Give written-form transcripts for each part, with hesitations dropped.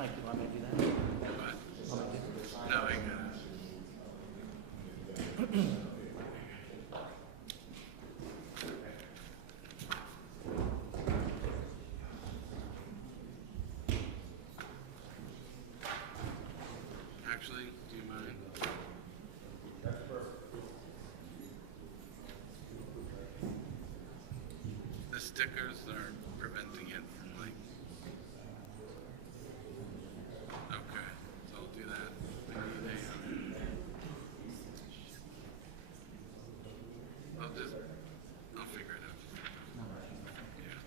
Mike, you want me to do that? But, Want me to? no, I got it. Actually, do you mind? The stickers are preventing it from like. Okay, so I'll do that. I need I'll figure it out. Yeah.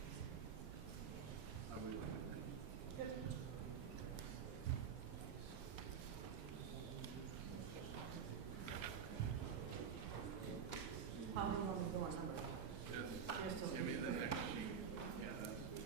How many on the door number? Just give me the next sheet. Yeah, that's good.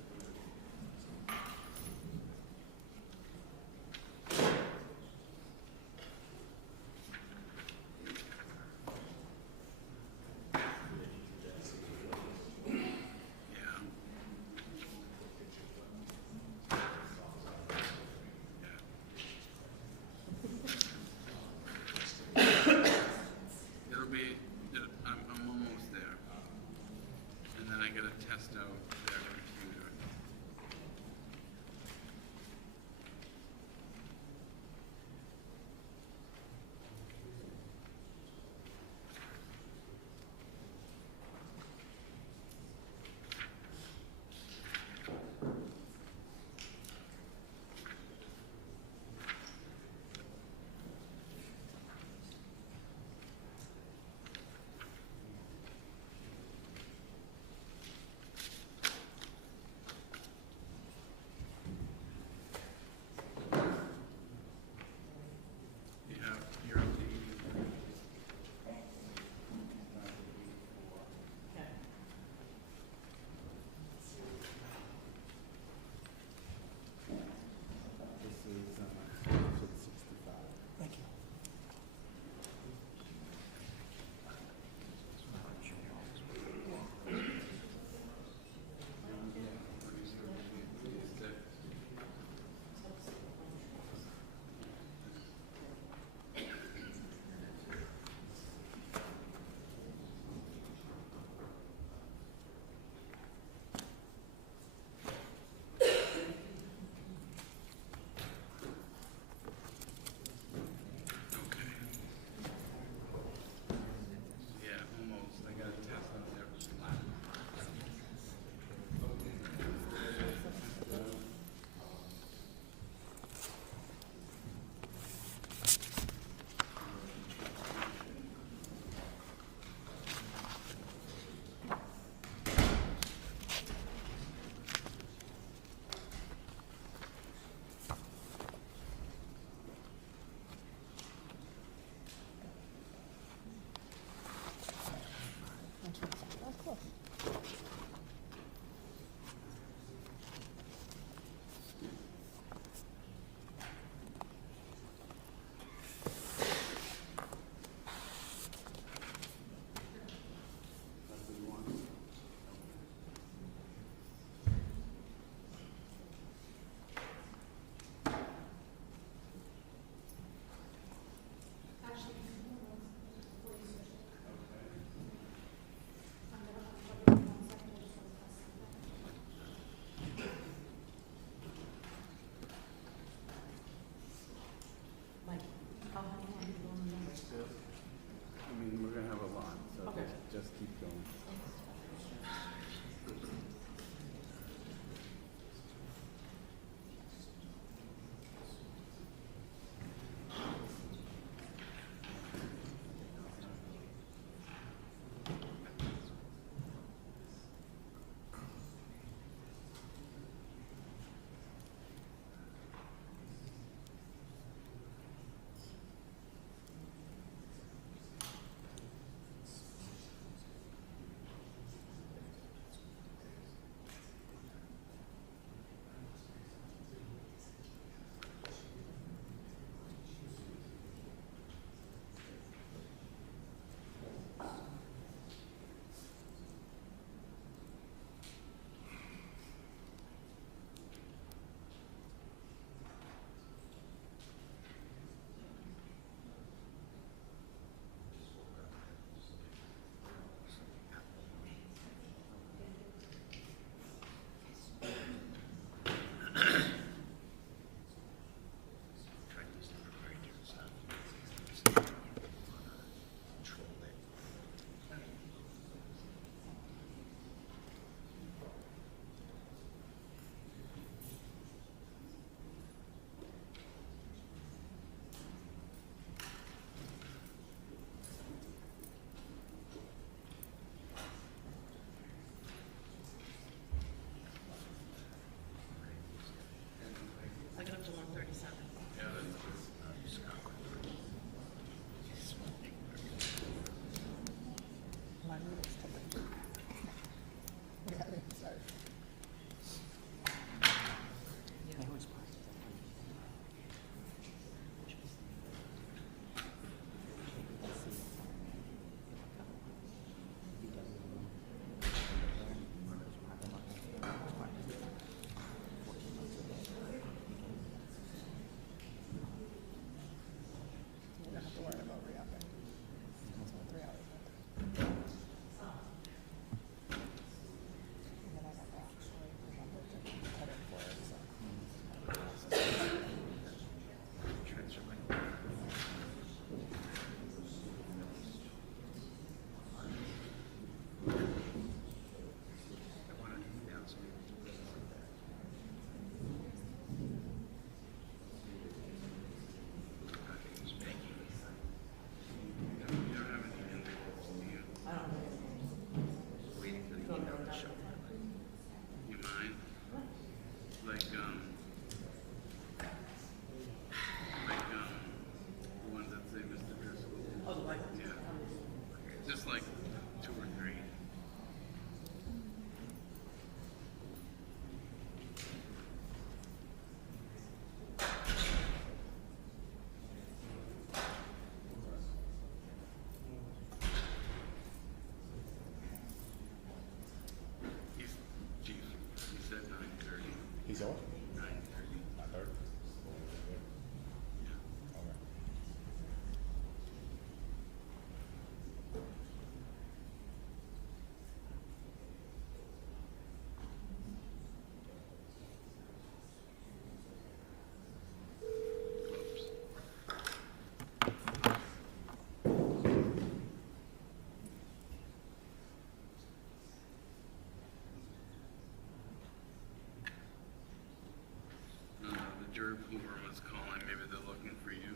whoever's calling, maybe they're looking for you.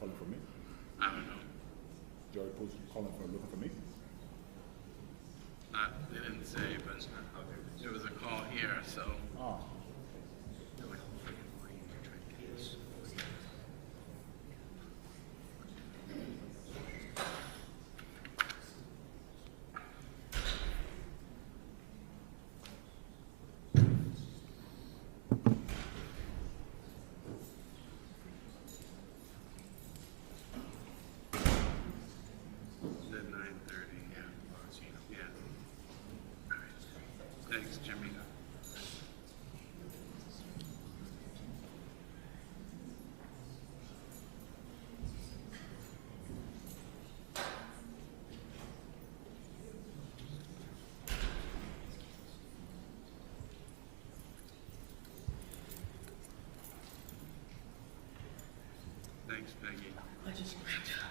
Calling for me? I don't know. Joey Post calling for looking for me? They didn't say, but there was a call here, so. Ah. The 9:30, yeah. Yeah. Thanks, Jimmy. Thanks, Peggy. I just grabbed her.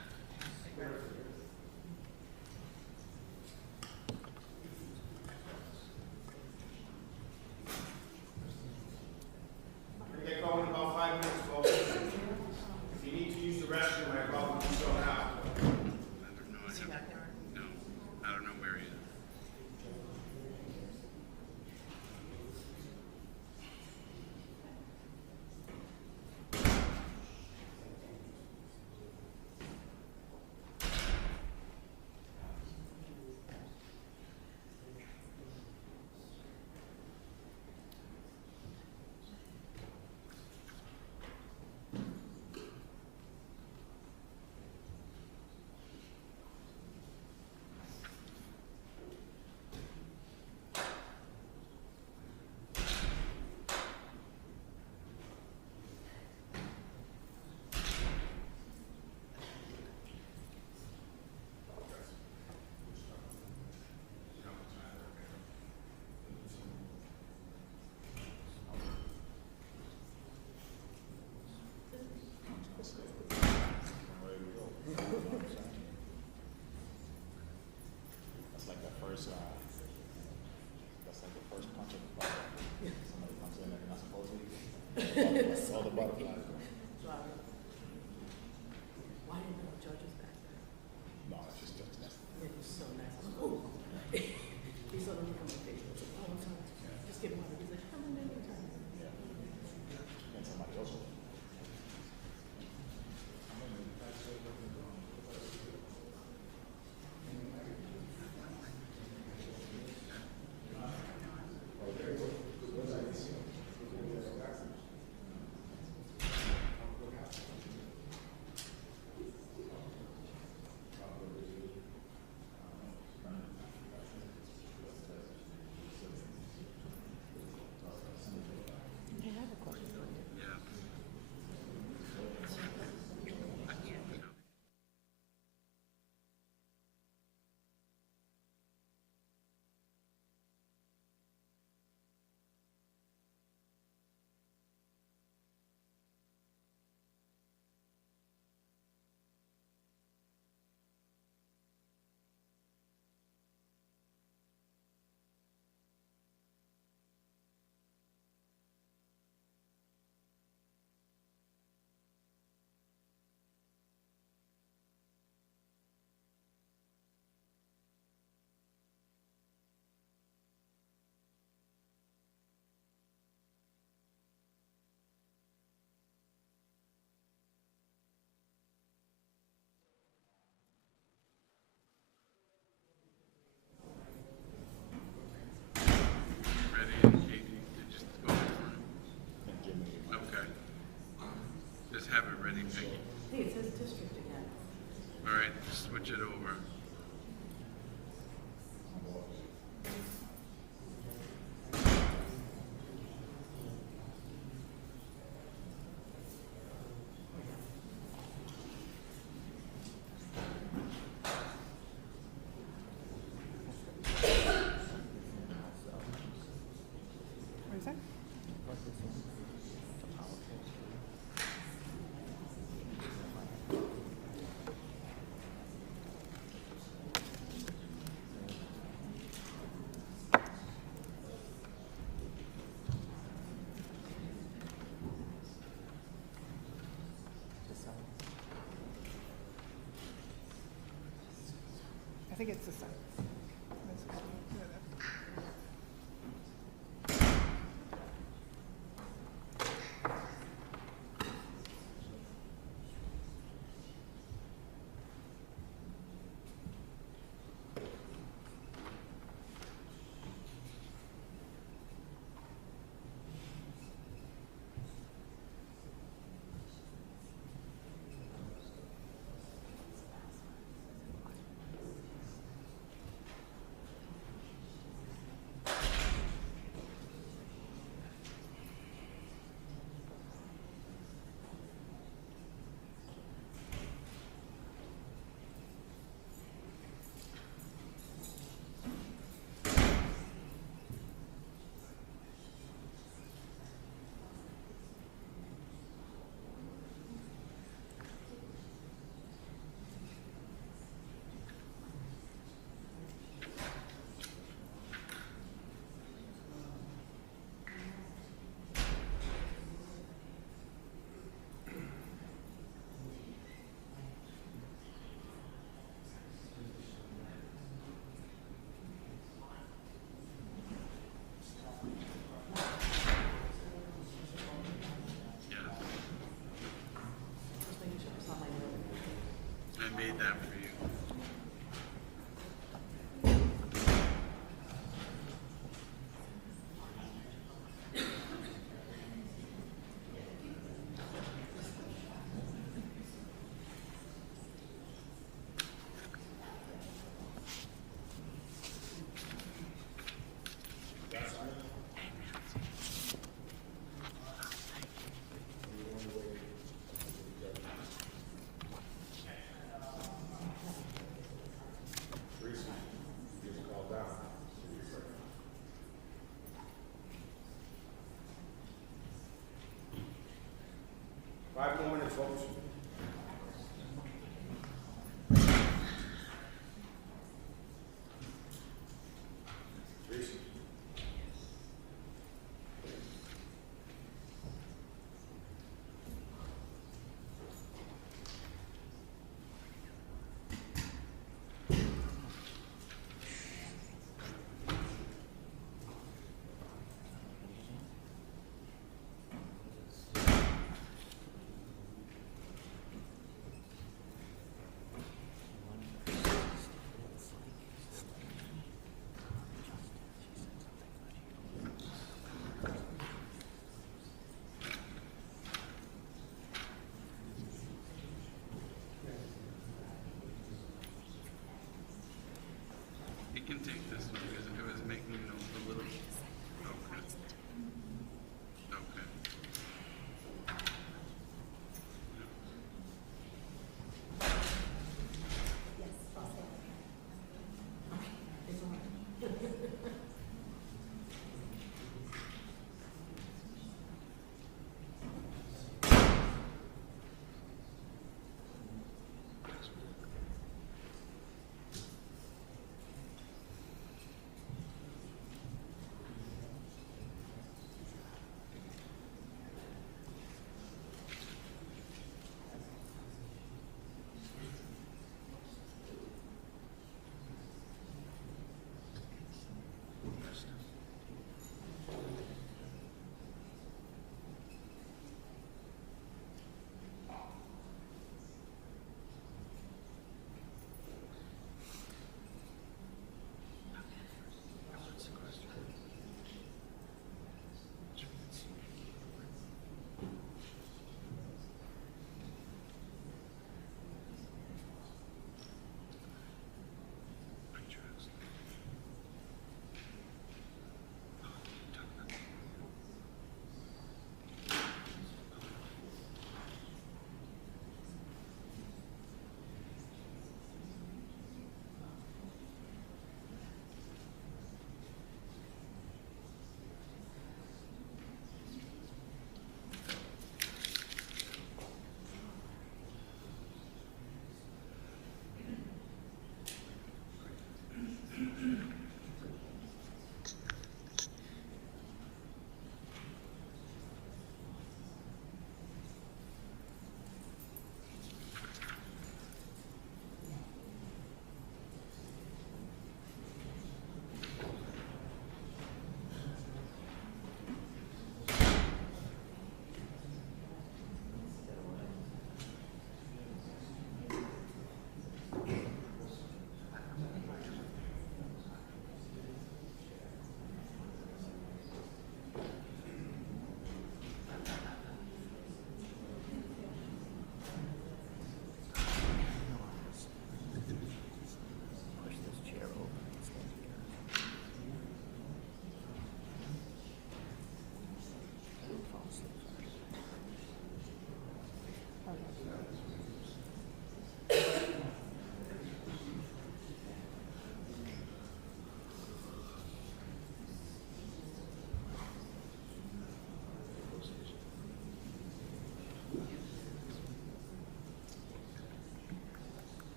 Get going in about 5 minutes, folks. If you need to use the restroom, I welcome you to go now. I don't know. Is he back there? No, I don't know where he is. That's like the first, that's like the first punch of the button. Somebody comes in and they're not supposed to. All the butterflies. Why didn't the judge was back there? No, it's just that's It was so nice. I was like, oh. He saw them come on Facebook. I was like, oh, I'm sorry. Just give him one. He's like, come on, man, anytime. and somebody else. I have a question for you. Yeah. Ready, and Katie, you just go for it. And Jimmy. Okay. Just have it ready, Peggy. Hey, it says district again. All right, switch it over. What is that? think it's the same. Just making sure it's not my note. I made that for you. Five more minutes, folks. Tracy.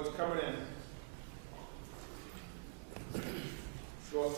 what's coming in. Sure.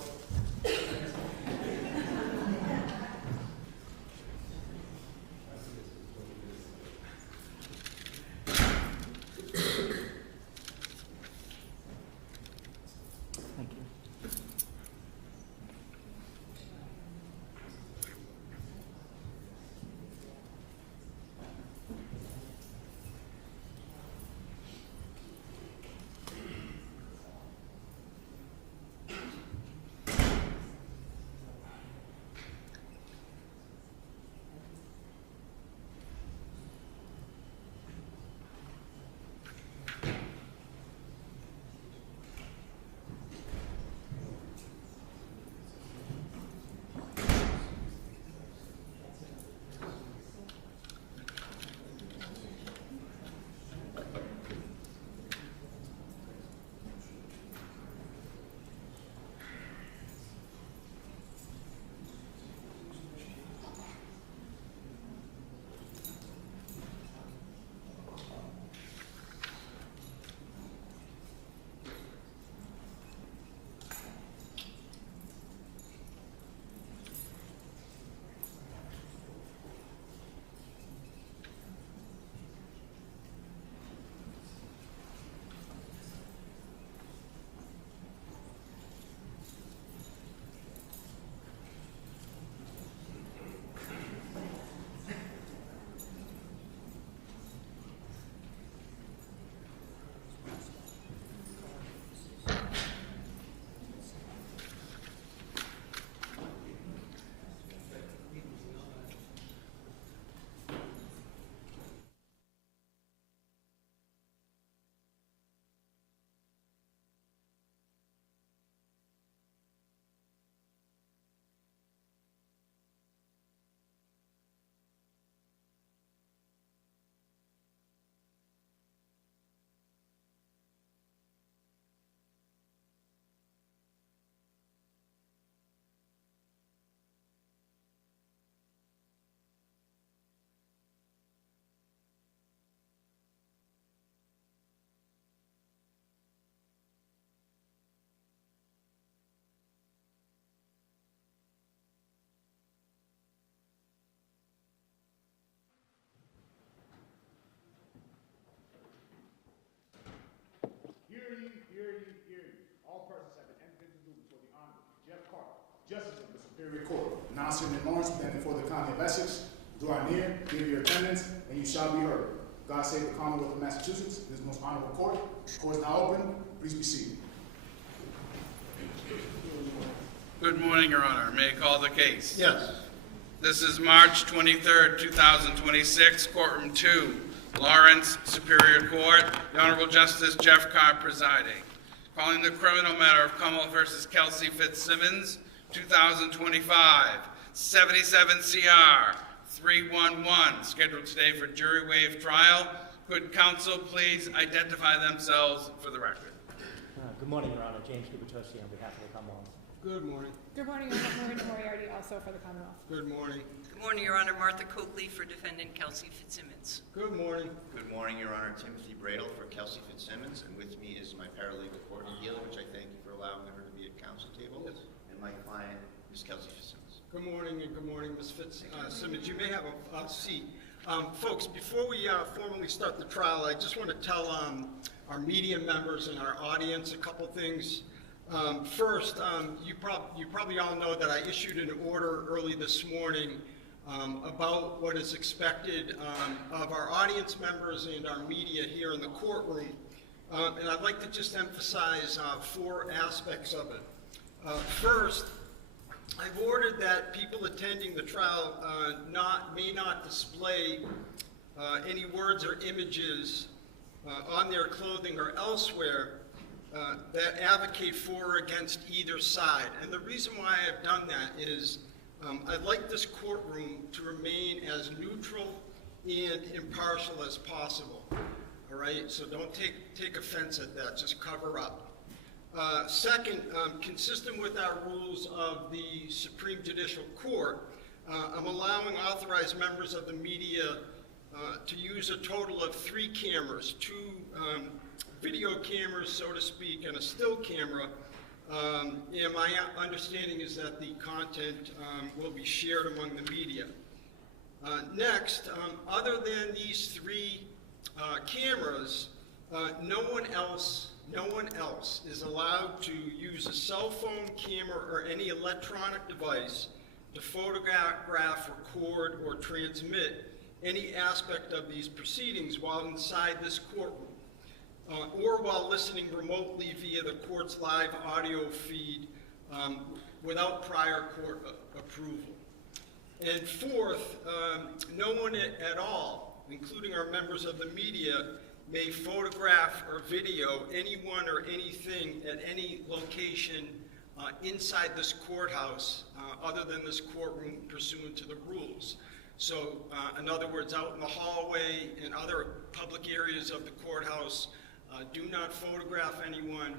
Justice of the Superior Court, now sitting in Lawrence, standing before the County of Essex, draw near, give your attendance, and you shall be heard. God save the Commonwealth of Massachusetts, this most honorable court. Court is now open. Please be seated. Good morning, Your Honor. May I call the case? Yes. This is March 23rd, 2026, Courtroom 2, Lawrence Superior Court. The Honorable Justice Jeff Carr presiding. Calling the criminal matter of Commonwealth versus Kelsey Fitzsimmons, 2025, 77 CR 311, scheduled today for jury waived trial. Could counsel please identify themselves for the record? Good morning, Your Honor. James Gubitosi on behalf of the Commonwealth. Good morning. Good morning, Your Honor. Maureen Moriarty, also for the Commonwealth. Good morning. Good morning, Your Honor. Martha Coakley for defendant Kelsey Fitzsimmons. Good morning. Good morning, Your Honor. Timothy Bradle for Kelsey Fitzsimmons, and with me is my paralegal, Courtney, which I thank you for allowing her to be at counsel table, Yes. and my client, Ms. Kelsey Fitzsimmons. Good morning, and good morning, Ms. Fitzsimmons. You may have a seat. Folks, before we formally start the trial, I just want to tell our media members and our audience a couple things. First, you probably all know that I issued an order early this morning about what is expected of our audience members and our media here in the courtroom. And I'd like to just emphasize 4 aspects of it. First, I've ordered that people attending the trial may not display any words or images on their clothing or elsewhere that advocate for or against either side. And the reason why I've done that is I'd like this courtroom to remain as neutral and impartial as possible. All right, so don't take offense at that, just cover up. Second, consistent with our rules of the Supreme Judicial Court, I'm allowing authorized members of the media to use a total of 3 cameras, 2 video cameras, so to speak, and a still camera. And my understanding is that the content will be shared among the media. Next, other than these 3 cameras, no one else is allowed to use a cell phone camera or any electronic device to photograph, record, or transmit any aspect of these proceedings while inside this courtroom, or while listening remotely via the court's live audio feed without prior court approval. And fourth, no one at all, including our members of the media, may photograph or video anyone or anything at any location inside this courthouse other than this courtroom pursuant to the rules. So, in other words, out in the hallway and other public areas of the courthouse, do not photograph anyone,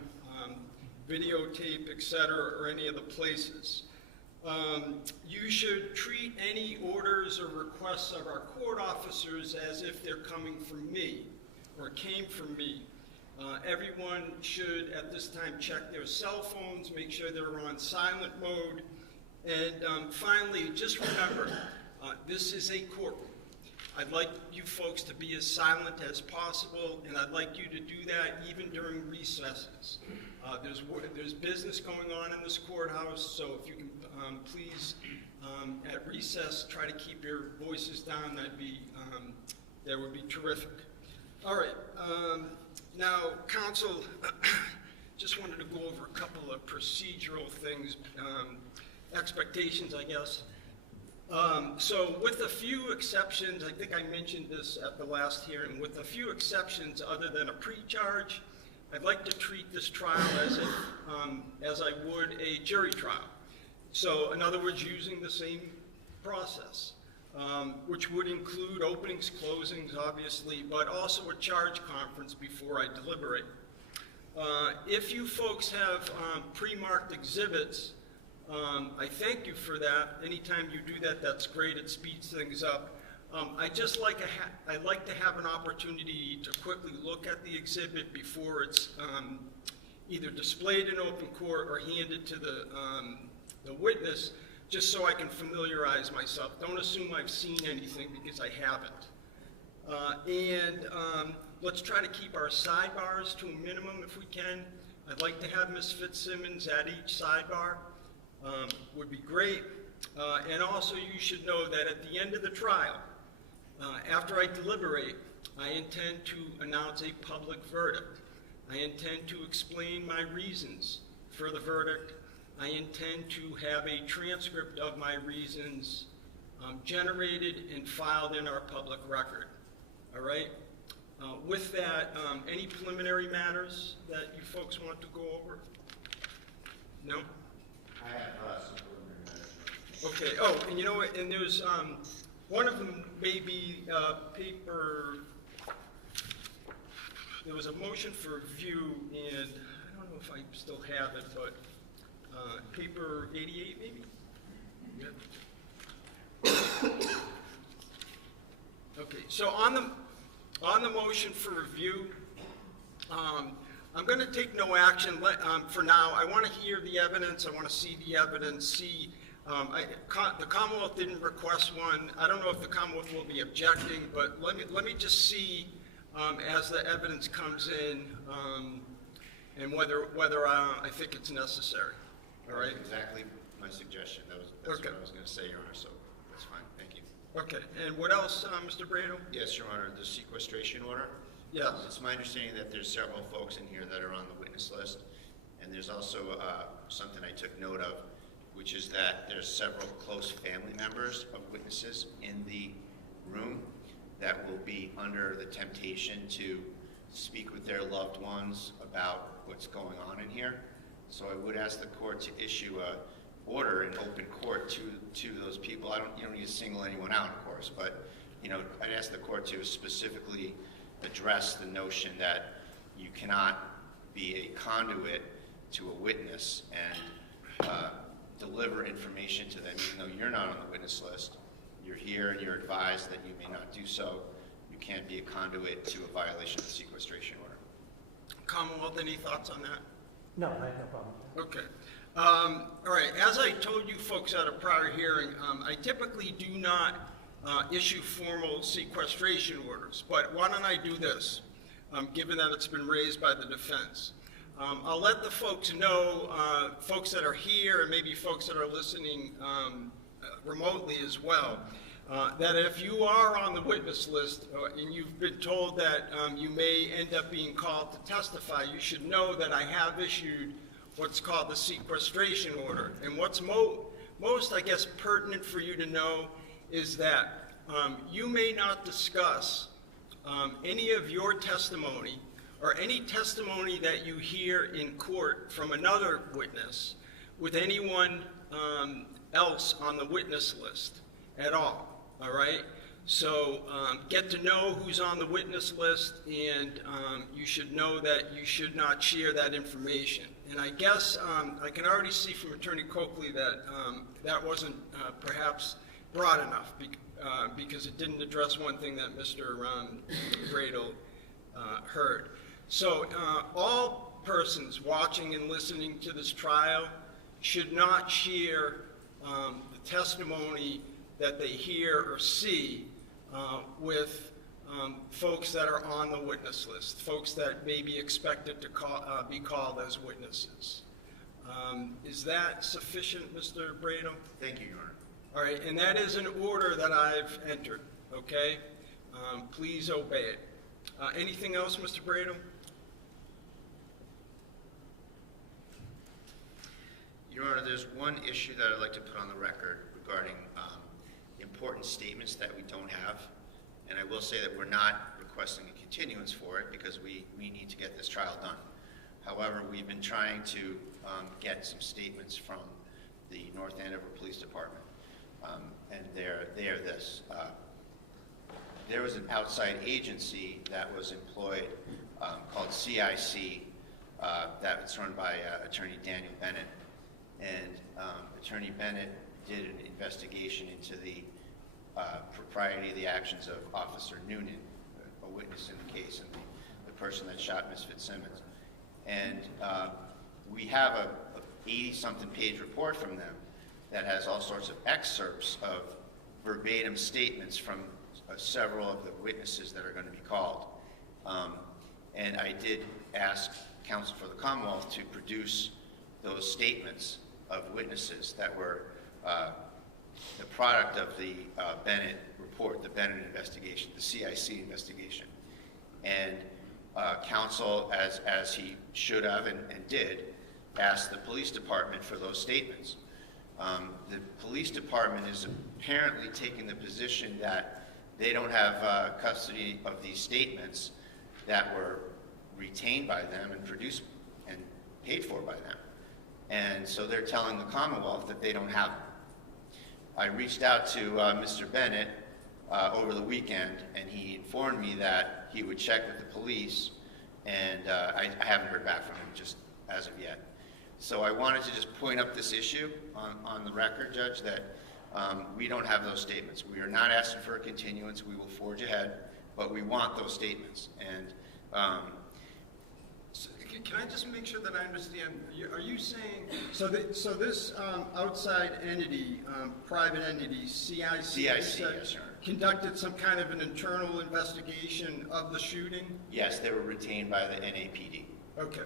videotape, etc., or any of the places. You should treat any orders or requests of our court officers as if they're coming from me or came from me. Everyone should, at this time, check their cell phones, make sure they're on silent mode, and finally, just remember, this is a courtroom. I'd like you folks to be as silent as possible, and I'd like you to do that even during recesses. There's business going on in this courthouse, so if you can please, at recess, try to keep your voices down. That would be terrific. All right. Now, counsel, just wanted to go over a couple of procedural things, expectations, I guess. So with a few exceptions, I think I mentioned this at the last hearing, with a few exceptions other than a pre-charge, I'd like to treat this trial as I would a jury trial. So in other words, using the same process, which would include openings, closings, obviously, but also a charge conference before I deliberate. If you folks have pre-marked exhibits, I thank you for that. Anytime you do that, that's great. It speeds things up. I'd like to have an opportunity to quickly look at the exhibit before it's either displayed in open court or handed to the witness, just so I can familiarize myself. Don't assume I've seen anything, because I haven't. And let's try to keep our sidebars to a minimum if we can. I'd like to have Ms. Fitzsimmons at each sidebar. Would be great. And also, you should know that at the end of the trial, after I deliberate, I intend to announce a public verdict. I intend to explain my reasons for the verdict. I intend to have a transcript of my reasons generated and filed in our public record. All right? With that, any preliminary matters that you folks want to go over? No? I have some preliminary matters. Okay. Oh, and you know what? And there's one of them may be paper. There was a motion for review, and I don't know if I still have it, but paper 88 maybe. Yep. Okay. So on the motion for review, I'm going to take no action for now. I want to hear the evidence. I want to see the evidence. The Commonwealth didn't request one. I don't know if the Commonwealth will be objecting, but let me just see as the evidence comes in and whether I think it's necessary. All right. That's exactly my suggestion. That's okay. what I was going to say, Your Honor. So that's fine. Thank you. Okay. And what else, Mr. Brado? Yes, Your Honor. The sequestration order. Yes. It's my understanding that there's several folks in here that are on the witness list, and there's also something I took note of, which is that there's several close family members of witnesses in the room that will be under the temptation to speak with their loved ones about what's going on in here. So I would ask the court to issue a order in open court to those people. You don't need to single anyone out, of course, but I'd ask the court to specifically address the notion that you cannot be a conduit to a witness and deliver information to them, even though you're not on the witness list. You're here and you're advised that you may not do so. You can't be a conduit to a violation of the sequestration order. Commonwealth, any thoughts on that? No, I have no problem. Okay. All right, as I told you folks at a prior hearing, I typically do not issue formal sequestration orders, but why don't I do this, given that it's been raised by the defense? I'll let the folks know, folks that are here and maybe folks that are listening remotely as well, that if you are on the witness list and you've been told that you may end up being called to testify, you should know that I have issued what's called the sequestration order. And what's most, I guess, pertinent for you to know is that you may not discuss any of your testimony or any testimony that you hear in court from another witness with anyone else on the witness list at all right? So get to know who's on the witness list, and you should know that you should not share that information. And I guess I can already see from Attorney Coakley that that wasn't perhaps broad enough because it didn't address one thing that Mr. Bradel heard. So all persons watching and listening to this trial should not share the testimony that they hear or see with folks that are on the witness list, folks that may be expected to be called as witnesses. Is that sufficient, Mr. Bradel? Thank you, Your Honor. All right, and that is an order that I've entered, okay? Please obey it. Anything else, Mr. Bradel? Your Honor, there's one issue that I'd like to put on the record regarding important statements that we don't have. And I will say that we're not requesting a continuance for it because we need to get this trial done. However, we've been trying to get some statements from the North Andover Police Department. And they're this. There was an outside agency that was employed called CIC that was run by Attorney Daniel Bennett. And Attorney Bennett did an investigation into the propriety of the actions of Officer Noonan, a witness in the case, and the person that shot Ms. Fitzsimmons. And we have a 80-something page report from them that has all sorts of excerpts of verbatim statements from several of the witnesses that are going to be called. And I did ask counsel for the Commonwealth to produce those statements of witnesses that were the product of the Bennett report, the Bennett investigation, the CIC investigation. And counsel, as he should have and did, asked the police department for those statements. The police department is apparently taking the position that they don't have custody of these statements that were retained by them and produced and paid for by them. And so they're telling the Commonwealth that they don't have them. I reached out to Mr. Bennett over the weekend, and he informed me that he would check with the police, and I haven't heard back from him just as of yet. So I wanted to just point up this issue on the record, Judge, that we don't have those statements. We are not asking for a continuance. We will forge ahead, but we want those statements. And So can I just make sure that I understand? Are you saying so this outside entity, private entity, CIC, yes, sir, conducted some kind of an internal investigation of the shooting? Yes, they were retained by the NAPD. Okay.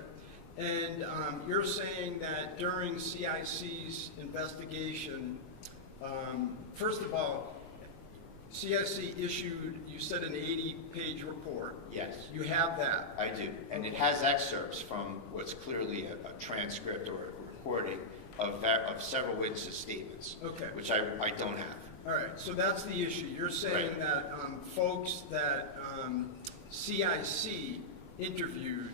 And you're saying that during CIC's investigation, first of all, CIC issued, you said, an 80-page report. Yes. You have that? I do. And it has excerpts from what's clearly a transcript or a recording of several witnesses' statements, Okay. which I don't have. All right, so that's the issue. You're saying Right. that folks that CIC interviewed,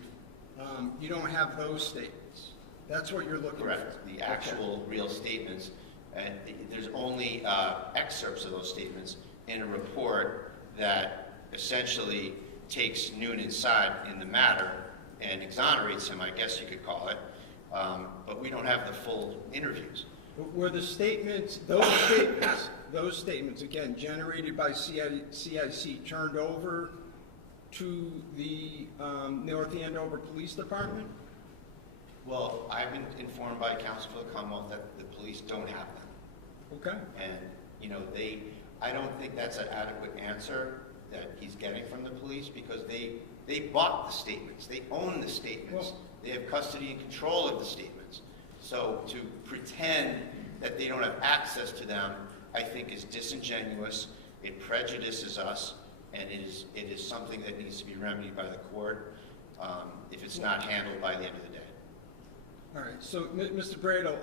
you don't have those statements. That's what you're looking Correct. for. The actual real statements, and there's only excerpts of those statements in a report that essentially takes Noonan's side in the matter and exonerates him, I guess you could call it, but we don't have the full interviews. Were the statements, those statements, again, generated by CIC, turned over to the North Andover Police Department? Well, I've been informed by counsel for the Commonwealth that the police don't have them. Okay. And, you know, I don't think that's an adequate answer that he's getting from the police, because they bought the statements, they own the statements, Well, they have custody and control of the statements. So to pretend that they don't have access to them, I think is disingenuous, it prejudices us, and it is something that needs to be remedied by the court if it's not handled by the end of the day. all right, so Mr. Brado,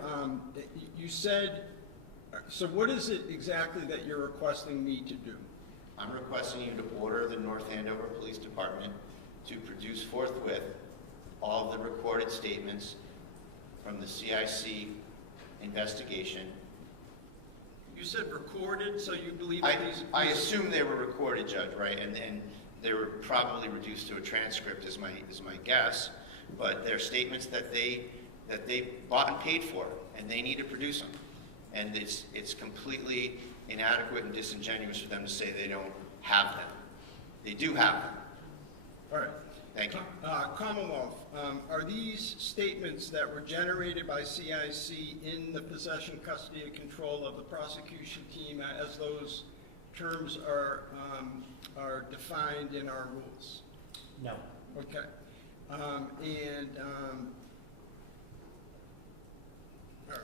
you said, so what is it exactly that you're requesting me to do? I'm requesting you to order the North Andover Police Department to produce forthwith all of the recorded statements from the CIC investigation. You said recorded, so you believe that these... I assume they were recorded, Judge, right? And they were probably reduced to a transcript, is my guess. But they're statements that they bought and paid for, and they need to produce them. And it's completely inadequate and disingenuous for them to say they don't have them. They do have them. All right. Thank you. Commonwealth, are these statements that were generated by CIC in the possession, custody, and control of the prosecution team as those terms are defined in our rules? No. Okay. All right.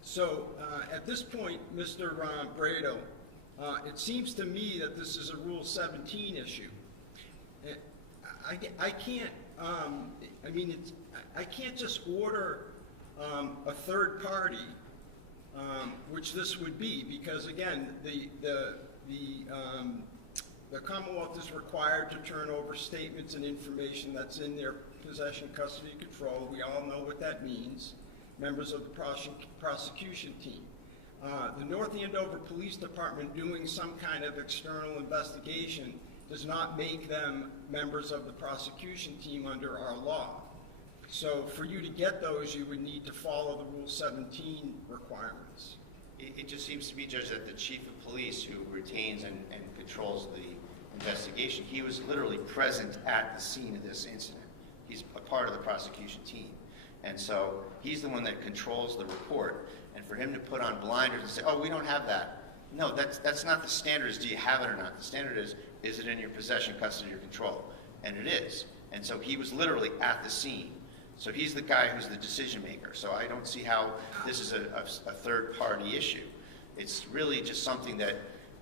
So at this point, Mr. Brado, it seems to me that this is a Rule 17 issue. I can't. I can't just order a third party, which this would be, because again, the Commonwealth is required to turn over statements and information that's in their possession, custody, and control. We all know what that means. Members of the prosecution team. The North Andover Police Department doing some kind of external investigation does not make them members of the prosecution team under our law. So for you to get those, you would need to follow the Rule 17 requirements. It just seems to me, Judge, that the chief of police, who retains and controls the investigation, he was literally present at the scene of this incident. He's a part of the prosecution team. And so he's the one that controls the report. And for him to put on blinders and say, oh, we don't have that. No, that's not the standard. Is do you have it or not? The standard is it in your possession, custody, or control? And it is. And so he was literally at the scene. So he's the guy who's the decision maker. So I don't see how this is a third party issue. It's really just something that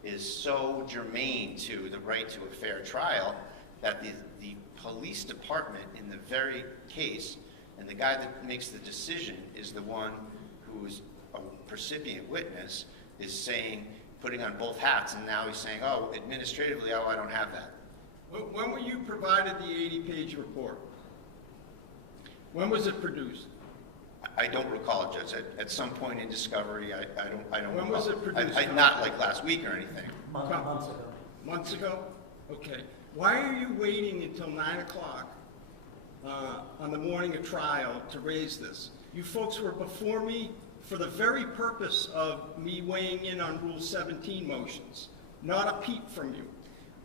is so germane to the right to a fair trial that the police department in the very case, and the guy that makes the decision is the one who is a recipient witness, is saying, putting on both hats, and now he's saying, oh, administratively, oh, I don't have that. When were you provided the 80-page report? When was it produced? I don't recall, Judge. At some point in discovery, I don't. When was it produced? Not like last week or anything. Months ago. Months ago? Okay. Why are you waiting until 9 o'clock on the morning of trial to raise this? You folks were before me for the very purpose of me weighing in on Rule 17 motions, not a peep from you.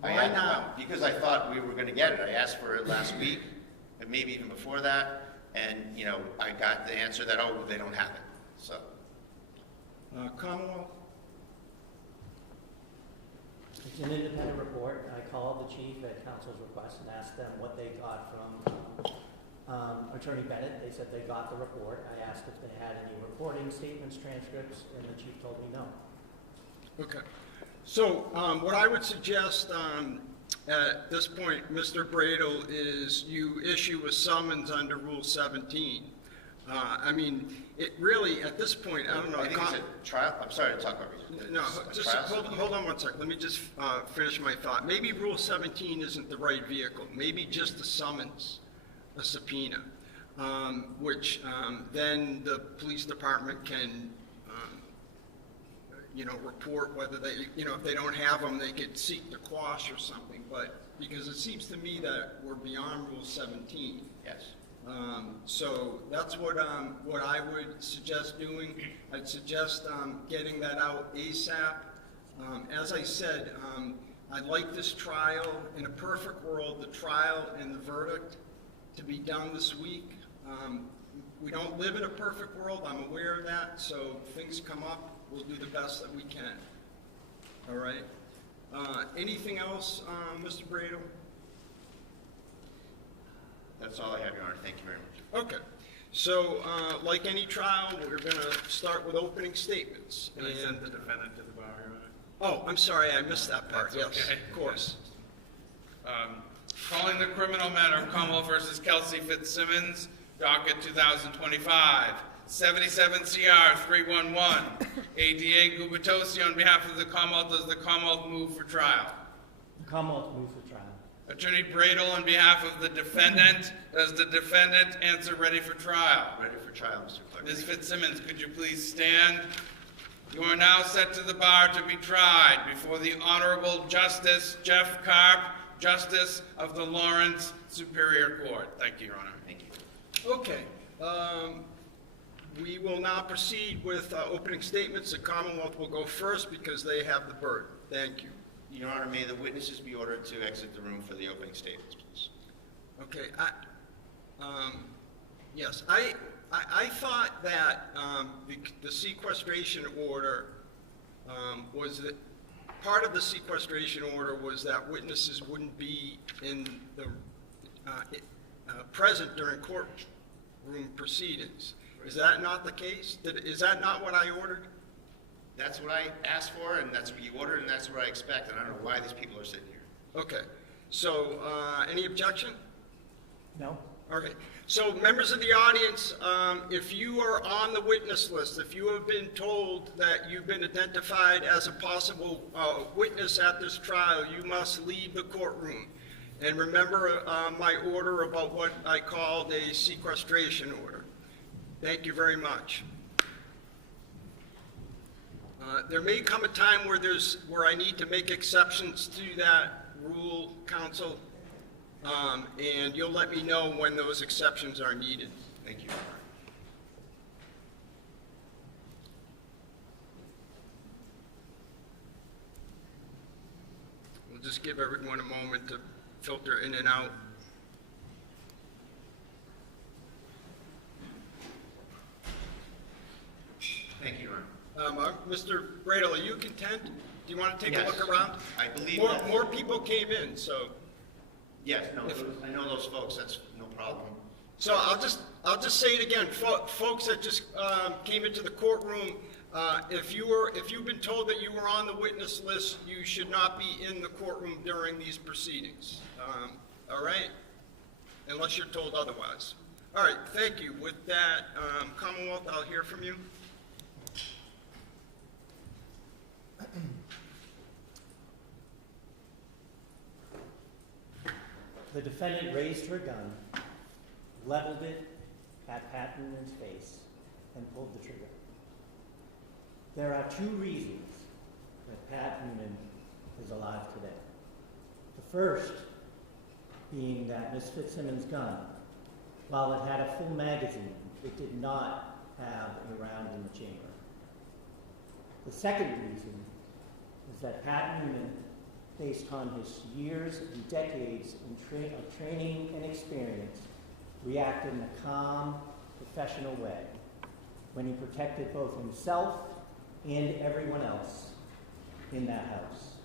Why now? Because I thought we were going to get it. I asked for it last week, and maybe even before that, and I got the answer that, oh, they don't have it. So, Commonwealth? It's an independent report. I called the chief at counsel's request and asked them what they got from Attorney Bennett. They said they got the report. I asked if they had any recording statements, transcripts, and the chief told me no. Okay. So what I would suggest at this point, Mr. Brado, is you issue a summons under Rule 17. I mean, it really, at this point, I don't know. I think it's a trial. I'm sorry to talk over you. No, just hold on one second. Let me just finish my thought. Maybe Rule 17 isn't the right vehicle. Maybe just a summons, a subpoena, which then the police department can, report whether they, if they don't have them, they could seek to quash or something. But because it seems to me that we're beyond Rule 17. Yes. So that's what I would suggest doing. I'd suggest getting that out ASAP. As I said, I'd like this trial, in a perfect world, the trial and the verdict to be done this week. We don't live in a perfect world, I'm aware of that, so if things come up, we'll do the best that we can. All right? Anything else, Mr. Brado? That's all I have, Your Honor. Thank you very much. Okay. So, like any trial, we're going to start with opening statements. Can I send the defendant to the bar, Your Honor? Oh, I'm sorry, I missed that part. That's Yes, okay. of course. Calling the criminal matter of Commonwealth versus Kelsey Fitzsimmons, docket 2025, 77 CR 311. ADA Gubitosi, on behalf of the Commonwealth, does the Commonwealth move for trial? The Commonwealth moves for trial. Attorney Bradel, on behalf of the defendant, does the defendant answer ready for trial? Ready for trial, Mr. Clerk. Ms. Fitzsimmons, could you please stand? You are now set to the bar to be tried before the Honorable Justice Jeff Karp, Justice of the Lawrence Superior Court. Thank you, Your Honor. Thank you. Okay. We will now proceed with opening statements. The Commonwealth will go first because they have the burden. Thank you. Your Honor, may the witnesses be ordered to exit the room for the opening statements, please. Okay. Yes, I thought that the sequestration order was that part of the sequestration order was that witnesses wouldn't be in the present during courtroom proceedings. Is that not the case? Is that not what I ordered? That's what I asked for, and that's what you ordered, and that's what I expect, and I don't know why these people are sitting here. Okay. So, any objection? No? Okay. So, members of the audience, if you are on the witness list, if you have been told that you've been identified as a possible witness at this trial, you must leave the courtroom. And remember my order about what I called a sequestration order. Thank you very much. There may come a time where I need to make exceptions to that rule, counsel, and you'll let me know when those exceptions are needed. Thank you. We'll just give everyone a moment to filter in and out. Thank you, Your Honor. Mr. Bradel, are you content? Do you want to take Yes. a look around? I believe More, that- more people came in, so. Yes, no, I know those folks, that's no problem. So I'll just say it again, folks that just came into the courtroom, if you've been told that you were on the witness list, you should not be in the courtroom during these proceedings. All right? Unless you're told otherwise. All right, thank you. With that, Commonwealth, I'll hear from you. The defendant raised her gun, leveled it at Pat Noonan's face, and pulled the trigger. There are two reasons that Pat Noonan is alive today. The first being that Ms. Fitzsimmons' gun, while it had a full magazine, it did not have a round in the chamber. The second reason is that Pat Noonan, based on his years and decades of training and experience, reacted in a calm, professional way when he protected both himself and everyone else in that house.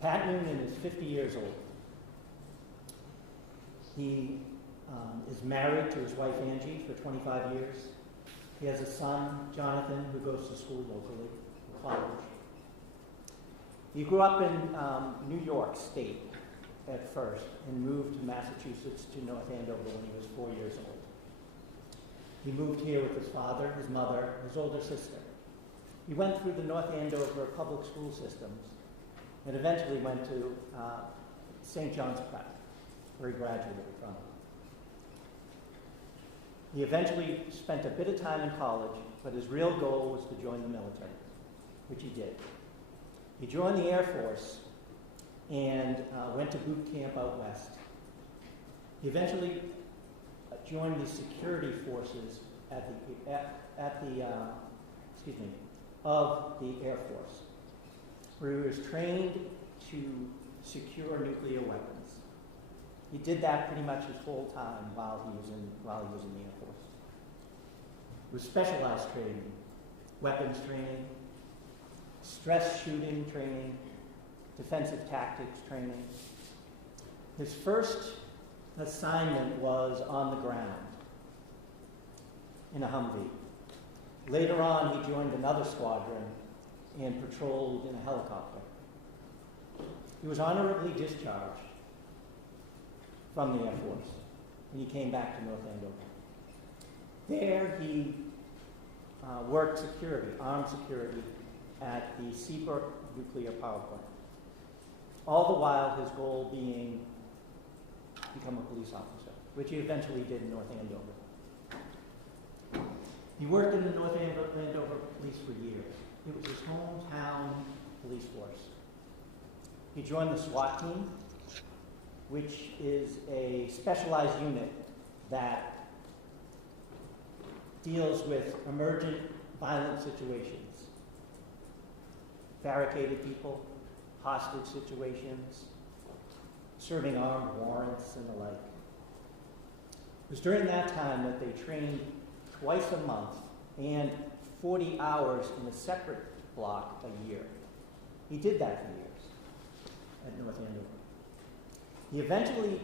Pat Noonan is 50 years old. He is married to his wife Angie for 25 years. He has a son, Jonathan, who goes to school locally, college. He grew up in New York State at first and moved to Massachusetts to North Andover when he was 4 years old. He moved here with his father, his mother, his older sister. He went through the North Andover public school systems and eventually went to St. John's Prep, where he graduated from. He eventually spent a bit of time in college, but his real goal was to join the military, which he did. He joined the Air Force and went to boot camp out west. He eventually joined the security forces of the Air Force, where he was trained to secure nuclear weapons. He did that pretty much his whole time while he was in the Air Force. It was specialized training, weapons training, stress shooting training, defensive tactics training. His first assignment was on the ground in a Humvee. Later on, he joined another squadron and patrolled in a helicopter. He was honorably discharged from the Air Force, and he came back to North Andover. There, he worked security, armed security, at the Seabrook nuclear power plant. All the while, his goal being become a police officer, which he eventually did in North Andover. He worked in the North Andover police for years. It was his hometown police force. He joined the SWAT team, which is a specialized unit that deals with emergent violent situations, barricaded people, hostage situations, serving armed warrants and the like. It was during that time that they trained twice a month and 40 hours in a separate block a year. He did that for years at North Andover. He eventually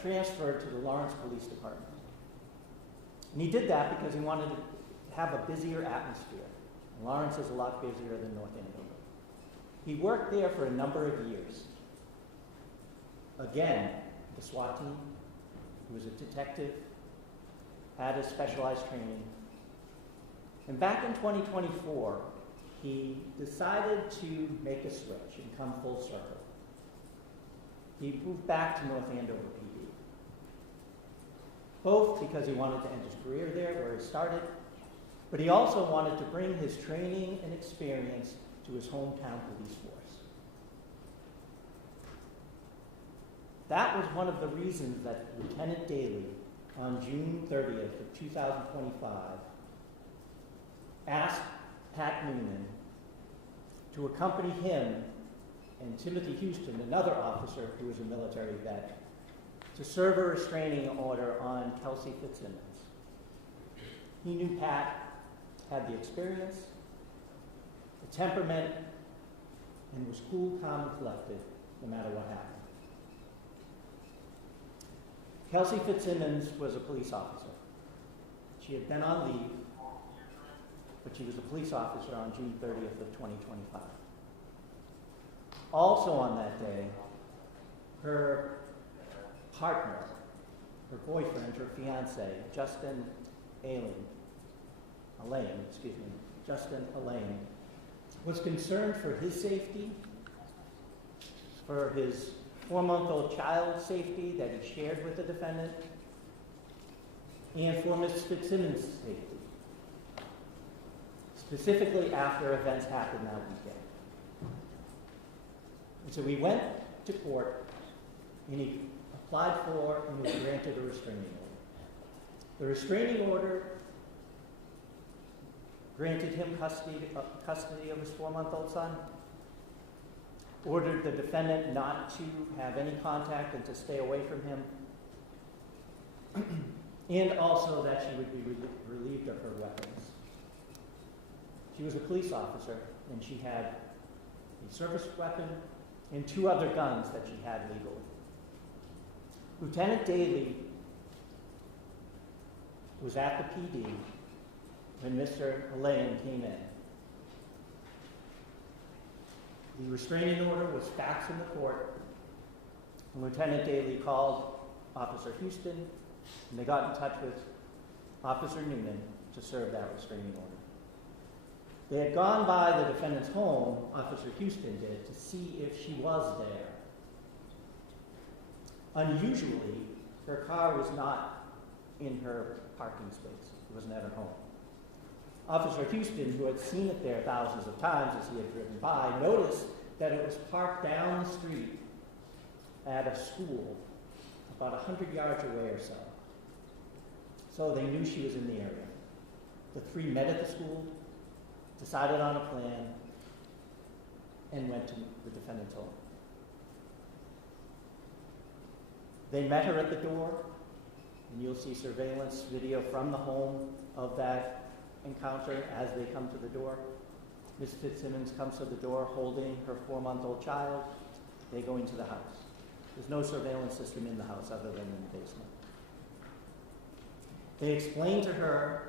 transferred to the Lawrence Police Department. And he did that because he wanted to have a busier atmosphere. And Lawrence is a lot busier than North Andover. He worked there for a number of years. Again, the SWAT team, he was a detective, had his specialized training. And back in 2024, he decided to make a switch and come full circle. He moved back to North Andover PD, both because he wanted to end his career there where he started, but he also wanted to bring his training and experience to his hometown police force. That was one of the reasons that Lieutenant Daly, on June 30th of 2025, asked Pat Noonan to accompany him and Timothy Houston, another officer who was a military vet, to serve a restraining order on Kelsey Fitzsimmons. He knew Pat had the experience, the temperament, and was cool, calm, and collected no matter what happened. Kelsey Fitzsimmons was a police officer. She had been on leave, but she was a police officer on June 30th of 2025. Also on that day, her partner, her boyfriend, her fiancé, Justin Allain, was concerned for his safety, for his 4-month-old child's safety that he shared with the defendant, and for Ms. Fitzsimmons' safety, specifically after events happened that weekend. And so we went to court, and he applied for and was granted a restraining order. The restraining order granted him custody of his 4-month-old son, ordered the defendant not to have any contact and to stay away from him, and also that she would be relieved of her weapons. She was a police officer, and she had a service weapon and 2 other guns that she had legally. Lieutenant Daly was at the PD when Mr. Allain came in. The restraining order was faxed in the court, and Lieutenant Daly called Officer Houston, and they got in touch with Officer Noonan to serve that restraining order. They had gone by the defendant's home, Officer Houston did, to see if she was there. Unusually, her car was not in her parking space. It wasn't at her home. Officer Houston, who had seen it there thousands of times as he had driven by, noticed that it was parked down the street at a school about 100 yards away or so. So they knew she was in the area. The 3 met at the school, decided on a plan, and went to the defendant's home. They met her at the door, and you'll see surveillance video from the home of that encounter as they come to the door. Ms. Fitzsimmons comes to the door holding her 4-month-old child. They go into the house. There's no surveillance system in the house other than in the basement. They explain to her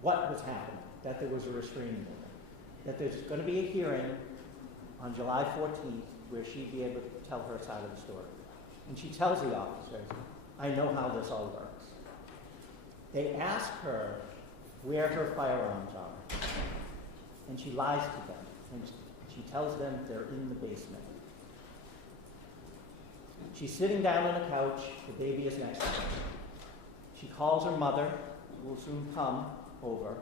what was happening, that there was a restraining order, that there's going to be a hearing on July 14th where she'd be able to tell her side of the story. And she tells the officers, I know how this all works. They ask her where her firearms are, and she lies to them, and she tells them they're in the basement. She's sitting down on a couch, the baby is next to her. She calls her mother, who will soon come over,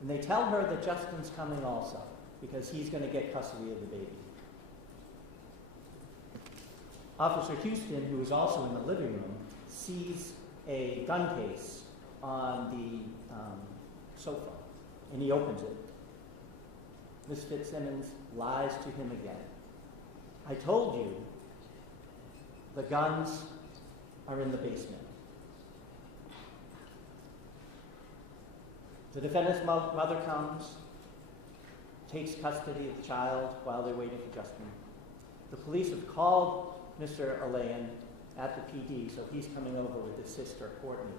and they tell her that Justin's coming also, because he's going to get custody of the baby. Officer Houston, who is also in the living room, sees a gun case on the sofa, and he opens it. Ms. Fitzsimmons lies to him again. I told you the guns are in the basement. The defendant's mother comes, takes custody of the child while they're waiting for Justin. The police have called Mr. Allain at the PD, so he's coming over with his sister, Courtney.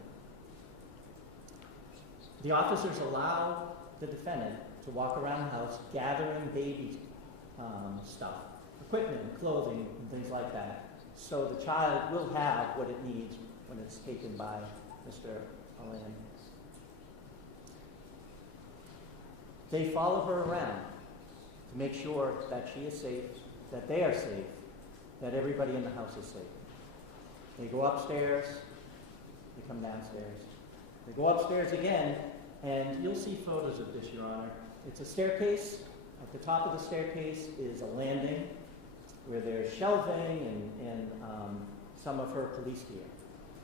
The officers allow the defendant to walk around the house gathering baby stuff, equipment, clothing, and things like that, so the child will have what it needs when it's taken by Mr. Allain. They follow her around to make sure that she is safe, that they are safe, that everybody in the house is safe. They go upstairs, they come downstairs. They go upstairs again, and you'll see photos of this, Your Honor. It's a staircase. At the top of the staircase is a landing where there's shelving and some of her police gear.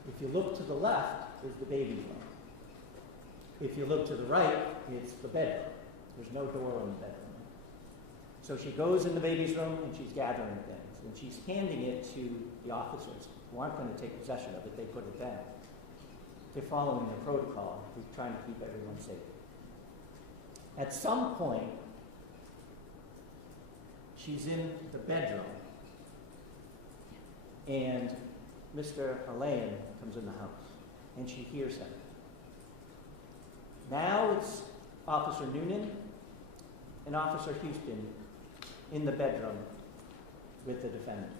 If you look to the left is the baby room. If you look to the right, it's the bedroom. There's no door on the bedroom. So she goes in the baby's room and she's gathering things, and she's handing it to the officers who aren't going to take possession of it. They put it down. They're following the protocol. They're trying to keep everyone safe. At some point, she's in the bedroom, and Mr. Allain comes in the house, and she hears him. Now it's Officer Noonan and Officer Houston in the bedroom with the defendant.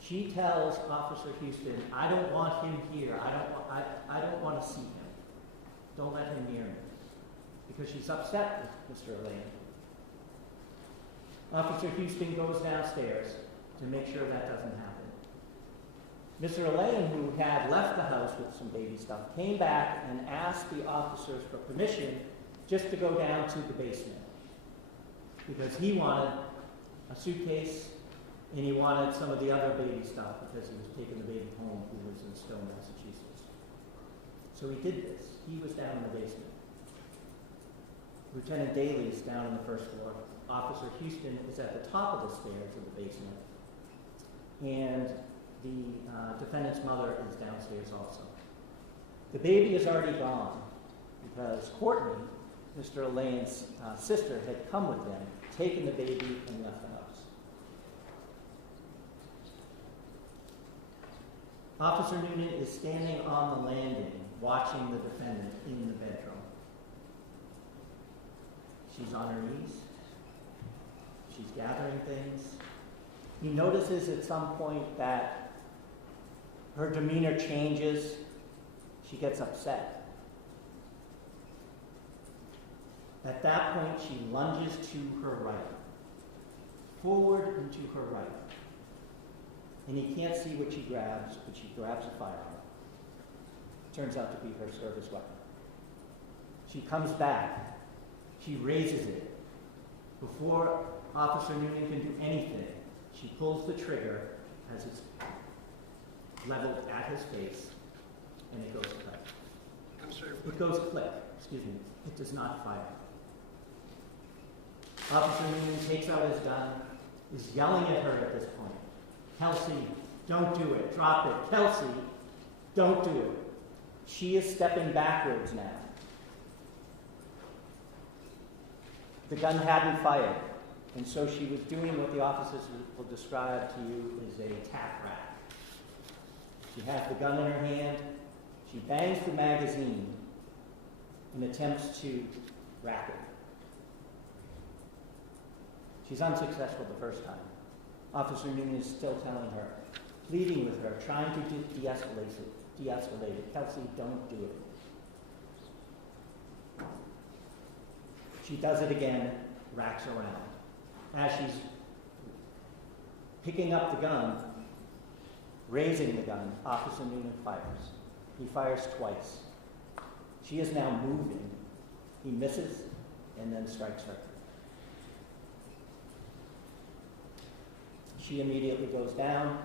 She tells Officer Houston, I don't want him here. I don't want to see him. Don't let him near me. Because she's upset with Mr. Allain. Officer Houston goes downstairs to make sure that doesn't happen. Mr. Allain, who had left the house with some baby stuff, came back and asked the officers for permission just to go down to the basement. Because he wanted a suitcase and he wanted some of the other baby stuff because he was taking the baby home who was in Stone, Massachusetts. So he did this. He was down in the basement. Lieutenant Daly is down on the first floor. Officer Houston is at the top of the stairs of the basement. And the defendant's mother is downstairs also. The baby is already gone because Courtney, Mr. Allain's sister, had come with them, taken the baby, and left the house. Officer Noonan is standing on the landing watching the defendant in the bedroom. She's on her knees. She's gathering things. He notices at some point that her demeanor changes. She gets upset. At that point, she lunges to her right, forward and to her right. And he can't see what she grabs, but she grabs a firearm. Turns out to be her service weapon. She comes back. She raises it. Before Officer Noonan can do anything, she pulls the trigger as it's leveled at his face, and it goes click. I'm sorry. It goes click, excuse me. It does not fire. Officer Noonan takes out his gun, is yelling at her at this point. Kelsey, don't do it. Drop it. Kelsey, don't do it. She is stepping backwards now. The gun hadn't fired, and so she was doing what the officers will describe to you as a tack rack. She has the gun in her hand. She bangs the magazine and attempts to rack it. She's unsuccessful the first time. Officer Noonan is still telling her, pleading with her, trying to de-escalate it. Kelsey, don't do it. She does it again, racks around. As she's picking up the gun, raising the gun, Officer Noonan fires. He fires twice. She is now moving. He misses and then strikes her. She immediately goes down.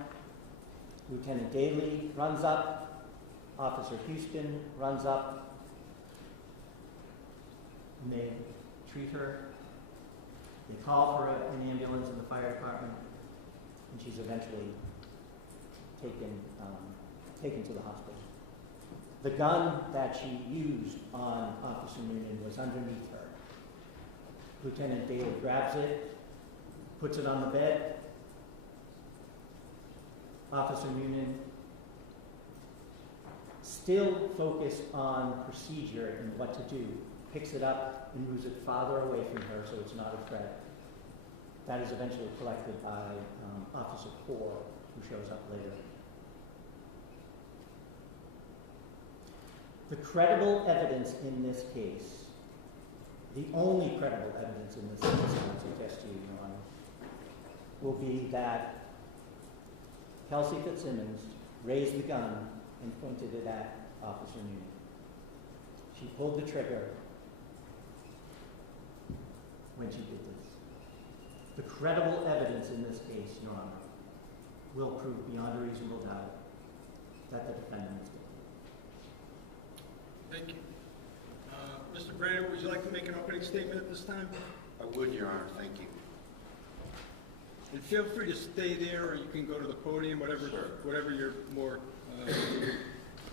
Lieutenant Daly runs up. Officer Houston runs up. And they treat her. They call for an ambulance in the fire department, and she's eventually taken to the hospital. The gun that she used on Officer Noonan was underneath her. Lieutenant Daly grabs it, puts it on the bed. Officer Noonan, still focused on procedure and what to do, picks it up and moves it farther away from her so it's not a threat. That is eventually collected by Officer Poor, who shows up later. The credible evidence in this case, the only credible evidence in this case, I would suggest to you, Your Honor, will be that Kelsey Fitzsimmons raised the gun and pointed it at Officer Noonan. She pulled the trigger when she did this. The credible evidence in this case, Your Honor, will prove beyond a reasonable doubt that the defendant is guilty. Thank you. Mr. Brandon, would you like to make an opening statement at this time? I would, Your Honor, thank you. And feel free to stay there, or you can go to the podium, whatever, Sure. whatever you're more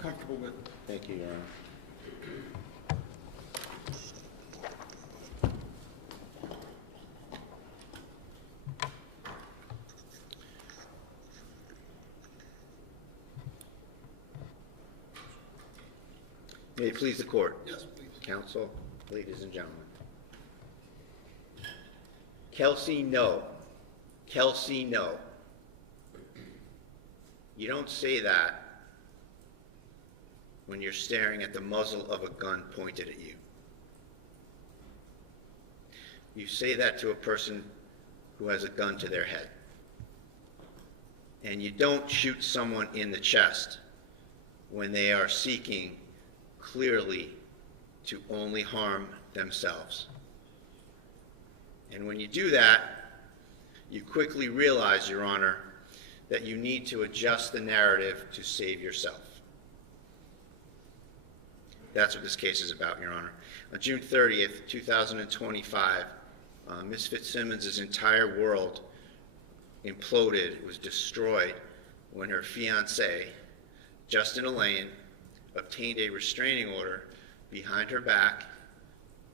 comfortable with. Thank you, Your Honor. May it please the court. Yes, please. Counsel, ladies and gentlemen. Kelsey, no. Kelsey, no. You don't say that when you're staring at the muzzle of a gun pointed at you. You say that to a person who has a gun to their head. And you don't shoot someone in the chest when they are seeking clearly to only harm themselves. And when you do that, you quickly realize, Your Honor, that you need to adjust the narrative to save yourself. That's what this case is about, Your Honor. On June 30th, 2025, Ms. Fitzsimmons' entire world imploded, was destroyed, when her fiancé, Justin Elaine, obtained a restraining order behind her back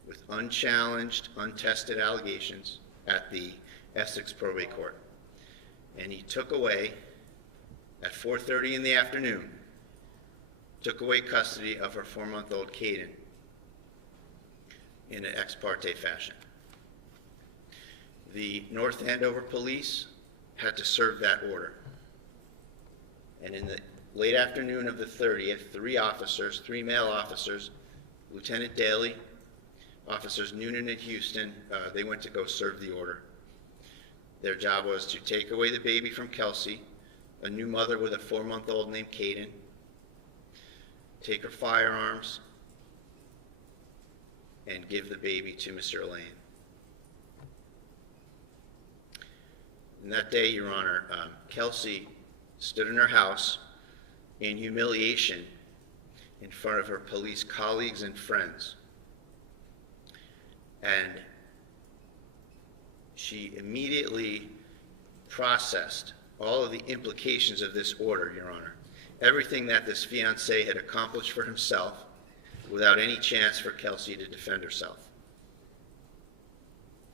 with unchallenged, untested allegations at the Essex Probate Court. And he took away, at 4:30 in the afternoon, took away custody of her 4-month-old Caden in an ex parte fashion. The North Andover police had to serve that order. And in the late afternoon of the 30th, 3 male officers, Lieutenant Daly, Officers Noonan and Houston, they went to go serve the order. Their job was to take away the baby from Kelsey, a new mother with a 4-month-old named Caden, take her firearms, and give the baby to Mr. Elaine. And that day, Your Honor, Kelsey stood in her house in humiliation in front of her police colleagues and friends. And she immediately processed all of the implications of this order, Your Honor. Everything that this fiancé had accomplished for himself without any chance for Kelsey to defend herself.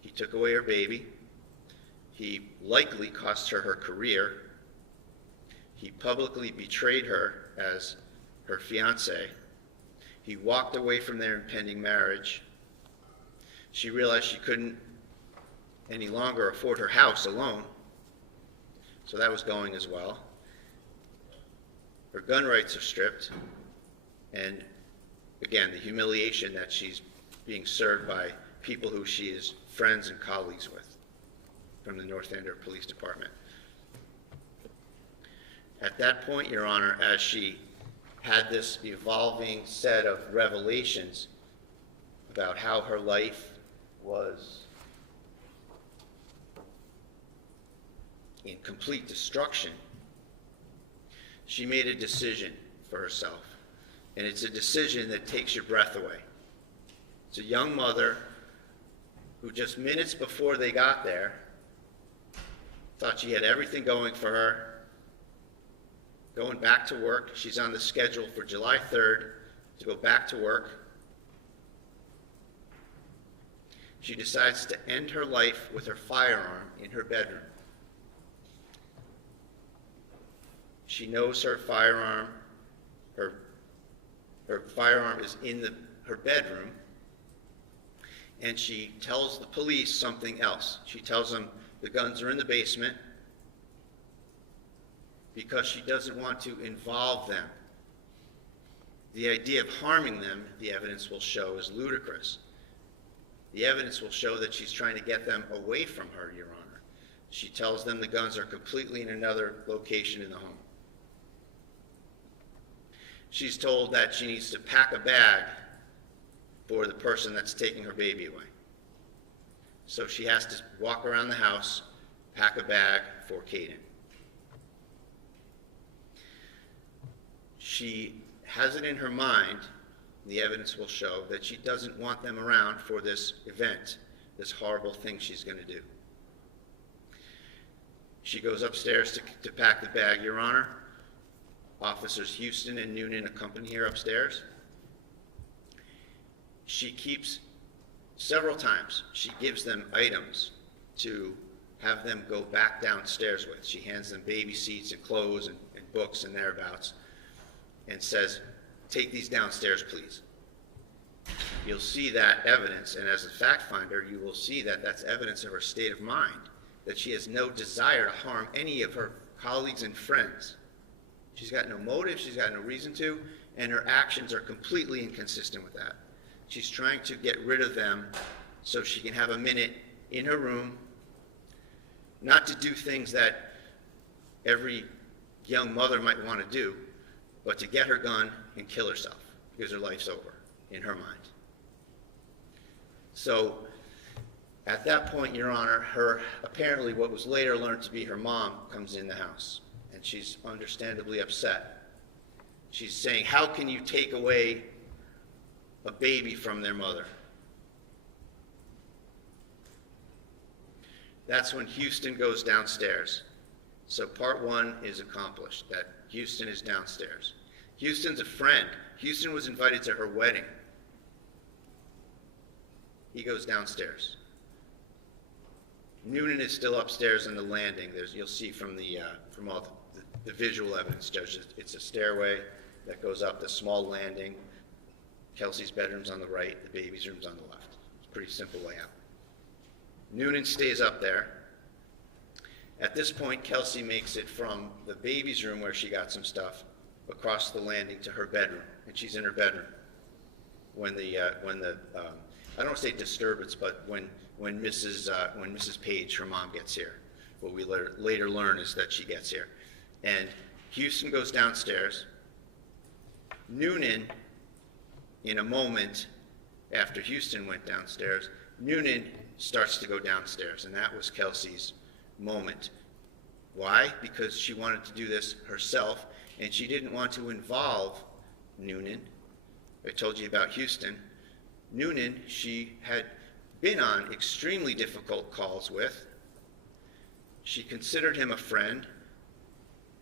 He took away her baby. He likely cost her her career. He publicly betrayed her as her fiancé. He walked away from their impending marriage. She realized she couldn't any longer afford her house alone, so that was going as well. Her gun rights are stripped, and again, the humiliation that she's being served by people who she is friends and colleagues with from the North Andover Police Department. At that point, Your Honor, as she had this evolving set of revelations about how her life was in complete destruction, she made a decision for herself. And it's a decision that takes your breath away. It's a young mother who just minutes before they got there thought she had everything going for her, going back to work. She's on the schedule for July 3rd to go back to work. She decides to end her life with her firearm in her bedroom. She knows her firearm is in her bedroom, and she tells the police something else. She tells them the guns are in the basement because she doesn't want to involve them. The idea of harming them, the evidence will show, is ludicrous. The evidence will show that she's trying to get them away from her, Your Honor. She tells them the guns are completely in another location in the home. She's told that she needs to pack a bag for the person that's taking her baby away. So she has to walk around the house, pack a bag for Caden. She has it in her mind, the evidence will show, that she doesn't want them around for this event, this horrible thing she's going to do. She goes upstairs to pack the bag, Your Honor. Officers Houston and Noonan accompany her upstairs. She keeps, several times, she gives them items to have them go back downstairs with. She hands them baby seats and clothes and books and thereabouts and says, take these downstairs, please. You'll see that evidence, and as a fact finder, you will see that that's evidence of her state of mind, that she has no desire to harm any of her colleagues and friends. She's got no motive, she's got no reason to, and her actions are completely inconsistent with that. She's trying to get rid of them so she can have a minute in her room, not to do things that every young mother might want to do, but to get her gun and kill herself, because her life's over, in her mind. So, at that point, Your Honor, apparently what was later learned to be her mom comes in the house, and she's understandably upset. She's saying, how can you take away a baby from their mother? That's when Houston goes downstairs. So part one is accomplished, that Houston is downstairs. Houston's a friend. Houston was invited to her wedding. He goes downstairs. Noonan is still upstairs on the landing. You'll see from all the visual evidence, Judge, it's a stairway that goes up the small landing. Kelsey's bedroom's on the right, the baby's room's on the left. It's a pretty simple layout. Noonan stays up there. At this point, Kelsey makes it from the baby's room where she got some stuff across the landing to her bedroom, and she's in her bedroom when I don't want to say disturbance, but when Mrs. Page, her mom, gets here. What we later learn is that she gets here. And Houston goes downstairs. Noonan, in a moment after Houston went downstairs, Noonan starts to go downstairs, and that was Kelsey's moment. Why? Because she wanted to do this herself, and she didn't want to involve Noonan. I told you about Houston. Noonan, she had been on extremely difficult calls with. She considered him a friend,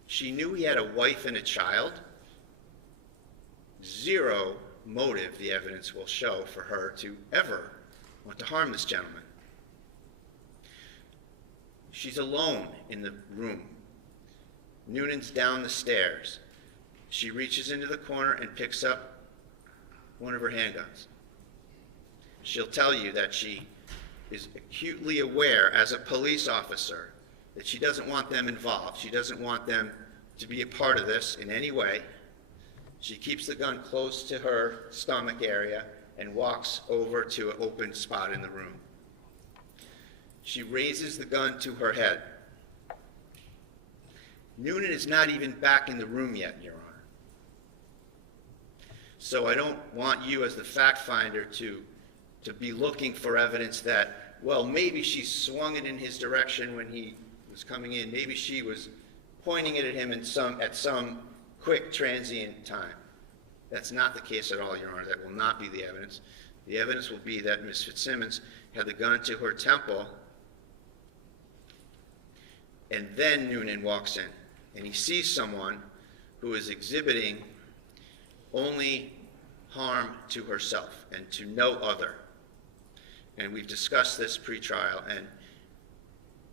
She knew he had a wife and a child. Zero motive, the evidence will show, for her to ever want to harm this gentleman. She's alone in the room. Noonan's down the stairs. She reaches into the corner and picks up one of her handguns. She'll tell you that she is acutely aware as a police officer that she doesn't want them involved. She doesn't want them to be a part of this in any way. She keeps the gun close to her stomach area and walks over to an open spot in the room. She raises the gun to her head. Noonan is not even back in the room yet, Your Honor. So I don't want you as the fact finder to be looking for evidence that, well, maybe she swung it in his direction when he was coming in. Maybe she was pointing it at him at some quick transient time. That's not the case at all, Your Honor. That will not be the evidence. The evidence will be that Ms. Fitzsimmons had the gun to her temple, and then Noonan walks in, and he sees someone who is exhibiting only harm to herself and to no other. And we've discussed this pre-trial, and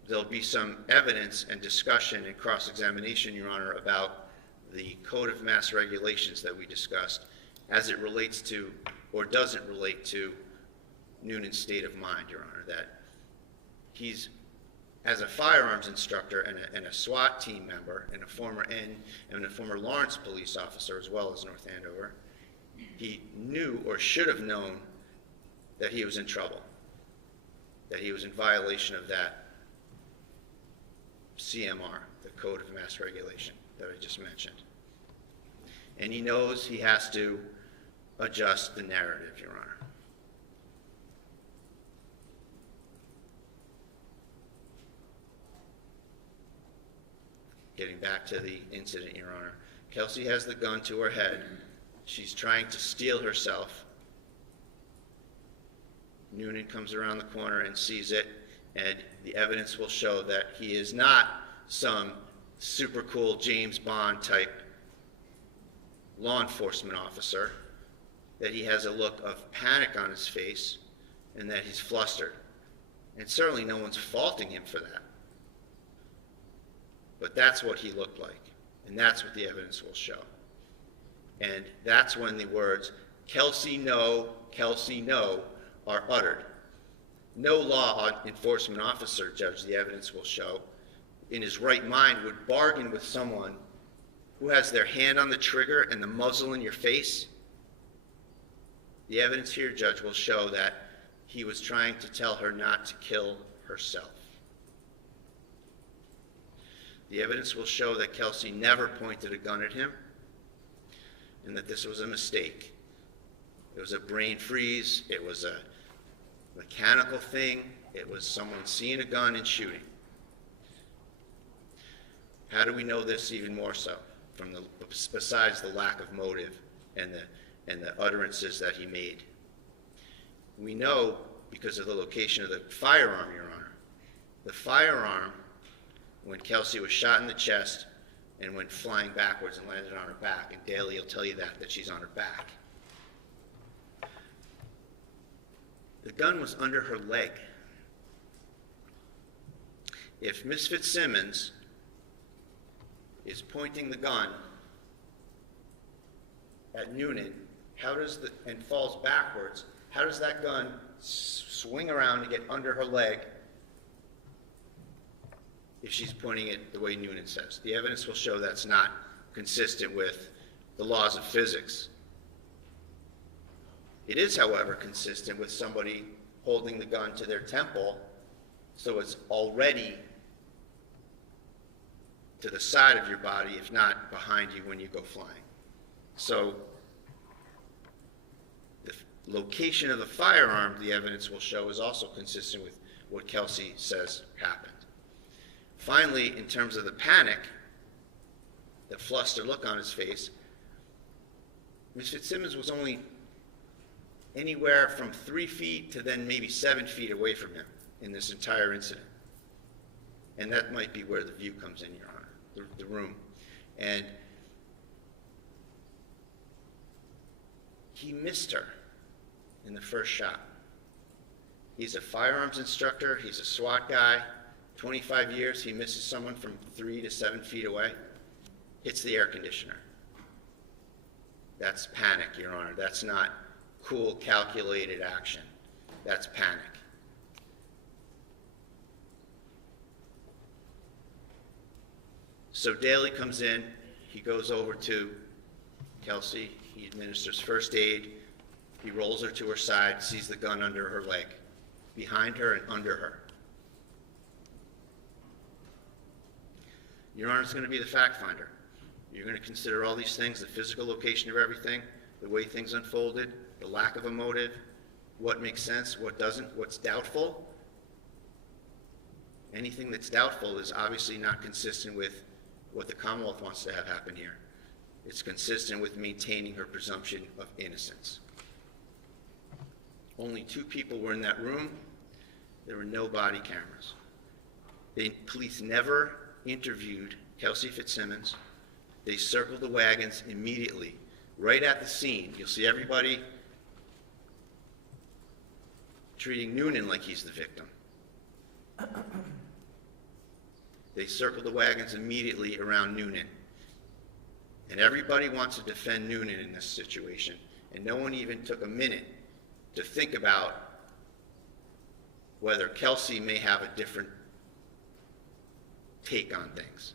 there'll be some evidence and discussion and cross-examination, Your Honor, about the Code of Mass Regulations that we discussed as it relates to, or doesn't relate to, Noonan's state of mind, Your Honor, that he's, as a firearms instructor and a SWAT team member and a former Lawrence police officer as well as North Andover, he knew or should have known that he was in trouble, that he was in violation of that CMR, the Code of Mass Regulation that I just mentioned. And he knows he has to adjust the narrative, Your Honor. Getting back to the incident, Your Honor. Kelsey has the gun to her head. She's trying to steel herself. Noonan comes around the corner and sees it, and the evidence will show that he is not some super cool James Bond type law enforcement officer, that he has a look of panic on his face, and that he's flustered. And certainly no one's faulting him for that. But that's what he looked like, and that's what the evidence will show. And that's when the words, Kelsey, no, are uttered. No law enforcement officer, Judge, the evidence will show, in his right mind would bargain with someone who has their hand on the trigger and the muzzle in your face. The evidence here, Judge, will show that he was trying to tell her not to kill herself. The evidence will show that Kelsey never pointed a gun at him and that this was a mistake. It was a brain freeze. It was a mechanical thing. It was someone seeing a gun and shooting. How do we know this even more so? Besides the lack of motive and the utterances that he made. We know because of the location of the firearm, Your Honor. The firearm, when Kelsey was shot in the chest and went flying backwards and landed on her back, and Daly will tell you that she's on her back. The gun was under her leg. If Miss Fitzsimmons is pointing the gun at Noonan, and falls backwards, how does that gun swing around to get under her leg if she's pointing it the way Noonan says? The evidence will show that's not consistent with the laws of physics. It is, however, consistent with somebody holding the gun to their temple, so it's already to the side of your body, if not behind you when you go flying. So the location of the firearm, the evidence will show, is also consistent with what Kelsey says happened. Finally, in terms of the panic, the flustered look on his face, Ms. Fitzsimmons was only anywhere from 3 feet to then maybe 7 feet away from him in this entire incident. And that might be where the view comes in, Your Honor, the room. And he missed her in the first shot. He's a firearms instructor. He's a SWAT guy. 25 years, he misses someone from 3 to 7 feet away. Hits the air conditioner. That's panic, Your Honor. That's not cool, calculated action. That's panic. So Daly comes in. He goes over to Kelsey. He administers first aid. He rolls her to her side, sees the gun under her leg, behind her and under her. Your Honor is going to be the fact finder. You're going to consider all these things, the physical location of everything, the way things unfolded, the lack of a motive, what makes sense, what doesn't, what's doubtful. Anything that's doubtful is obviously not consistent with what the Commonwealth wants to have happen here. It's consistent with maintaining her presumption of innocence. Only 2 people were in that room. There were no body cameras. The police never interviewed Kelsey Fitzsimmons. They circled the wagons immediately, right at the scene. You'll see everybody treating Noonan like he's the victim. They circled the wagons immediately around Noonan. And everybody wants to defend Noonan in this situation, and no one even took a minute to think about whether Kelsey may have a different take on things,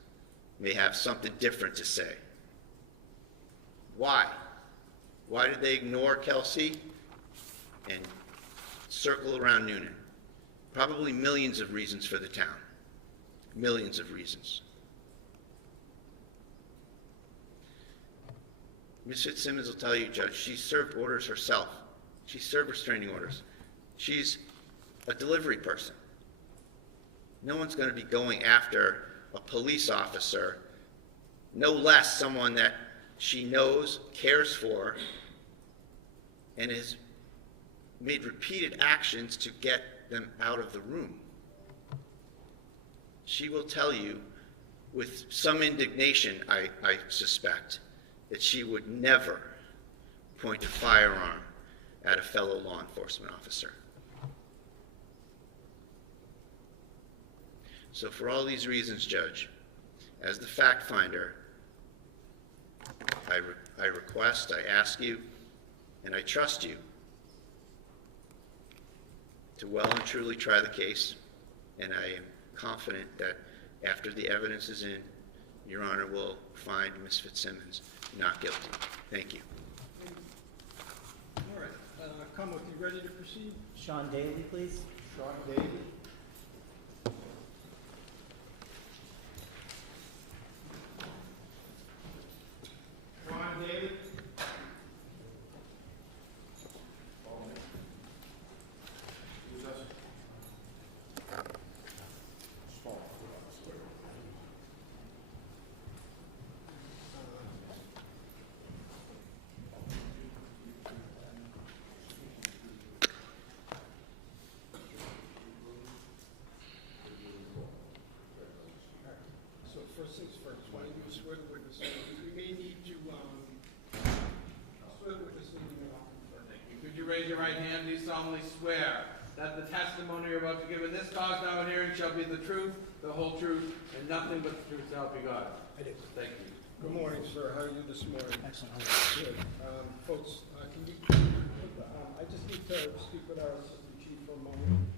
may have something different to say. Why? Why did they ignore Kelsey and circle around Noonan? Probably millions of reasons for the town. Millions of reasons. Ms. Fitzsimmons will tell you, Judge, she served orders herself. She served restraining orders. She's a delivery person. No one's going to be going after a police officer, no less someone that she knows, cares for, and has made repeated actions to get them out of the room. She will tell you, with some indignation, I suspect, that she would never point a firearm at a fellow law enforcement officer. So for all these reasons, Judge, as the fact finder, I request, I ask you, and I trust you to well and truly try the case, and I am confident that after the evidence is in, Your Honor will find Ms. Fitzsimmons not guilty. Thank you. All right, Commonwealth, you ready to proceed? Sean Daly, please. Sean Daly. Ron David. So first things first, why don't you swear the witness? We may need to swear the witness in the office. Thank you. Could you raise your right hand? Do you solemnly swear that the testimony you're about to give in this cause now and hearing shall be the truth, the whole truth, and nothing but the truth so help you God? I do. Thank you. Good morning, sir. How are you this morning? Excellent. Good. Folks, can you, I just need to speak with our assistant chief for a moment.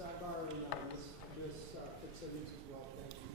Sagar and Ms. Fitzsimmons as well, thank you.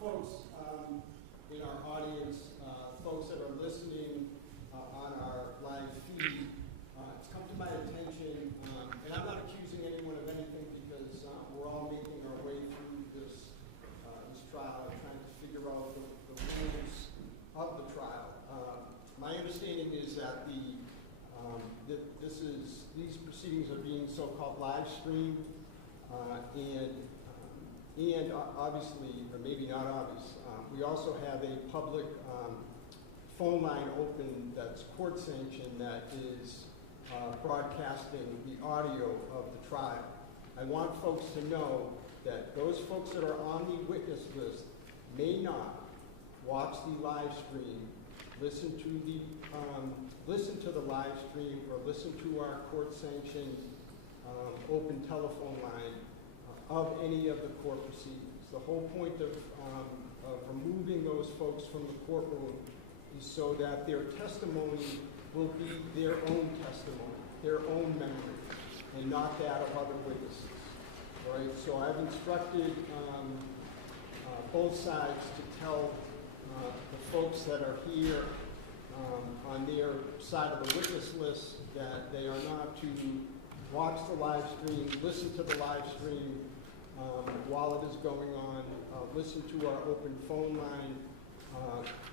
Folks in our audience, folks that are listening on our live feed, it's come to my attention, and I'm not accusing anyone of anything because we're all making our way through this trial, trying to figure out the rules of the trial. My understanding is that these proceedings are being so-called live streamed, and obviously, or maybe not obvious, we also have a public phone line open that's court sanctioned that is broadcasting the audio of the trial. I want folks to know that those folks that are on the witness list may not watch the live stream, listen to the live stream, or listen to our court-sanctioned open telephone line of any of the court proceedings. The whole point of removing those folks from the courtroom is so that their testimony will be their own testimony, their own memory, and not that of other witnesses. All right? So I've instructed both sides to tell the folks that are here on their side of the witness list that they are not to watch the live stream, listen to the live stream while it is going on, listen to our open phone line.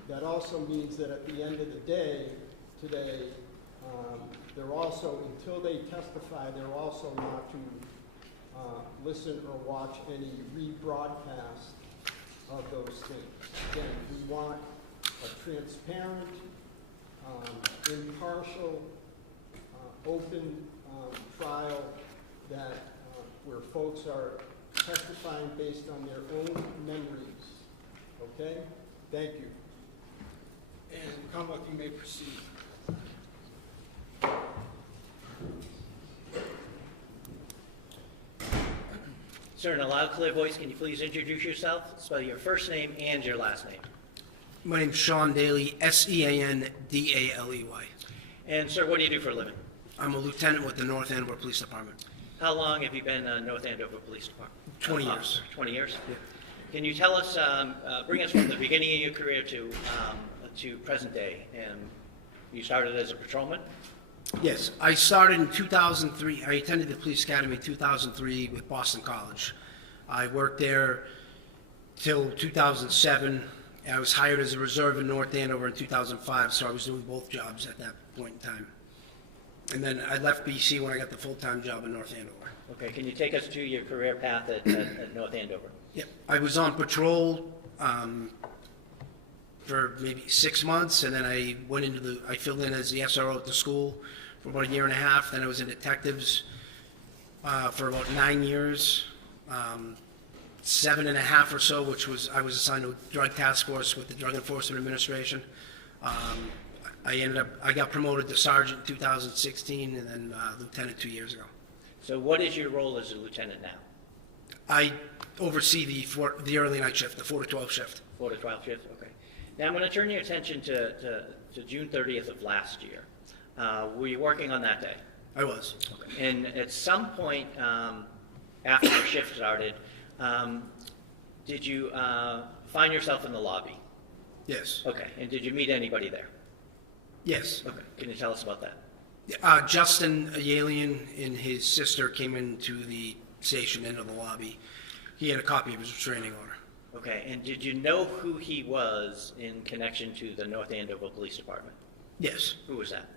That also means that at the end of the day today, they're also, until they testify, they're also not to listen or watch any rebroadcast of those things. Again, we want a transparent, impartial, open trial that where folks are testifying based on their own memories. Okay? Thank you. And Commonwealth, you may proceed. Sir, in a loud, clear voice, can you please introduce yourself? Spell your first name and your last name. My name's Sean Daly, S-E-A-N-D-A-L-E-Y. And, sir, what do you do for a living? I'm a lieutenant with the North Andover Police Department. How long have you been North Andover Police Department? 20 years. 20 years? Yeah. Can you tell us, bring us from the beginning of your career to present day? And you started as a patrolman? Yes, I started in 2003. I attended the police academy in 2003 with Boston College. I worked there till 2007. I was hired as a reserve in North Andover in 2005, so I was doing both jobs at that point in time. And then I left BC when I got the full-time job in North Andover. Okay, can you take us to your career path at North Andover? Yep, I was on patrol for maybe 6 months, and then I went into I filled in as the SRO at the school for about a year and a half. Then I was in detectives for about 9 years, 7.5 or so, which was I was assigned to a drug task force with the Drug Enforcement Administration. I got promoted to sergeant in 2016, and then lieutenant 2 years ago. So what is your role as a lieutenant now? I oversee the early night shift, the 4 to 12 shift. 4 to 12 shift, okay. Now I'm going to turn your attention to June 30th of last year. Were you working on that day? I was. Okay. And at some point after your shift started, did you find yourself in the lobby? Yes. Okay. And did you meet anybody there? Yes. Okay. Can you tell us about that? Justin, a Yalian, and his sister came into the station, into the lobby. He had a copy of his restraining order. Okay. And did you know who he was in connection to the North Andover Police Department? Yes. Who was that?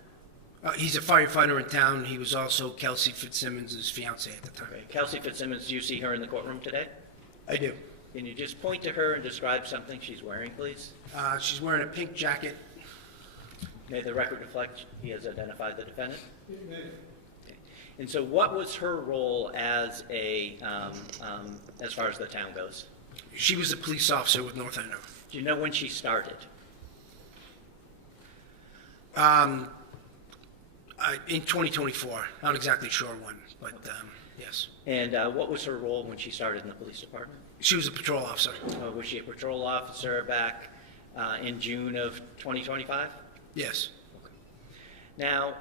He's a firefighter in town. He was also Kelsey Fitzsimmons' fiancé at the time. Okay. Kelsey Fitzsimmons, do you see her in the courtroom today? I do. Can you just point to her and describe something she's wearing, please? She's wearing a pink jacket. May the record reflect he has identified the defendant? Okay. And so what was her role as as far as the town goes? She was a police officer with North Andover. Do you know when she started? In 2024. Not exactly sure when, but yes. And what was her role when she started in the police department? She was a patrol officer. Was she a patrol officer back in June of 2025? Yes. Okay. Now,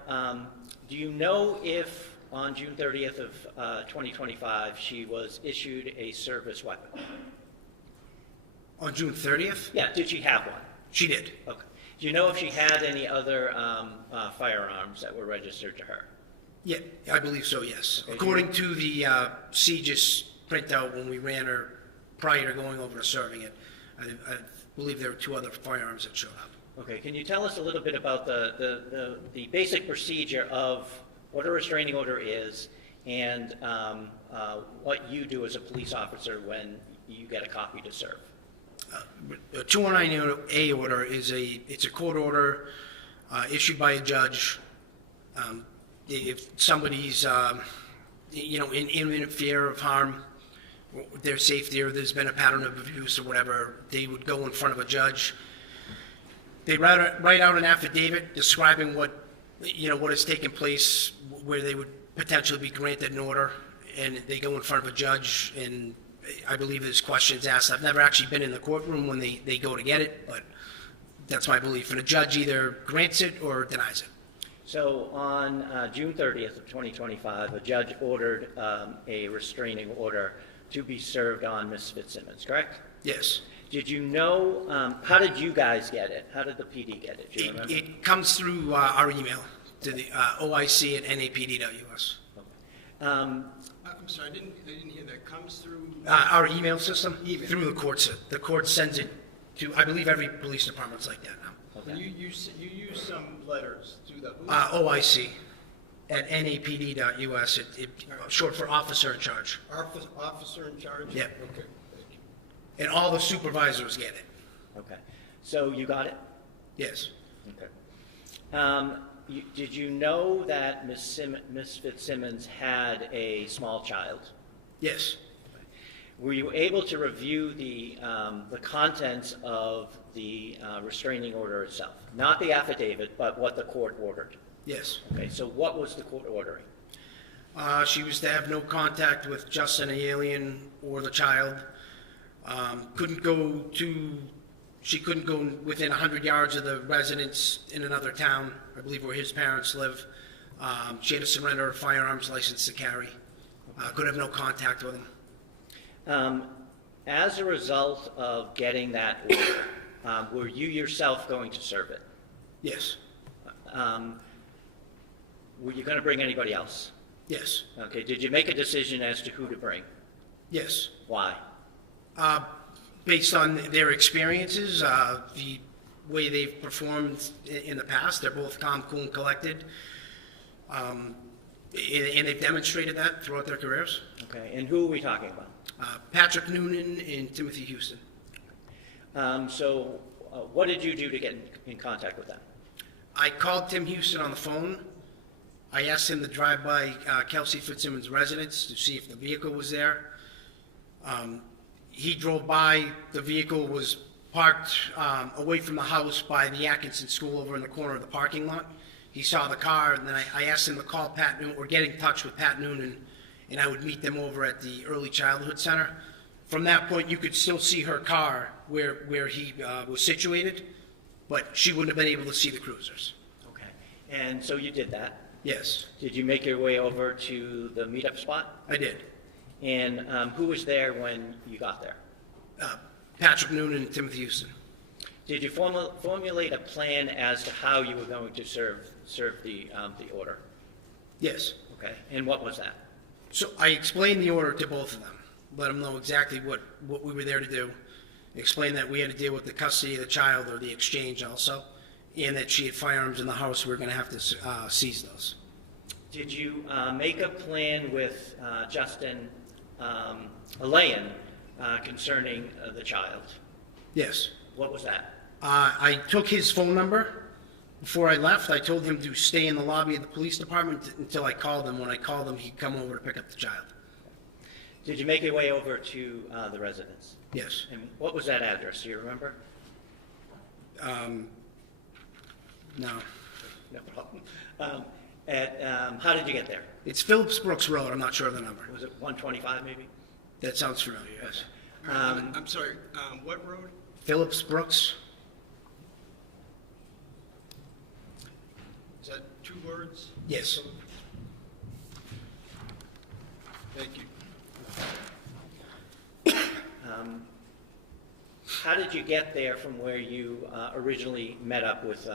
do you know if on June 30th of 2025 she was issued a service weapon? On June 30th? Yeah, did she have one? She did. Okay. Do you know if she had any other firearms that were registered to her? Yeah, I believe so, yes. Okay, According to the CJIS printout when we ran her prior to going over to serving it, I believe there were 2 other firearms that showed up. Okay, can you tell us a little bit about the basic procedure of what a restraining order is and what you do as a police officer when you get a copy to serve? A 219A order it's a court order issued by a judge. If somebody's, in imminent fear of harm, their safety, or there's been a pattern of abuse or whatever, they would go in front of a judge. They write out an affidavit describing what has taken place, where they would potentially be granted an order, and they go in front of a judge, and I believe there's questions asked. I've never actually been in the courtroom when they go to get it, but that's my belief. And a judge either grants it or denies it. So on June 30th of 2025, a judge ordered a restraining order to be served on Ms. Fitzsimmons, correct? Yes. Did you know, how did you guys get it? How did the PD get it? Do you remember? It comes through our email to the OIC at NAPD.us. I'm sorry, I didn't hear that. Comes through? Our email system? Email. Through the courts. The court sends it to, I believe every police department's like that now. Okay. And you use some letters to the... OIC at NAPD.us, short for officer in charge. Officer in charge? Yeah. Okay, thank you. And all the supervisors get it. Okay. So you got it? Yes. Okay. Did you know that Ms. Fitzsimmons had a small child? Yes. Were you able to review the contents of the restraining order itself? Not the affidavit, but what the court ordered? Yes. Okay, so what was the court ordering? She was to have no contact with Justin, the alien, or the child. She couldn't go within 100 yards of the residence in another town, I believe where his parents live. She had to surrender her firearms license to carry. Could have no contact with him. As a result of getting that order, were you yourself going to serve it? Yes. Were you going to bring anybody else? Yes. Okay, did you make a decision as to who to bring? Yes. Why? Based on their experiences, the way they've performed in the past, they're both calm, cool, and collected. And they've demonstrated that throughout their careers. Okay, and who are we talking about? Patrick Noonan and Timothy Houston. What did you do to get in contact with them? I called Tim Houston on the phone. I asked him to drive by Kelsey Fitzsimmons' residence to see if the vehicle was there. He drove by. The vehicle was parked away from the house by the Atkinson School over in the corner of the parking lot. He saw the car, and then I asked him to call Pat Noonan, or get in touch with Pat Noonan, and I would meet them over at the Early Childhood Center. From that point, you could still see her car where he was situated, but she wouldn't have been able to see the cruisers. Okay, and so you did that? Yes. Did you make your way over to the meetup spot? I did. And who was there when you got there? Patrick Noonan and Timothy Houston. Did you formulate a plan as to how you were going to serve the order? Yes. Okay, and what was that? So I explained the order to both of them, let them know exactly what we were there to do, explained that we had to deal with the custody of the child, or the exchange also, and that she had firearms in the house. We were going to have to seize those. Did you make a plan with Justin Alayan concerning the child? Yes. What was that? I took his phone number. Before I left, I told him to stay in the lobby of the police department until I called him. When I called him, he'd come over to pick up the child. Did you make your way over to the residence? Yes. And what was that address? Do you remember? No. No problem. How did you get there? It's Phillips Brooks Road. I'm not sure of the number. Was it 125 maybe? That sounds familiar, yes. I'm sorry, what road? Phillips Brooks. Is that 2 words? Yes. Thank you. how did you get there from where you originally met up with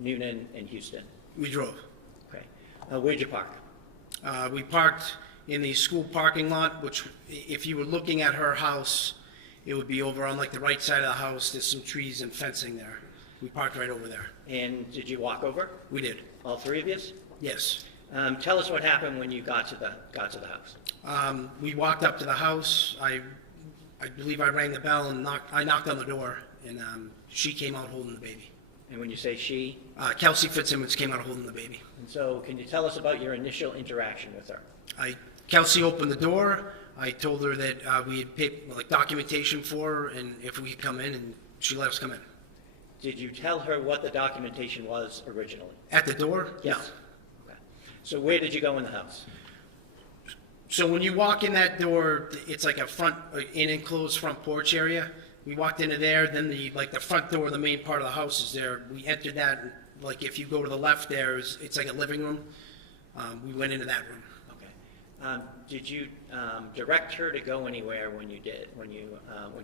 Noonan and Houston? We drove. Okay. Where'd you park? We parked in the school parking lot, which if you were looking at her house, it would be over on like the right side of the house. There's some trees and fencing there. We parked right over there. And did you walk over? We did. All three of you? Yes. Tell us what happened when you got to the house. We walked up to the house. I believe I rang the bell and I knocked on the door, and she came out holding the baby. And when you say she? Kelsey Fitzsimmons came out holding the baby. And so can you tell us about your initial interaction with her? Kelsey opened the door. I told her that we had paid documentation for her, and if we could come in, and she let us come in. Did you tell her what the documentation was originally? At the door? Yes. No. Okay. So where did you go in the house? So when you walk in that door, it's like an enclosed front porch area. We walked into there, then the front door, the main part of the house is there. We entered that, and if you go to the left there, it's like a living room. We went into that room. Okay. Did you direct her to go anywhere when you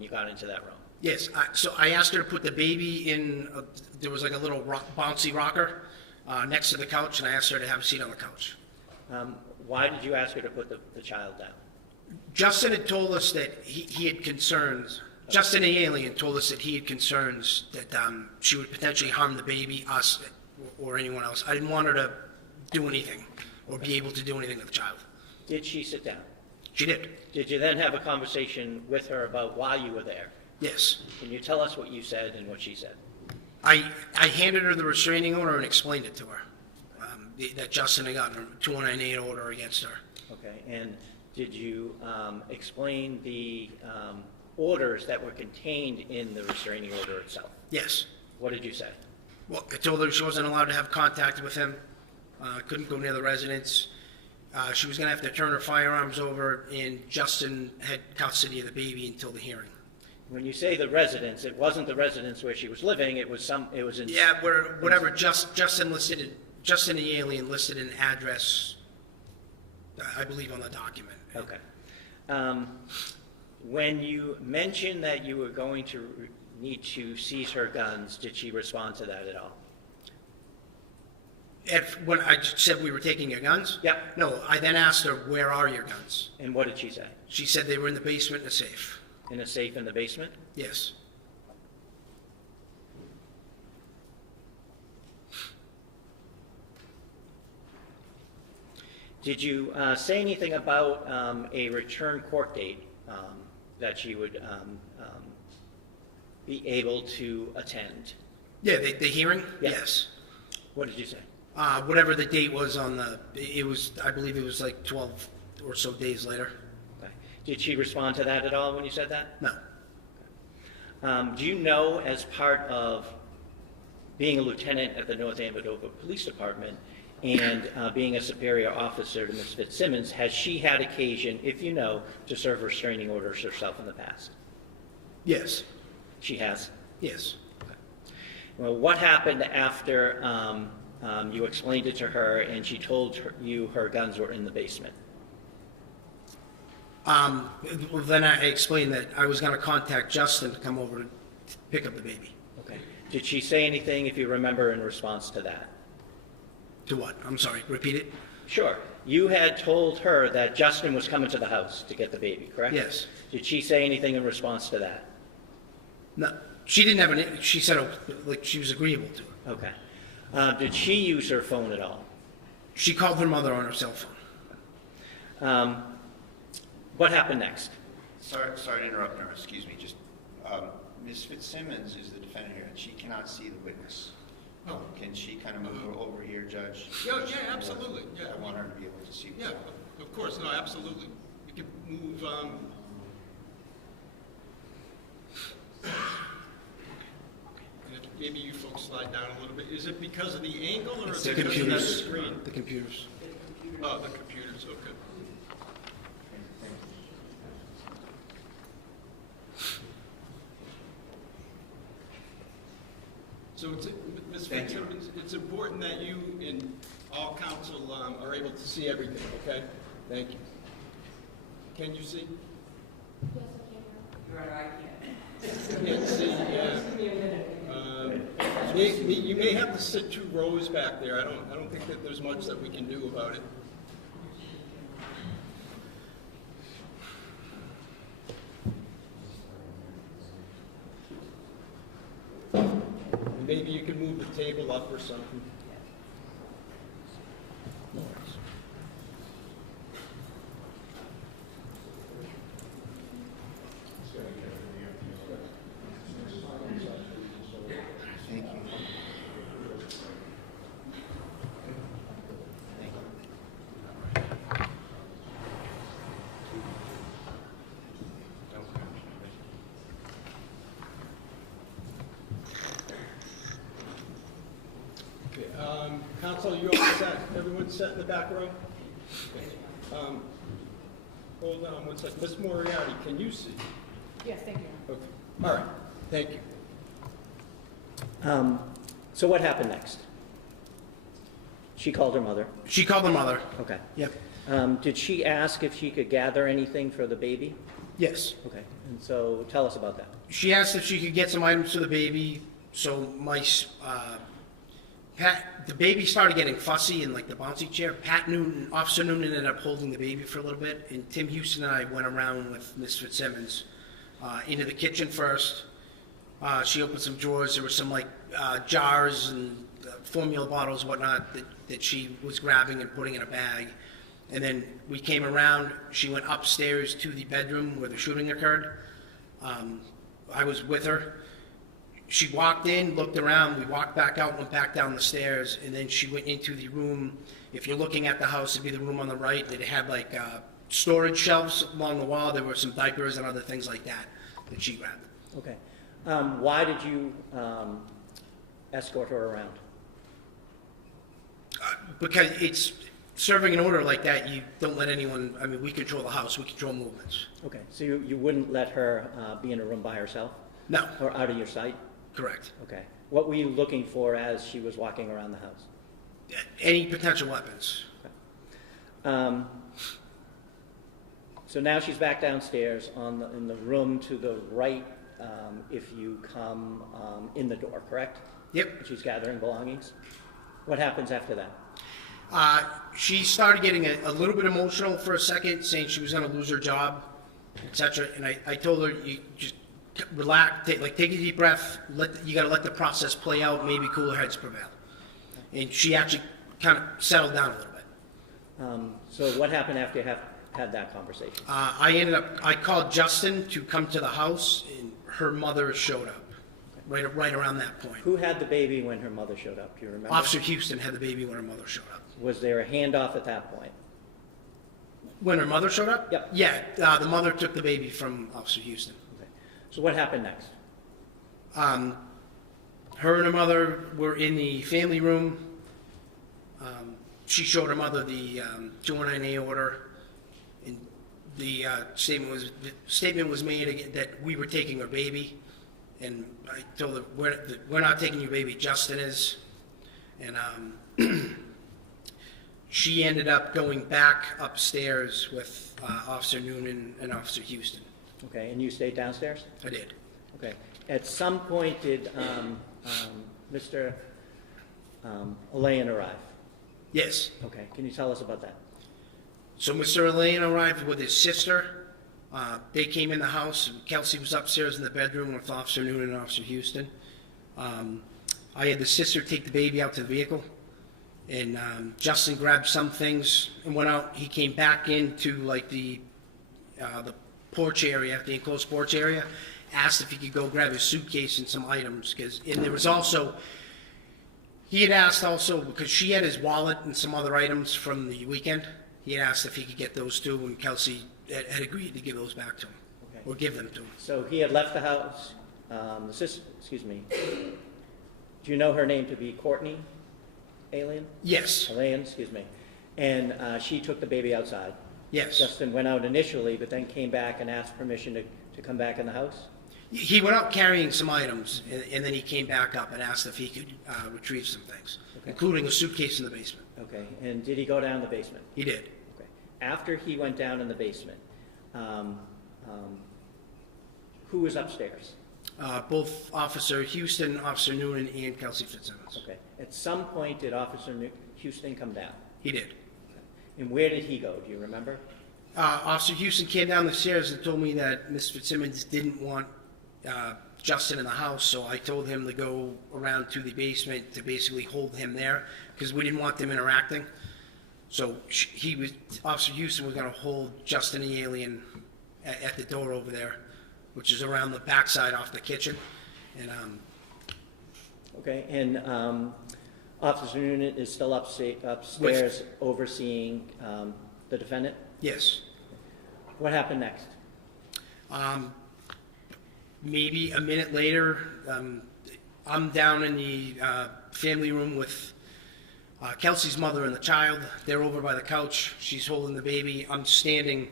got into that room? Yes. So I asked her to put the baby in. There was like a little bouncy rocker next to the couch, and I asked her to have a seat on the couch. Why did you ask her to put the child down? Justin had told us that he had concerns. Justin, the alien, told us that he had concerns that she would potentially harm the baby, us, or anyone else. I didn't want her to do anything or be able to do anything to the child. Did she sit down? She did. Did you then have a conversation with her about why you were there? Yes. Can you tell us what you said and what she said? I handed her the restraining order and explained it to her, that Justin had gotten a 298 order against her. Okay, and did you explain the orders that were contained in the restraining order itself? Yes. What did you say? Well, I told her she wasn't allowed to have contact with him, couldn't go near the residence. She was going to have to turn her firearms over, and Justin had custody of the baby until the hearing. When you say the residence, it wasn't the residence where she was living. It was in. Yeah, whatever. Justin the alien listed an address, I believe, on the document. Okay. When you mentioned that you were going to need to seize her guns, did she respond to that at all? When I said we were taking your guns? Yeah. No, I then asked her, where are your guns? And what did she say? She said they were in the basement in a safe. In a safe in the basement? Yes. Did you say anything about a return court date that she would be able to attend? Yeah, the hearing? Yeah. Yes. What did you say? Whatever the date was I believe it was like 12 or so days later. Okay. Did she respond to that at all when you said that? No. Do you know, as part of being a lieutenant at the North Andover Police Department and being a superior officer to Ms. Fitzsimmons, has she had occasion, if you know, to serve restraining orders herself in the past? Yes. She has? Yes. Okay. Well, what happened after you explained it to her and she told you her guns were in the basement? Well, then I explained that I was going to contact Justin to come over to pick up the baby. Okay. Did she say anything, if you remember, in response to that? To what? I'm sorry, repeat it? Sure. You had told her that Justin was coming to the house to get the baby, correct? Yes. Did she say anything in response to that? No, she didn't have any, she said she was agreeable to it. Okay. Did she use her phone at all? She called her mother on her cell phone. What happened next? Sorry to interrupt, Nora, excuse me, just, Ms. Fitzsimmons is the defendant here, and she cannot see the witness. Oh. Can she kind of move over here, Judge? Yeah, absolutely, yeah. I want her to be able to see. Yeah, of course, no, absolutely. We can move, maybe you folks slide down a little bit. Is it because of the angle, or is it because of the screen? The computers. Oh, the computers, okay. So, Ms. Fitzsimmons, it's important that you and all counsel are able to see everything, okay? Thank you. Can you see? Yes, I can. You're right, I can't. Can't see. You may have to sit 2 rows back there. I don't think that there's much that we can do about it. Maybe you can move the table up or something. Thank you. Counsel, you all set? Everyone set in the back row? Okay. Hold on one second. Ms. Moriarty, can you see? Yes, thank you. Okay. All right. Thank you. So what happened next? She called her mother. She called her mother. Okay. Yep. Did she ask if she could gather anything for the baby? Yes. Okay. And so tell us about that. She asked if she could get some items for the baby. So the baby started getting fussy in like the bouncy chair. Officer Noonan ended up holding the baby for a little bit, and Tim Houston and I went around with Ms. Fitzsimmons into the kitchen first. She opened some drawers. There were some like jars and formula bottles, whatnot, that she was grabbing and putting in a bag. And then we came around. She went upstairs to the bedroom where the shooting occurred. I was with her. She walked in, looked around, we walked back out, went back down the stairs, and then she went into the room. If you're looking at the house, it'd be the room on the right. It had like storage shelves along the wall. There were some diapers and other things like that she grabbed. Okay. Why did you escort her around? Because it's serving an order like that, you don't let anyone, we control the house, we control movements. Okay. So you wouldn't let her be in a room by herself? No. Or out of your sight? Correct. Okay. What were you looking for as she was walking around the house? Any potential weapons. Okay. So now she's back downstairs in the room to the right if you come in the door, correct? Yep. She's gathering belongings. What happens after that? She started getting a little bit emotional for a second, saying she was going to lose her job, etc. And I told her, you just relax, take a deep breath. You got to let the process play out. Maybe cooler heads prevail. And she actually kind of settled down a little bit. So what happened after you had that conversation? I called Justin to come to the house, and her mother showed up right around that point. Who had the baby when her mother showed up? Do you remember? Officer Houston had the baby when her mother showed up. Was there a handoff at that point? When her mother showed up? Yep. Yeah, the mother took the baby from Officer Houston. Okay. So what happened next? Her and her mother were in the family room. She showed her mother the 209A order, and the statement was made that we were taking her baby, and I told her we're not taking your baby, Justin is, and she ended up going back upstairs with Officer Noonan and Officer Houston. Okay, and you stayed downstairs? I did. Okay. At some point, did Mr. Elaine arrive? Yes. Okay. Can you tell us about that? So Mr. Elaine arrived with his sister. They came in the house. Kelsey was upstairs in the bedroom with Officer Noonan and Officer Houston. I had the sister take the baby out to the vehicle, and Justin grabbed some things and went out. He came back into like the porch area, the enclosed porch area, asked if he could go grab his suitcase and some items, and there was also, he had asked also, because she had his wallet and some other items from the weekend, he had asked if he could get those too, and Kelsey had agreed to give those back to him, Okay. or give them to him. So he had left the house. The sister, excuse me. Do you know her name to be Courtney? Alien? Yes, Elaine, excuse me. And she took the baby outside. yes. Justin went out initially, but then came back and asked permission to come back in the house? He went out carrying some items, and then he came back up and asked if he could retrieve some things, Okay. including a suitcase in the basement. Okay. And did he go down the basement? He did. Okay. After he went down in the basement, who was upstairs? Both Officer Houston, Officer Noonan, and Kelsey Fitzsimmons. Okay. At some point, did Officer Houston come down? He did. And where did he go? Do you remember? Officer Houston came down the stairs and told me that Ms. Fitzsimmons didn't want Justin in the house, so I told him to go around to the basement to basically hold him there, because we didn't want them interacting. So Officer Houston was going to hold Justin the alien at the door over there, which is around the backside off the kitchen. And Okay, and Officer Noonan is still upstairs overseeing the defendant? yes. What happened next? Maybe a minute later, I'm down in the family room with Kelsey's mother and the child. They're over by the couch. She's holding the baby. I'm standing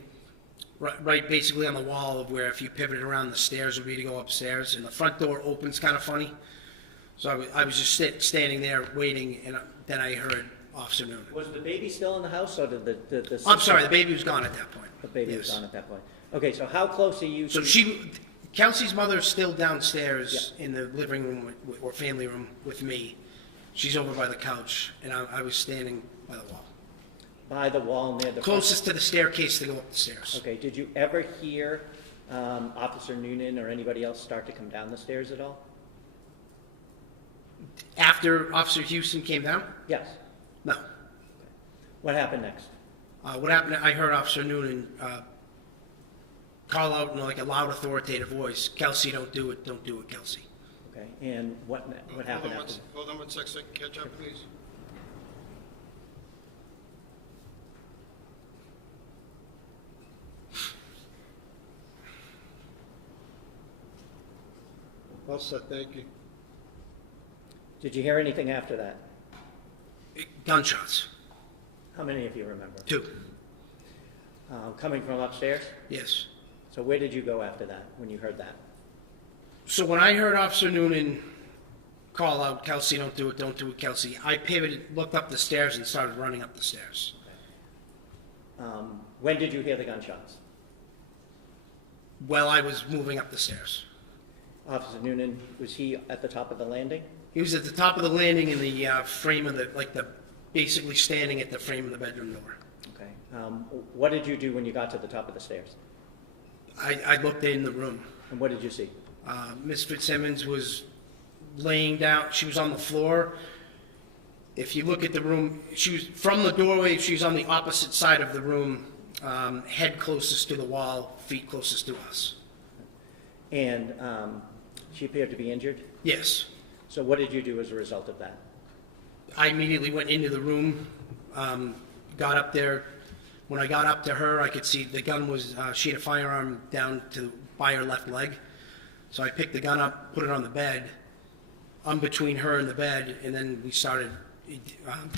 right basically on the wall of where if you pivoted around the stairs would be to go upstairs. And the front door opens kind of funny. So I was just standing there waiting, and then I heard Officer Noonan. Was the baby still in the house, or did the I'm sorry, the baby was gone at that point. The baby Yes. was gone at that point. Okay, so how close are you So to... Kelsey's mother's still downstairs in the living room or family room with me. She's over by the couch, and I was standing by the wall. By the wall near the... Closest to the staircase to go up the stairs. Okay, did you ever hear Officer Noonan or anybody else start to come down the stairs at all? After Officer Houston came down? Yes. No. What happened next? What happened, I heard Officer Noonan call out in like a loud authoritative voice, "Kelsey, don't do it, Kelsey." Okay, and what happened after? Hold on one sec, so I can catch up, please. Well said, thank you. Did you hear anything after that? Gunshots. How many of you remember? 2. Coming from upstairs? Yes. So where did you go after that, when you heard that? So when I heard Officer Noonan call out, "Kelsey, don't do it, Kelsey," I pivoted, looked up the stairs, and started running up the stairs. When did you hear the gunshots? While I was moving up the stairs. Officer Noonan, was he at the top of the landing? He was at the top of the landing in the frame of basically standing at the frame of the bedroom door. Okay. What did you do when you got to the top of the stairs? I looked in the room. And what did you see? Miss Fitzsimmons was laying down. She was on the floor. If you look at the room, she was from the doorway. She was on the opposite side of the room, head closest to the wall, feet closest to us. And she appeared to be injured? Yes. So what did you do as a result of that? I immediately went into the room, got up there. When I got up to her, I could see the gun was, she had a firearm down by her left leg. So I picked the gun up, put it on the bed. I'm between her and the bed, and then we started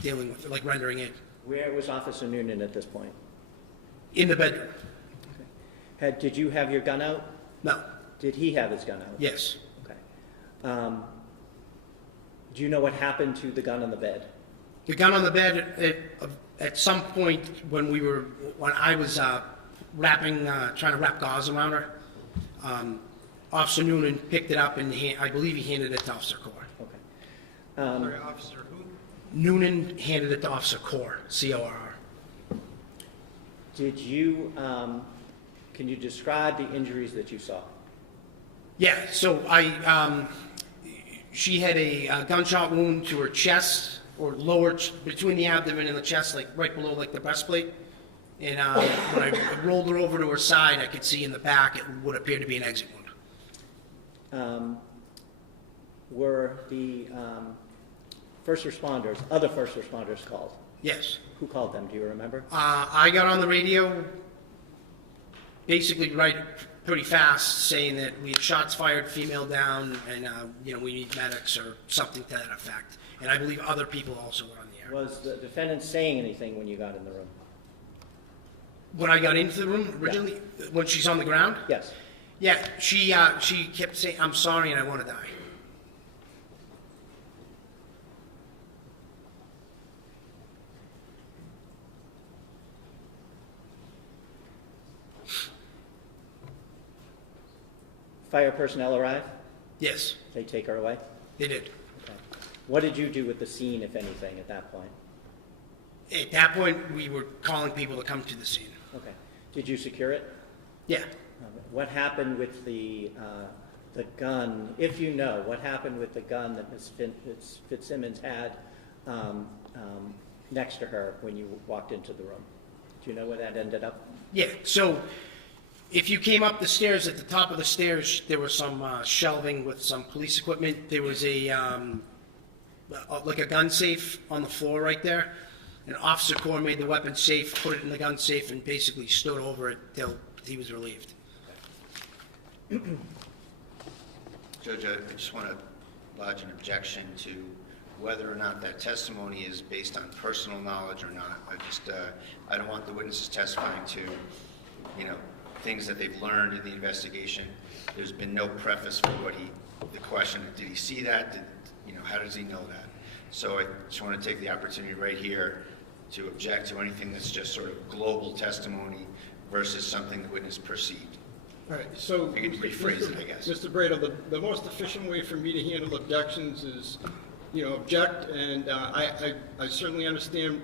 dealing with it, like rendering it. Where was Officer Noonan at this point? In the bedroom. Okay. Did you have your gun out? No. Did he have his gun out? Yes. Okay. Do you know what happened to the gun on the bed? The gun on the bed, at some point when I was trying to wrap gauze around her, Officer Noonan picked it up and I believe he handed it to Officer Core. Okay. Sorry, Officer who? Noonan handed it to Officer Core, C-O-R-R. Did you, can you describe the injuries that you saw? Yeah, so she had a gunshot wound to her chest, or lower, between the abdomen and the chest, like right below like the breastplate. And when I rolled her over to her side, I could see in the back it would appear to be an exit wound. Were the other first responders called? Yes. Who called them, do you remember? I got on the radio basically pretty fast saying that we had shots fired, female down, and we need medics or something to that effect. And I believe other people also were on the air. Was the defendant saying anything when you got in the room? When I got into the room originally, when she's on the ground? Yes. Yeah, she kept saying, "I'm sorry and I want to die." Fire personnel arrived? Yes, They take her away? they did. Okay. What did you do with the scene, if anything, at that point? At that point, we were calling people to come to the scene. Okay. Did you secure it? Yeah. What happened with the gun, if you know, what happened with the gun that Ms. Fitzsimmons had next to her when you walked into the room? Do you know where that ended up? Yeah, so if you came up the stairs, at the top of the stairs, there was some shelving with some police equipment. There was like a gun safe on the floor right there. And Officer Core made the weapon safe, put it in the gun safe, and basically stood over it till he was relieved. Judge, I just want to lodge an objection to whether or not that testimony is based on personal knowledge or not. I don't want the witnesses testifying to, things that they've learned in the investigation. There's been no preface for the question, did he see that? How does he know that? So I just want to take the opportunity right here to object to anything that's just sort of global testimony versus something the witness perceived. All right, so. You can rephrase it, I guess. Mr. Brado, the most efficient way for me to handle objections is, object, and I certainly understand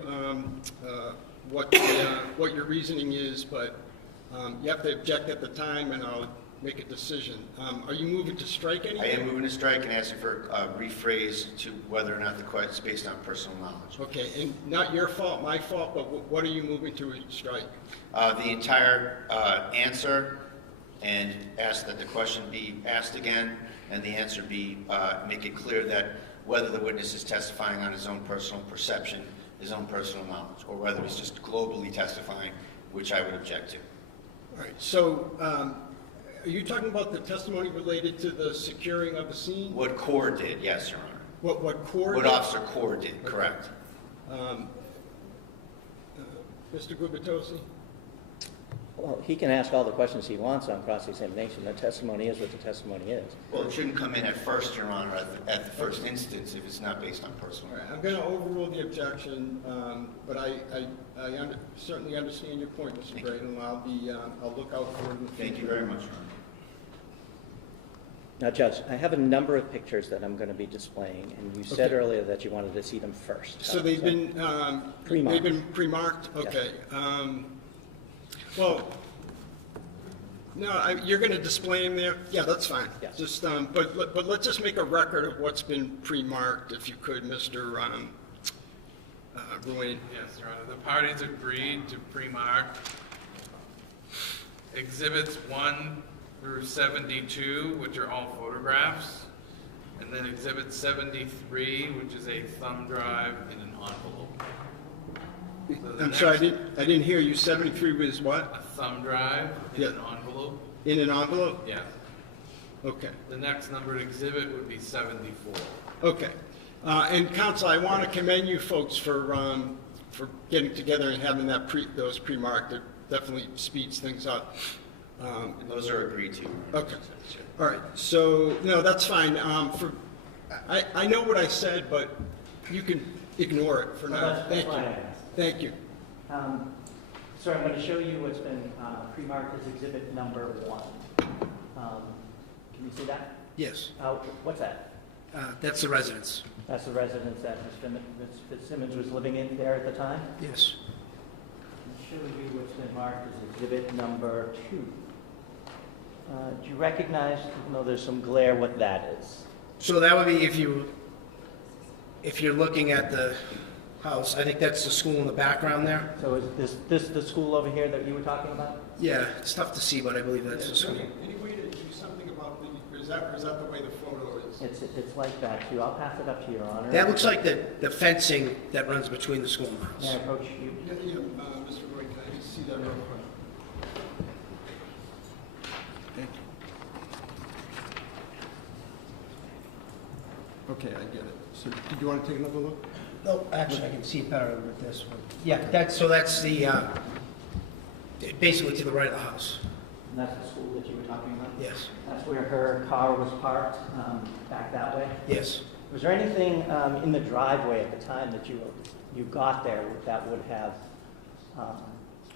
what your reasoning is, but you have to object at the time, and I'll make a decision. Are you moving to strike anything? I am moving to strike and asking for a rephrase to whether or not the question is based on personal knowledge. Okay, and not your fault, my fault, but what are you moving to strike? The entire answer, and ask that the question be asked again, and the answer be, make it clear that whether the witness is testifying on his own personal perception, his own personal knowledge, or whether he's just globally testifying, which I would object to. All right, so are you talking about the testimony related to the securing of the scene? What Core did, yes, Your Honor. What Core What did? Officer Core did, correct. Mr. Gubitosi? Well, he can ask all the questions he wants on cross-examination. The testimony is what the testimony is. Well, it shouldn't come in at first, Your Honor, at the first instance if it's not based on personal All right, knowledge. I'm going to overrule the objection, but I certainly understand your point, Mr. Brady, and I'll look out for it in the future. Thank you very much, Your Honor. Now, Judge, I have a number of pictures that I'm going to be displaying, and you said Okay. earlier that you wanted to see them first. So they've been Pre-marked. They've been pre-marked. Okay. Well, no, you're going to display them there. Yeah, that's fine. Yes. Just but let's just make a record of what's been pre-marked, if you could, Mr. Ruane. Yes, Your Honor. The parties agreed to pre-mark Exhibits 1 through 72, which are all photographs, and then Exhibit 73, which is a thumb drive in an envelope. So I'm sorry, I didn't hear you. 73 was what? A thumb drive in an envelope. In an envelope? Yes. Okay. The next numbered exhibit would be 74. Okay. And counsel, I want to commend you folks for getting together and having those pre-marked. It definitely speeds things up. And those are agreed to. Okay. All right. So no, that's fine. I know what I said, but you can ignore it for now. That's Thank you. why I asked. Thank you. So I'm going to show you what's been pre-marked as exhibit number 1. Can you see that? Yes, What's that? that's the residence. That's the residence that Ms. Fitzsimmons was living in there at the time? Yes. I'll show you what's been marked as exhibit number 2. Do you recognize, even though there's some glare, what that is? So that would be if you're looking at the house, I think that's the school in the background there. So is this the school over here that you were talking about? Yeah, it's tough to see, but I believe that's the school. Any way to do something about is that the way the photo is? It's like that too. I'll pass it up to Your Honor. That looks like the fencing that runs between the school and the May I house. approach you? Yeah, Mr. Roy, can I just see that real quick? Thank you. Okay, I get it. So, did you want to take another look? No, actually, I can see it better with this one. Yeah, that's the, basically to the right of the house. And that's the school that you were talking about? Yes. That's where her car was parked, back that way? Yes. Was there anything in the driveway at the time that you got there that would have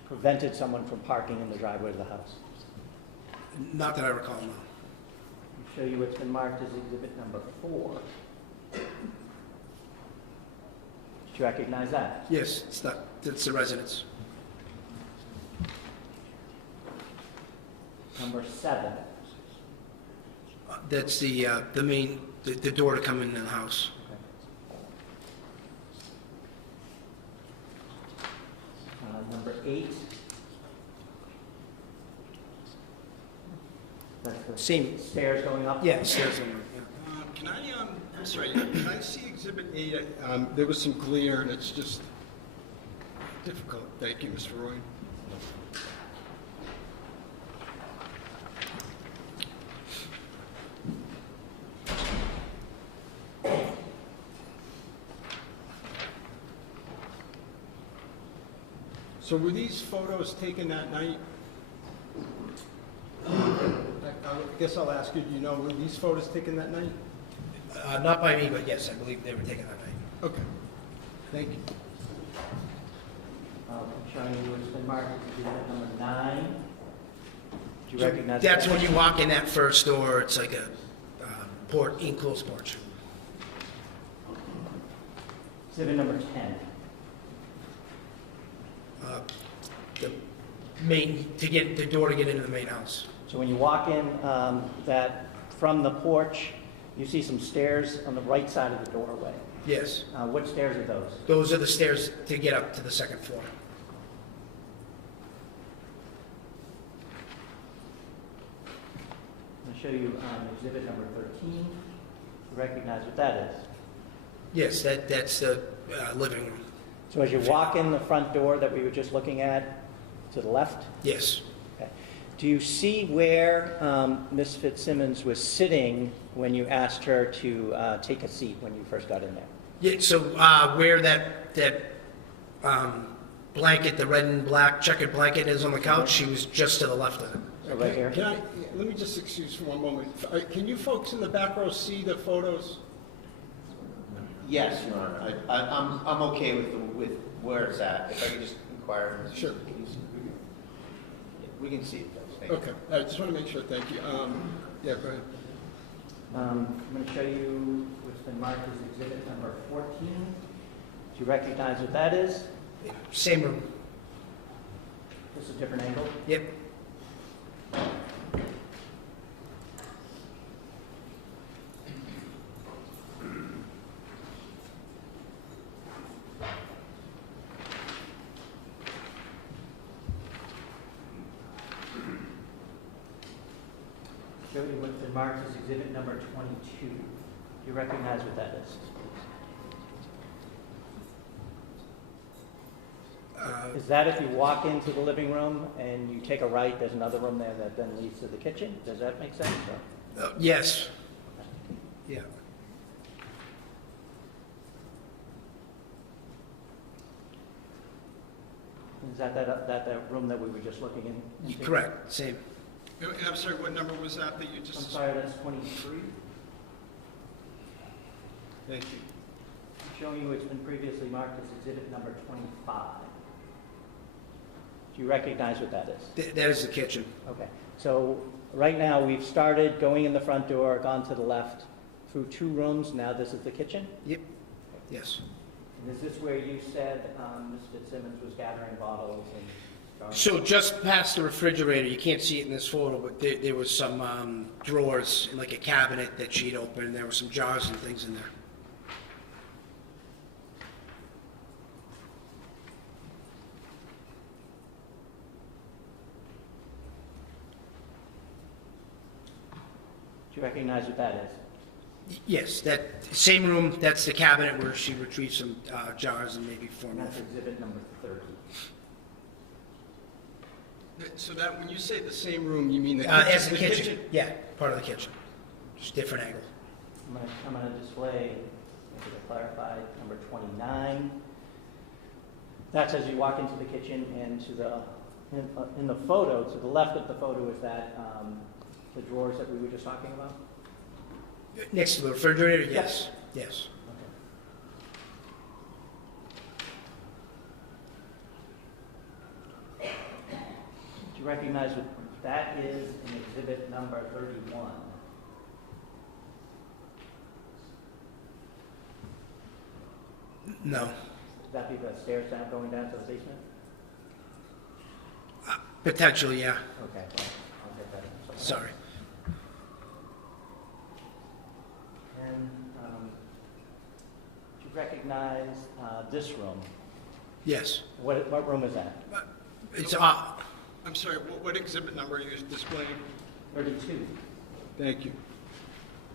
prevented someone from parking in the driveway of the house? Not that I recall, no. Show you what's been marked as exhibit number 4. Did you recognize that? Yes, that's the residence. Number 7. That's the main, the door to come into the house. Number 8. That's the Same. stairs going up? Yeah, stairs on, yeah. Can I'm sorry, can I see Exhibit 8? There was some glare, and it's just difficult. Thank you, Mr. Roy. So were these photos taken that night? I guess I'll ask you, do you know, were these photos taken that night? Not by me, but yes, I believe they were taken that night. Okay. Thank you. I'm showing you what's been marked as exhibit number 9. Do you So recognize that's that? when you walk in that first door, it's like a enclosed porch. Exhibit number 10. The main, to get the door to get into the main house. So when you walk in, from the porch, you see some stairs on the right side of the doorway. Yes. What stairs are those? Those are the stairs to get up to the second floor. I'll show you exhibit number 13. You recognize what that is? Yes, that's the living room. So as you walk in the front door that we were just looking at, to the left? Yes. Okay. Do you see where Ms. Fitzsimmons was sitting when you asked her to take a seat when you first got in there? Yeah, so where that blanket, the red and black checkered blanket is on the couch, she was just to the left of it. So right here? Let me just excuse for one moment. Can you folks in the back row see the photos? Yes, Your Honor. I'm okay with where it's at. If I could just inquire. Sure. We can see it, though. Thank you. Okay. I just want to make sure. Thank you. Yeah, go ahead. I'm going to show you what's been marked as exhibit number 14. Do you recognize what that is? Same room. Just a different angle? Yep. Show you what's been marked as exhibit number 22. Do you recognize what that is? Is that if you walk into the living room and you take a right, there's another room there that then leads to the kitchen? Does that make sense? Yes. Yeah. Is that room that we were just looking in? Correct. Same. I'm sorry, what number was that you I'm just... sorry, that's 23. Thank you. I'm showing you it's been previously marked as exhibit number 25. Do you recognize what that is? That is the kitchen. Okay. So right now we've started going in the front door, gone to the left through 2 rooms. Now this is the kitchen? Yep. Yes. And is this where you said Ms. Fitzsimmons was gathering bottles and jars? So just past the refrigerator, you can't see it in this photo, but there was some drawers in like a cabinet that she'd opened, and there were some jars and things in there. Do you recognize what that is? Yes, that same room, that's the cabinet where she retrieved some jars and maybe And formula. that's exhibit number 30. So that, when you say the same room, you mean the As kitchen? the kitchen. Yeah, part of the kitchen. Just different angle. I'm going to display, to clarify, number 29. That's as you walk into the kitchen, and to the in the photo, to the left of the photo is that the drawers that we were just talking about? Next to the refrigerator, yes. Yes. Do you recognize what that is in exhibit number 31? No. Would that be the stairs down, going down to the basement? Potentially, yeah. Okay, well, I'll get that. Sorry. And do you recognize this room? Yes. What room is that? It's, I'm sorry, what exhibit number are you displaying? 32. Thank you.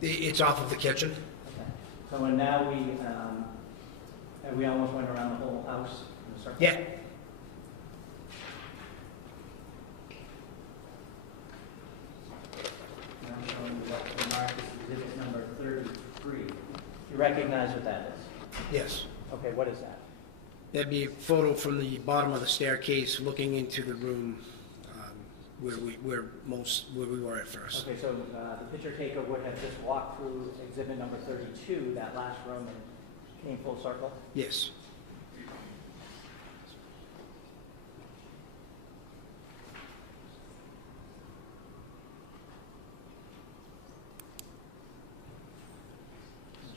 it's off of the kitchen. Okay. So and now we almost went around the whole house in a circle? Yeah. Now I'm showing you what's marked as exhibit number 33. You recognize what that is? Yes. Okay, what is that? That'd be a photo from the bottom of the staircase looking into the room where we were at first. Okay, so the picture taker would have just walked through exhibit number 32, that last room, and came full circle? Yes.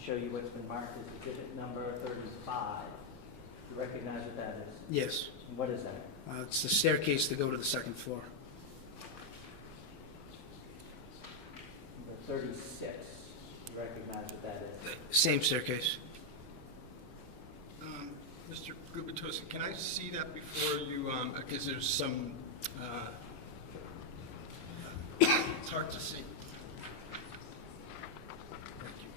Show you what's been marked as exhibit number 35. You recognize what that is? Yes. And what is that? It's the staircase to go to the second floor. Number 36. You recognize what that is? Same staircase. Mr. Gubitosi, can I see that before you, because there's some, it's hard to see. Thank you.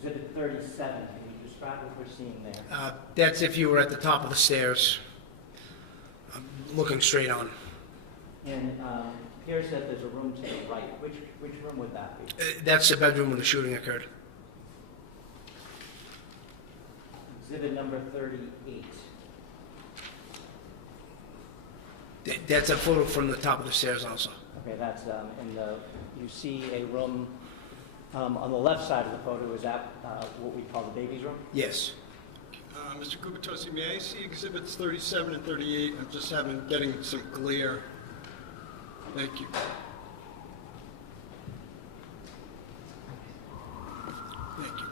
Exhibit 37. Can you describe what we're seeing there? That's if you were at the top of the stairs, looking straight on. And appears that there's a room to the right. Which room would that be? That's the bedroom when the shooting occurred. Exhibit number 38. That's a photo from the top of the stairs also. Okay, that's in the, you see a room on the left side of the photo. Is that what we call the baby's room? Yes. Mr. Gubitosi, may I see exhibits 37 and 38? I'm just getting some glare. Thank you. Thank you.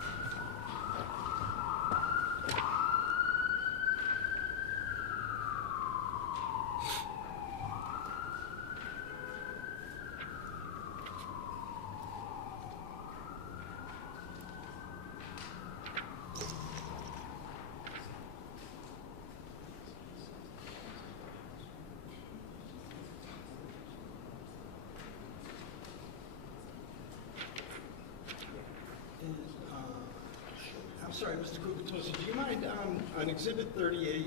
I'm sorry, Mr. Gubitosi, do you mind, on Exhibit 38,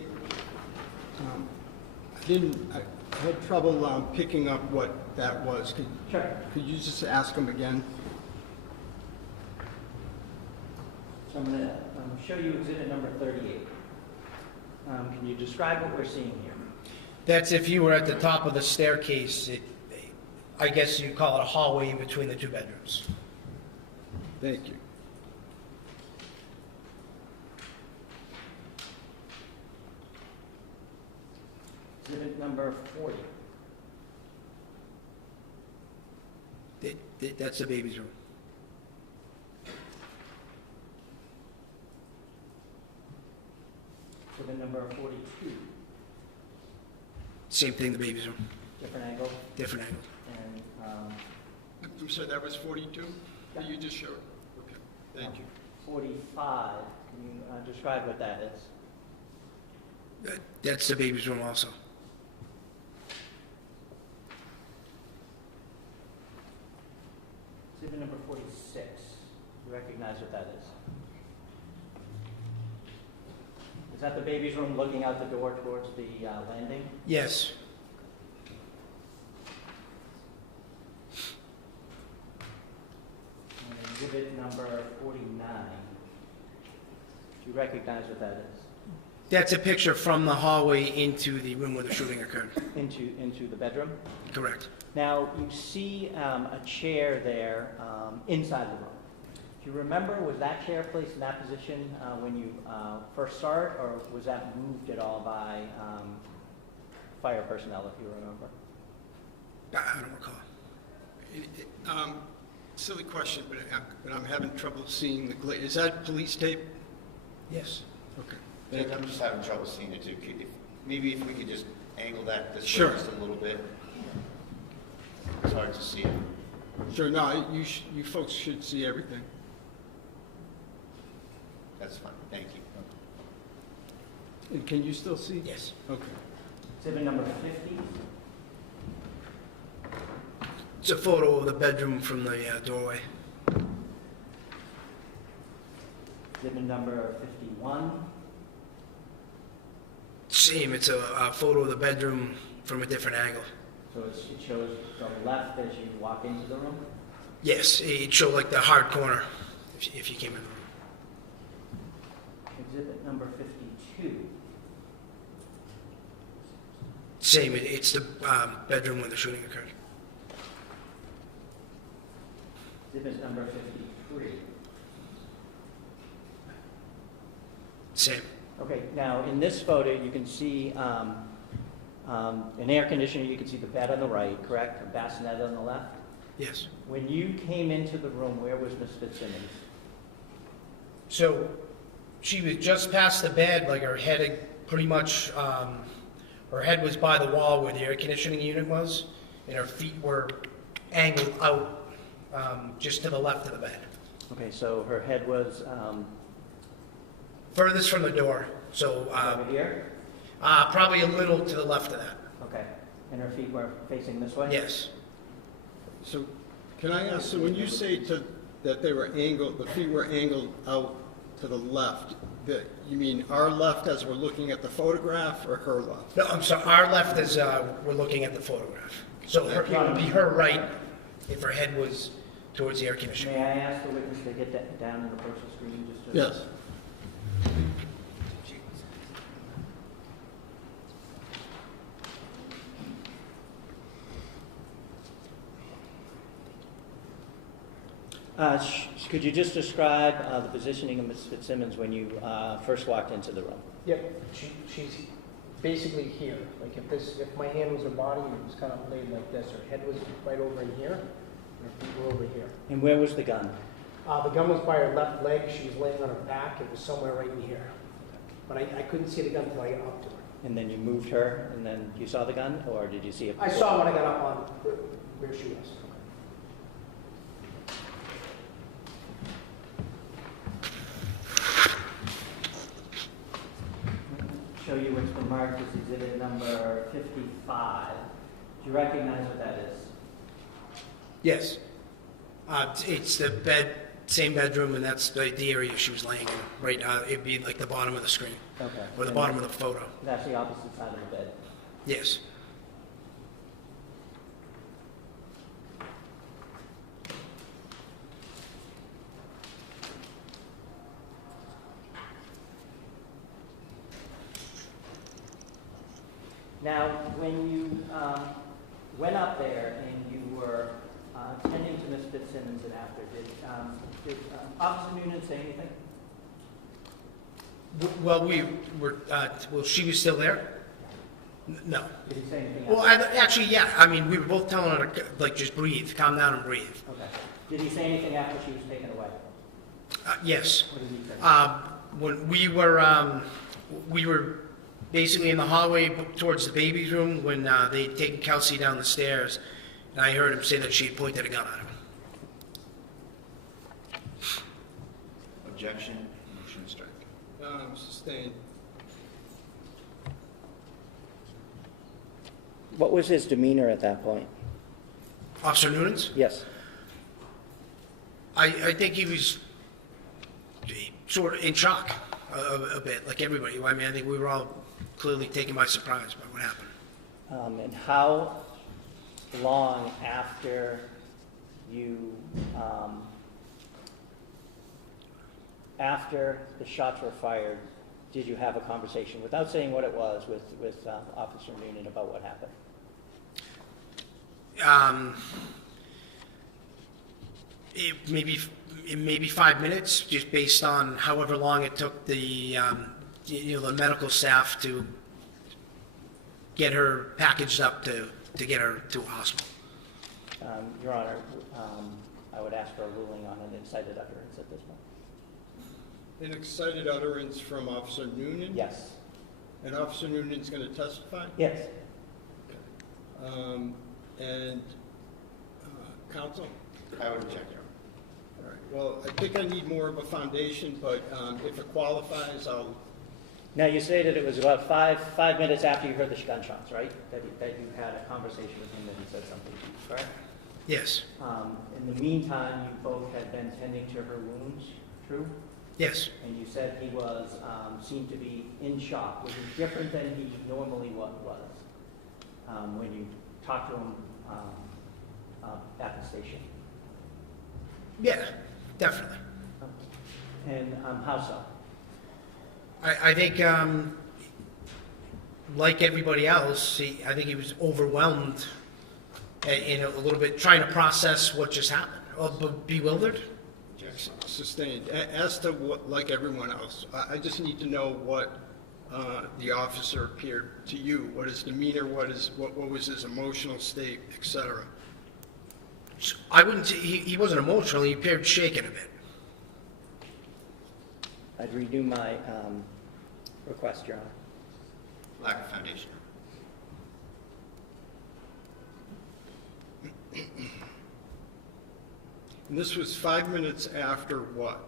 I had trouble picking up what that was. Sure. Could you just ask him again? So I'm going to show you exhibit number 38. Can you describe what we're seeing here? That's if you were at the top of the staircase. I guess you'd call it a hallway in between the two bedrooms. Thank you. Exhibit number 40. That's the baby's room. Exhibit number 42. Same thing, the baby's room. Different angle. Different angle. And I'm sorry, that was 42 that you just showed? Okay, thank you. 45. Can you describe what that is? That's the baby's room also. Exhibit number 46. You recognize what that is? Is that the baby's room looking out the door towards the landing? Yes. And exhibit number 49. Do you recognize what that is? That's a picture from the hallway into the room where the shooting occurred. Into the bedroom? Correct. Now, you see a chair there inside the room. Do you remember, was that chair placed in that position when you first saw it, or was that moved at all by fire personnel, if you remember? I don't recall. Silly question, but I'm having trouble seeing the glare. Is that police tape? Yes. Okay. I'm just having trouble seeing it too. Maybe if we could just angle that this Sure. way just a little bit. It's hard to see it. Sure, no, you folks should see everything. That's fine, thank you. And can you still see? Yes. Okay. Exhibit number 50. It's a photo of the bedroom from the doorway. Exhibit number 51. Same, it's a photo of the bedroom from a different angle. So it shows the left as you walk into the room. Yes, it showed like the hard corner if you came in the room. Exhibit number 52. Same, it's the bedroom where the shooting occurred. Exhibit number 53. Same. Okay, now in this photo, you can see an air conditioner. You can see the bed on the right, correct? A bassinet on the left. Yes. When you came into the room, where was Ms. Fitzsimmons? So she was just past the bed, like her head had pretty much, her head was by the wall where the air conditioning unit was, and her feet were angled out just to the left of the bed. Okay, so her head was Furthest from the door, so over here? probably a little to the left of that. Okay, and her feet were facing this way? Yes. So can I ask, so when you say that they were angled, the feet were angled out to the left, that you mean our left as we're looking at the photograph, or her left? No, I'm sorry, our left is, we're looking at the photograph. So it would be her right if her head was towards the air conditioner. May I ask the witness to get that down in the first screen just to... Yes. Could you just describe the positioning of Ms. Fitzsimmons when you first walked into the room? Yep, she's basically here. Like if my hand was her body and it was kind of laid like this, her head was right over in here, and her feet were over here. And where was the gun? The gun was by her left leg. She was laying on her back. It was somewhere right in here. But I couldn't see the gun until I got up to her. And then you moved her, and then you saw the gun, or did you see it? I saw when I got up on where she was. Show you what's been marked as exhibit number 55. Do you recognize what that is? Yes. It's the bed, same bedroom, and that's the area she was laying in. Right, it'd be like the bottom of the screen, Okay. or the And bottom of the photo. That's the opposite side of the bed. Yes. Now, when you went up there and you were attending to Ms. Fitzsimmons and after, did Officer Noonan say anything? Well, we were, well, she was still there? No. Did he say anything Well, after? actually, yeah. I mean, we were both telling her to, like, just breathe, calm down and breathe. Okay. Did he say anything after she was taken away? Yes. What did he say? When we were basically in the hallway towards the baby's room when they'd taken Kelsey down the stairs, and I heard him say that she had pointed a gun at him. Objection, motion to strike. Sustained. What was his demeanor at that point? Officer Noonan's? Yes. I think he was sort of in shock a bit, like everybody. I mean, I think we were all clearly taken by surprise by what happened. And how long after you, after the shots were fired, did you have a conversation, without saying what it was, with Officer Noonan about what happened? It may be 5 minutes, just based on however long it took the the medical staff to get her packaged up to get her to a hospital. Your Honor, I would ask for a ruling on an incited utterance at this point. An excited utterance from Officer Noonan? Yes. And Officer Noonan's going to testify? Yes. And counsel? I would object, Your Honor. All right. Well, I think I need more of a foundation, but if it qualifies, I'll... Now, you stated it was about five minutes after you heard the gunshots, right? That you had a conversation with him, that he said something to you, correct? Yes. In the meantime, you both had been tending to her wounds, true? Yes. And you said he was, seemed to be in shock, which is different than he normally was when you talked to him at the station. Yeah, definitely. And how so? I think, like everybody else, I think he was overwhelmed and a little bit trying to process what just happened, or bewildered. Sustained. As to what, like everyone else, I just need to know what the officer appeared to you. What his demeanor, what was his emotional state, etc. I wouldn't say he wasn't emotional. He appeared shaken a bit. I'd redo my request, Your Honor. Lack of foundation. And this was 5 minutes after what?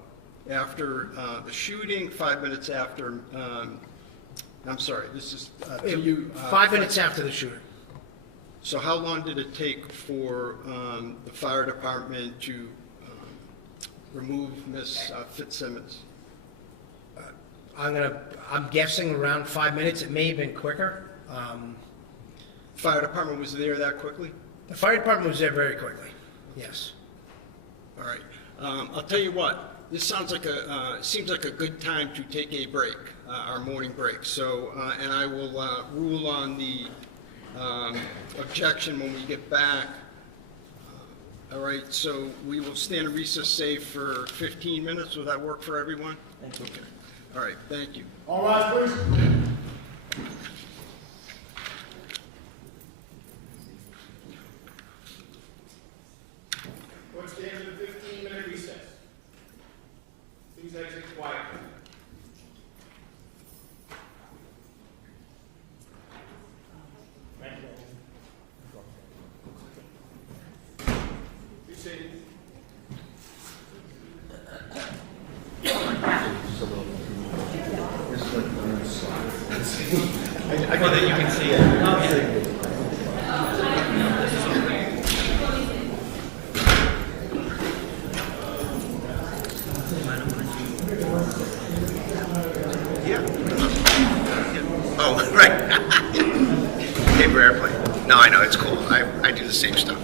After the shooting, 5 minutes after, I'm sorry, this is to you. 5 minutes after the shooting. So how long did it take for the fire department to remove Miss Fitzsimmons? I'm guessing around 5 minutes. It may have been quicker. Fire department was there that quickly? The fire department was there very quickly. Yes. All right. I'll tell you what. This sounds like seems like a good time to take a break, our morning break. So, and I will rule on the objection when we get back. All right. So we will stand in recess, say, for 15 minutes. Will that work for everyone? Thank you. Okay. All right. Thank you. All rise, please. Let's stand in the 15-minute recess. Please exit quietly. Be seated. Oh, right. Paper airplane. No, I know, it's cool. I do the same stuff.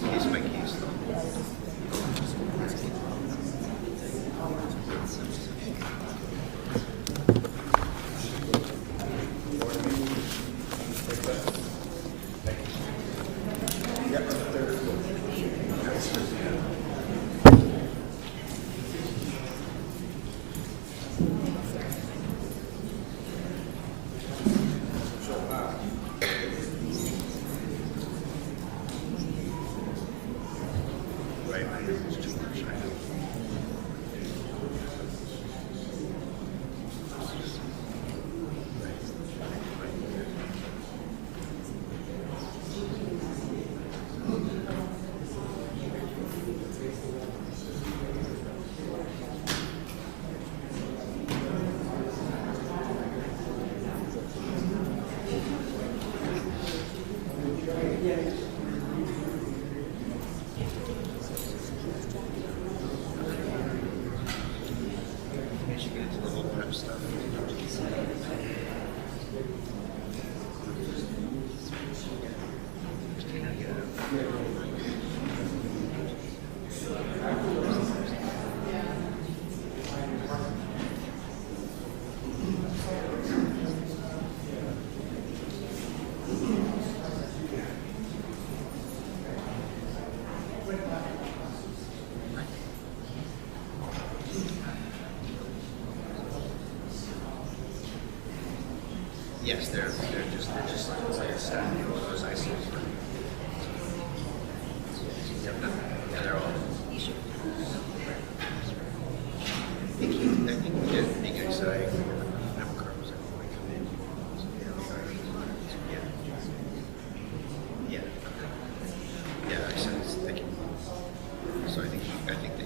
These are my keys, though. Yeah.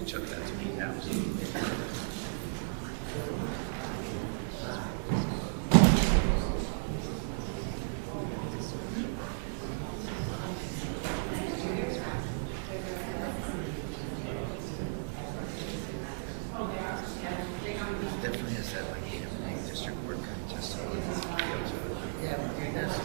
Chuck that to me now. Definitely has that like district court kind of testimony. Yeah, that's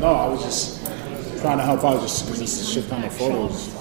No, I was just trying to help out just because this shit kind of photos.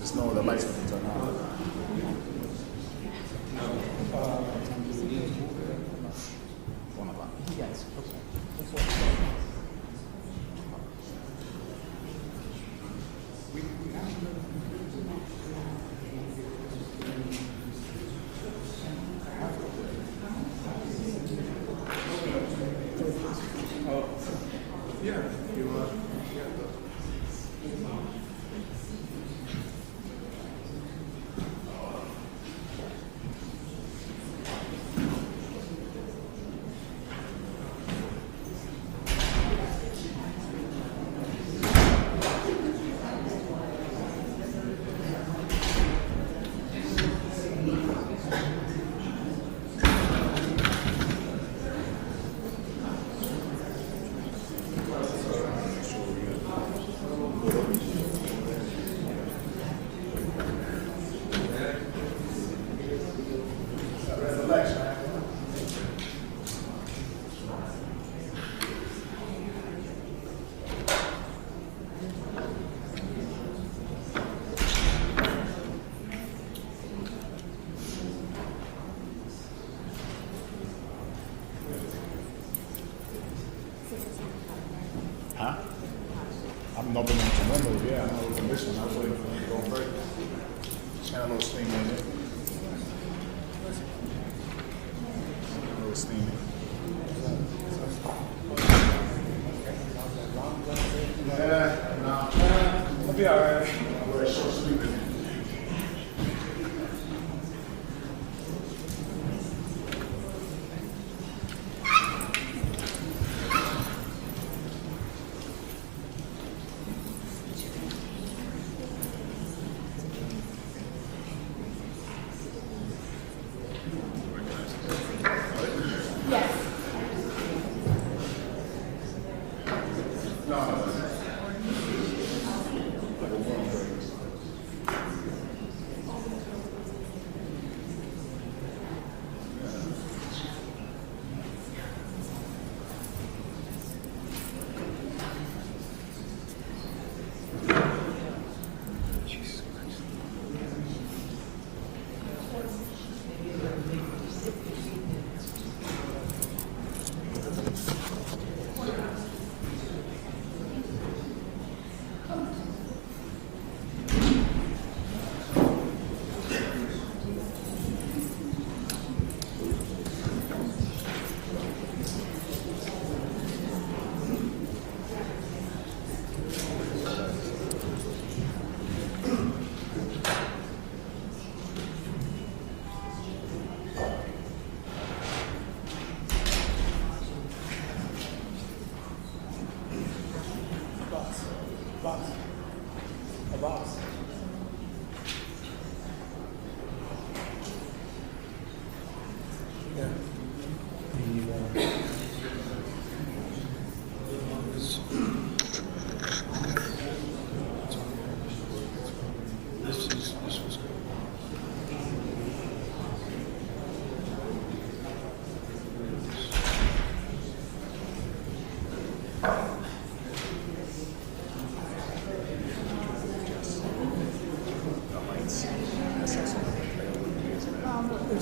Just know the lights will turn on.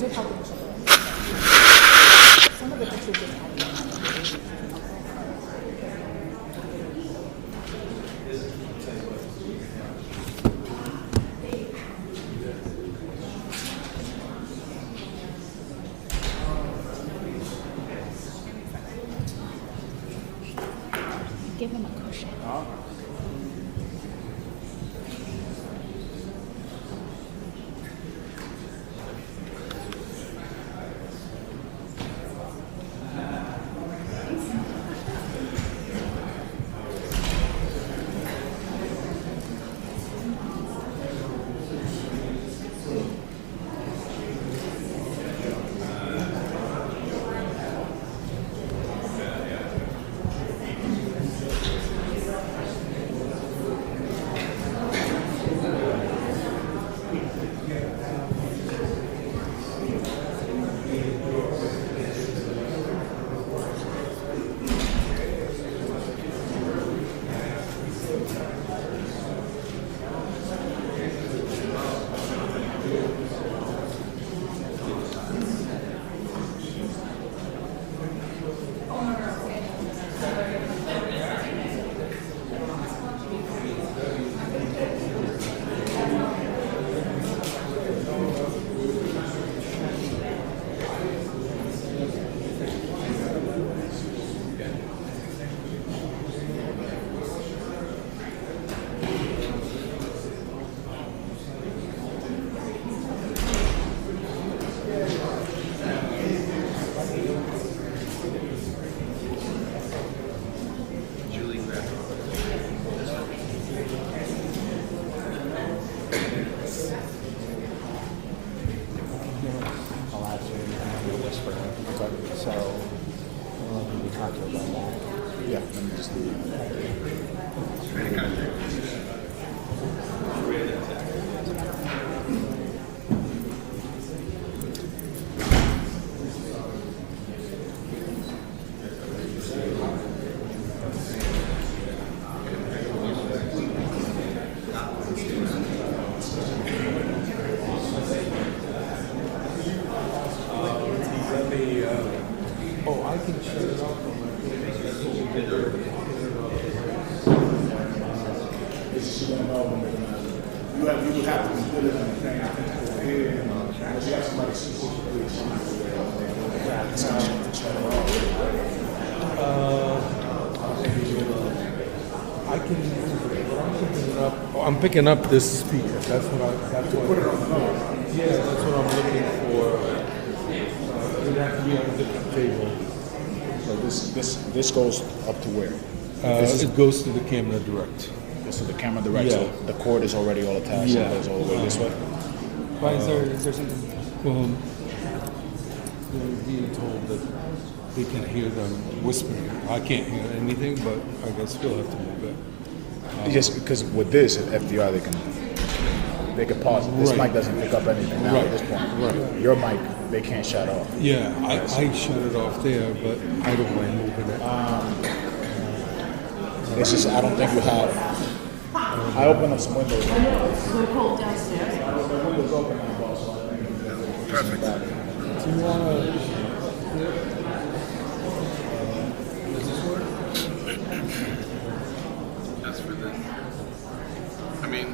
did help each other. Some of the pictures didn't help each other. Give him a cushion. You would have to be good at the thing. I think over here, unless you have somebody super I can move it. I'm picking up this speaker. That's what yeah, that's what I'm looking for. It would have to be on a different table. So this goes up to where? It goes to the camera direct. Goes to the camera direct. Yeah. So the cord is already all attached. Yeah. And it goes all the way this way. Why is there something? Well, they're being told that they can hear them whispering. I can't hear anything, but I guess we'll have to move it. Just because with this at FDR they can pause it. This Right. mic doesn't pick up anything now at this point. Right. Your mic they can't shut off. Yeah, I shut it off there, but I don't mind moving it. It's just I don't think you have. I opened up some windows. We're cold downstairs. Windows open now, boss. So I think Perfect. Do you want to... Does this work? That's for this. I mean,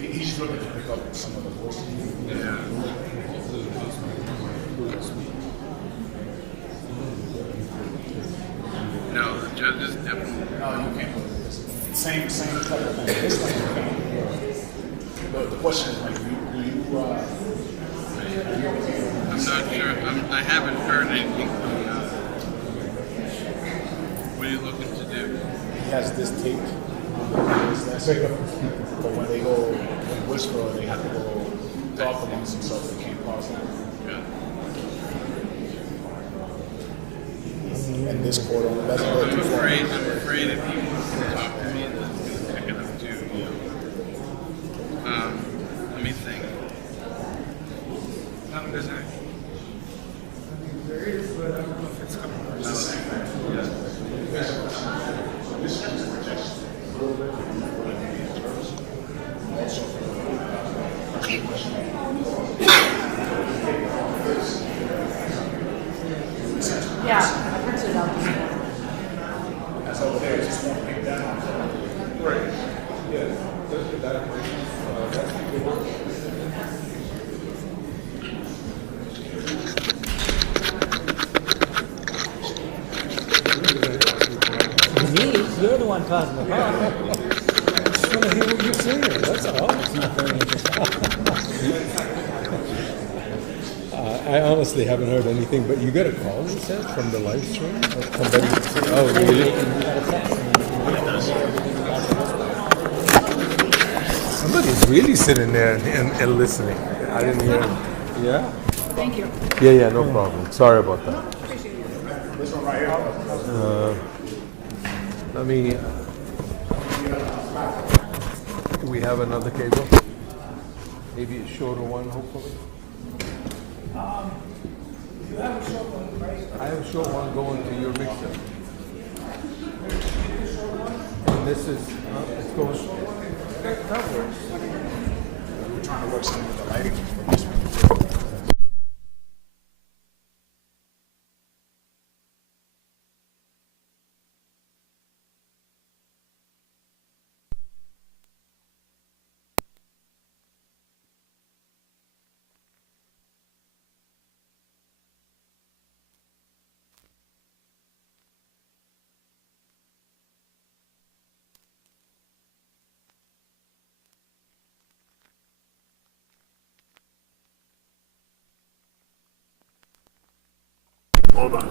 he's just looking to pick up some of the voices. yeah. No, the judges definitely. No, you can't. Same type of thing. This one you can't. The question is, like, do you I'm not sure. I haven't heard anything. What are you looking to do? he has this taped. But when they go whisper, or they have to go talk amongst themselves. They can't pause it. Yeah. And this cord only doesn't go too far. I'm afraid if you talk to me, that's going to pick it up too. Let me think. No, there's not. There is, but I don't know if it's coming. Yeah, I printed it out. That's over there. It's just one thing down. Right. Yeah. Me? You're the one causing the problem. I just want to hear what you're saying. That's all. It's not very interesting. I honestly haven't heard anything, but you got a call, you said, from the live stream? Somebody, oh, really? Somebody's really sitting there and listening. I didn't hear him. Yeah? Thank you. Yeah, no problem. Sorry about that. This one right here. Let me, do we have another cable? Maybe a shorter one, hopefully? You have a short one, right? I have a short one going to your mixer. And this is, it's going, that works. We're trying to work something with the lighting for this one. Hold on.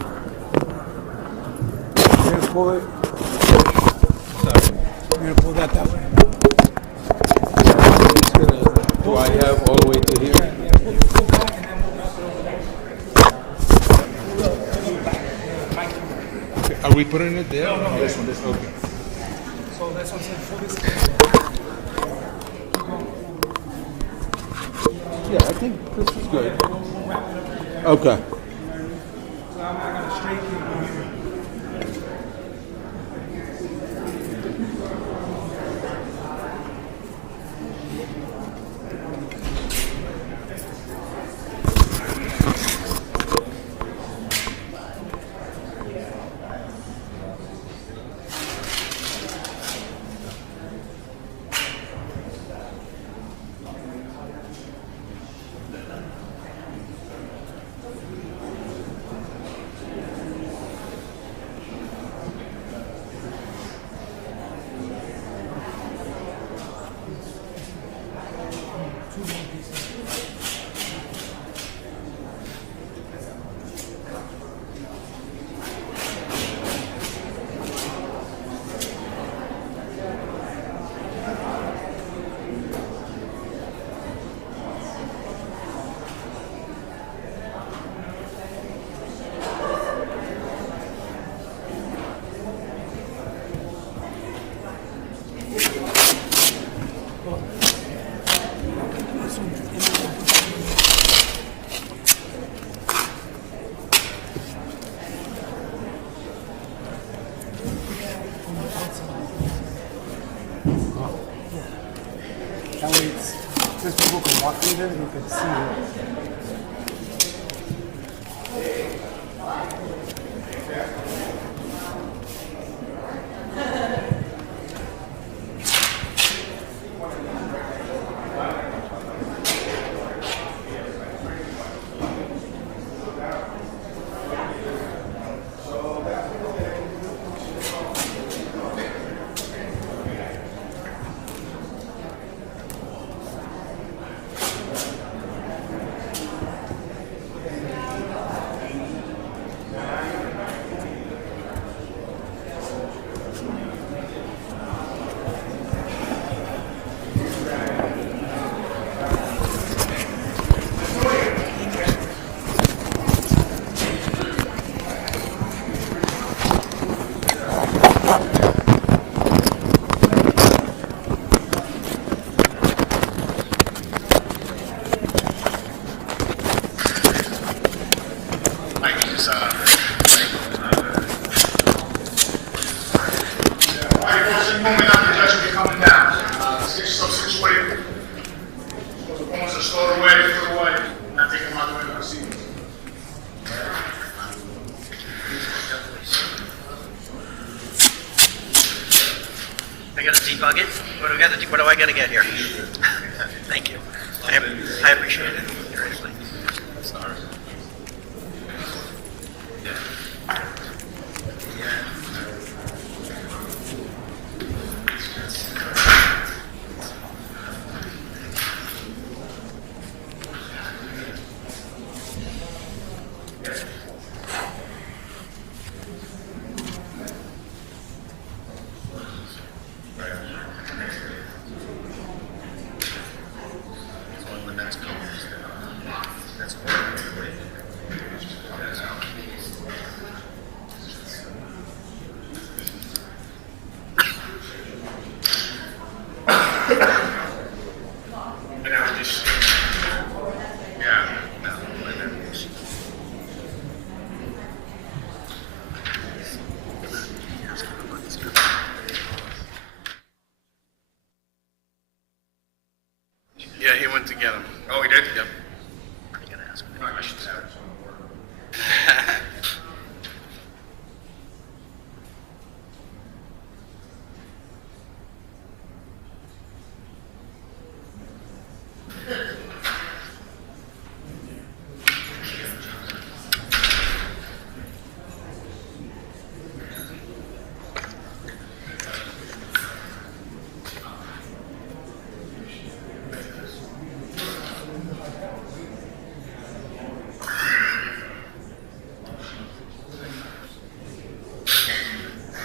You're gonna pull it? Sorry. You're gonna pull that way. He's gonna, do I have all the way to here? Okay, are we putting it there? No, this one, okay. So that's what I'm saying. For this. Yeah, I think this is good. Okay. So I'm gonna straight keep going. only since people can walk through there, you can see it. I got a seat bucket. What do I got to get here? Thank you. I appreciate it. Greatly. Yeah, he went to get him. Oh, he did? Yep. I'm going to ask him No, any I should questions.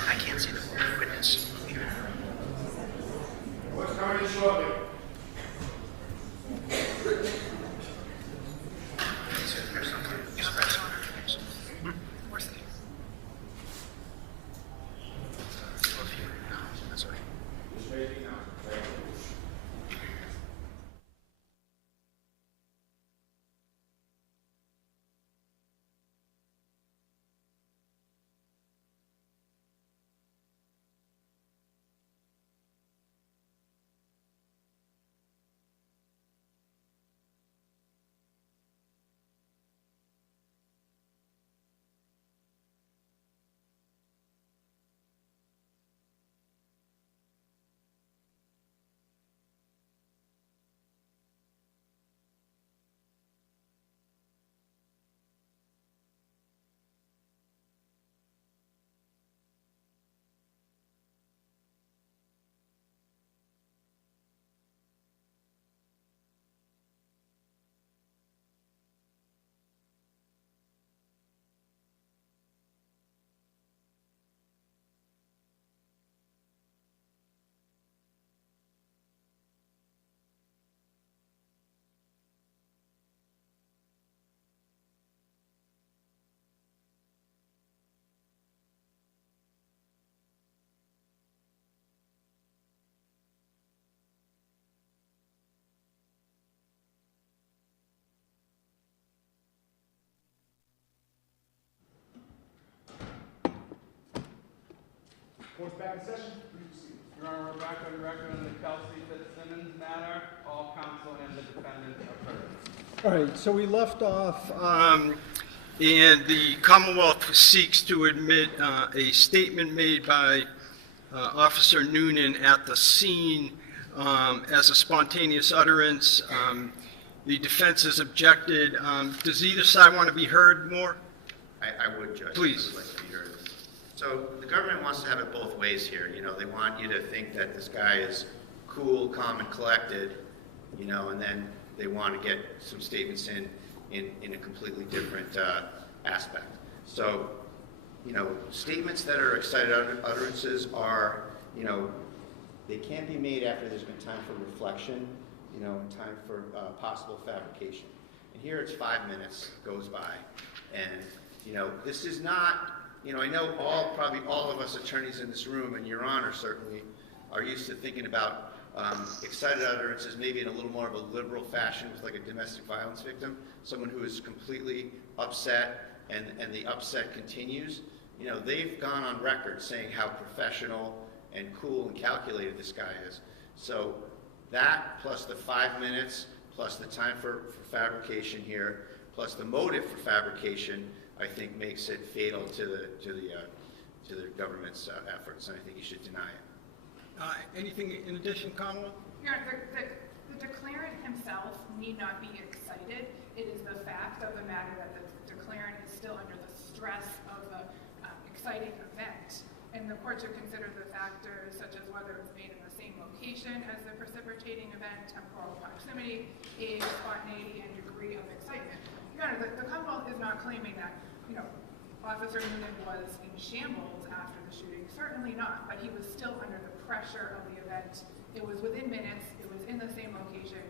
I can't see the witness. What's coming in shortly? Where's the... That's all right. Court's back in session. Please proceed. Your Honor, we're back on record on the Kelsey Fitzsimmons matter. All right, so we left off, and the Commonwealth seeks to admit a statement made by Officer Noonan at the scene as a spontaneous utterance. The defense has objected. Does either side want to be heard more? I would, Judge. Please. I would like to be heard. So the government wants to have it both ways here. You know, they want you to think that this guy is cool, calm, and collected, you know, and then they want to get some statements in a completely different aspect. So, you know, statements that are excited utterances are, you know, they can be made after there's been time for reflection, you know, and time for possible fabrication. And here it's 5 minutes goes by, and, you know, this is not, you know, I know probably all of us attorneys in this room, and Your Honor certainly, are used to thinking about excited utterances maybe in a little more of a liberal fashion with like a domestic violence victim, someone who is completely upset and the upset continues. You know, they've gone on record saying how professional and cool and calculated this guy is. So that plus the 5 minutes, plus the time for fabrication here, plus the motive for fabrication, I think makes it fatal to the government's efforts, and I think you should deny it. Anything in addition, Commonwealth? Your Honor, the declarant himself need not be excited. It is the fact of the matter that the declarant is still under the stress of the exciting event. And the court should consider the factors such as whether it's made in the same location as the precipitating event, temporal proximity, age, spontaneity, and degree of excitement. Your Honor, the Commonwealth is not claiming that, you know, Officer Noonan was in shambles after the shooting. Certainly not, but he was still under the pressure of the event. It was within minutes. It was in the same location.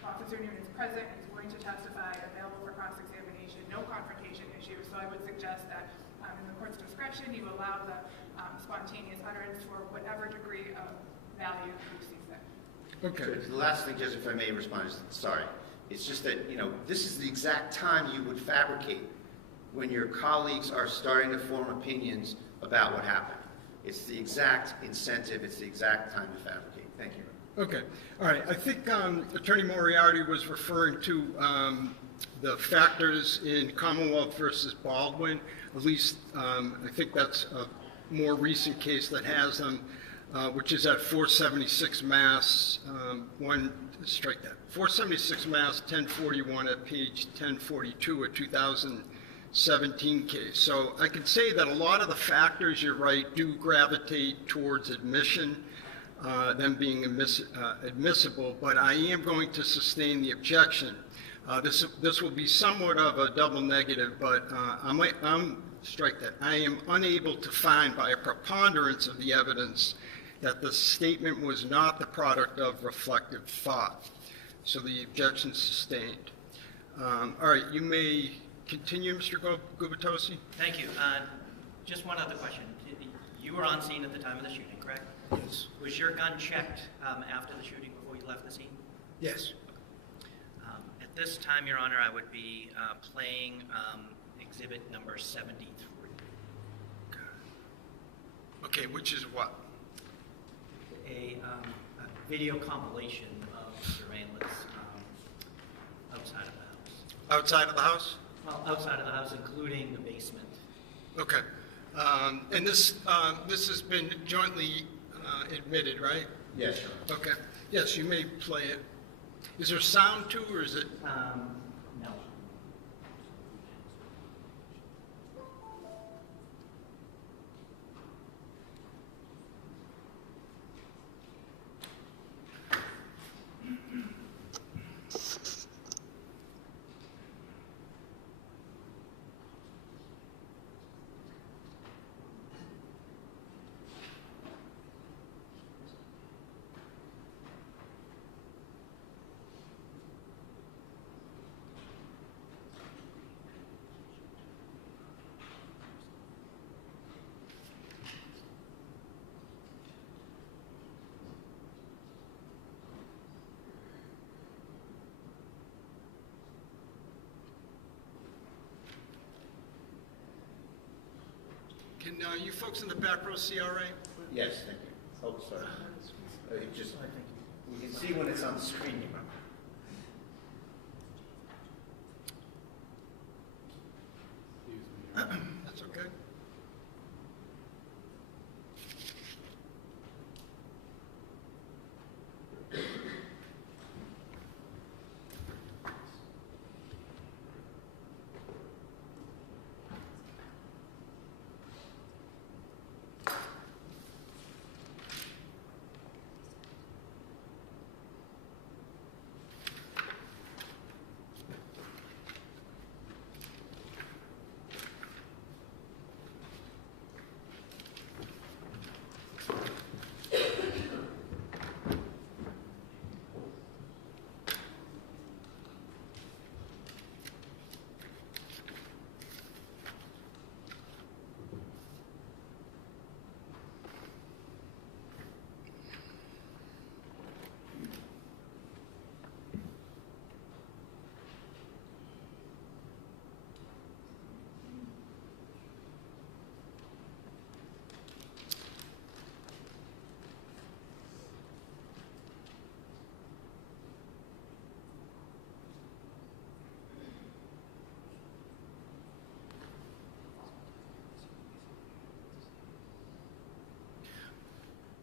Officer Noonan is present and is going to testify, available for cross-examination, no confrontation issue. So I would suggest that in the court's discretion, you allow the spontaneous utterance for whatever degree of value you see fit. Okay. So the last thing, just if I may respond, is sorry. It's just that, you know, this is the exact time you would fabricate when your colleagues are starting to form opinions about what happened. It's the exact incentive, it's the exact time to fabricate. Thank you. Okay. All right. I think Attorney Moriarty was referring to the factors in Commonwealth versus Baldwin. At least I think that's a more recent case that has them, which is at 476 Mass. Strike that. 476 Mass 1041 at page 1042 of 2017 case. So I can say that a lot of the factors, you're right, do gravitate towards admission, them being admissible, but I am going to sustain the objection. This will be somewhat of a double negative, but strike that. I am unable to find by a preponderance of the evidence that the statement was not the product of reflective thought. So the objection sustained. All right, you may continue, Mr. Gubitosi. Thank you. Just one other question. You were on scene at the time of the shooting, correct? Yes. Was your gun checked after the shooting before you left the scene? Yes. At this time, Your Honor, I would be playing exhibit number 73. Okay, which is what? A video compilation of surveillance outside of the house. Outside of the house? Well, outside of the house, including the basement. Okay. And this has been jointly admitted, right? Yes, Your Honor. Okay. Yes, you may play it. Is there sound too, or is it? No. Can you folks in the back row see all right? Yes, thank you. Oh, sorry. We can see when it's on the screen. That's okay.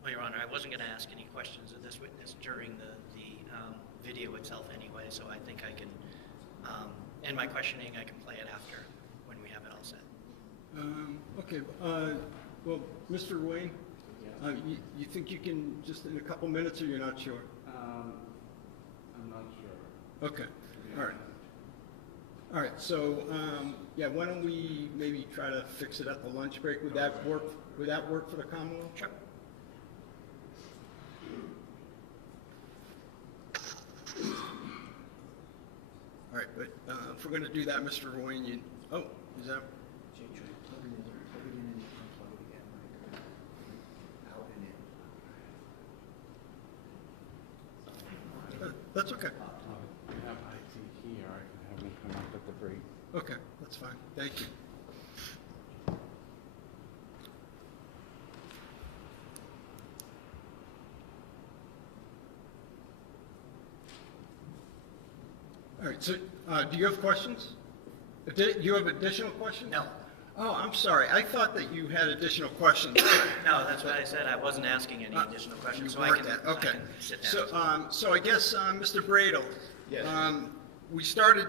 Well, Your Honor, I wasn't going to ask any questions of this witness during the video itself anyway, so I think I can end my questioning. I can play it after when we have it all set. Okay. Well, Mr. Wayne, you think you can just in a couple minutes, or you're not sure? I'm not sure. Okay. All right. All right. So, yeah, why don't we maybe try to fix it at the lunch break? Would that work? Would that work for the Commonwealth? Sure. All right, but if we're going to do that, Mr. Wayne, is that? That's okay. I have IT here, I can have them come up at the break. Okay, that's fine. Thank you. All right, so do you have questions? Do you have additional questions? No. Oh, I'm sorry. I thought that you had additional questions. No, that's what I said. I wasn't asking any additional questions, so I weren't can, that. Okay. I can sit down. So I guess, Mr. Bradle, Yes. We started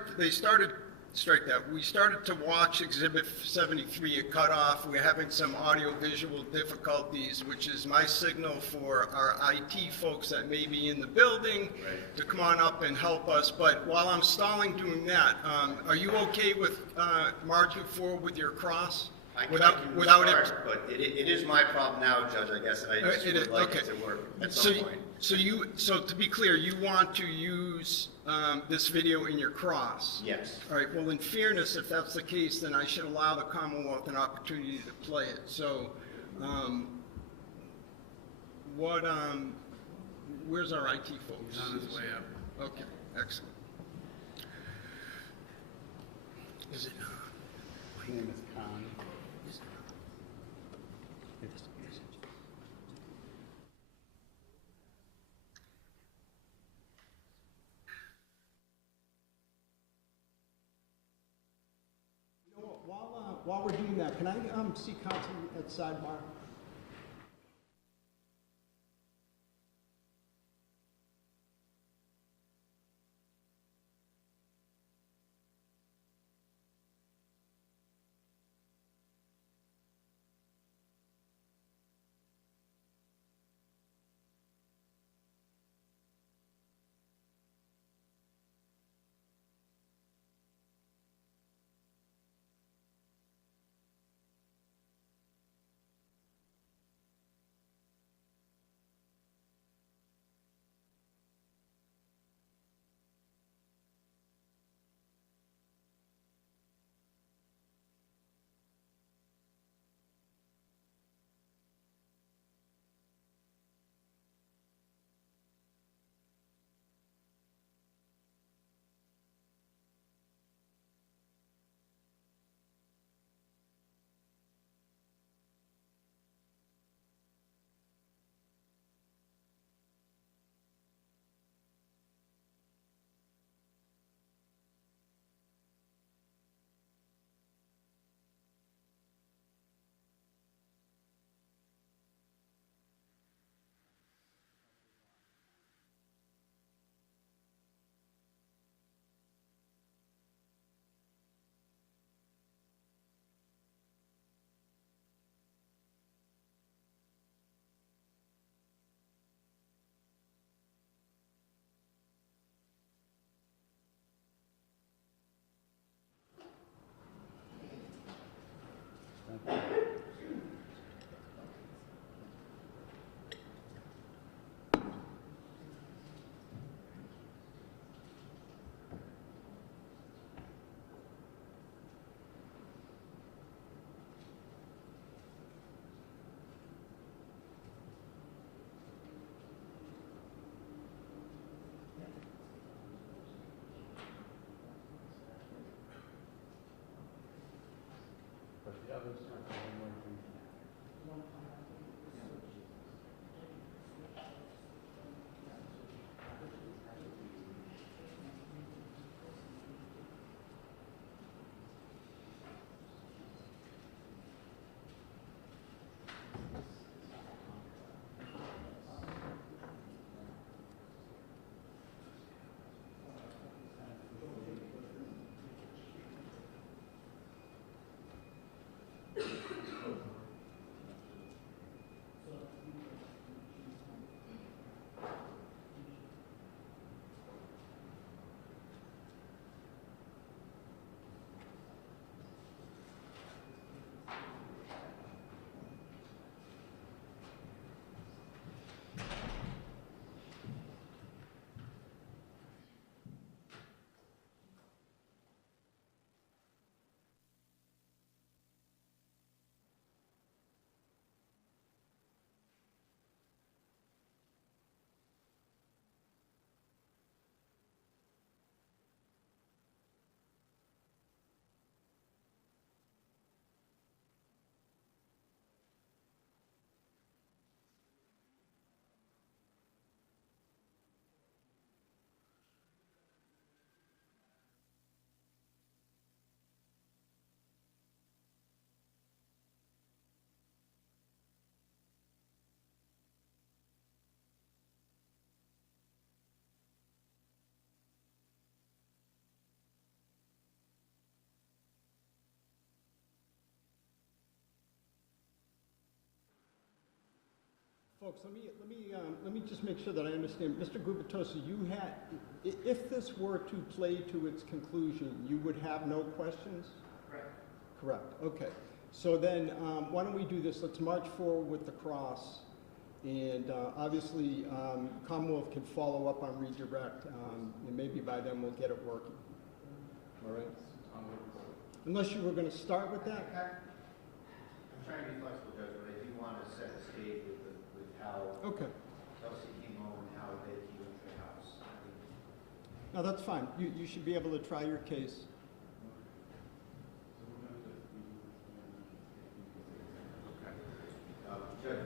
to watch Exhibit 73 at cutoff. We're having some audio-visual difficulties, which is my signal for our IT folks that may be in the building to come on up and help us. But while I'm stalling doing that, are you okay with marching forward with your cross? I Without can it? start, but it is my problem now, Judge, I guess, and I just would like it to work at some point. So to be clear, you want to use this video in your cross? Yes. All right, well, in fairness, if that's the case, then I should allow the Commonwealth an opportunity to play it. So, where's our IT folks? He's on his way up. Okay, excellent. Is it? His name is Khan. You know what, while we're doing that, can I see counsel at sidebar? Folks, let me just make sure that I understand. Mr. Gubitosa, if this were to play to its conclusion, you would have no questions? Correct. Correct, okay. So then, why don't we do this? Let's march forward with the cross. And obviously, Commonwealth can follow up on redirect, and maybe by then we'll get it working. All right? Unless you were going to start with that? I'm trying to be flexible, Judge, but I do want to set the stage with how Kelsey came home and how they came into the house. No, that's fine. You should be able to try your case. Judge,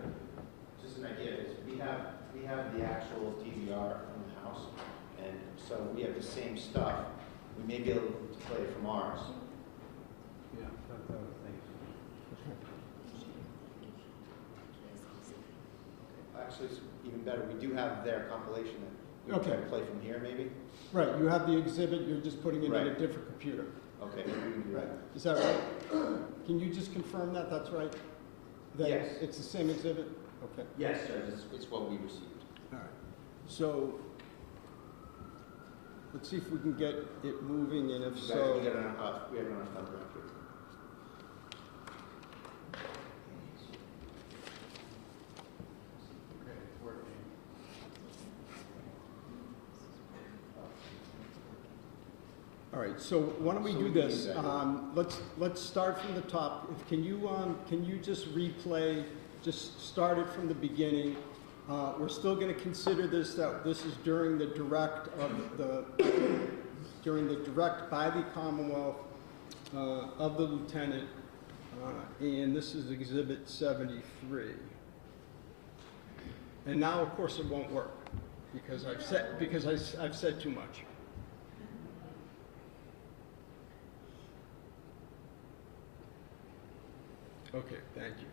just an idea is we have the actual DVR from the house, and so we have the same stuff. We may be able to play it from ours. Yeah, that's what I was thinking. Actually, it's even better. We do have their compilation that we can play from here, maybe. Right. You have the exhibit. You're just putting it in a different computer. Okay, maybe we can do that. Is that right? Can you just confirm that that's right? That Yes. It's the same exhibit? Okay. Yes, Judge. It's what we received. All right. So let's see if we can get it moving, and if We so. have it on our thumb right here. All right, so why don't we do this? Let's start from the top. Can you just replay, just start it from the beginning? We're still going to consider this that this is during the direct by the Commonwealth of the lieutenant, and this is Exhibit 73. And now, of course, it won't work because I've said too much. Okay, thank you.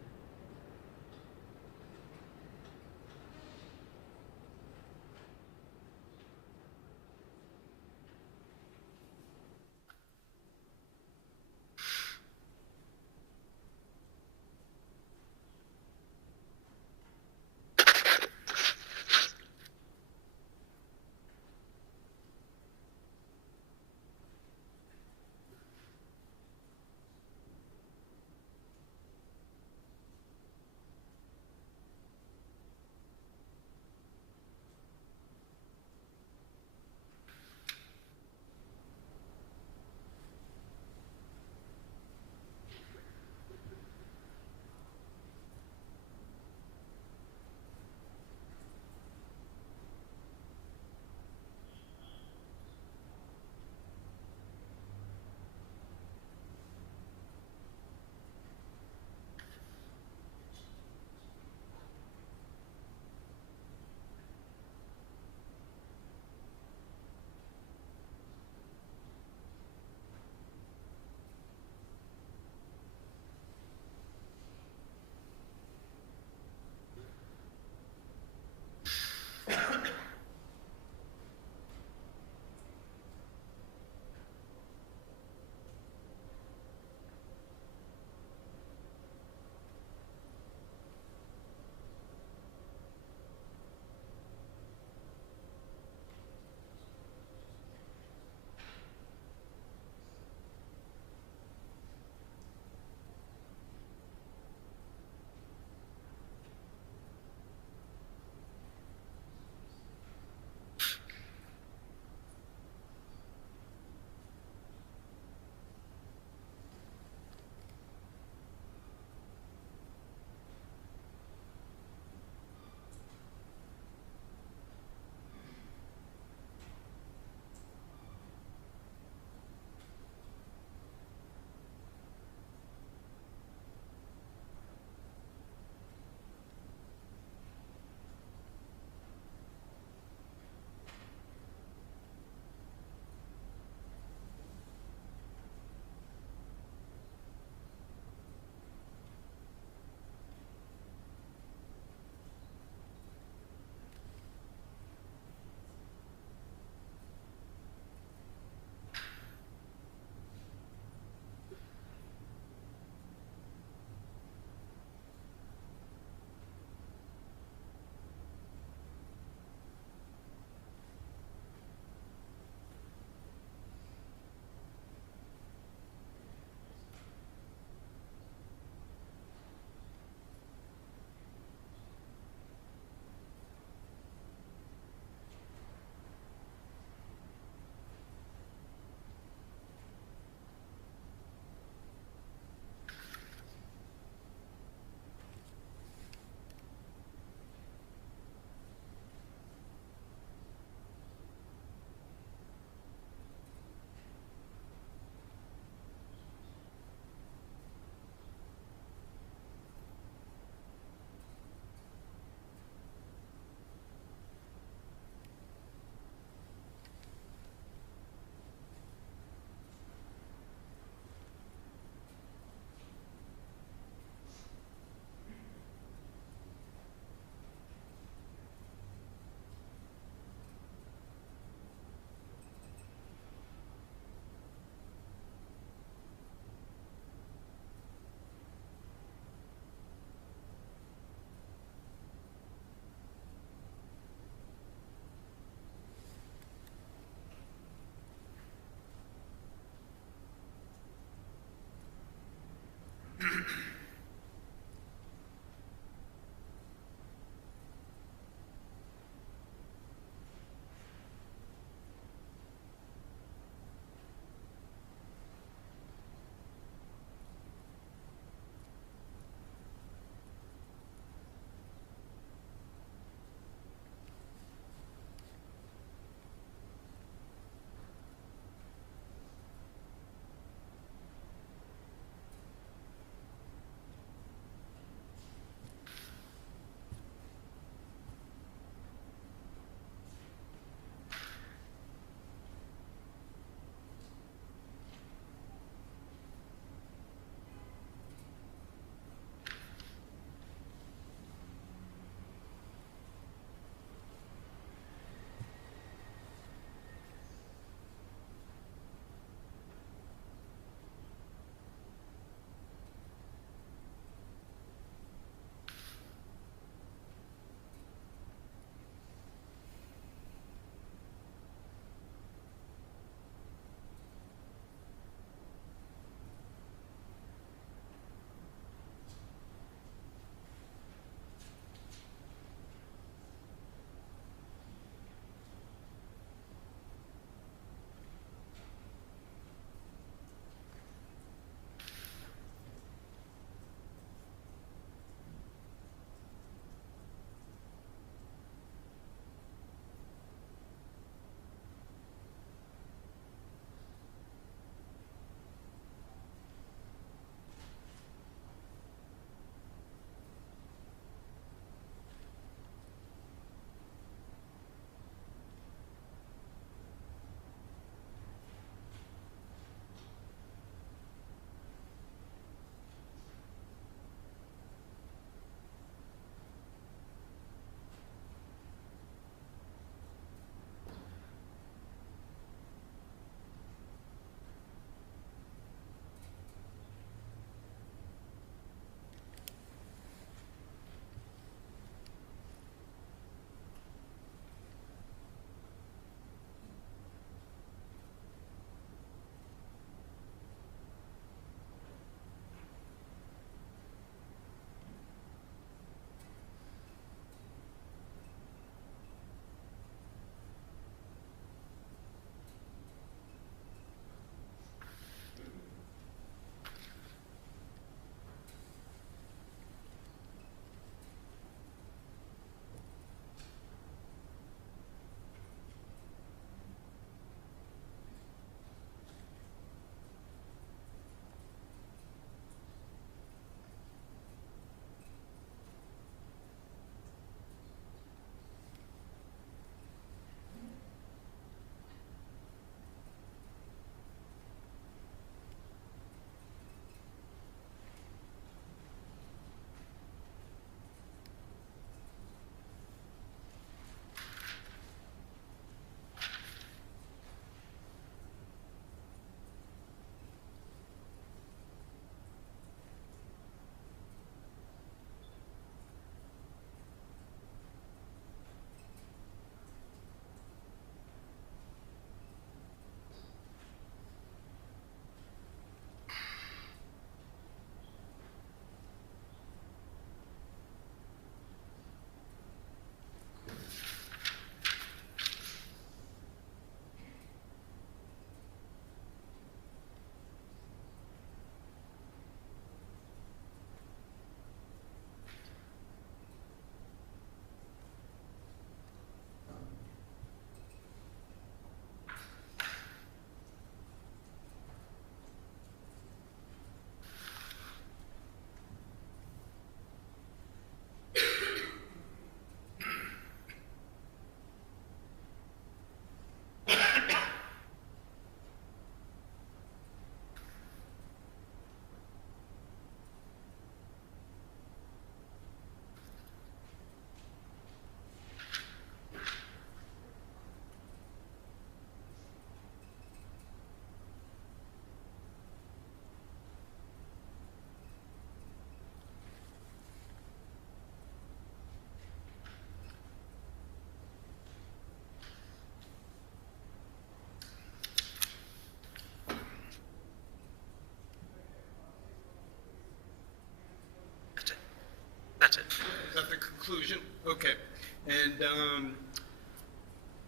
And,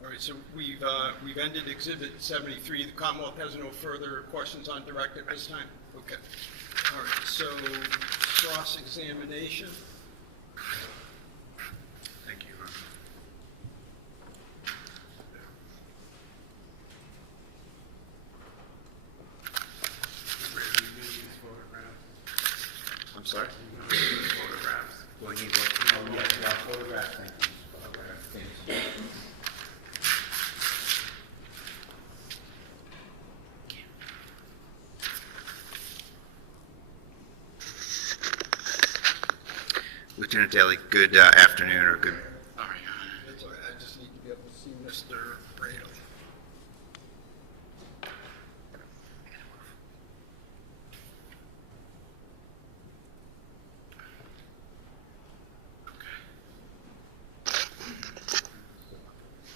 all right, so we've ended Exhibit 73. The Commonwealth has no further questions on direct at this time? Okay. All right, so cross-examination. Thank you. I'm sorry? Photographs. Well, he was, Oh, yes, yeah, photographs, thank you. Photographs, thanks. Lieutenant Daly, good afternoon or good. Sorry, that's all right. I just need to be able to see Mr. Brado.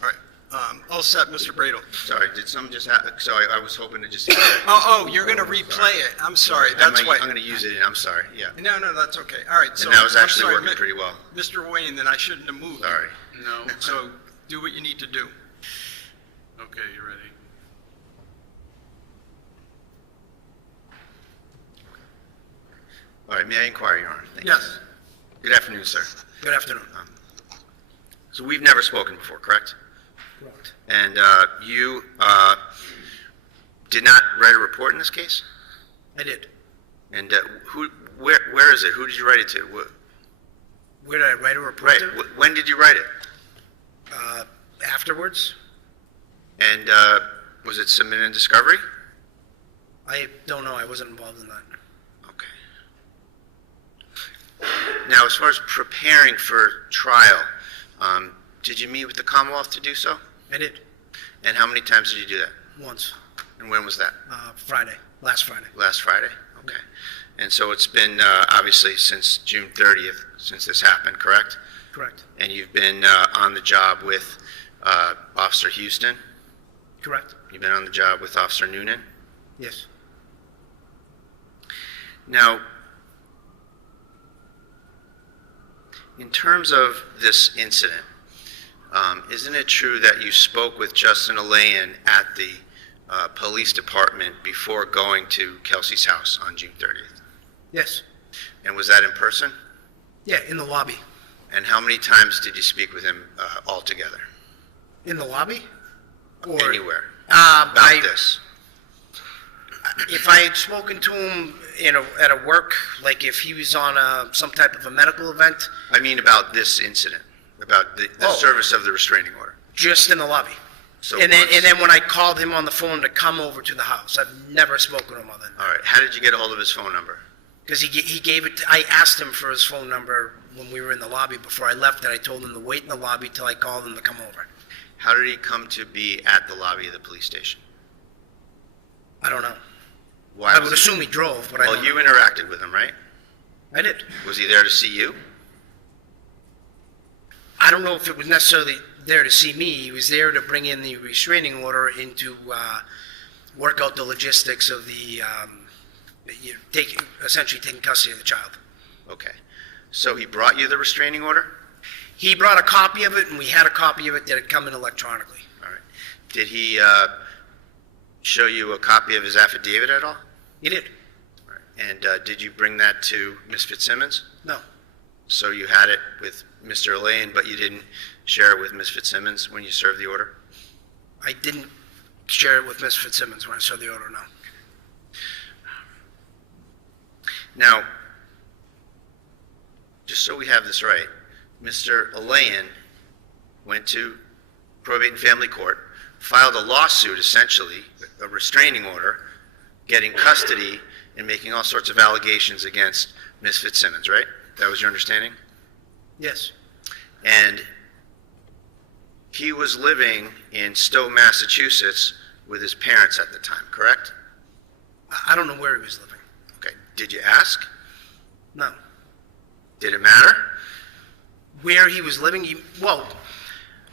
All right, all set, Mr. Brado. Sorry, did something just happen? Sorry, I was hoping to just. Oh, you're going to replay it. I'm sorry. That's why. I'm going to use it. I'm sorry. Yeah. No, that's okay. All right. So And that was I'm actually sorry, working pretty well. Mr. Wayne, then I shouldn't have moved. Sorry. No. So do what you need to do. Okay, you ready? All right, may I inquire, Your Honor? Thank you. Yes. Good afternoon, sir. Good afternoon. So we've never spoken before, correct? Correct. And you did not write a report in this case? I did. And where is it? Who did you write it to? Where did I write a report Right. to? When did you write it? Afterwards? And was it submitted in discovery? I don't know. I wasn't involved in that. Okay. Now, as far as preparing for trial, did you meet with the Commonwealth to do so? I did. And how many times did you do that? Once. And when was that? Friday. Last Friday. Last Friday? Okay. And so it's been obviously since June 30th since this happened, correct? Correct. And you've been on the job with Officer Houston? Correct. You've been on the job with Officer Noonan? Yes. Now, in terms of this incident, isn't it true that you spoke with Justin Alayan at the police department before going to Kelsey's house on June 30th? Yes. And was that in person? Yeah, in the lobby. And how many times did you speak with him altogether? In the lobby? Or Anywhere about this? If I had spoken to him at a work, like if he was on some type of a medical event, I mean about this incident, about the service of the restraining order. just in the lobby. So and then when I called him on the phone to come over to the house, I've never spoken to him other than that. All right. How did you get a hold of his phone number? Because he gave it. I asked him for his phone number when we were in the lobby before I left, and I told him to wait in the lobby till I called him to come over. How did he come to be at the lobby of the police station? I don't know. Why I was would he- assume he drove, but I Well, don't you know. interacted with him, right? I did. Was he there to see you? I don't know if it was necessarily there to see me. He was there to bring in the restraining order and to work out the logistics of the essentially taking custody of the child. Okay. So he brought you the restraining order? He brought a copy of it, and we had a copy of it that had come in electronically. All right. Did he show you a copy of his affidavit at all? He did. All right. And did you bring that to Ms. Fitzsimmons? No. So you had it with Mr. Alayan, but you didn't share it with Ms. Fitzsimmons when you served the order? I didn't share it with Ms. Fitzsimmons when I saw the order, no. Now, just so we have this right, Mr. Alayan went to probate and family court, filed a lawsuit, essentially, a restraining order, getting custody and making all sorts of allegations against Ms. Fitzsimmons, right? That was your understanding? Yes. And he was living in Stowe, Massachusetts with his parents at the time, correct? I don't know where he was living. Okay. Did you ask? No. Did it matter? Where he was living,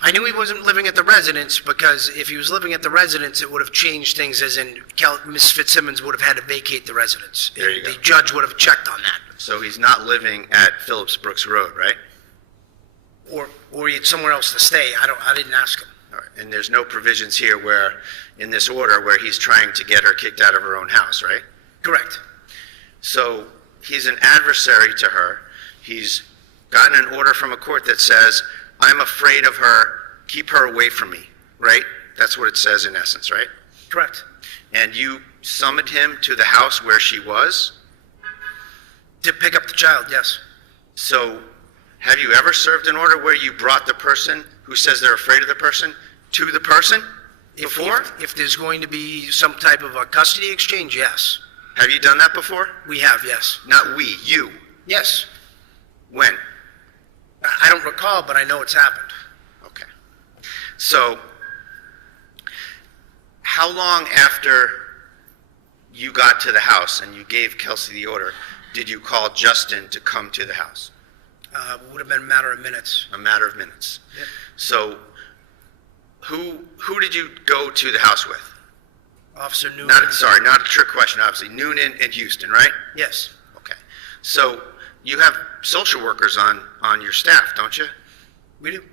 I knew he wasn't living at the residence because if he was living at the residence, it would have changed things, as in Ms. Fitzsimmons would have had to vacate the residence. There you go. The judge would have checked on that. So he's not living at Phillips Brooks Road, right? or he had somewhere else to stay. I didn't ask him. All right. And there's no provisions here where, in this order, where he's trying to get her kicked out of her own house, right? Correct. So he's an adversary to her. He's gotten an order from a court that says, I'm afraid of her, keep her away from me, right? That's what it says in essence, right? Correct. And you summoned him to the house where she was? To pick up the child, yes. So have you ever served an order where you brought the person who says they're afraid of the person to the person before? If there's going to be some type of a custody exchange, yes. Have you done that before? We have, yes. Not we, you. Yes. When? I don't recall, but I know it's happened. Okay. So how long after you got to the house and you gave Kelsey the order did you call Justin to come to the house? Would have been a matter of minutes. A matter of minutes. Yep. So who did you go to the house with? Officer Noonan. Not a trick question, obviously. Noonan and Houston, right? Yes. Okay. So you have social workers on your staff, don't you? We do.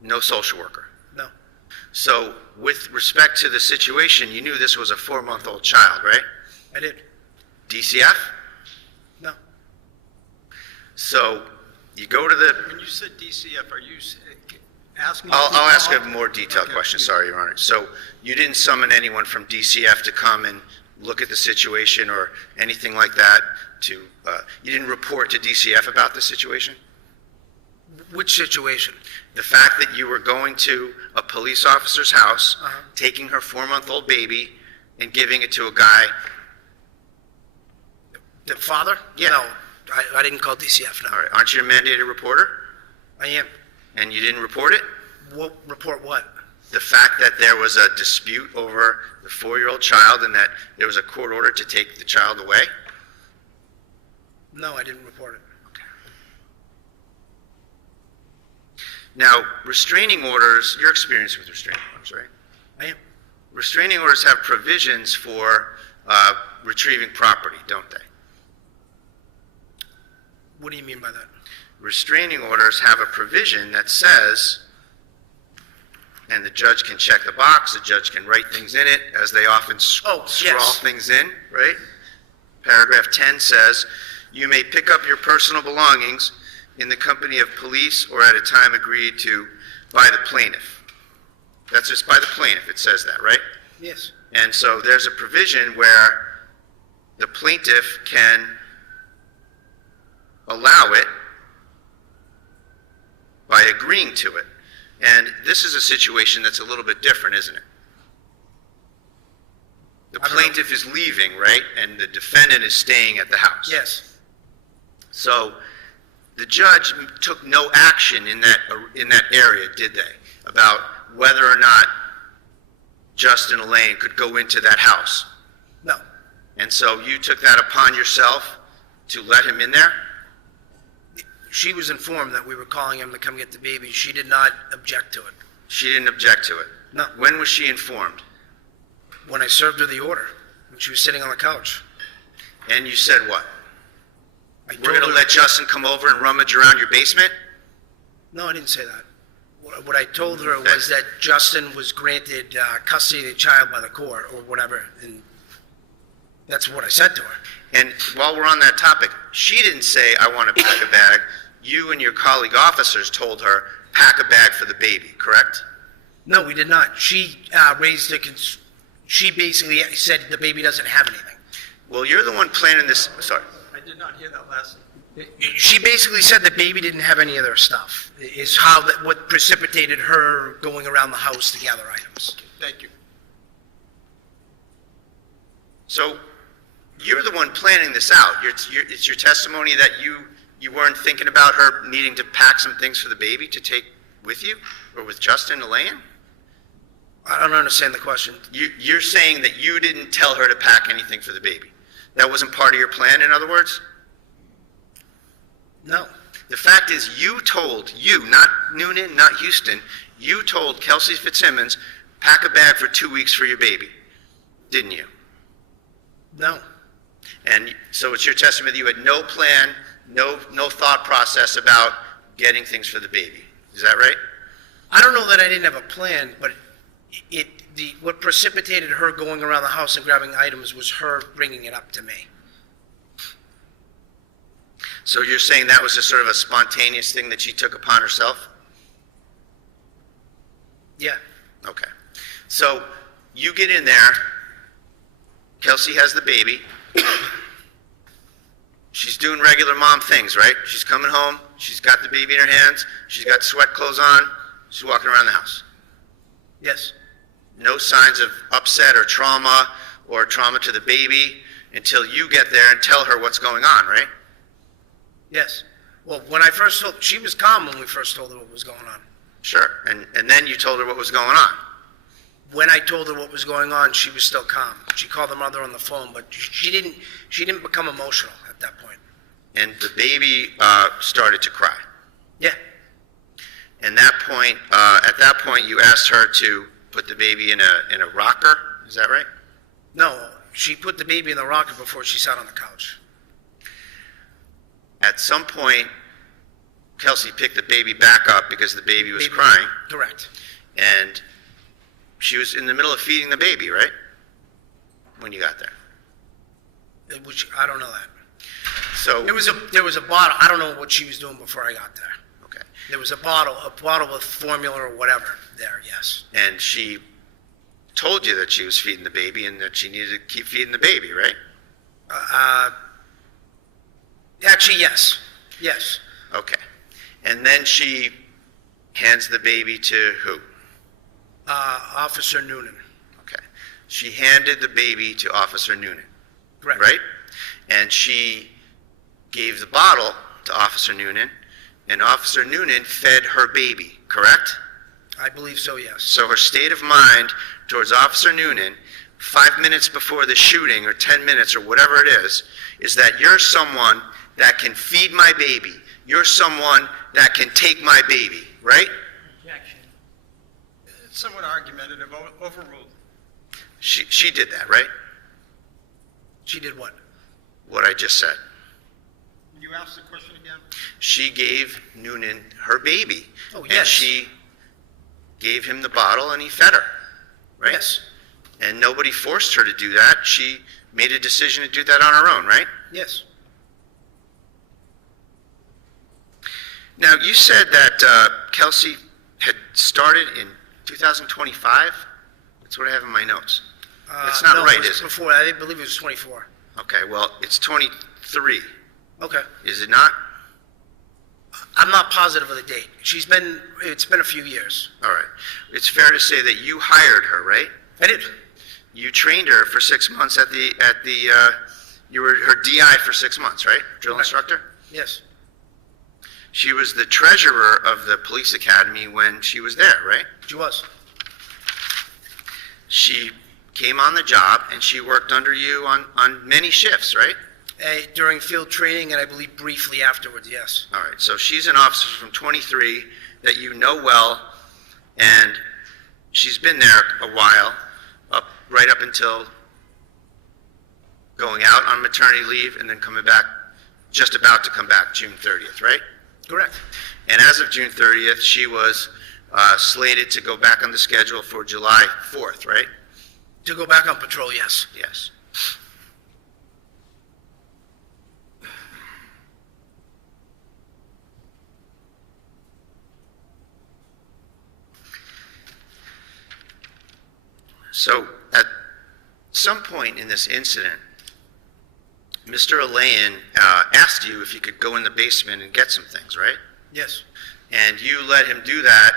No social worker. No. So with respect to the situation, you knew this was a 4-month-old child, right? I did. DCF? No. So you go to the... When you said DCF, are you asking? I'll ask a more detailed question, sorry, Your Honor. So you didn't summon anyone from DCF to come and look at the situation or anything like that to... you didn't report to DCF about the situation? Which situation? The fact that you were going to a police officer's house, taking her 4-month-old baby, and giving it to a guy... The father? Yeah. No, I didn't call DCF, no. All right. Aren't you a mandated reporter? I am. And you didn't report it? Report what? The fact that there was a dispute over the 4-year-old child and that there was a court order to take the child away? No, I didn't report it. Now, restraining orders, you're experienced with restraining orders, right? I am. Restraining orders have provisions for retrieving property, don't they? What do you mean by that? Restraining orders have a provision that says, and the judge can check the box, the judge can write things in it, as they often scrawl things in, right? Paragraph 10 says, you may pick up your personal belongings in the company of police or at a time agreed to by the plaintiff. That's just by the plaintiff, it says that, right? Yes. And so there's a provision where the plaintiff can allow it by agreeing to it. And this is a situation that's a little bit different, isn't it? The plaintiff is leaving, right? And the defendant is staying at the house. Yes. So the judge took no action in that area, did they? About whether or not Justin Elaine could go into that house. No. And so you took that upon yourself to let him in there? She was informed that we were calling him to come get the baby. She did not object to it. She didn't object to it? No. When was she informed? When I served her the order, when she was sitting on the couch. And you said what? We're going to let Justin come over and rummage around your basement? No, I didn't say that. What I told her was that Justin was granted custody of the child by the court or whatever, and that's what I said to her. And while we're on that topic, she didn't say, I want to pack a bag. You and your colleague officers told her, pack a bag for the baby, correct? No, we did not. She raised a she basically said the baby doesn't have anything. Well, you're the one planning this. Sorry. I did not hear that last. She basically said the baby didn't have any of their stuff. Is what precipitated her going around the house to gather items. Thank you. So you're the one planning this out. It's your testimony that you weren't thinking about her needing to pack some things for the baby to take with you or with Justin Elaine? I don't understand the question. You're saying that you didn't tell her to pack anything for the baby. That wasn't part of your plan, in other words? No. The fact is not Noonan, not Houston, you told Kelsey Fitzsimmons, pack a bag for 2 weeks for your baby, didn't you? No. And so it's your testimony that you had no plan, no thought process about getting things for the baby. Is that right? I don't know that I didn't have a plan, but what precipitated her going around the house and grabbing items was her bringing it up to me. So you're saying that was just sort of a spontaneous thing that she took upon herself? Yeah. Okay. So you get in there, Kelsey has the baby. She's doing regular mom things, right? She's coming home, she's got the baby in her hands, she's got sweat clothes on, she's walking around the house. Yes. No signs of upset or trauma to the baby until you get there and tell her what's going on, right? Yes. Well, when I first told, she was calm when we first told her what was going on. Sure. And then you told her what was going on. When I told her what was going on, she was still calm. She called the mother on the phone, but she didn't become emotional at that point. And the baby started to cry. Yeah. And at that point, you asked her to put the baby in a rocker. Is that right? No, she put the baby in the rocker before she sat on the couch. At some point, Kelsey picked the baby back up because the baby was crying. Correct. And she was in the middle of feeding the baby, right? When you got there. Which I don't know that. So there was a bottle. I don't know what she was doing before I got there. Okay. There was a bottle with formula or whatever there. Yes. And she told you that she was feeding the baby and that she needed to keep feeding the baby, right? Actually, yes. Yes. Okay. And then she hands the baby to who? Officer Noonan. Okay. She handed the baby to Officer Noonan. Correct. Right? And she gave the bottle to Officer Noonan, and Officer Noonan fed her baby, correct? I believe so, yes. So her state of mind towards Officer Noonan, 5 minutes before the shooting, or 10 minutes, or whatever it is that you're someone that can feed my baby. You're someone that can take my baby, right? Objection. It's somewhat argumentative, overruled. She did that, right? She did what? What I just said. Can you ask the question again? She gave Noonan her baby. Oh, yes. And she gave him the bottle and he fed her, right? Yes. And nobody forced her to do that. She made a decision to do that on her own, right? Yes. Now, you said that Kelsey had started in 2025? That's what I have in my notes. It's not right, is it? Before, I believe it was 24. Okay, well, it's 23. Okay. Is it not? I'm not positive of the date. It's been a few years. All right. It's fair to say that you hired her, right? I did. You trained her for 6 months you were her DI for 6 months, right? Drill instructor? Yes. She was the treasurer of the police academy when she was there, right? She was. She came on the job and she worked under you on many shifts, right? During field training and I believe briefly afterwards, yes. All right, so she's an officer from 23 that you know well, and she's been there a while, right up until going out on maternity leave and then coming back, just about to come back June 30th, right? Correct. And as of June 30th, she was slated to go back on the schedule for July 4th, right? To go back on patrol, yes. Yes. So at some point in this incident, Mr. Alain asked you if you could go in the basement and get some things, right? Yes. And you let him do that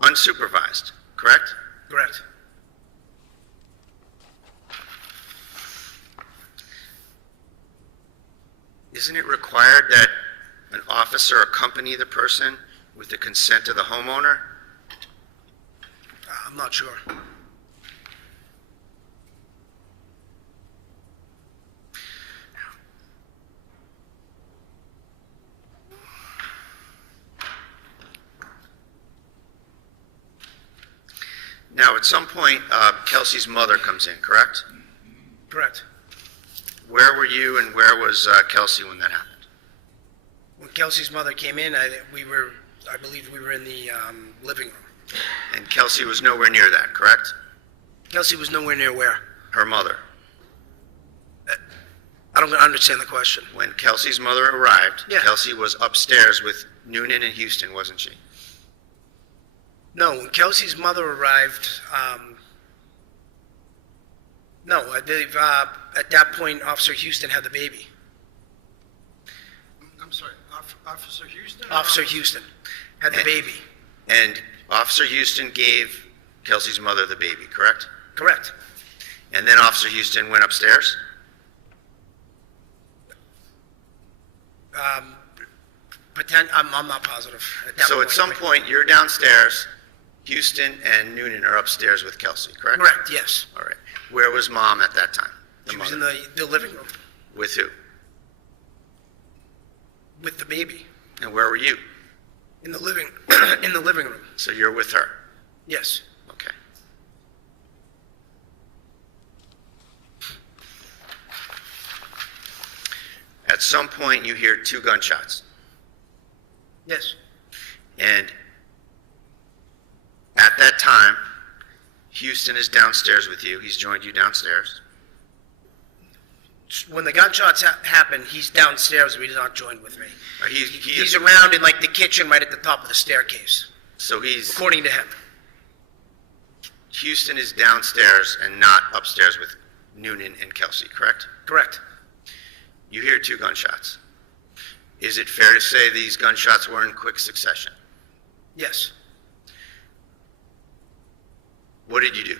unsupervised, correct? Correct. Isn't it required that an officer accompany the person with the consent of the homeowner? I'm not sure. Now, at some point, Kelsey's mother comes in, correct? Correct. Where were you and where was Kelsey when that happened? When Kelsey's mother came in, we were I believe we were in the living room. And Kelsey was nowhere near that, correct? Kelsey was nowhere near where? Her mother. I don't understand the question. When Kelsey's mother arrived, Yeah. Kelsey was upstairs with Noonan and Houston, wasn't she? No, when Kelsey's mother arrived, no, I believe at that point, Officer Houston had the baby. I'm sorry, Officer Houston? Officer Houston had the baby. And Officer Houston gave Kelsey's mother the baby, correct? Correct. And then Officer Houston went upstairs? I'm not positive. So at some point, you're downstairs, Houston and Noonan are upstairs with Kelsey, correct? Correct, yes. All right. Where was Mom at that time? She was in the living room With who? with the baby. And where were you? In the living room. So you're with her? Yes. Okay. At some point, you hear 2 gunshots. Yes. And at that time, Houston is downstairs with you. He's joined you downstairs. When the gunshots happened, he's downstairs, but he's not joined with me. He's He's around in like the kitchen right at the top of the staircase, So he's, according to him. Houston is downstairs and not upstairs with Noonan and Kelsey, correct? Correct. You hear 2 gunshots. Is it fair to say these gunshots were in quick succession? Yes. What did you do?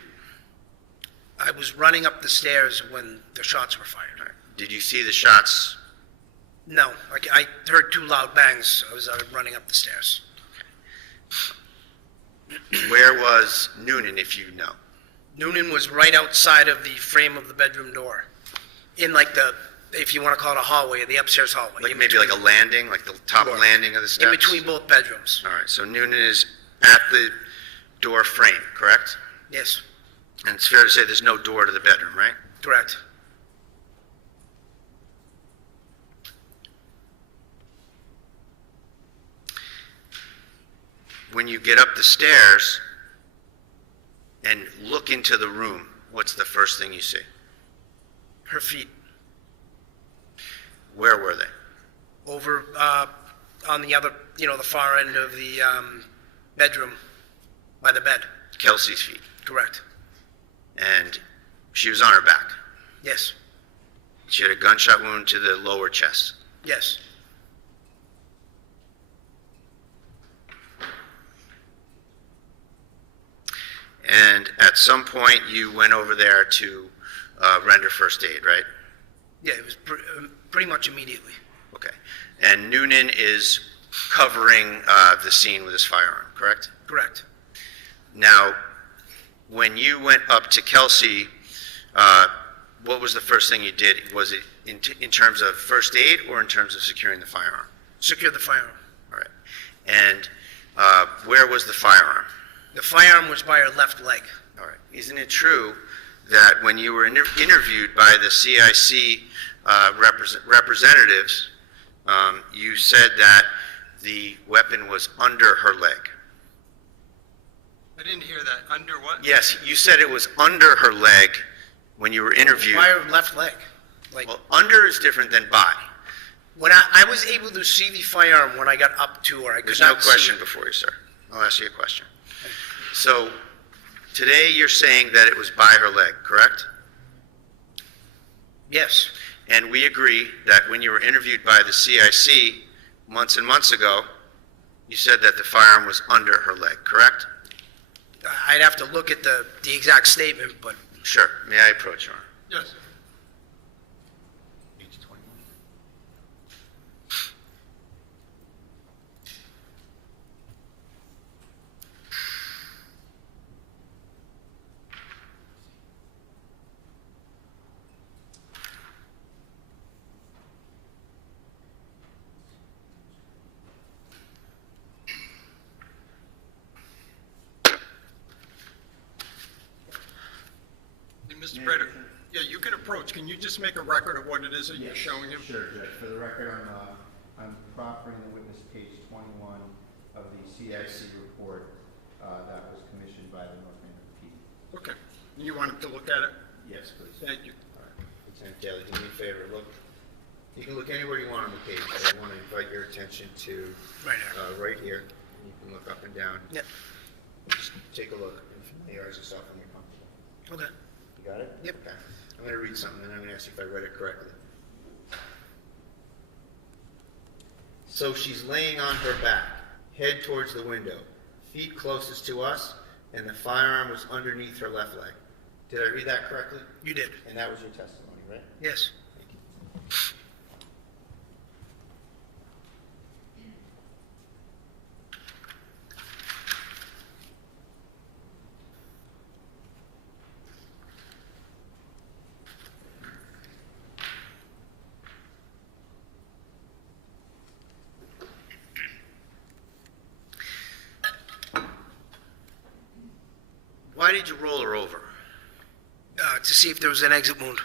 I was running up the stairs when the shots were fired. Did you see the shots? No, I heard 2 loud bangs. I was running up the stairs. Where was Noonan, if you know? Noonan was right outside of the frame of the bedroom door, in like the, if you want to call it a hallway, the upstairs hallway. Like maybe like a landing, like the top Door. landing of the steps? In between both bedrooms. All right, so Noonan is at the door frame, correct? Yes, And it's fair to say there's no door to the bedroom, right? correct. When you get up the stairs and look into the room, what's the first thing you see? Her feet Where were they? over on the other, the far end of the bedroom by the bed. Kelsey's feet. Correct. And she was on her back. Yes, She had a gunshot wound to the lower chest. yes. And at some point, you went over there to render first aid, right? Yeah, it was pretty much immediately. Okay. And Noonan is covering the scene with his firearm, correct? Correct. Now, when you went up to Kelsey, what was the first thing you did? Was it in terms of first aid or in terms of securing the firearm? Secure the firearm. All right. And where was the firearm? The firearm was by her left leg. All right. Isn't it true that when you were interviewed by the CIC representatives, you said that the weapon was under her leg? I didn't hear that. Under what? Yes, you said it was under her leg when you were interviewed. By her left leg. Like, Well, under is different than by. when I was able to see the firearm when I got up to her, I could There's no not see question it. before you, sir. I'll ask you a question. So, today you're saying that it was by her leg, correct? Yes, And we agree that when you were interviewed by the CIC months and months ago, you said that the firearm was under her leg, correct? I'd have to look at the exact statement, but Sure. May I approach her? Yes. Mr. Prater, yeah, you can approach. Can you just make a record of what it is that you're showing him? Sure, Judge. For the record, I'm proffering the witness page 21, of the CIC report that was commissioned by the North Andover PD. Okay. You want him to look at it? Yes, please. Thank you. All right. Lieutenant Taylor, do me a favor, look. You can look anywhere you want on the page, but I want to invite your attention to Right here. right here. You can look up and down. Yep. Just take a look and familiarize yourself when you're comfortable. Okay. You got it? Yep. Okay. I'm going to read something, and I'm going to ask you if I read it correctly. So she's laying on her back, head towards the window, feet closest to us, and the firearm was underneath her left leg. Did I read that correctly? You did. And that was your testimony, right? Yes. Thank you. Why did you roll her over? To see if there was an exit wound.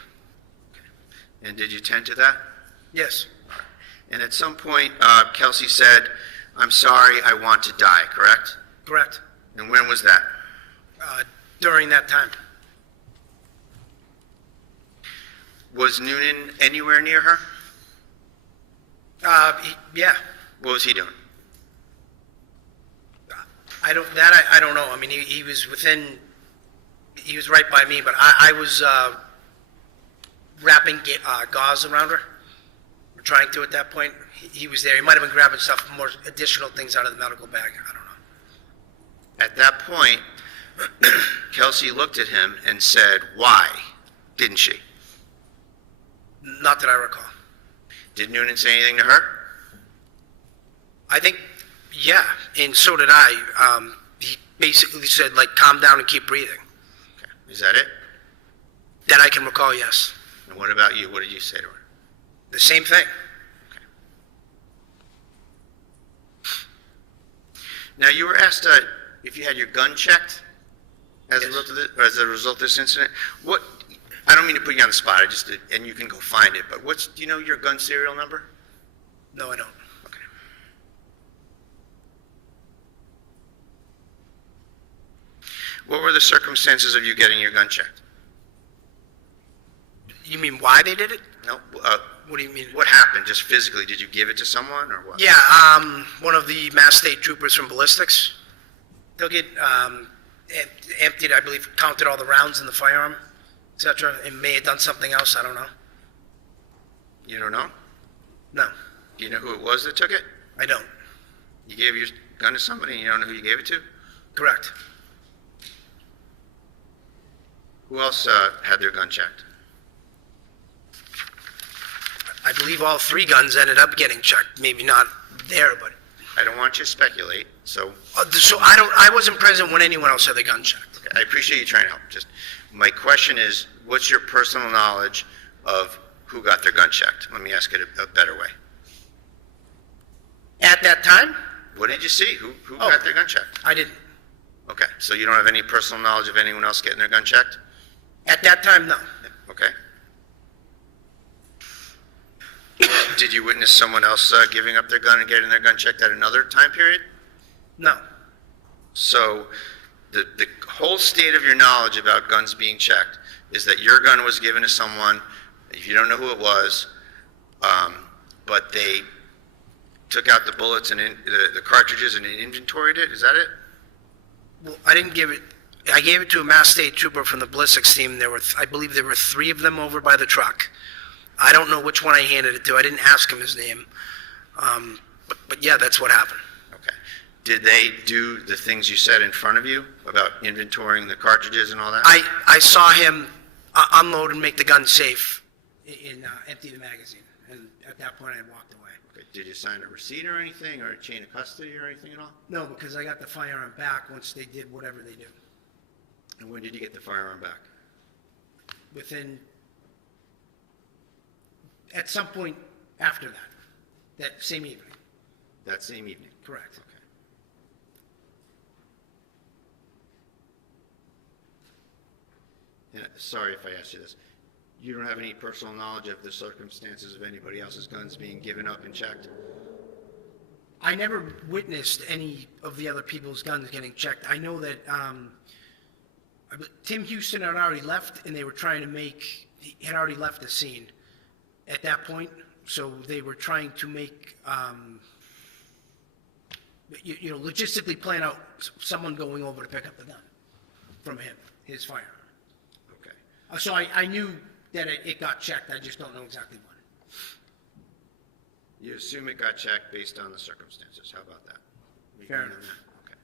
And did you tend to that? Yes. And at some point, Kelsey said, "I'm sorry, I want to die," correct? Correct. And when was that? During that time. Was Noonan anywhere near her? Yeah. What was he doing? I don't know. I mean, he was within, he was right by me, but I was wrapping gauze around her, or trying to at that point. He was there. He might have been grabbing stuff, more additional things out of the medical bag. I don't know. At that point, Kelsey looked at him and said, "Why?" Didn't she? Not that I recall. Did Noonan say anything to her? I think, yeah, and so did I. He basically said, like, calm down and keep breathing. Okay. Is that it? That I can recall, yes. And what about you? What did you say to her? The same thing. Okay. Now, you were asked if you had your gun checked as a result of this incident. What? I don't mean to put you on the spot. And you can go find it. But do you know your gun serial number? No, I don't. Okay. What were the circumstances of you getting your gun checked? You mean why they did it? No. What do you mean? What happened? Just physically? Did you give it to someone or what? Yeah, one of the Mass State troopers from ballistics took it, emptied, I believe, counted all the rounds in the firearm, etc., and may have done something else. I don't know. You don't know? No, Do you know who it was that took it? I don't. You gave your gun to somebody and you don't know who you gave it to? Correct. Who else had their gun checked? I believe all three guns ended up getting checked. Maybe not there, but I don't want you to speculate, so so I wasn't present when anyone else had their gun checked. okay, I appreciate you trying to help. Just my question is, what's your personal knowledge of who got their gun checked? Let me ask it a better way. At that time, What did you see? Who got their gun checked? I didn't. Okay, so you don't have any personal knowledge of anyone else getting their gun checked? At that time, no. Okay. Did you witness someone else giving up their gun and getting their gun checked at another time period? No. So the whole state of your knowledge about guns being checked is that your gun was given to someone, if you don't know who it was, but they took out the bullets and the cartridges and inventoried it. Is that it? Well, I didn't give it. I gave it to a Mass State trooper from the ballistics team. I believe there were three of them over by the truck. I don't know which one I handed it to. I didn't ask him his name. But yeah, that's what happened. Okay. Did they do the things you said in front of you about inventorying the cartridges and all that? I saw him unload and make the gun safe and empty the magazine. And at that point, I had walked away. Okay. Did you sign a receipt or anything, or a chain of custody or anything at all? No, because I got the firearm back once they did whatever they do. And when did you get the firearm back? At some point after that same evening. That same evening? Correct. Okay. And sorry if I asked you this. You don't have any personal knowledge of the circumstances of anybody else's guns being given up and checked? I never witnessed any of the other people's guns getting checked. I know that Tim Houston had already left, and they were trying to he had already left the scene at that point, so they were trying to make, logistically plan out someone going over to pick up the gun from him, his firearm. Okay. So I knew that it got checked, I just don't know exactly when. You assume it got checked based on the circumstances. How about that? We Fair agree on enough. that? Okay.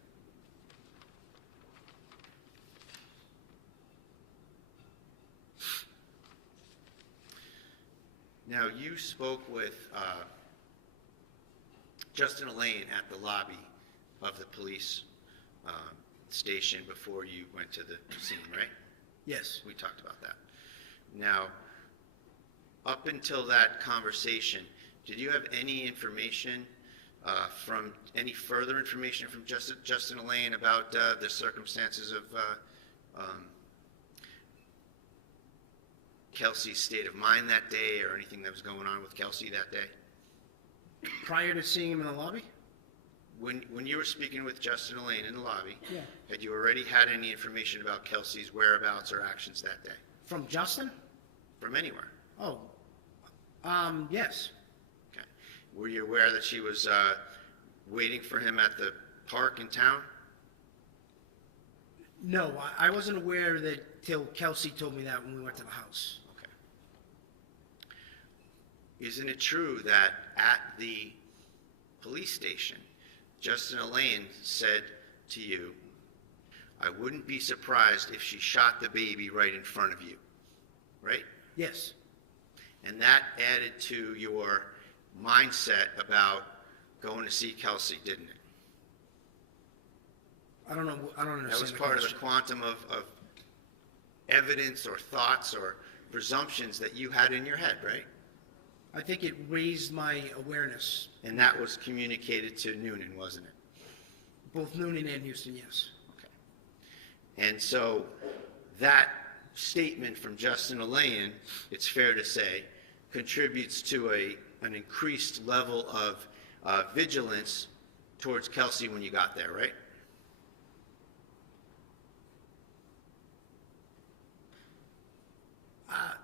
Now, you spoke with Justin Elaine at the lobby of the police station before you went to the scene, right? Yes. We talked about that. Now, up until that conversation, did you have any information any further information from Justin Elaine about the circumstances of Kelsey's state of mind that day, or anything that was going on with Kelsey that day? Prior to seeing him in the lobby? When you were speaking with Justin Elaine in the lobby, Yeah. had you already had any information about Kelsey's whereabouts or actions that day? From Justin? From anywhere? Oh, yes. Okay. Were you aware that she was waiting for him at the park in town? No, I wasn't aware that till Kelsey told me that when we went to the house. Okay. Isn't it true that at the police station, Justin Elaine said to you, "I wouldn't be surprised if she shot the baby right in front of you," right? Yes. And that added to your mindset about going to see Kelsey, didn't it? I don't understand. That was part of the quantum of evidence or thoughts or presumptions that you had in your head, right? I think it raised my awareness. And that was communicated to Noonan, wasn't it? Both Noonan and Houston, yes. Okay. And so that statement from Justin Elaine, it's fair to say, contributes to an increased level of vigilance towards Kelsey when you got there, right?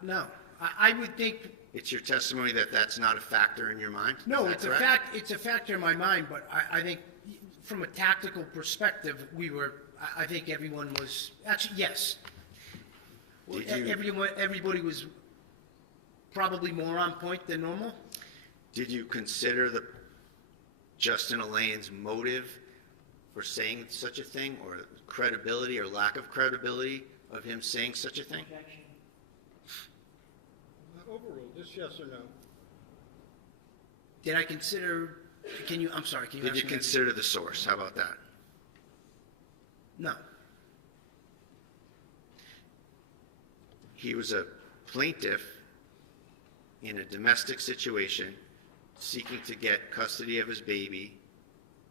No, I would think. It's your testimony that that's not a factor in your mind? No, Is it's that a correct? fact. It's a factor in my mind, but I think from a tactical perspective, I think everyone was actually yes. Everybody was probably more on point than normal. Did you consider Justin Elaine's motive for saying such a thing, or credibility or lack of credibility of him saying such a thing? Overruled, just yes or no? Did I consider? I'm sorry. Can you? Did you ask me that? consider the source? How about that? No. He was a plaintiff in a domestic situation, seeking to get custody of his baby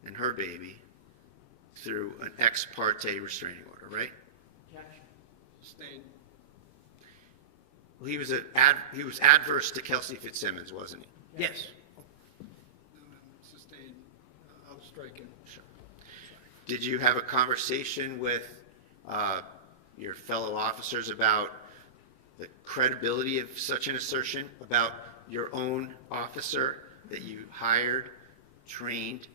and her baby through an ex parte restraining order, right? Objection. Sustained. Well, he was adverse to Kelsey Fitzsimmons, wasn't he? Yes. Sustained. I'll strike it. Sure. Did you have a conversation with your fellow officers about the credibility of such an assertion about your own officer that you hired, trained,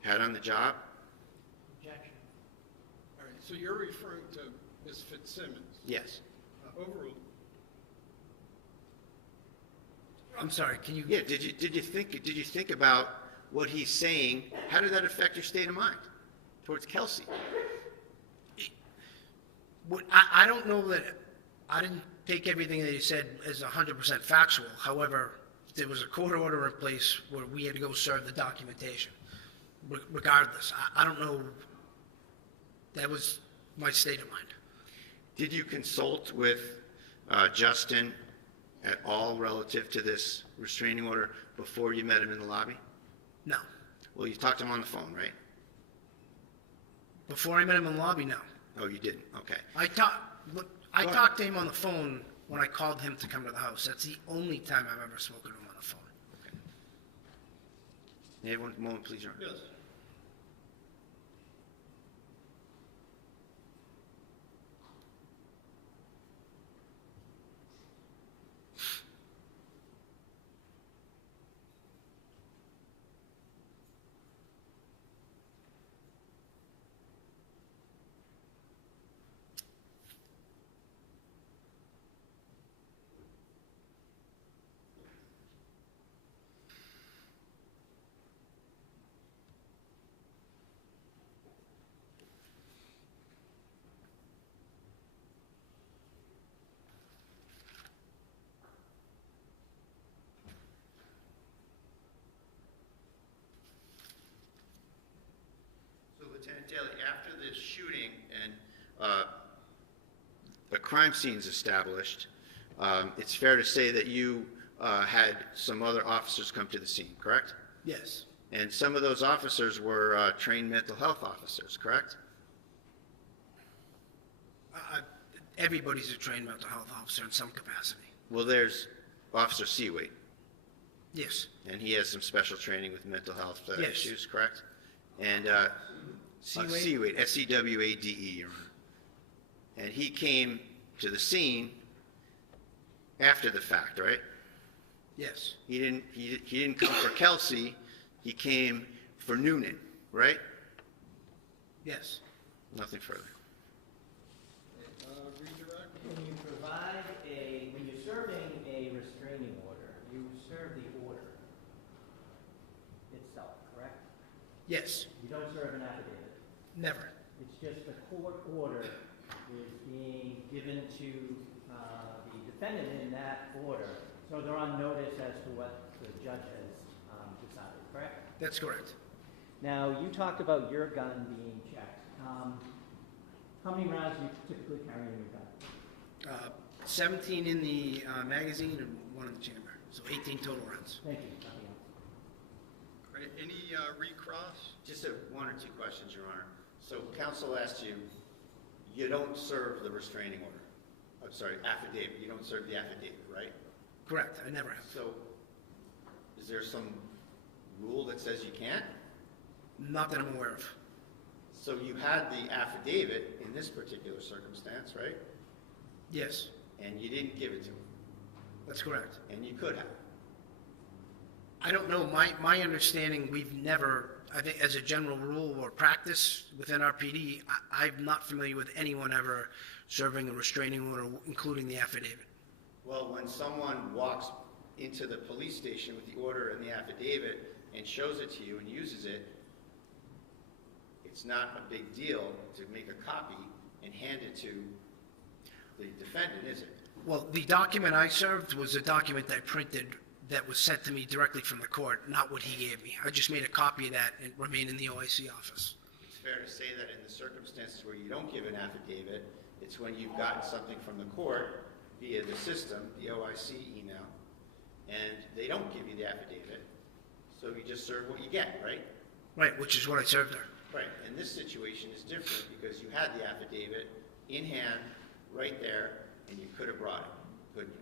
had on the job? Objection. All right, so you're referring to Ms. Fitzsimmons? Yes. Overruled. I'm sorry. Can you? Yeah. Did you think about what he's saying? How did that affect your state of mind towards Kelsey? I don't know that. I didn't take everything that he said as 100% factual. However, there was a court order in place where we had to go serve the documentation. Regardless, I don't know. That was my state of mind. Did you consult with Justin at all relative to this restraining order before you met him in the lobby? No. Well, you talked to him on the phone, right? Before I met him in the lobby, no. Oh, you didn't? Okay. I talked to him on the phone when I called him to come to the house. That's the only time I've ever spoken to him on the phone. May I have one moment, please, Your Honor? Yes. So, Lieutenant Daly, after the shooting and a crime scene's established, it's fair to say that you had some other officers come to the scene, correct? Yes. And some of those officers were trained mental health officers, correct? Everybody's a trained mental health officer in some capacity. Well, there's Officer Seawait, Yes. and he has some special training with mental health Yes. issues, correct? And Seawade? Seawade, S-E-W-A-D-E, Your Honor. And he came to the scene after the fact, right? Yes. He didn't come for Kelsey, he came for Noonan, right? Yes. Nothing further. Redirect? When you provide when you're serving a restraining order, you serve the order itself, correct? Yes. You don't serve an affidavit. Never. It's just the court order is being given to the defendant in that order, so they're on notice as to what the judge has decided, correct? That's correct. Now, you talked about your gun being checked. How many rounds do you typically carry in your gun? 17 in the magazine and 1 in the chamber, so 18 total rounds. Thank you. Nothing else. All right, any recross? Just one or two questions, Your Honor. So counsel asked you, you don't serve the restraining order. I'm sorry, affidavit. You don't serve the affidavit, right? Correct. I never have. So is there some rule that says you can't? Not that I'm aware of. So you had the affidavit in this particular circumstance, right? Yes. And you didn't give it to him. That's correct. And you could have. I don't know. My understanding, we've never, I think as a general rule or practice within our PD, I'm not familiar with anyone ever serving a restraining order, including the affidavit. Well, when someone walks into the police station with the order and the affidavit and shows it to you and uses it, it's not a big deal to make a copy and hand it to the defendant, is it? Well, the document I served was a document I printed that was sent to me directly from the court, not what he gave me. I just made a copy of that and it remained in the OIC office. It's fair to say that in the circumstances where you don't give an affidavit, it's when you've gotten something from the court via the system, the OIC email, and they don't give you the affidavit, so you just serve what you get, right? Right, which is what I served there. Right, and this situation is different because you had the affidavit in hand, right there, and you could have brought it, couldn't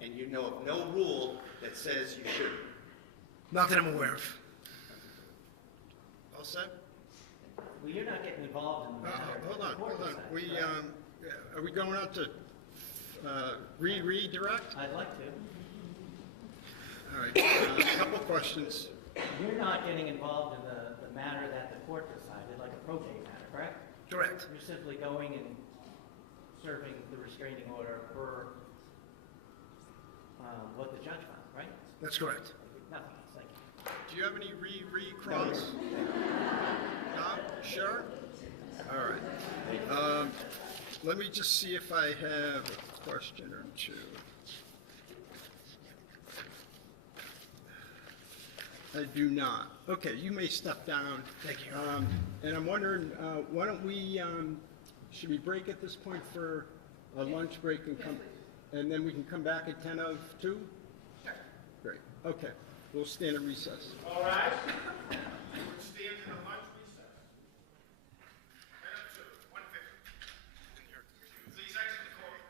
you? And you know of no rule that says you shouldn't. Not that I'm aware of. All set? Well, you're not getting involved in the matter. Hold The on, court hold on. decides, right? Are we going out to redirect? I'd like to. All right, a couple questions. You're not getting involved in the matter that the court decided, like a probate matter, correct? Correct. You're simply going and serving the restraining order per what the judge found, right? That's correct. Nothing else, thank you. Do you have any recross? No? Sure? All right. Let me just see if I have a question or two. I do not. Okay, you may step down. Thank you. And I'm wondering, why don't we, should we break at this point for a lunch break and come, and then we can come back at 10:02? Great, okay. We'll stand at recess. All right. We'll stand in a lunch recess. Right up to 1:50. Please exit the court.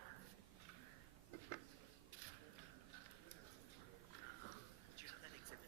Do you have that exhibit?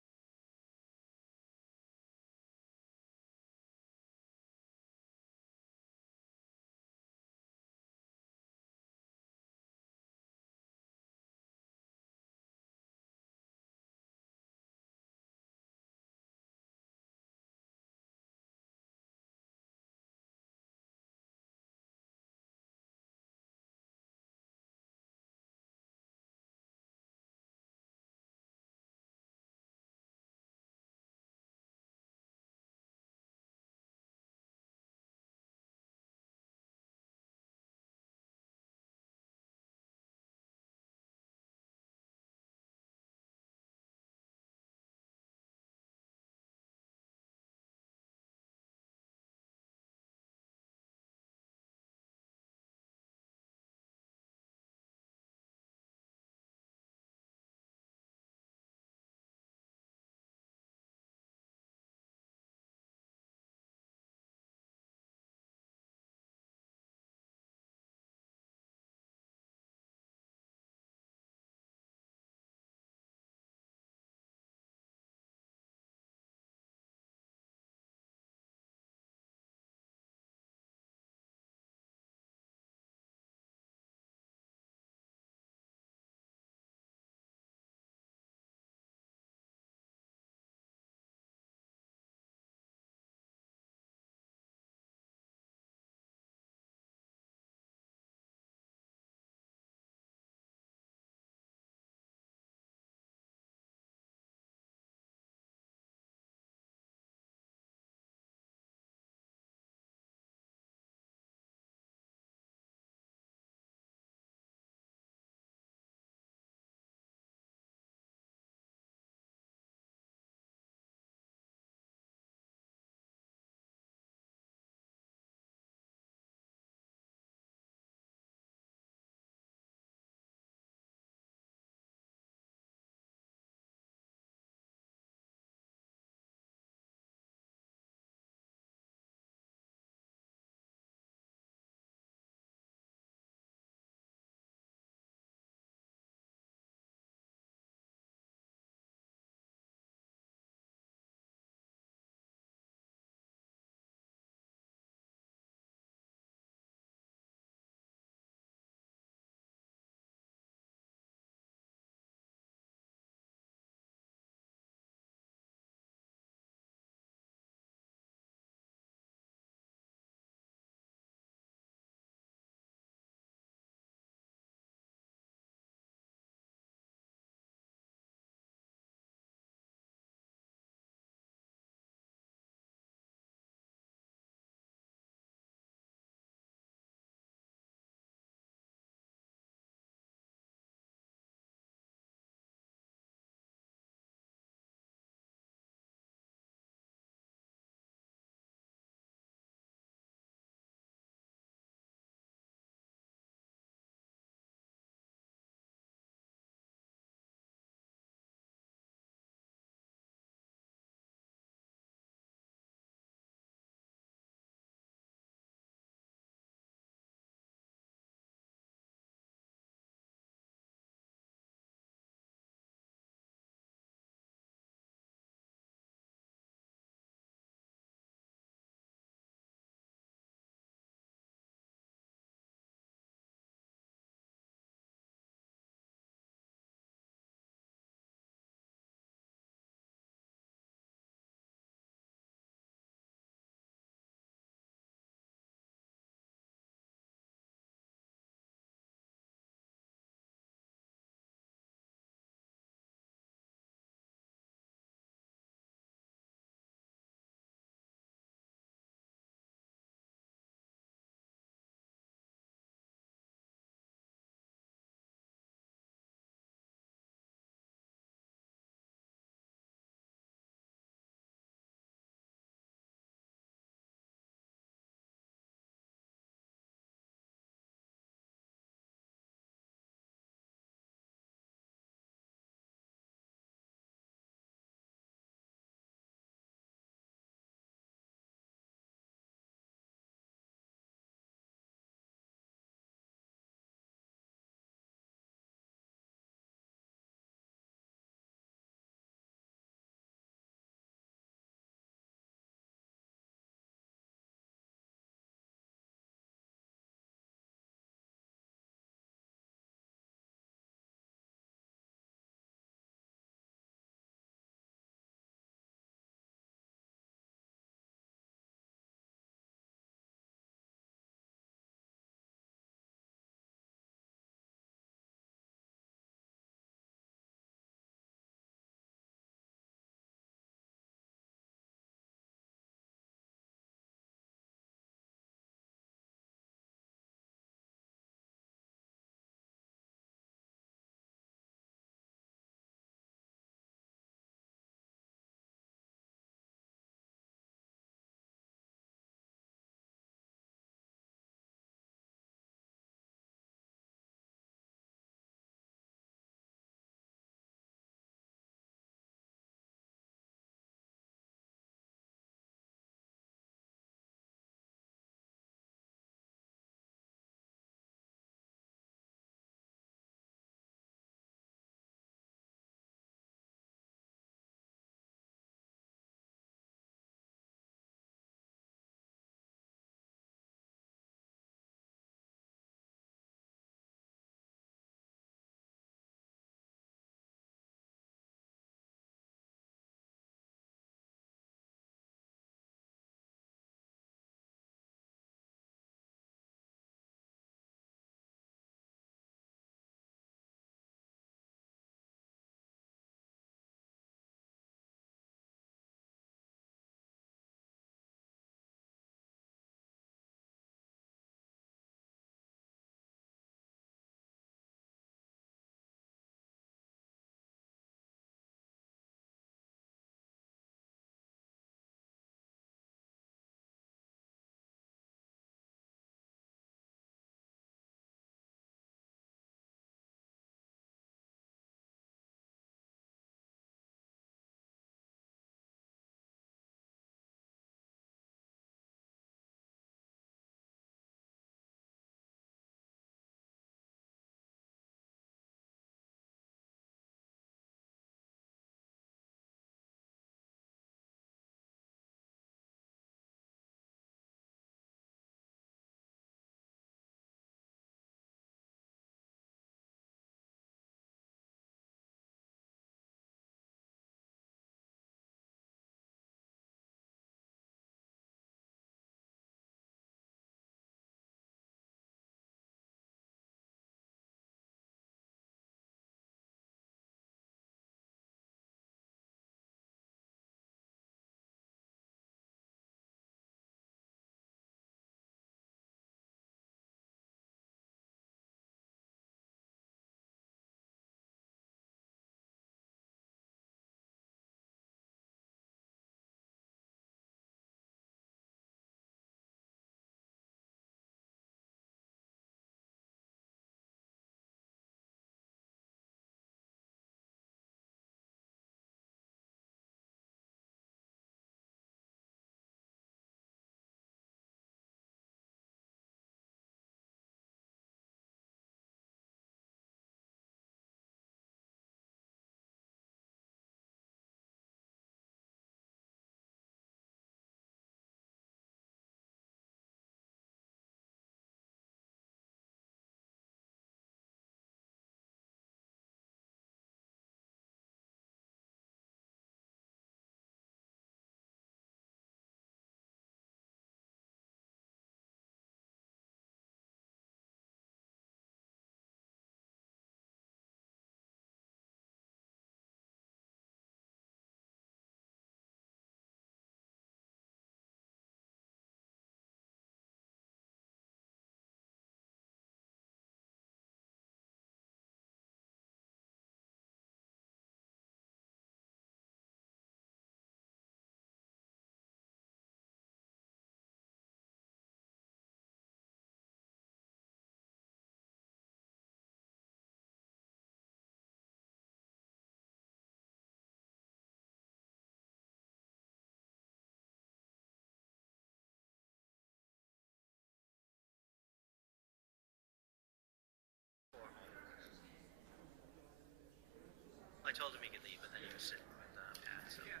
told him he could leave, but then he was sitting with Pat, so. Yeah.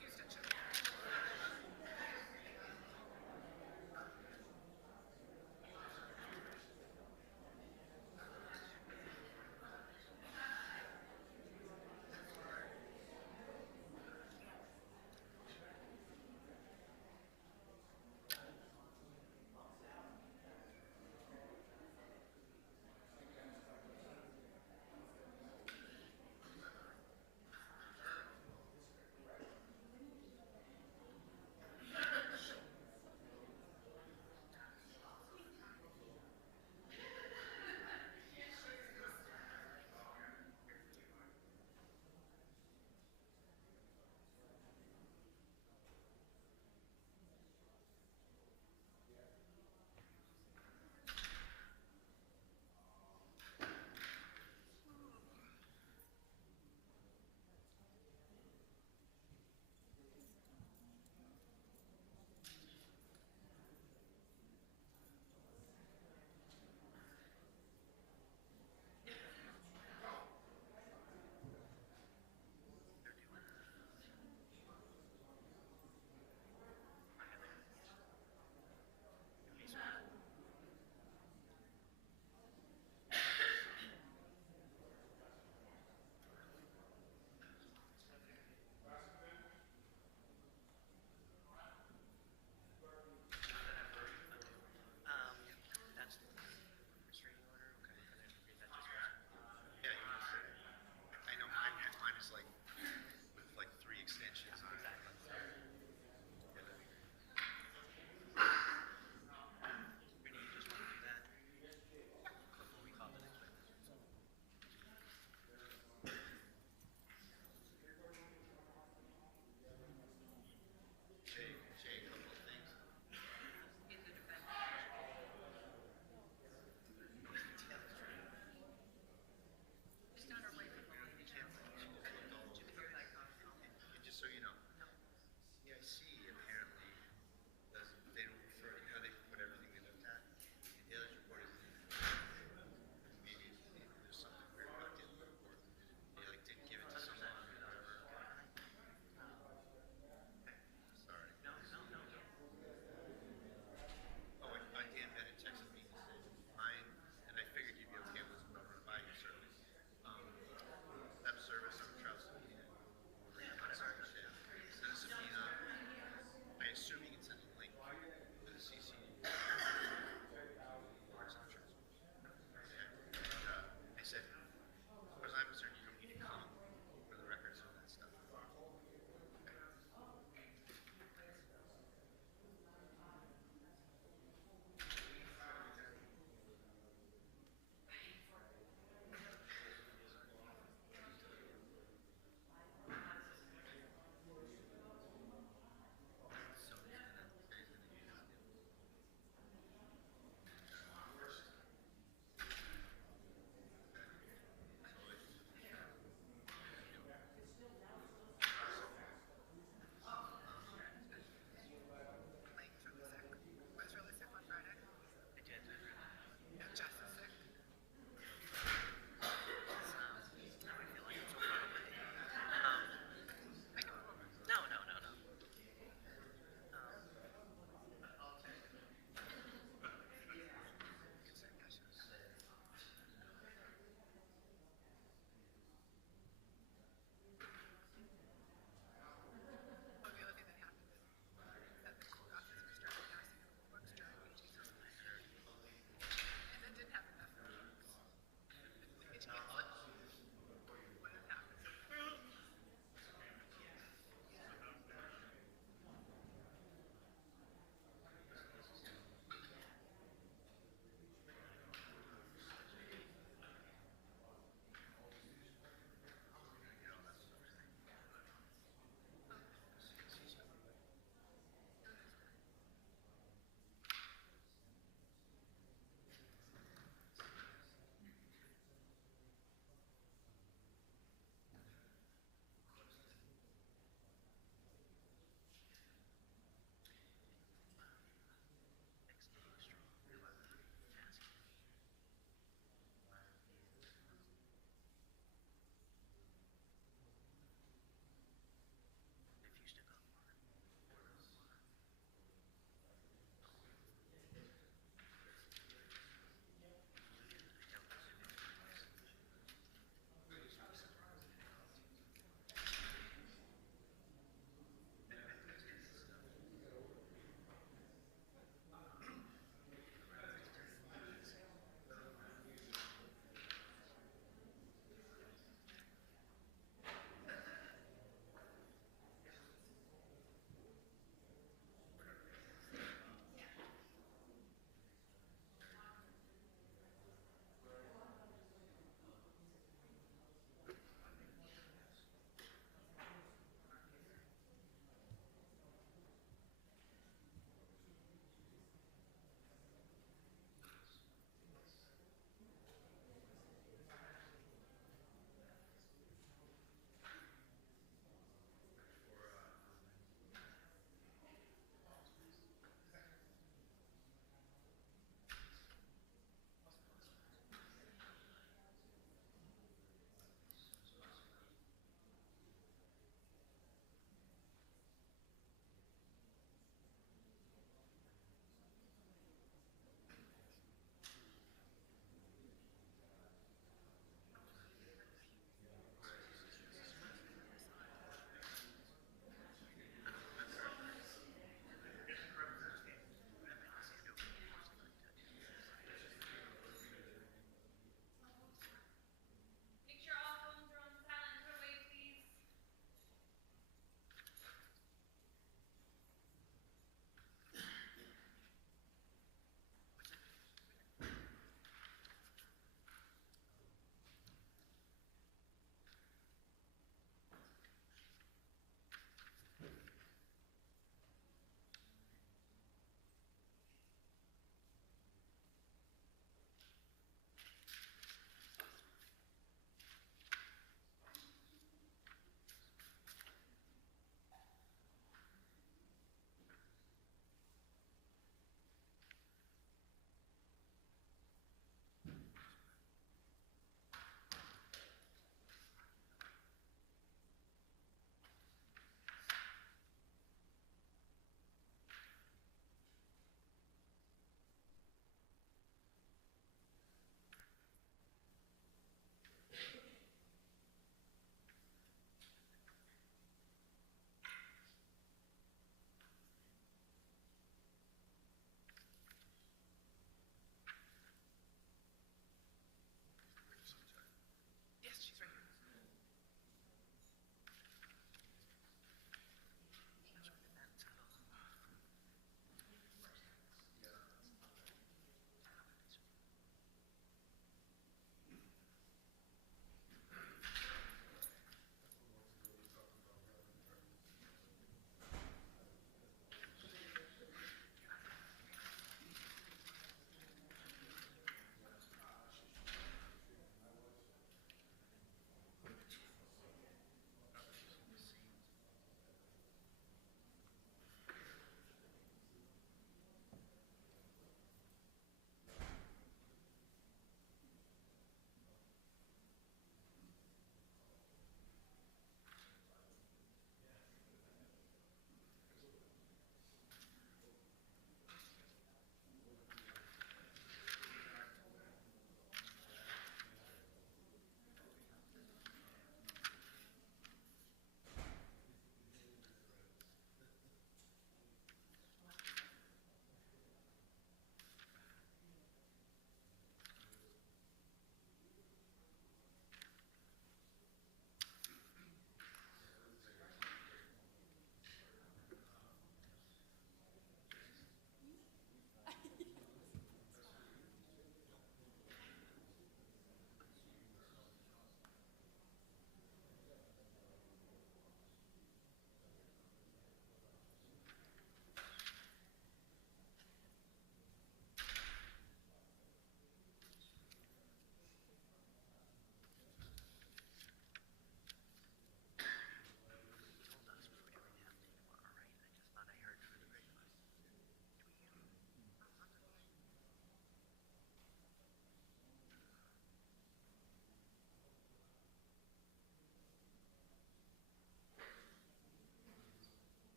Pay attention.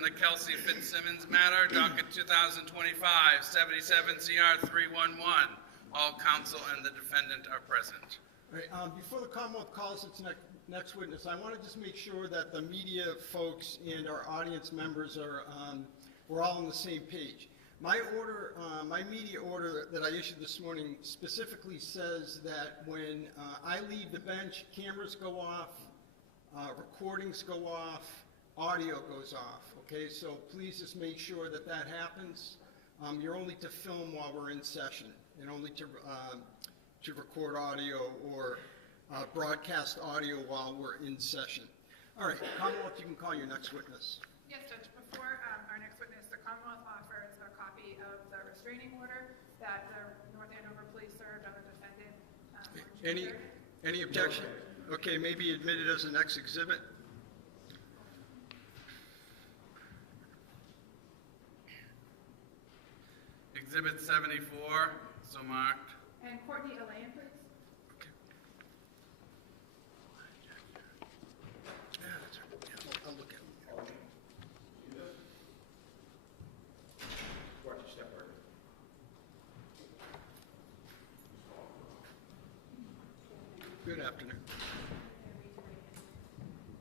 in the Kelsey Fitzsimmons matter, docket 2025, 77 CR 311. All counsel and the defendant are present. All right, before the Commonwealth calls its next witness, I want to just make sure that the media folks and our audience members are, we're all on the same page. My order, my media order that I issued this morning specifically says that when I leave the bench, cameras go off, recordings go off, audio goes off, okay? So please just make sure that that happens. You're only to film while we're in session and only to record audio or broadcast audio while we're in session. All right, Commonwealth, you can call your next witness. Yes, Judge. Before our next witness, the Commonwealth offers a copy of the restraining order that the North Andover Police served on the defendant. On June 3rd. Any objection? Okay, maybe admitted as the next exhibit. Exhibit 74, so marked. And Courtney Elaine, please. I'll look at it. Good afternoon.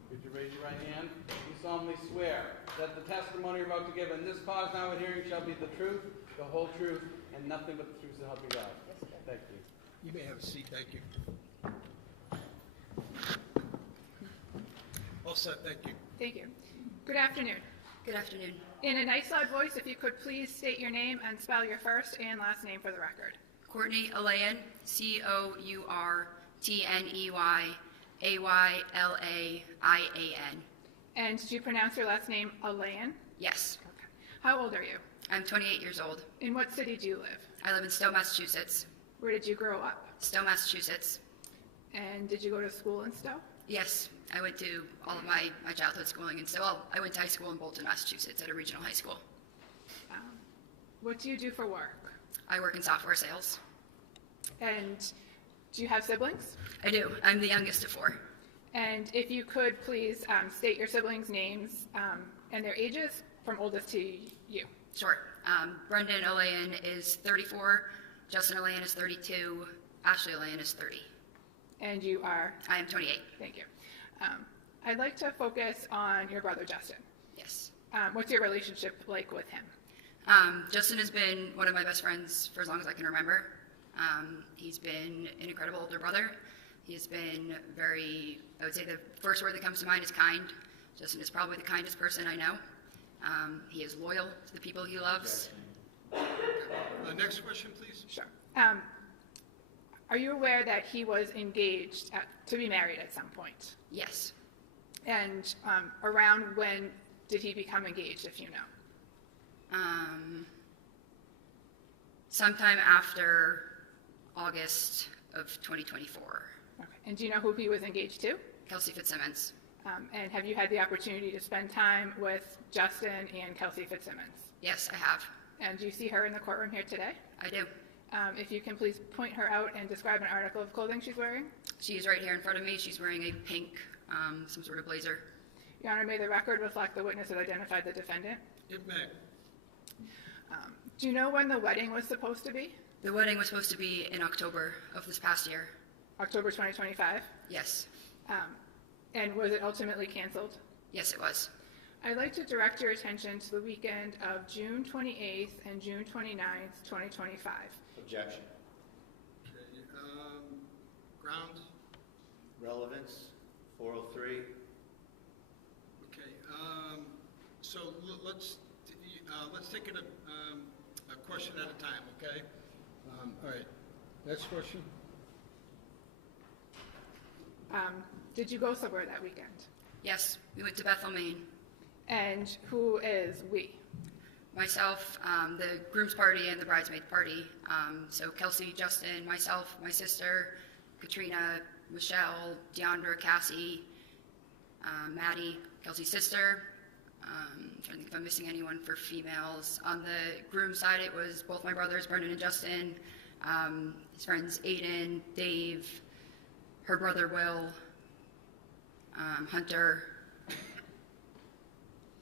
Would you raise your right hand? You solemnly swear that the testimony you're about to give in this cause now in hearing shall be the truth, the whole truth, and nothing but the truth so help you God. Thank you. You may have a seat, thank you. All set, thank you. Thank you. Good afternoon. Good afternoon. In a nice loud voice, if you could please state your name and spell your first and last name for the record. Courtney Alayan, Courtney-Aylayan. And do you pronounce your last name Alayan? Yes. Okay. How old are you? I'm 28 years old. In what city do you live? I live in Stowe, Massachusetts. Where did you grow up? Stowe, Massachusetts. And did you go to school in Stowe? Yes, I went to all of my childhood schooling in Stowe. Well, I went to high school in Bolton, Massachusetts at a regional high school. What do you do for work? I work in software sales. And do you have siblings? I do. I'm the youngest of 4. And if you could please state your siblings' names and their ages from oldest to you. Sure. Brendan Olayan is 34, Justin Olayan is 32, Ashley Olayan is 30. And you are? I am 28. Thank you. I'd like to focus on your brother, Justin. Yes. What's your relationship like with him? Justin has been one of my best friends for as long as I can remember. He's been an incredible older brother. He's been very, I would say the first word that comes to mind is kind. Justin is probably the kindest person I know. He is loyal to the people he loves. Next question, please. Sure. Are you aware that he was engaged to be married at some point? Yes. And around when did he become engaged, if you know? Sometime after August of 2024. Okay. And do you know who he was engaged to? Kelsey Fitzsimmons. And have you had the opportunity to spend time with Justin and Kelsey Fitzsimmons? Yes, I have. And do you see her in the courtroom here today? I do. If you can please point her out and describe an article of clothing she's wearing. She is right here in front of me. She's wearing a pink, some sort of blazer. Your Honor, may the record reflect the witness that identified the defendant? It may. Do you know when the wedding was supposed to be? The wedding was supposed to be in October of this past year. October 2025? Yes. And was it ultimately canceled? Yes, it was. I'd like to direct your attention to the weekend of June 28th and June 29th, 2025. Objection. Okay, grounds? Relevance, 403. Okay, so let's take it a question at a time, okay? All right, next question. Did you go somewhere that weekend? Yes, we went to Bethel, Maine. And who is we? Myself, the groom's party and the bridesmaid party. So Kelsey, Justin, myself, my sister, Katrina, Michelle, Deandra, Cassie, Maddie, Kelsey's sister. I'm trying to think if I'm missing anyone for females. On the groom side, it was both my brothers, Brendan and Justin, his friends Aiden, Dave, her brother Will, Hunter.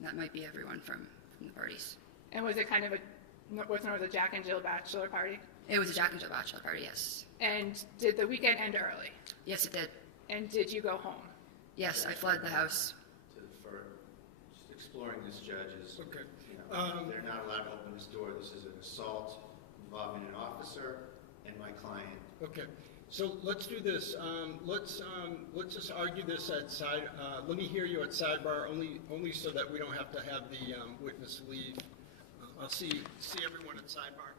That might be everyone from the parties. And was it kind of a Jack and Jill bachelor party? It was a Jack and Jill bachelor party, yes. And did the weekend end early? Yes, it did. And did you go home? Yes, I fled the house. For just exploring this, judge, is, Okay. they're not allowed to open this door. This is an assault involving an officer and my client. Okay, so let's do this. Let's just argue this at side. Let me hear you at sidebar, only so that we don't have to have the witness leave. I'll see everyone at sidebar.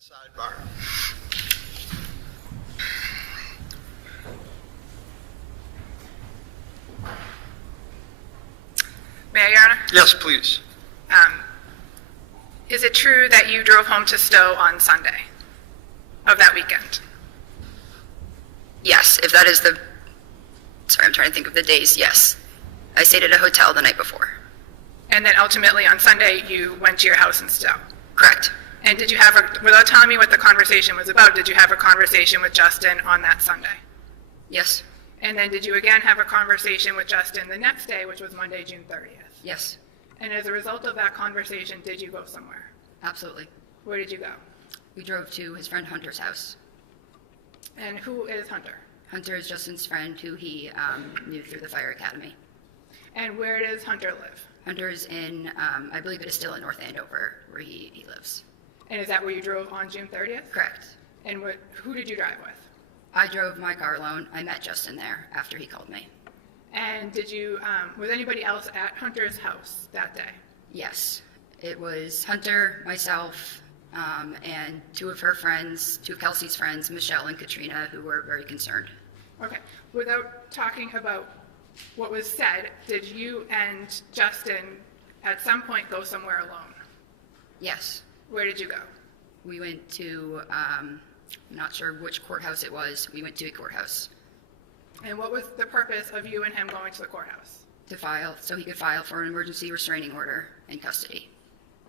Sidebar. May I, Your Honor? Yes, please. Is it true that you drove home to Stowe on Sunday of that weekend? Yes, if that is the, sorry, I'm trying to think of the days, yes. I stayed at a hotel the night before. And then ultimately on Sunday, you went to your house in Stowe? Correct. And did you have without telling me what the conversation was about, did you have a conversation with Justin on that Sunday? Yes. And then did you again have a conversation with Justin the next day, which was Monday, June 30th? Yes. And as a result of that conversation, did you go somewhere? Absolutely. Where did you go? We drove to his friend Hunter's house. And who is Hunter? Hunter is Justin's friend who he knew through the fire academy. And where does Hunter live? Hunter is in, I believe it is still in North Andover, where he lives. And is that where you drove on June 30th? Correct. And who did you drive with? I drove my car alone. I met Justin there after he called me. And did you, was anybody else at Hunter's house that day? Yes. It was Hunter, myself, and two of her friends, two of Kelsey's friends, Michelle and Katrina, who were very concerned. Okay. Without talking about what was said, did you and Justin at some point go somewhere alone? Yes. Where did you go? We went to, I'm not sure which courthouse it was. We went to a courthouse. And what was the purpose of you and him going to the courthouse? To file, so he could file for an emergency restraining order and custody.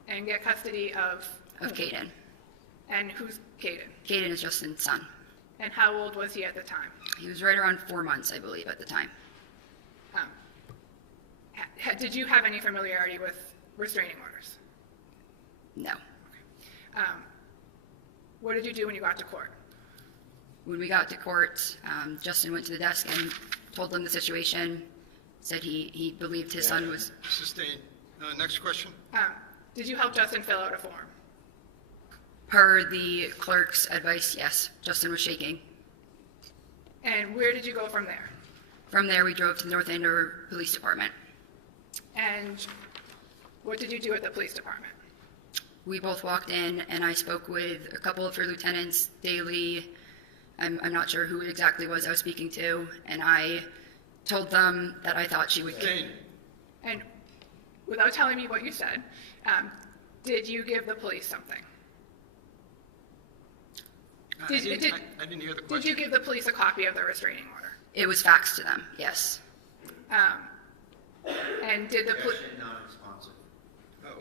And get custody of? Of Caden. And who's Caden? Caden is Justin's son. And how old was he at the time? He was right around 4 months, I believe, at the time. Did you have any familiarity with restraining orders? No. What did you do when you got to court? When we got to court, Justin went to the desk and told them the situation, said he believed his son was... Sustained. Next question. Did you help Justin fill out a form? Per the clerk's advice, yes. Justin was shaking. And where did you go from there? From there, we drove to the North Andover Police Department. And what did you do at the police department? We both walked in, and I spoke with a couple of her lieutenants daily. I'm not sure who it exactly was I was speaking to, and I told them that I thought she would... And without telling me what you said, did you give the police something? I didn't hear the question. Did you give the police a copy of the restraining order? It was faxed to them, yes. And did the police... Non-responsive.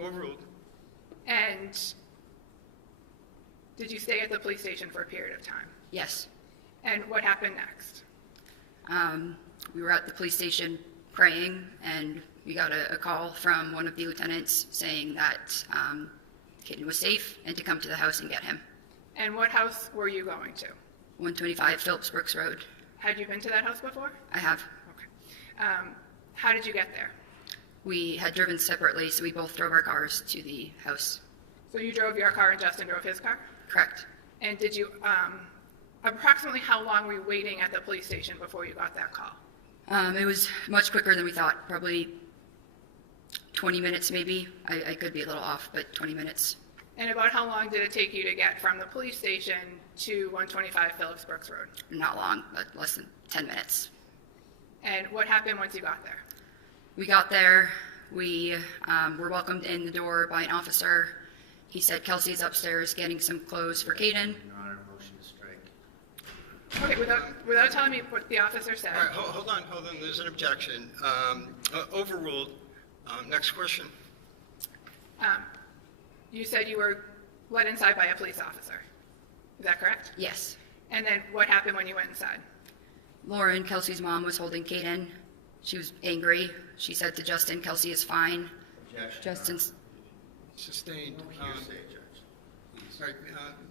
Overruled. And did you stay at the police station for a period of time? Yes. And what happened next? We were at the police station praying, and we got a call from one of the lieutenants saying that Caden was safe and to come to the house and get him. And what house were you going to? 125 Phillips Brooks Road. Had you been to that house before? I have. Okay. How did you get there? We had driven separately, so we both drove our cars to the house. So you drove your car and Justin drove his car? Correct. And did you, approximately how long were you waiting at the police station before you got that call? It was much quicker than we thought, probably 20 minutes maybe. I could be a little off, but 20 minutes. And about how long did it take you to get from the police station to 125 Phillips Brooks Road? Not long, but less than 10 minutes. And what happened once you got there? We got there. We were welcomed in the door by an officer. He said Kelsey's upstairs getting some clothes for Caden. Your Honor, motion to strike. Okay, without telling me what the officer said. All right, hold on. There's an objection. Overruled. Next question. You said you were let inside by a police officer. Is that correct? Yes. And then what happened when you went inside? Lauren, Kelsey's mom, was holding Caden. She was angry. She said to Justin, Kelsey is fine. Objection. Justin's... Sustained. Hearsay, Judge. Please. All right,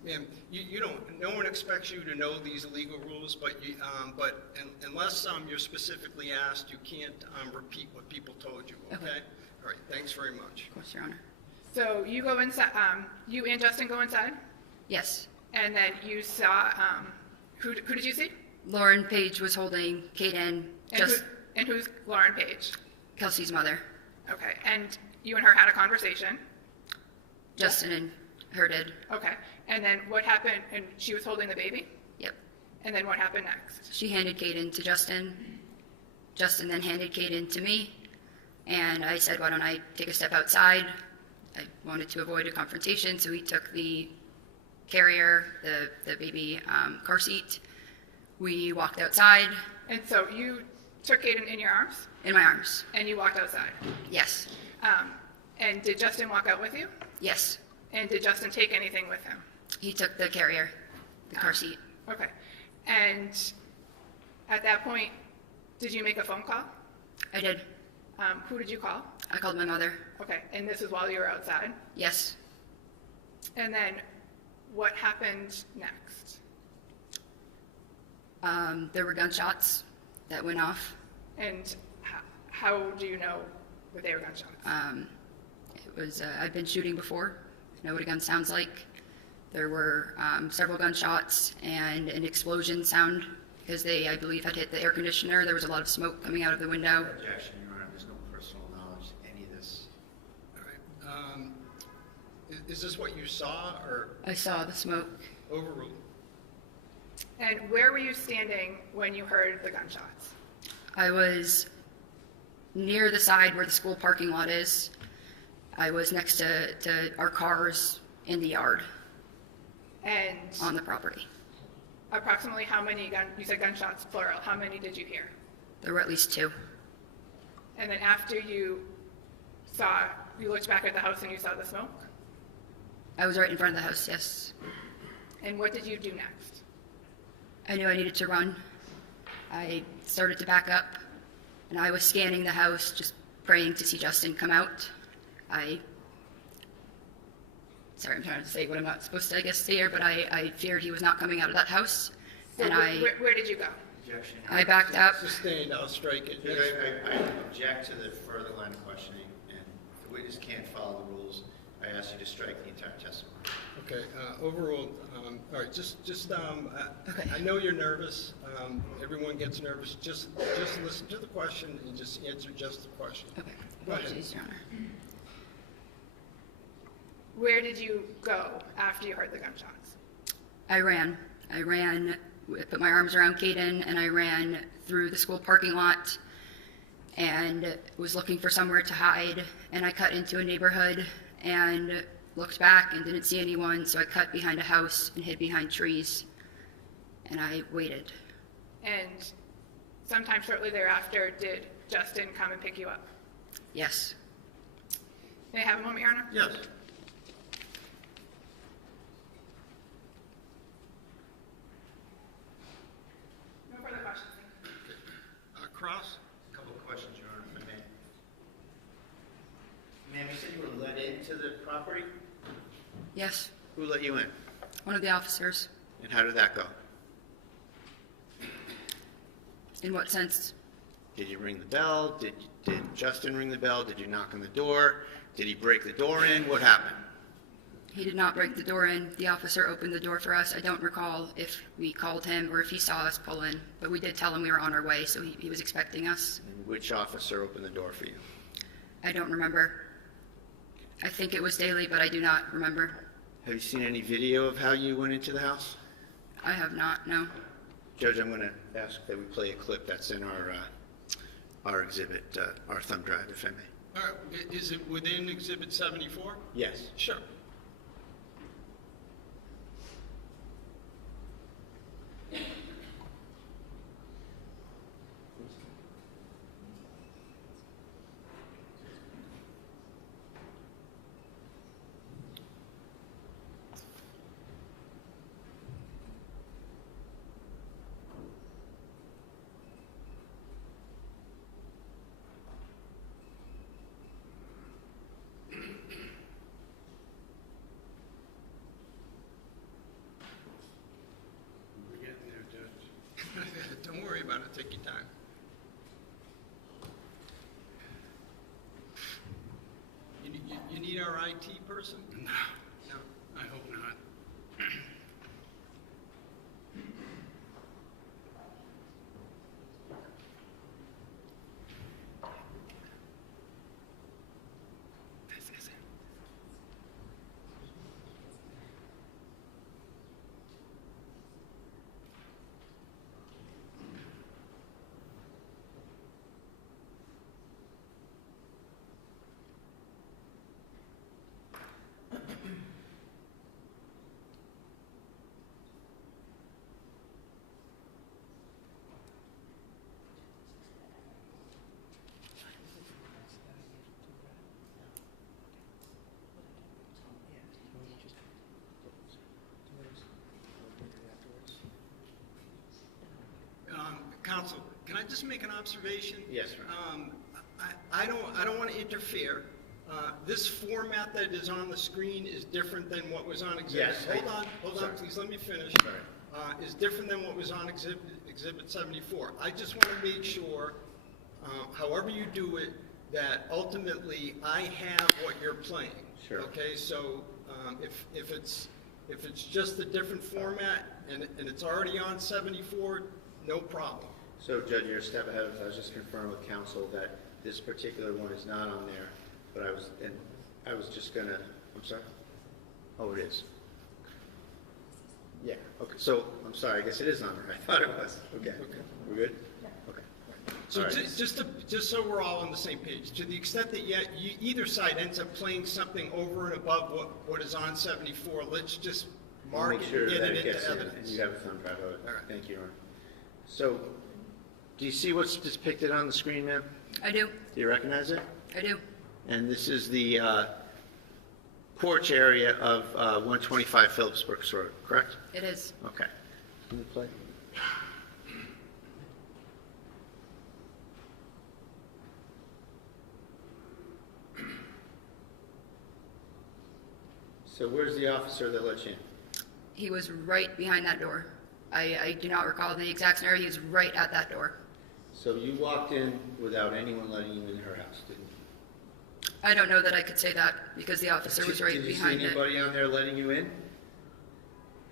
ma'am, you don't, no one expects you to know these legal rules, but unless you're specifically asked, you can't repeat what people told you, okay? All right, thanks very much. Of course, Your Honor. So you go inside, you and Justin go inside? Yes. And then you saw, who did you see? Lauren Page was holding Caden. And who's Lauren Page? Kelsey's mother. Okay, and you and her had a conversation? Justin and her did. Okay, And then what happened, and she was holding the baby? Yep. And then what happened next? She handed Caden to Justin. Justin then handed Caden to me. And I said, why don't I take a step outside? I wanted to avoid a confrontation, so he took the carrier, the baby car seat. We walked outside. And so you took Caden in your arms? In my arms. And you walked outside? Yes. And did Justin walk out with you? Yes. And did Justin take anything with him? He took the carrier, the car seat. Okay. And at that point, did you make a phone call? I did. Who did you call? I called my mother. Okay. And this is while you were outside? Yes. And then what happened next? There were gunshots that went off. And how do you know that they were gunshots? It was, I've been shooting before. I know what a gun sounds like. There were several gunshots and an explosion sound because they, I believe, had hit the air conditioner. There was a lot of smoke coming out of the window. Objection, Your Honor. There's no personal knowledge to any of this. All right. Is this what you saw or? I saw the smoke. Overruled. And where were you standing when you heard the gunshots? I was near the side where the school parking lot is. I was next to our cars in the yard. And on the property. Approximately how many you said gunshots, plural, how many did you hear? There were at least 2. And then after you looked back at the house and you saw the smoke? I was right in front of the house, yes. And what did you do next? I knew I needed to run. I started to back up, and I was scanning the house, just praying to see Justin come out. Sorry, I'm trying to say what I'm not supposed to, I guess, say here, but I feared he was not coming out of that house. So and where did you go? Objection. I backed up. Sustained, I'll strike it. I object to the further line of questioning, and if the witness can't follow the rules, I ask you to strike the entire testimony. Okay, overruled. All right, Okay. I know you're nervous. Everyone gets nervous. Just listen to the question and just answer just the question. Okay. Go ahead. Apologies, Your Honor. Where did you go after you heard the gunshots? I ran, put my arms around Caden, and I ran through the school parking lot and was looking for somewhere to hide. And I cut into a neighborhood and looked back and didn't see anyone, so I cut behind a house and hid behind trees. And I waited. And sometime shortly thereafter, did Justin come and pick you up? Yes. May I have a moment, Your Honor? Yes. No further questions. Cross? A couple of questions, Your Honor, if I may. Ma'am, you said you were let into the property? Yes. Who let you in? One of the officers. And how did that go? In what sense? Did you ring the bell? Did Justin ring the bell? Did you knock on the door? Did he break the door in? What happened? He did not break the door in. The officer opened the door for us. I don't recall if we called him or if he saw us pull in, but we did tell him we were on our way, so he was expecting us. And which officer opened the door for you? I don't remember. I think it was Daly, but I do not remember. Have you seen any video of how you went into the house? I have not, no. Judge, I'm going to ask that we play a clip that's in our exhibit, our thumb drive, if I may. All right, is it within Exhibit 74? Yes. Sure. We're getting there, Judge. Don't worry about it. Take your time. You need our IT person? No. No, I hope not. Counsel, can I just make an observation? Yes, sir. I don't want to interfere. This format that is on the screen is different than what was on exhibit. Yes. Hold on, please let me finish. Sorry. Is different than what was on exhibit 74. I just want to make sure, however you do it, that ultimately I have what you're playing. Sure. Okay, so if it's just a different format and it's already on 74, no problem. So, Judge, you're a step ahead of us. I was just confirming with counsel that this particular one is not on there, but I was just gonna, I'm sorry? Oh, it is. Yeah, okay, so, I'm sorry, I guess it is on there. I thought it was. Okay. We're good? Okay. So All right. just so we're all on the same page, to the extent that either side ends up playing something over and above what is on 74, let's just mark Make it sure and get that it it into gets in, and evidence. you have a thumb drive of it. All right. Thank you, Your Honor. So, do you see what's depicted on the screen, ma'am? I do. Do you recognize it? I do. And this is the porch area of 125 Phillips Brooks Road, correct? It is. Okay. Can you play? So where's the officer that let you in? He was right behind that door. I do not recall the exact scenario. He was right at that door. So you walked in without anyone letting you in her house, didn't you? I don't know that I could say that because the officer was right behind Did you see it. anybody on there letting you in?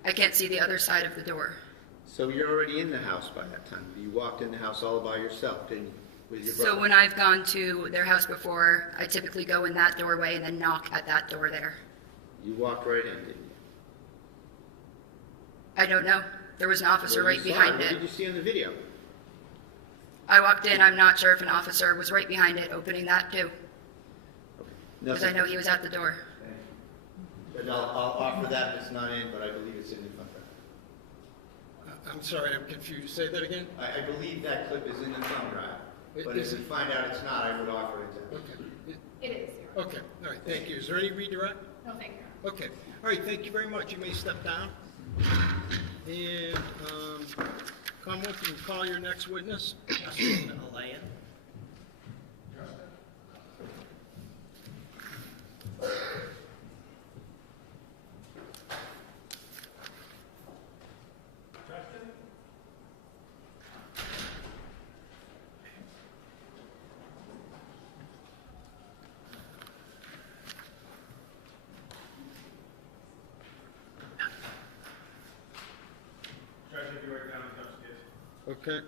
I can't see the other side of the door. So you're already in the house by that time. You walked in the house all by yourself, didn't you? With your brother? So when I've gone to their house before, I typically go in that doorway and then knock at that door there. You walked right in, didn't you? I don't know. There was an officer Well, you right saw behind What it. did you see on the video? I walked in. I'm not sure if an officer was right behind it opening that too. Because I know he was at the door. But I'll offer that. It's not in, but I believe it's in the thumb drive. I'm sorry, I'm confused. Say that again? I believe that clip is in the thumb drive. But if you find out it's not, I would offer it to him. Okay. It is. Your Honor. Okay, all right, thank you. Is there any redirect? No, thank you. Okay, all right, thank you very much. You may step down. And, Commonwealth, you can call your next witness. Justin Alayan. Judge, if you write down the judge's case. Okay.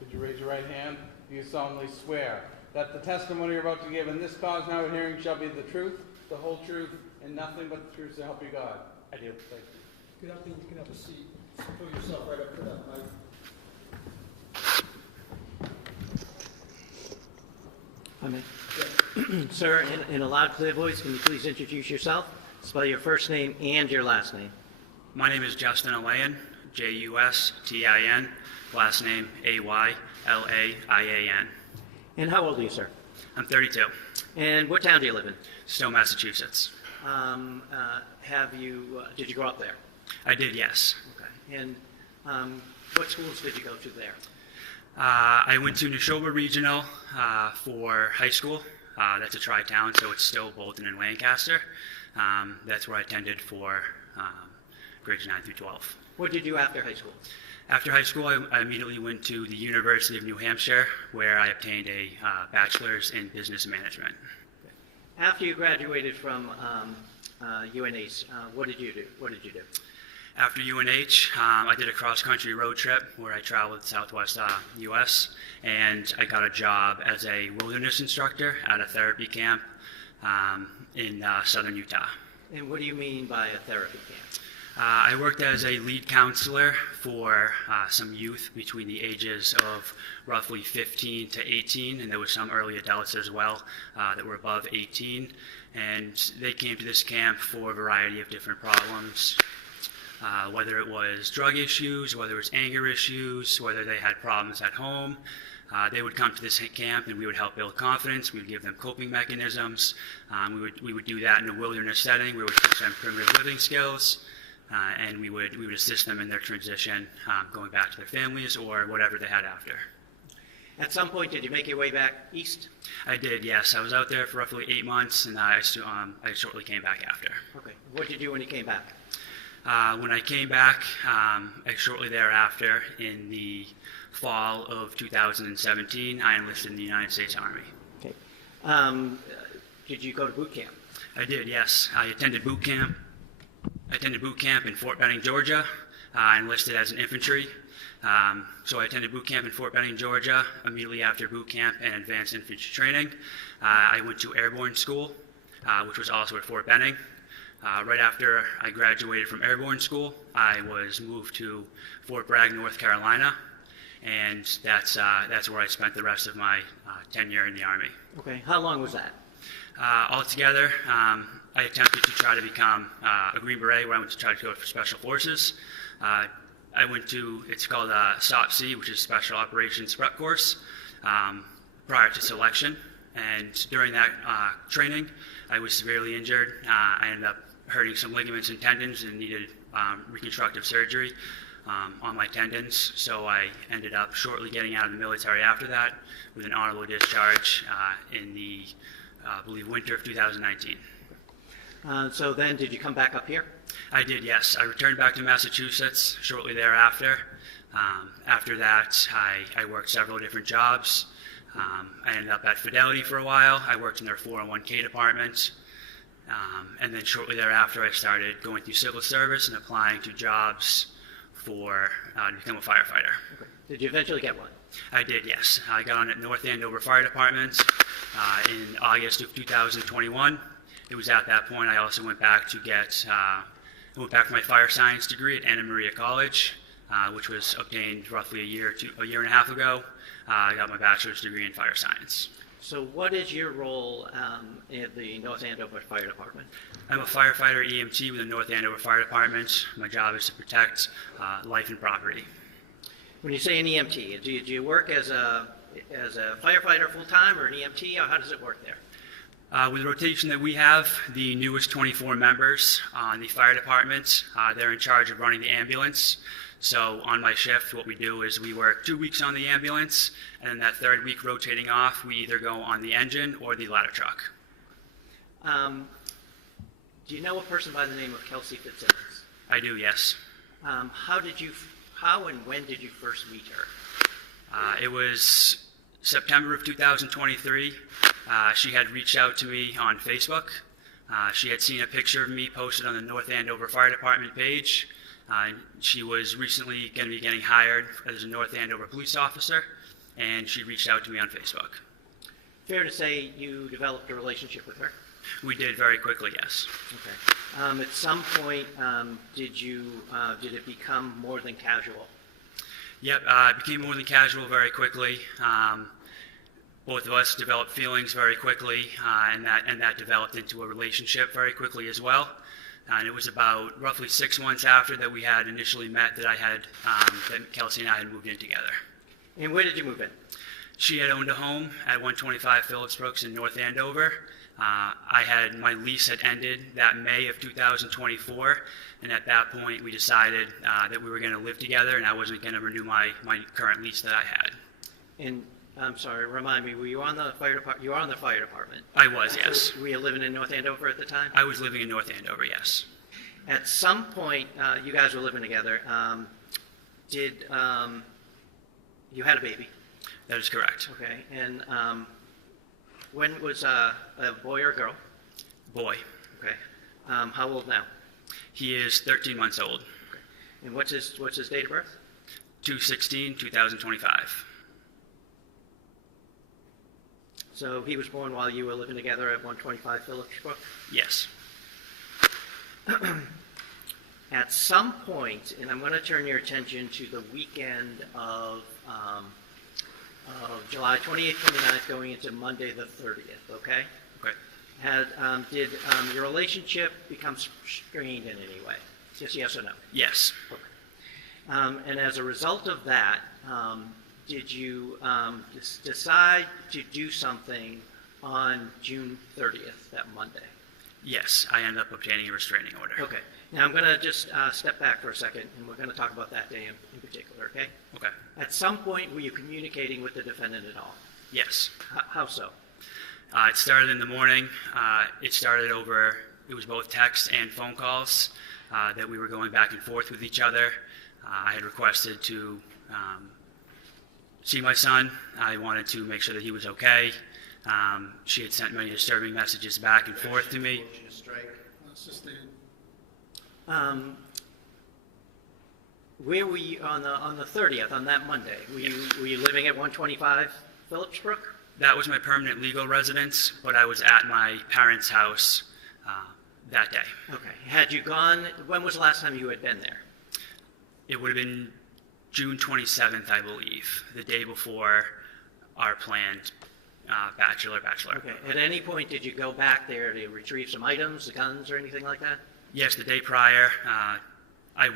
Would you raise your right hand? Do you solemnly swear that the testimony you're about to give in this cause now and hearing shall be the truth, the whole truth, and nothing but the truth to help you God? I do. Thank you. Good afternoon, you can have a seat. Pull yourself right up to that mic. Sir, in a loud, clear voice, can you please introduce yourself? Spell your first name and your last name. My name is Justin Alayan, Justin, last name Aylaian. And how old are you, sir? I'm 32, And what town do you live in? Stowe, Massachusetts. Did you grow up there? I did, yes. Okay. And what schools did you go to there? I went to Neshoba Regional for high school, That's a tri-town, so it's still Bolton and Lancaster. That's where I attended for grades 9 through 12. What did you do after high school? After high school, I immediately went to the University of New Hampshire, where I obtained a bachelor's in business management. After you graduated from UNH, what did you do? After UNH, I did a cross-country road trip where I traveled Southwest U.S., and I got a job as a wilderness instructor at a therapy camp in southern Utah. And what do you mean by a therapy camp? I worked as a lead counselor for some youth between the ages of roughly 15 to 18, and there were some early adults as well that were above 18. And they came to this camp for a variety of different problems, whether it was drug issues, whether it was anger issues, whether they had problems at home. They would come to this camp and we would help build confidence. We would give them coping mechanisms. We would do that in a wilderness setting. We would teach them primitive living skills. And we would assist them in their transition, going back to their families or whatever they had after. At some point, did you make your way back east? I did, yes. I was out there for roughly 8 months, and I shortly came back after. Okay. What did you do when you came back? When I came back, shortly thereafter, in the fall of 2017, I enlisted in the United States Army. Okay. Did you go to boot camp? I did, yes. I attended boot camp. In Fort Benning, Georgia. I enlisted as an infantry. So I attended boot camp in Fort Benning, Georgia. Immediately after boot camp and advanced infantry training, I went to airborne school, which was also at Fort Benning. Right after I graduated from airborne school, I was moved to Fort Bragg, North Carolina, and that's where I spent the rest of my tenure in the Army. Okay. How long was that? Altogether, I attempted to try to become a Green Beret, where I went to try to go for Special Forces. I went to, it's called SOPC, which is Special Operations Prep Course, prior to selection. And during that training, I was severely injured. I ended up hurting some ligaments and tendons and needed reconstructive surgery on my tendons. So I ended up shortly getting out of the military after that with an honorable discharge in the, I believe, winter of 2019. So then, did you come back up here? I did, yes. I returned back to Massachusetts shortly thereafter. After that, I worked several different jobs. I ended up at Fidelity for a while. I worked in their 401k department. And then shortly thereafter, I started going through civil service and applying to jobs to become a firefighter. Okay. Did you eventually get one? I did, yes. I got on at North Andover Fire Department in August of 2021. It was at that point I also went back to for my fire science degree at Anna Maria College, which was obtained roughly a year and a half ago. I got my bachelor's degree in fire science. So what is your role in the North Andover Fire Department? I'm a firefighter EMT with the North Andover Fire Department. My job is to protect life and property. When you say an EMT, do you work as a firefighter full-time or an EMT, or how does it work there? With the rotation that we have, the newest 24 members on the fire department, they're in charge of running the ambulance. So on my shift, what we do is we work 2 weeks on the ambulance, and then that third week rotating off, we either go on the engine or the ladder truck. Do you know a person by the name of Kelsey Fitzsimmons? I do, yes. How and when did you first meet her? It was September of 2023. She had reached out to me on Facebook. She had seen a picture of me posted on the North Andover Fire Department page. She was recently going to be getting hired as a North Andover police officer, and she reached out to me on Facebook. Fair to say you developed a relationship with her? We did very quickly, yes. Okay. At some point, did it become more than casual? Yep, it became more than casual very quickly. Both of us developed feelings very quickly, and that developed into a relationship very quickly as well. And it was about roughly 6 months after that we had initially met that that Kelsey and I had moved in together. And where did you move in? She had owned a home at 125 Phillips Brooks in North Andover. My lease had ended that May of 2024, and at that point we decided that we were going to live together, and I wasn't going to renew my current lease that I had. And I'm sorry, remind me, were you on the fire department? You were on the fire department? I was, yes. So were you living in North Andover at the time? I was living in North Andover, yes. At some point, you guys were living together. You had a baby? That is correct. Okay, and when was a boy or girl? Boy. Okay. How old now? He is 13 months old. Okay. And what's his date of birth? 2/16/2025. So he was born while you were living together at 125 Phillips Brook? Yes. At some point, and I'm going to turn your attention to the weekend of July 28th, 29th, going into Monday the 30th, okay? Okay. Did your relationship become strained in any way? Just yes or no? Yes. Okay. And as a result of that, did you decide to do something on June 30th, that Monday? Yes, I ended up obtaining a restraining order. Okay. Now I'm going to just step back for a second, and we're going to talk about that day in particular, okay? Okay. At some point, were you communicating with the defendant at all? Yes. How so? It started in the morning. It was both text and phone calls that we were going back and forth with each other. I had requested to see my son. I wanted to make sure that he was okay. She had sent many disturbing messages back and forth to me. Where were you on the 30th, on that Monday? Were you living at 125 Phillips Brook? That was my permanent legal residence, but I was at my parents' house that day. Okay. Had you gone, when was the last time you had been there? It would have been June 27th, I believe, the day before our planned bachelor. Okay. At any point, did you go back there to retrieve some items, the guns, or anything like that? Yes, the day prior, I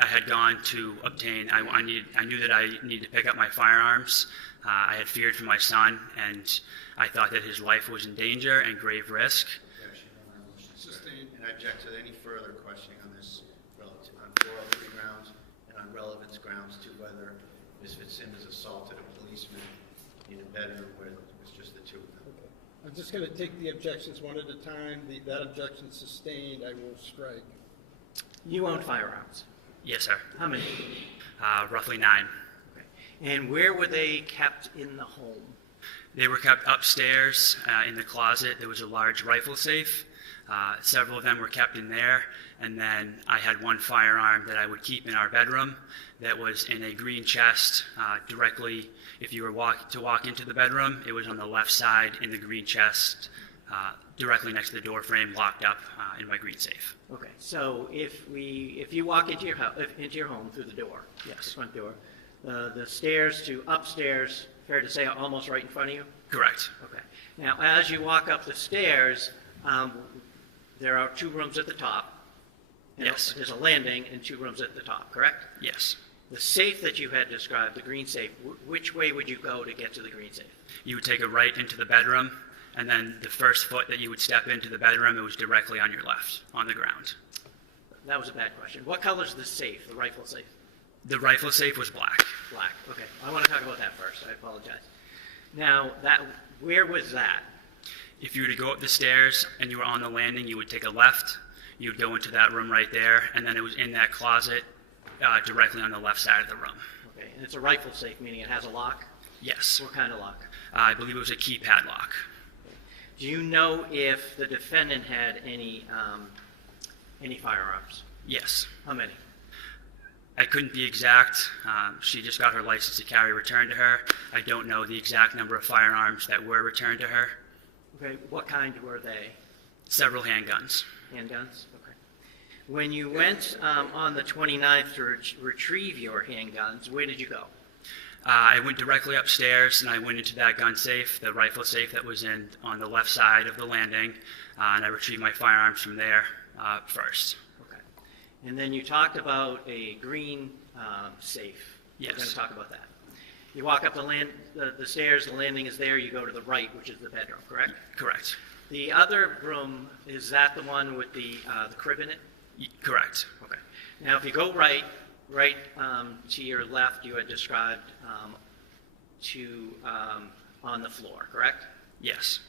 had gone to obtain. I knew that I needed to pick up my firearms. I had feared for my son, and I thought that his life was in danger and grave risk. And I object to any further questioning on this relative on 403 grounds and on relevance grounds to whether Ms. Fitzsimmons assaulted a policeman in a bedroom where it was just the two of them. Okay. I'm just going to take the objections one at a time. That objection sustained, I will strike. You owned firearms? Yes, sir. How many? Roughly 9. Okay. And where were they kept in the home? They were kept upstairs in the closet. There was a large rifle safe. Several of them were kept in there, and then I had one firearm that I would keep in our bedroom that was in a green chest directly. If you were to walk into the bedroom, it was on the left side in the green chest, directly next to the door frame, locked up in my green safe. Okay, so if you walk into your home through the door, yes, the front door, the stairs to upstairs, fair to say, almost right in front of you? Correct. Okay. Now, as you walk up the stairs, there are 2 rooms at the top. Yes. There's a landing and 2 rooms at the top, correct? Yes. The safe that you had described, the green safe, which way would you go to get to the green safe? You would take a right into the bedroom, and then the first foot that you would step into the bedroom, it was directly on your left, on the ground. That was a bad question. What color is the safe, the rifle safe? The rifle safe was black. Black, okay. I want to talk about that first. I apologize. Now, where was that? If you were to go up the stairs and you were on the landing, you would take a left. You would go into that room right there, and then it was in that closet directly on the left side of the room. Okay, and it's a rifle safe, meaning it has a lock? Yes. What kind of lock? I believe it was a keypad lock. Okay. Do you know if the defendant had any firearms? Yes. How many? I couldn't be exact. She just got her license to carry returned to her. I don't know the exact number of firearms that were returned to her. Okay, what kind were they? Several handguns. Handguns? Okay. When you went on the 29th to retrieve your handguns, where did you go? I went directly upstairs, and I went into that gun safe, the rifle safe that was on the left side of the landing, and I retrieved my firearms from there first. Okay. And then you talked about a green safe. Yes. We're going to talk about that. You walk up the stairs, the landing is there, you go to the right, which is the bedroom, correct? Correct. The other room, is that the one with the crib in it? Correct. Okay. Now, if you go right to your left, you had described to, on the floor, correct? Yes.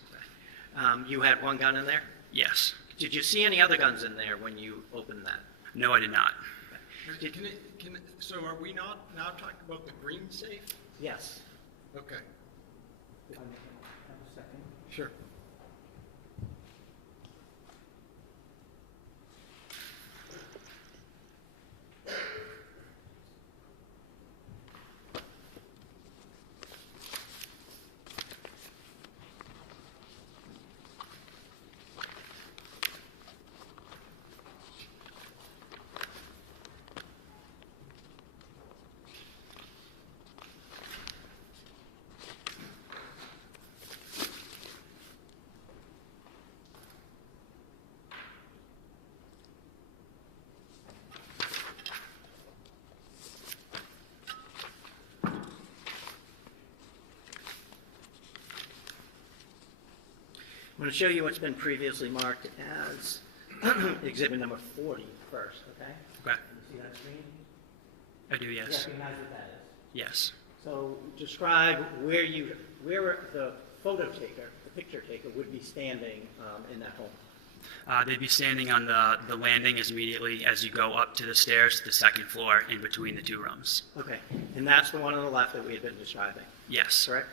You had one gun in there? Yes. Did you see any other guns in there when you opened that? No, I did not. So are we not now talking about the green safe? Yes. Okay. Have a second. Sure. I'm going to show you what's been previously marked as exhibit number 40 first, okay? Okay. You see that screen? I do, yes. You recognize what that is? Yes. So describe where the photo taker, the picture taker, would be standing in that home. They'd be standing on the landing as immediately as you go up to the stairs to the second floor in between the two rooms. Okay, and that's the one on the left that we had been describing, Yes. correct?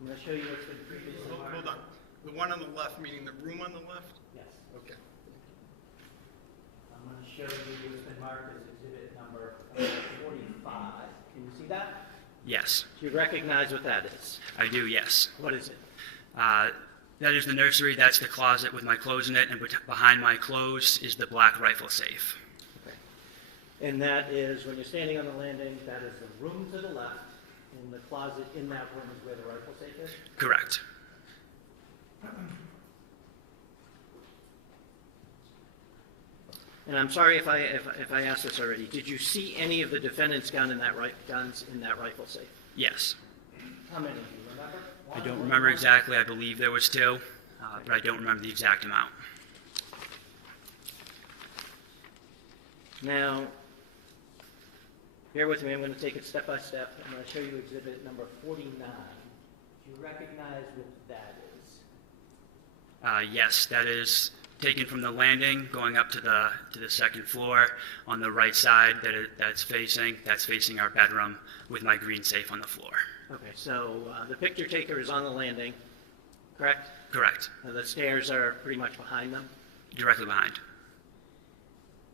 I'm going to show you what's been previously marked. Hold on. The one on the left, meaning the room on the left? Yes. Okay. I'm going to show you what's been marked as exhibit number 45. Can you see that? Yes. Do you recognize what that is? I do, yes. What is it? That is the nursery. That's the closet with my clothes in it, and behind my clothes is the black rifle safe. Okay. And that is, when you're standing on the landing, that is the room to the left, and the closet in that room is where the rifle safe is? Correct. And I'm sorry if I asked this already. Did you see any of the defendant's guns in that rifle safe? Yes. How many? Do you remember? I don't remember exactly. I believe there was two, but I don't remember the exact amount. Now, bear with me. I'm going to take it step by step. I'm going to show you exhibit number 49. Do you recognize what that is? Yes, that is taken from the landing going up to the second floor on the right side that's facing our bedroom with my green safe on the floor. Okay, so the picture taker is on the landing, correct? Correct. The stairs are pretty much behind them. Directly behind.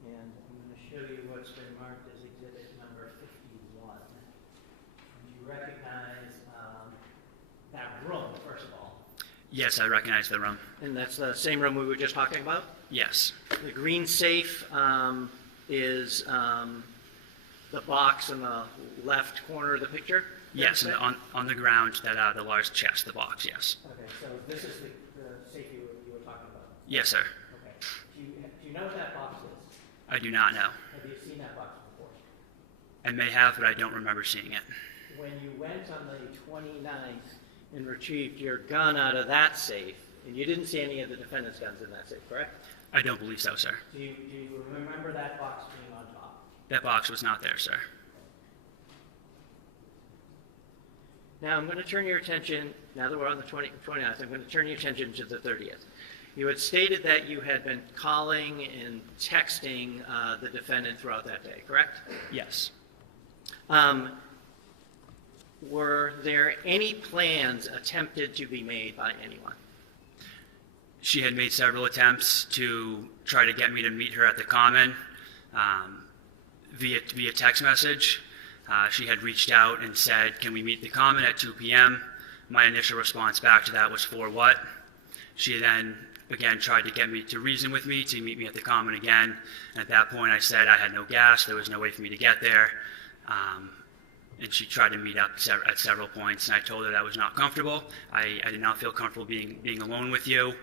And I'm going to show you what's been marked as exhibit number 51. Do you recognize that room, first of all? Yes, I recognize the room. And that's the same room we were just talking about? Yes. The green safe is the box in the left corner of the picture? Yes, and on the ground, the large chest, the box, yes. Okay, so this is the safe you were talking about? Yes, sir. Okay. Do you know what that box is? I do not know. Have you seen that box before? I may have, but I don't remember seeing it. When you went on the 29th and retrieved your gun out of that safe, and you didn't see any of the defendant's guns in that safe, correct? I don't believe so, sir. Do you remember that box being on top? That box was not there, sir. Now I'm going to turn your attention, now that we're on the 29th, I'm going to turn your attention to the 30th. You had stated that you had been calling and texting the defendant throughout that day, correct? Yes. Were there any plans attempted to be made by anyone? She had made several attempts to try to get me to meet her at the Common via text message. She had reached out and said, "Can we meet the Common at 2 p.m.?" My initial response back to that was, "For what?" She then again tried to get me to reason with me to meet me at the Common again. And at that point I said I had no gas, there was no way for me to get there. And she tried to meet up at several points, and I told her that was not comfortable. I did not feel comfortable being alone with you.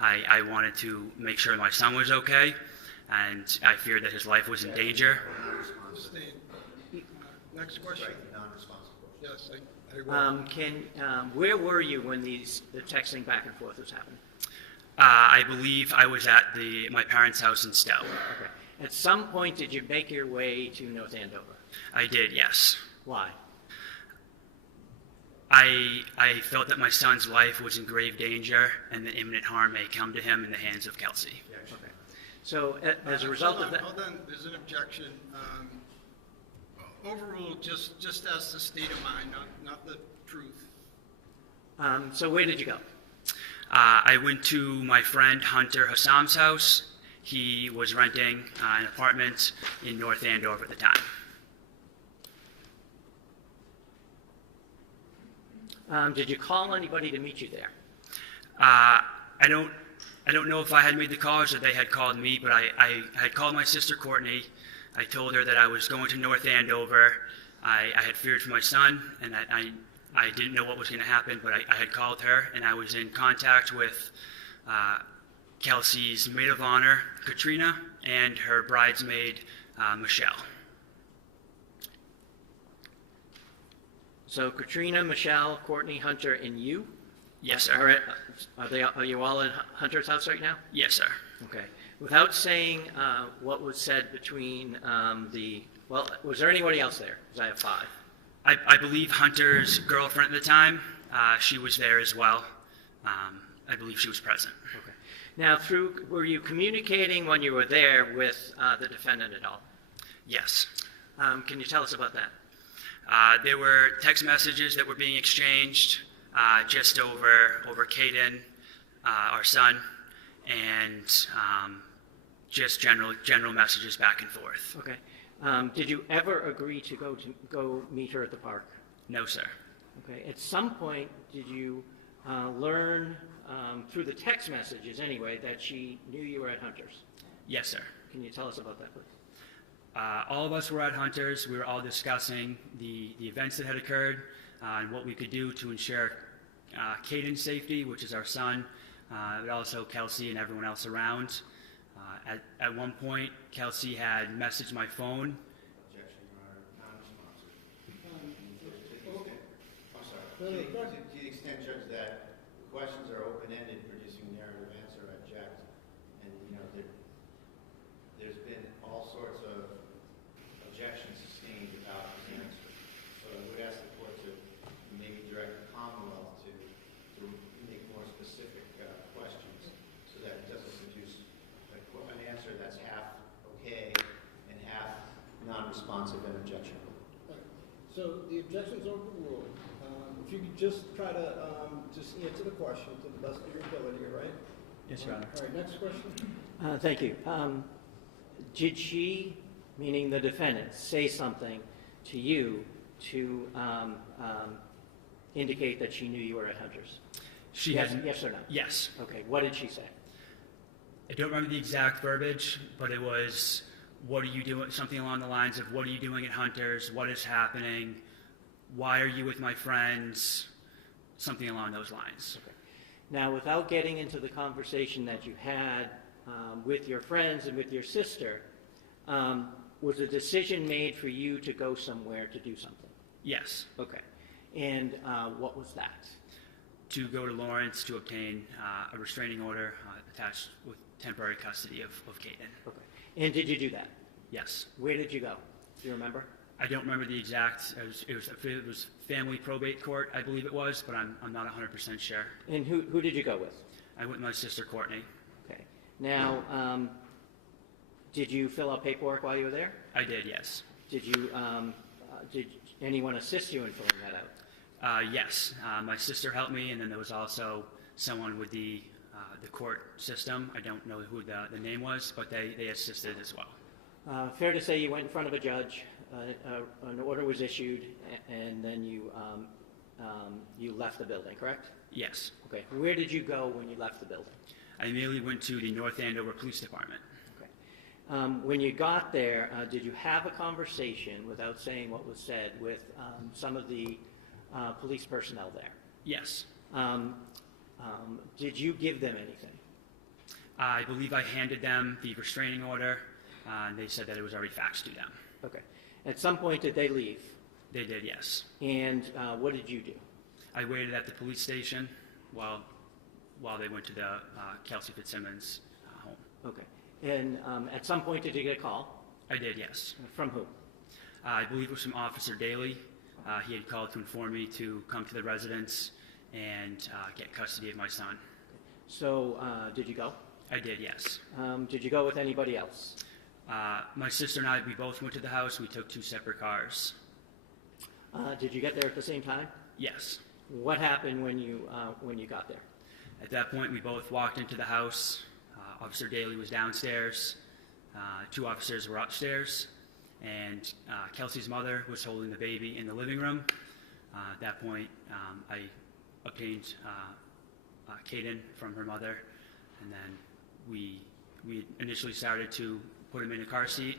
I wanted to make sure my son was okay, and I feared that his life was in danger. Next question. Non-responsive. Yes, I will. Where were you when the texting back and forth was happening? I believe I was at my parents' house in Stowe. Okay. At some point, did you make your way to North Andover? I did, yes. Why? I felt that my son's life was in grave danger and that imminent harm may come to him in the hands of Kelsey. Okay. So as a result of that... Hold on, there's an objection. Overruled just as the state of mind, not the truth. So where did you go? I went to my friend Hunter Hassam's house. He was renting an apartment in North Andover at the time. Did you call anybody to meet you there? I don't know if I had made the calls or they had called me, but I had called my sister Courtney. I told her that I was going to North Andover. I had feared for my son, and I didn't know what was going to happen, but I had called her, and I was in contact with Kelsey's maid of honor, Katrina, and her bridesmaid, Michelle. So Katrina, Michelle, Courtney, Hunter, and you? Yes, sir. Are you all in Hunter's house right now? Yes, sir. Okay. Without saying what was said between was there anybody else there? Because I have 5. I believe Hunter's girlfriend at the time, she was there as well. I believe she was present. Okay. Now, were you communicating when you were there with the defendant at all? Yes. Can you tell us about that? There were text messages that were being exchanged just over Caden, our son, and just general messages back and forth. Okay. Did you ever agree to go meet her at the park? No, sir. Okay. At some point, did you learn through the text messages anyway that she knew you were at Hunter's? Yes, sir. Can you tell us about that, please? All of us were at Hunter's. We were all discussing the events that had occurred and what we could do to ensure Caden's safety, which is our son, but also Kelsey and everyone else around. At one point, Kelsey had messaged my phone. Objection, Your Honor, non-responsive. I'm sorry. To the extent, Judge, that the questions are open-ended, producing narrative answer, I object. And, there's been all sorts of objections sustained about his answer. So I would ask the court to maybe direct the Commonwealth to make more specific questions so that it doesn't produce an answer that's half okay and half non-responsive and objectionable. So the objection's overruled. If you could just try to just answer the question to the best of your ability, all right? Yes, Your Honor. All right, next question. Thank you. Did she, meaning the defendant, say something to you to indicate that she knew you were at Hunter's? Yes or no? Yes. Okay. What did she say? I don't remember the exact verbiage, but it was, what are you doing? Something along the lines of, what are you doing at Hunter's? What is happening? Why are you with my friends? Something along those lines. Okay. Now, without getting into the conversation that you had with your friends and with your sister, was a decision made for you to go somewhere to do something? Yes. Okay. And what was that? To go to Lawrence to obtain a restraining order attached with temporary custody of Caden. Okay. And did you do that? Yes. Where did you go? Do you remember? I don't remember the exact, it was family probate court, I believe it was, but I'm not 100% sure. And who did you go with? I went with my sister Courtney. Okay. Now, did you fill out paperwork while you were there? I did, yes. Did anyone assist you in filling that out? Yes. My sister helped me, and then there was also someone with the court system. I don't know who the name was, but they assisted as well. Fair to say you went in front of a judge, an order was issued, and then you left the building, correct? Yes. Okay. Where did you go when you left the building? I immediately went to the North Andover Police Department. Okay. When you got there, did you have a conversation, without saying what was said, with some of the police personnel there? Yes. Did you give them anything? I believe I handed them the restraining order, and they said that it was already faxed to them. Okay. At some point, did they leave? They did, yes. And what did you do? I waited at the police station while they went to the Kelsey Fitzsimmons home. Okay. And at some point, did you get a call? I did, yes. From who? I believe it was from Officer Daly. He had called to inform me to come to the residence and get custody of my son. So, did you go? I did, yes. Did you go with anybody else? My sister and I, we both went to the house. We took 2 separate cars. Did you get there at the same time? Yes. What happened when you got there? At that point, we both walked into the house. Officer Daly was downstairs. 2 officers were upstairs. And Kelsey's mother was holding the baby in the living room. At that point, I obtained Caden from her mother, and then we initially started to put him in a car seat,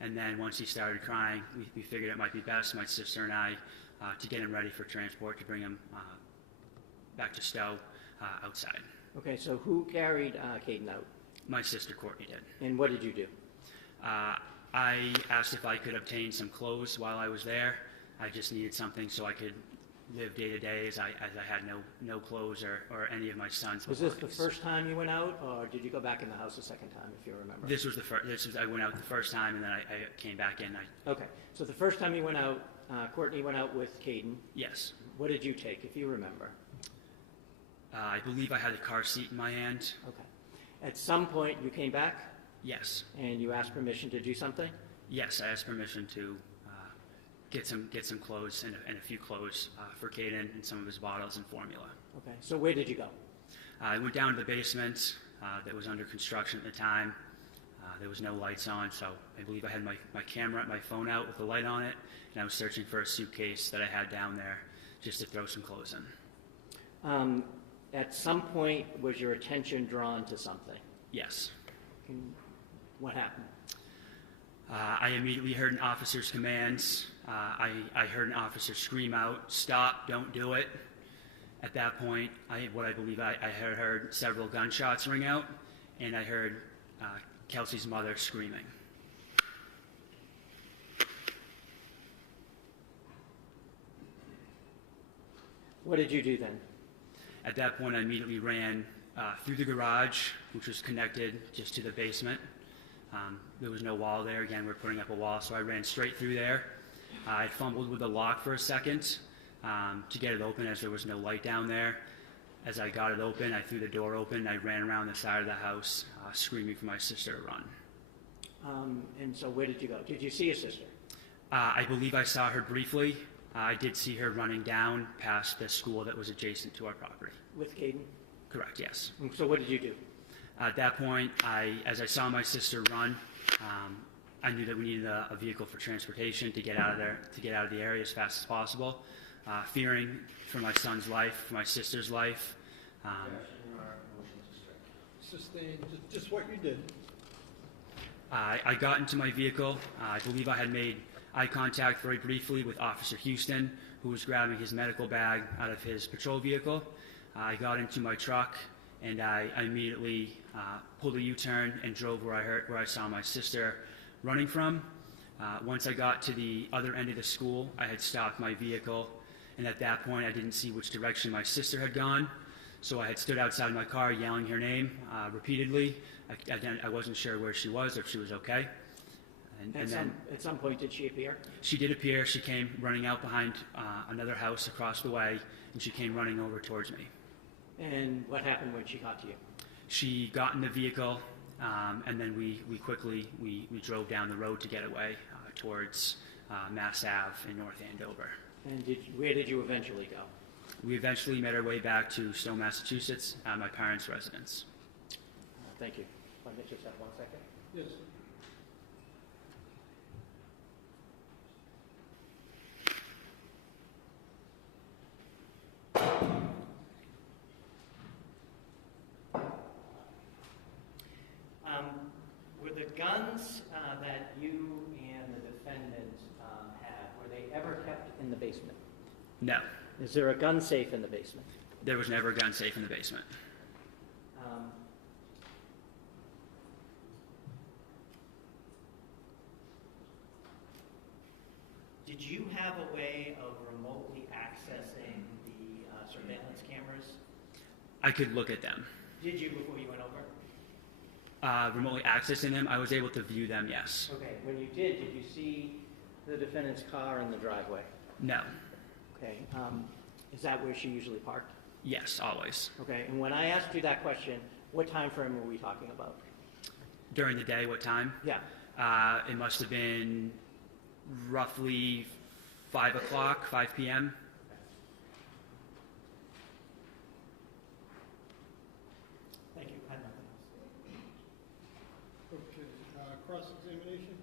and then once he started crying, we figured it might be best, my sister and I, to get him ready for transport, to bring him back to Stowe outside. Okay, so who carried Caden out? My sister Courtney did. And what did you do? I asked if I could obtain some clothes while I was there. I just needed something so I could live day to day, as I had no clothes or any of my son's Was belongings. this the first time you went out, or did you go back in the house the second time, if you remember? This was the first. I went out the first time, and then I came back in. Okay, so the first time you went out, Courtney went out with Caden. Yes. What did you take, if you remember? I believe I had a car seat in my hand. Okay. At some point, you came back? Yes. And you asked permission to do something? Yes, I asked permission to get some clothes and a few clothes for Caden and some of his bottles and formula. Okay, so where did you go? I went down to the basement that was under construction at the time. There was no lights on, so I believe I had my camera, my phone out with the light on it, and I was searching for a suitcase that I had down there just to throw some clothes in. At some point, was your attention drawn to something? Yes. What happened? I immediately heard an officer's commands. I heard an officer scream out, "Stop, don't do it." At that point, I had heard several gunshots ring out, and I heard Kelsey's mother screaming. What did you do then? At that point, I immediately ran through the garage, which was connected just to the basement. There was no wall there. Again, we're putting up a wall, so I ran straight through there. I fumbled with the lock for a second to get it open, as there was no light down there. As I got it open, I threw the door open, and I ran around the side of the house, screaming for my sister to run. And so where did you go? Did you see your sister? I believe I saw her briefly. I did see her running down past the school that was adjacent to our property. With Caden? Correct, yes. So what did you do? At that point, as I saw my sister run, I knew that we needed a vehicle for transportation to get out of there, to get out of the area as fast as possible. Fearing for my son's life, for my sister's life. Sustain, just what you did. I got into my vehicle. I believe I had made eye contact very briefly with Officer Houston, who was grabbing his medical bag out of his patrol vehicle. I got into my truck, and I immediately pulled a U-turn and drove where I saw my sister running from. Once I got to the other end of the school, I had stopped my vehicle, and at that point I didn't see which direction my sister had gone, so I had stood outside my car yelling her name repeatedly. I wasn't sure where she was or if she was okay. And then at some point, did she appear? She did appear. She came running out behind another house across the way, and she came running over towards me. And what happened when she got to you? She got in the vehicle, and then we quickly drove down the road to get away towards Mass Ave in North Andover. And where did you eventually go? We eventually made our way back to Stowe, Massachusetts, at my parents' residence. Thank you. Let me just have 1 second. Yes. Were the guns that you and the defendant had, were they ever kept in the basement? No. Is there a gun safe in the basement? There was never a gun safe in the basement. Did you have a way of remotely accessing the surveillance cameras? I could look at them. Did you before you went over? Remotely accessing them, I was able to view them, yes. Okay, when you did you see the defendant's car in the driveway? No. Okay, is that where she usually parked? Yes, always. Okay, and when I asked you that question, what time frame were we talking about? During the day, what time? Yeah. It must have been roughly 5 o'clock, 5 p.m. Thank you. I have nothing else. Okay, cross-examination?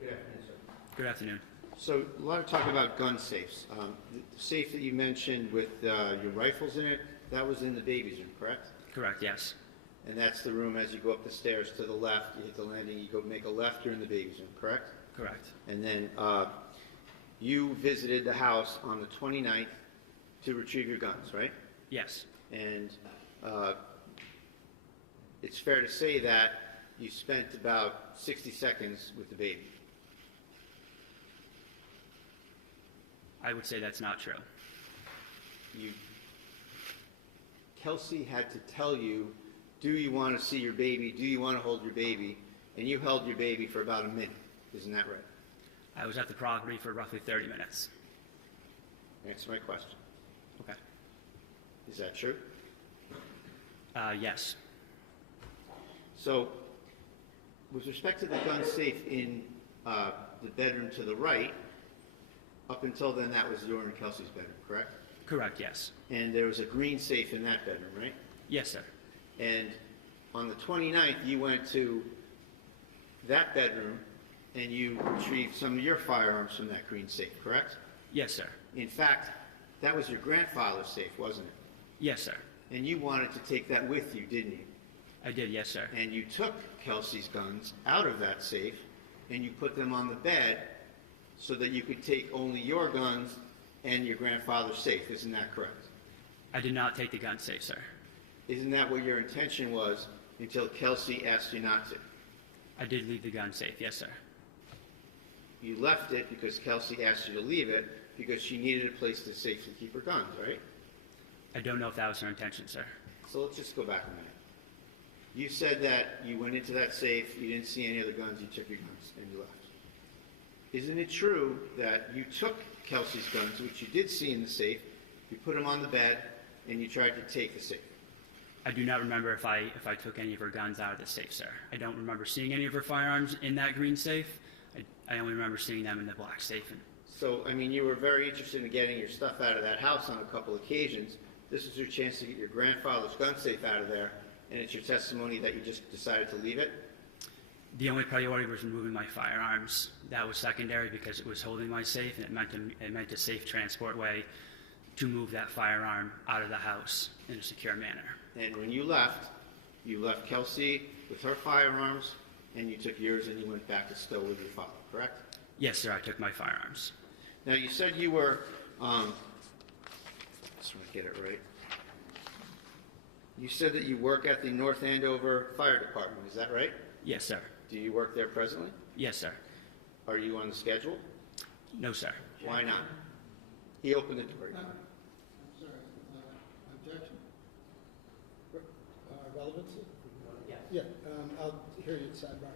Good afternoon, sir. Good afternoon. So, a lot of talk about gun safes. The safe that you mentioned with your rifles in it, that was in the baby's room, correct? Correct, yes. And that's the room as you go up the stairs to the left, you hit the landing, you go make a left, you're in the baby's room, correct? Correct. And then you visited the house on the 29th to retrieve your guns, right? Yes. And it's fair to say that you spent about 60 seconds with the baby. I would say that's not true. Kelsey had to tell you, do you want to see your baby? Do you want to hold your baby? And you held your baby for about a minute. Isn't that right? I was at the property for roughly 30 minutes. Answer my question. Okay. Is that true? Yes. So, with respect to the gun safe in the bedroom to the right, up until then that was your and Kelsey's bedroom, correct? Correct, yes. And there was a green safe in that bedroom, right? Yes, sir. And on the 29th, you went to that bedroom and you retrieved some of your firearms from that green safe, correct? Yes, sir. In fact, that was your grandfather's safe, wasn't it? Yes, sir. And you wanted to take that with you, didn't you? I did, yes, sir. And you took Kelsey's guns out of that safe and you put them on the bed so that you could take only your guns and your grandfather's safe. Isn't that correct? I did not take the gun safe, sir. Isn't that what your intention was until Kelsey asked you not to? I did leave the gun safe, yes, sir. You left it because Kelsey asked you to leave it because she needed a place to safely keep her guns, right? I don't know if that was her intention, sir. So let's just go back a minute. You said that you went into that safe, you didn't see any other guns, you took your guns, and you left. Isn't it true that you took Kelsey's guns, which you did see in the safe, you put them on the bed, and you tried to take the safe? I do not remember if I took any of her guns out of the safe, sir. I don't remember seeing any of her firearms in that green safe. I only remember seeing them in the black safe. So, I mean, you were very interested in getting your stuff out of that house on a couple occasions. This was your chance to get your grandfather's gun safe out of there, and it's your testimony that you just decided to leave it? The only priority was removing my firearms. That was secondary because it was holding my safe, and it meant a safe transport way to move that firearm out of the house in a secure manner. And when you left Kelsey with her firearms, and you took yours and you went back to Stowe with your father, correct? Yes, sir, I took my firearms. Now, you said you were, just want to get it right. You said that you work at the North Andover Fire Department, is that right? Yes, sir. Do you work there presently? Yes, sir. Are you on the schedule? No, sir. Why not? He opened the door. I'm sorry, objection? Relevancy? Yes. Yeah, I'll hear you at sidebar.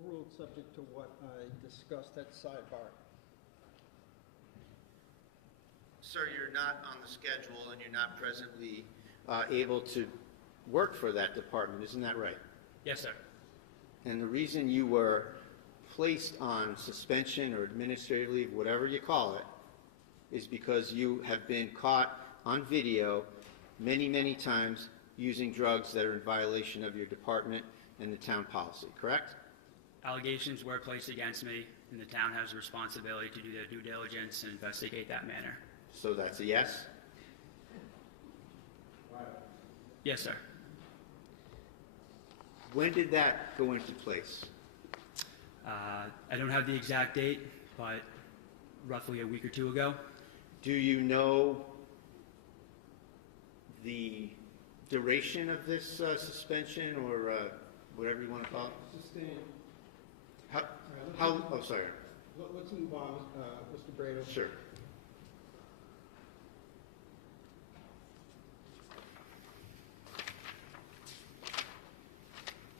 Overruled subject to what I discussed at sidebar. Sir, you're not on the schedule and you're not presently able to work for that department, isn't that right? Yes, sir. And the reason you were placed on suspension or administrative leave, whatever you call it, is because you have been caught on video many, many times using drugs that are in violation of your department and the town policy, correct? Allegations were placed against me, and the town has a responsibility to do their due diligence and investigate that matter. So that's a yes? Yes, sir. When did that go into place? I don't have the exact date, but roughly a week or two ago. Do you know the duration of this suspension or whatever you want to call it? Sustained. Oh, sorry. Let's move on, Mr. Brado. Sure.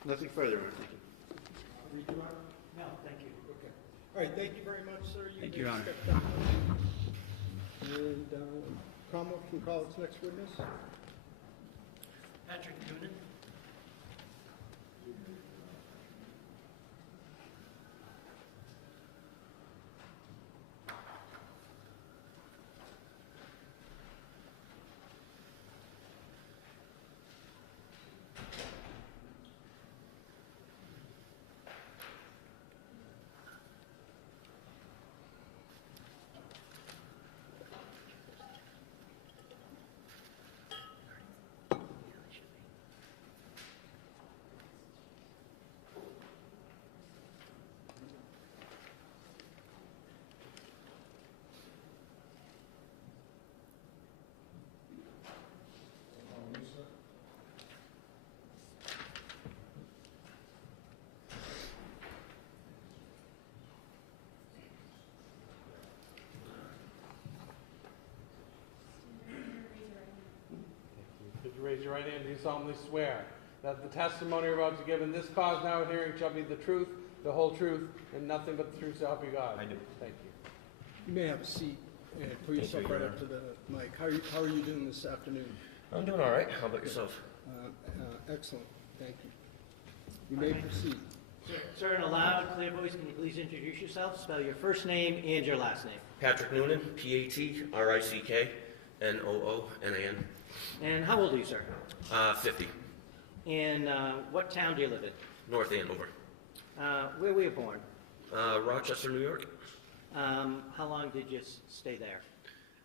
Nothing further, thank you. No, thank you. Okay. All right, thank you very much, sir. Thank you, Your Honor. Step down. And Commonwealth can call its next witness. Patrick Noonan. Could you raise your right hand? Do you solemnly swear that the testimony you're about to give in this cause now hearing shall be the truth, the whole truth, and nothing but the truth so help you God? I do. Thank you. You may have a seat and put yourself right up to the mic. How are you doing this afternoon? I'm doing all right. How about yourself? Excellent. Thank you. You may proceed. Sir, in a loud and clear voice, can you please introduce yourself? Spell your first name and your last name. Patrick Noonan, Patricknoonan. And how old are you, sir? 50. And what town do you live in? North Andover. Where were you born? Rochester, New York. How long did you stay there?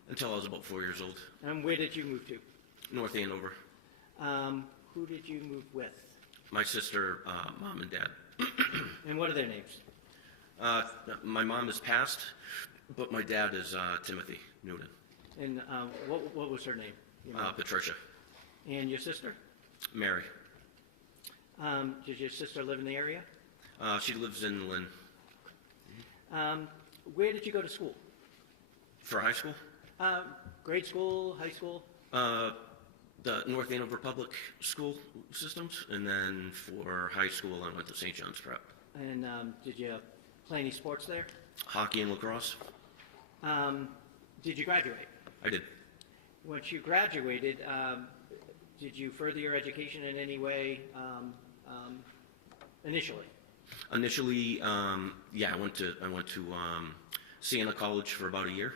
Until I was about 4 years old. And where did you move to? North Andover. Who did you move with? My sister, mom and dad. And what are their names? My mom is passed, but my dad is Timothy Noonan. And what was her name? Patricia. And your sister? Mary. Does your sister live in the area? She lives in Lynn. Where did you go to school? For high school? Grade school, high school? The North Andover Public School systems, and then for high school I went to St. John's Prep. And did you play any sports there? Hockey and lacrosse. Did you graduate? I did. Once you graduated, did you further your education in any way initially? Initially, yeah, I went to Siena College for about a year,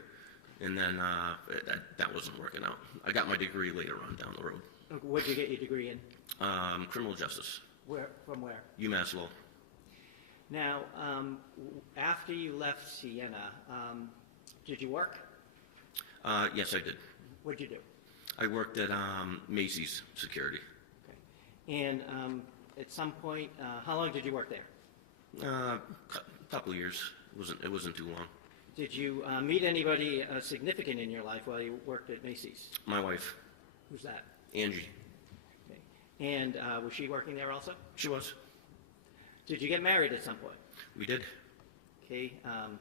and then that wasn't working out. I got my degree later on down the road. What did you get your degree in? Criminal justice. From where? UMass Law. Now, after you left Siena, did you work? Yes, I did. What did you do? I worked at Macy's Security. Okay. And at some point, how long did you work there? Couple of years. It wasn't too long. Did you meet anybody significant in your life while you worked at Macy's? My wife. Who's that? Angie. Okay. And was she working there also? She was. Did you get married at some point? We did. Okay. I'm going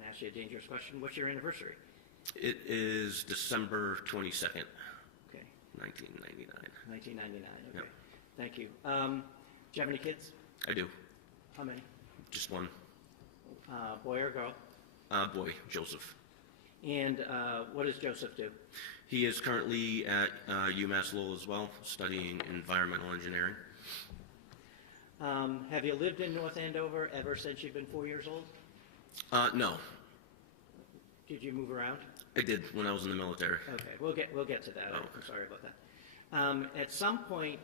to ask you a dangerous question. What's your anniversary? It is December 22nd, Okay. 1999. 1999. Okay. Yep. Thank you. Do you have any kids? I do. How many? Just one. Boy or girl? Boy, Joseph. And what does Joseph do? He is currently at UMass Lowell as well, studying environmental engineering. Have you lived in North Andover ever since you've been 4 years old? No, Did you move around? I did when I was in the military. Okay, we'll get to that. Oh, I'm sorry about that. At some point,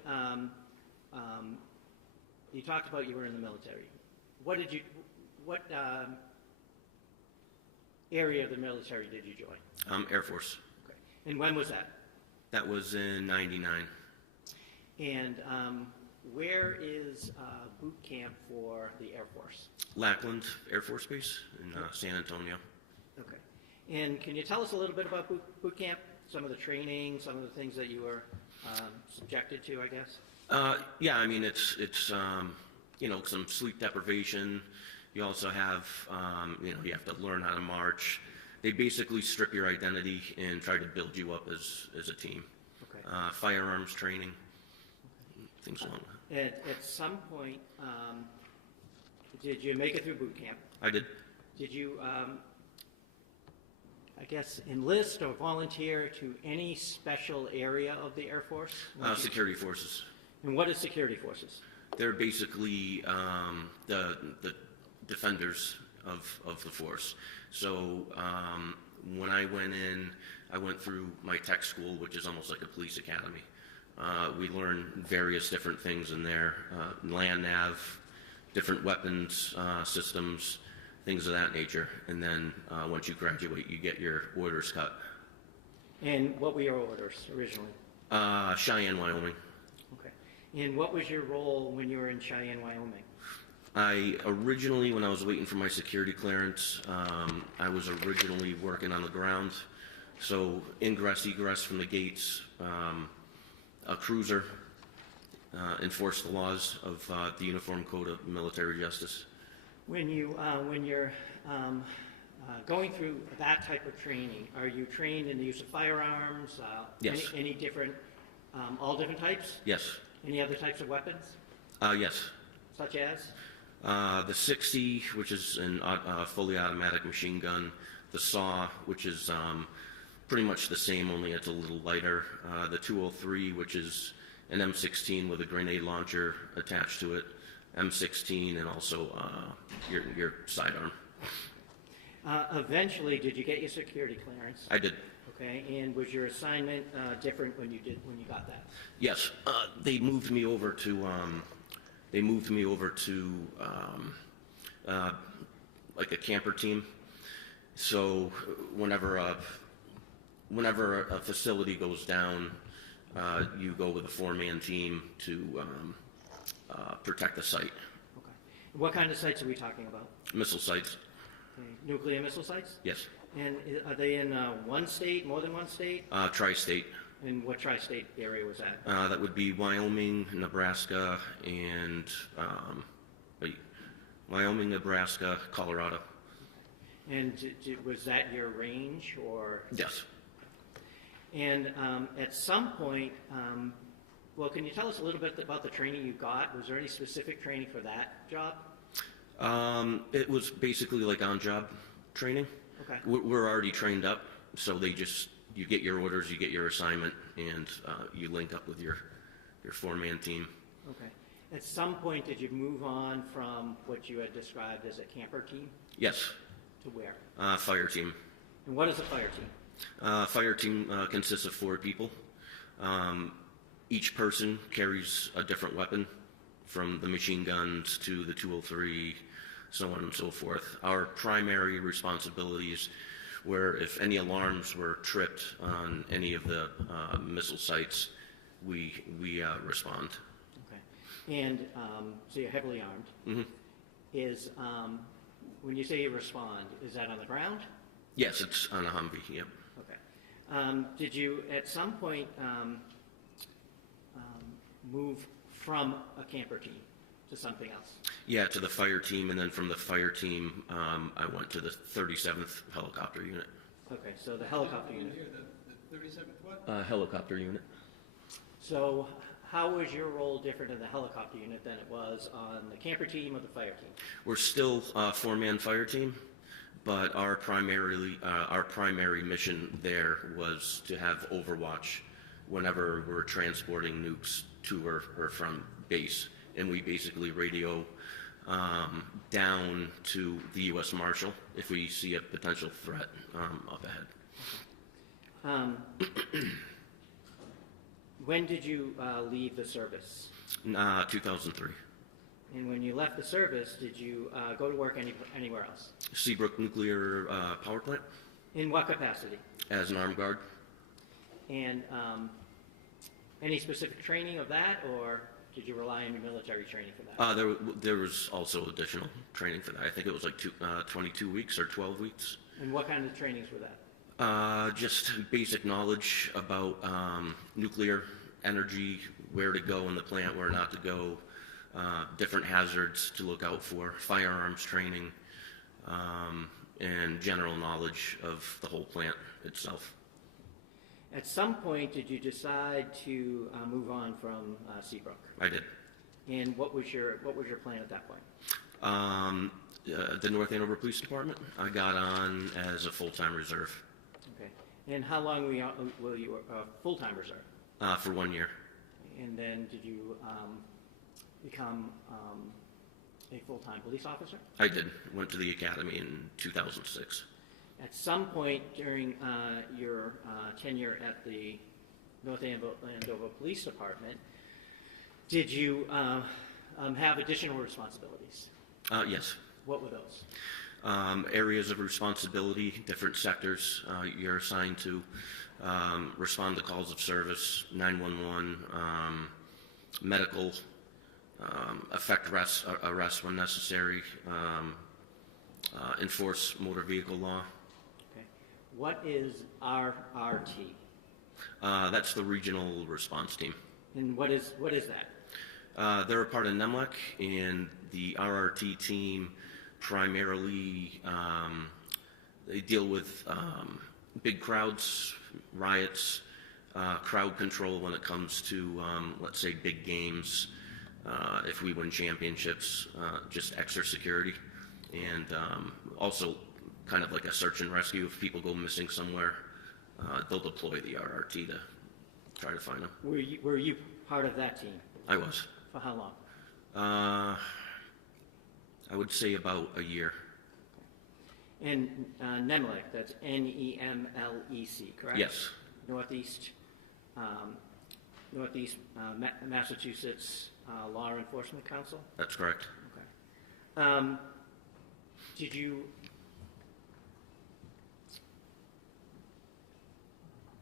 you talked about you were in the military. What area of the military did you join? Air Force. Okay. And when was that? That was in '99. And where is boot camp for the Air Force? Lackland Air Force Base in San Antonio. Okay. And can you tell us a little bit about boot camp? Some of the training, some of the things that you were subjected to, I guess? Yeah, I mean, it's you know, some sleep deprivation. You also have, you know, you have to learn how to march. They basically strip your identity and try to build you up as a team. Okay. Firearms training, things along that. At some point, did you make it through boot camp? I did. Did you, I guess, enlist or volunteer to any special area of the Air Force? Security forces. And what is security forces? They're basically the defenders of the force. So when I went in, I went through my tech school, which is almost like a police academy. We learned various different things in there, land nav, different weapons systems, things of that nature. And then once you graduate, you get your orders cut. And what were your orders originally? Cheyenne, Wyoming. Okay. And what was your role when you were in Cheyenne, Wyoming? I originally, when I was waiting for my security clearance, I was originally working on the ground. So ingress, egress from the gates, a cruiser, enforce the laws of the Uniform Code of Military Justice. When you're going through that type of training, are you trained in the use of firearms? Yes. Any different, all different types? Yes. Any other types of weapons? Yes. Such as? The 60, which is a fully automatic machine gun. The SAW, which is pretty much the same, only it's a little lighter. The 203, which is an M16 with a grenade launcher attached to it. M16 and also your sidearm. Eventually, did you get your security clearance? I did. Okay, and was your assignment different when you got that? Yes, they moved me over to like a camper team. So whenever a facility goes down, you go with a 4-man team to protect the site. Okay. What kind of sites are we talking about? Missile sites. Okay. Nuclear missile sites? Yes. And are they in one state, more than one state? Tri-state. And what tri-state area was that? That would be Wyoming, Nebraska, and Wyoming, Nebraska, Colorado. And was that your range, or? Yes. And at some point, well, can you tell us a little bit about the training you got? Was there any specific training for that job? It was basically like on-job training. Okay. We're already trained up, so you get your orders, you get your assignment, and you link up with your 4-man team. Okay. At some point, did you move on from what you had described as a camper team? Yes. To where? Fire team. And what is a fire team? Fire team consists of 4 people. Each person carries a different weapon, from the machine guns to the 203, so on and so forth. Our primary responsibilities were if any alarms were tripped on any of the missile sites, we respond. Okay. And so you're heavily armed. Mm-hmm. Is when you say you respond, is that on the ground? Yes, it's on a Humvee, yep. Okay. Did you at some point move from a camper team to something else? Yeah, to the fire team, and then from the fire team, I went to the 37th Helicopter Unit. Okay, so the helicopter unit. The 37th what? Helicopter Unit. So How was your role different in the helicopter unit than it was on the camper team or the fire team? We're still a four-man fire team, but our primary mission there was to have overwatch whenever we're transporting nukes to or from base. And we basically radio down to the U.S. Marshal if we see a potential threat up ahead. When did you leave the service? 2003. And when you left the service, did you go to work anywhere else? Seabrook Nuclear Power Plant. In what capacity? As an armed guard. And any specific training of that, or did you rely on your military training for that? There was also additional training for that. I think it was like 22 weeks or 12 weeks. And what kind of trainings were that? Just basic knowledge about nuclear energy, where to go in the plant, where not to go, different hazards to look out for, firearms training, and general knowledge of the whole plant itself. At some point, did you decide to move on from Seabrook? I did. And what was your plan at that point? The North Andover Police Department. I got on as a full-time reserve. Okay. And how long were you full-time reserve? For 1 year. And then did you become a full-time police officer? I did. Went to the academy in 2006. At some point during your tenure at the North Andover Police Department, did you have additional responsibilities? Yes. What were those? Areas of responsibility, different sectors you're assigned to, respond to calls of service, 911, medical, effect arrest when necessary, enforce motor vehicle law. Okay. What is RRT? That's the regional response team. And what is that? They're a part of NEMLEC, and the RRT team primarily they deal with big crowds, riots, crowd control when it comes to, let's say, big games. If we win championships, just extra security, and also kind of like a search and rescue. If people go missing somewhere, they'll deploy the RRT to try to find them. Were you part of that team? I was. For how long? I would say about a year. And NEMLEC, that's NEMLEC, correct? Yes. Northeast Massachusetts Law Enforcement Council? That's correct. Okay. Did you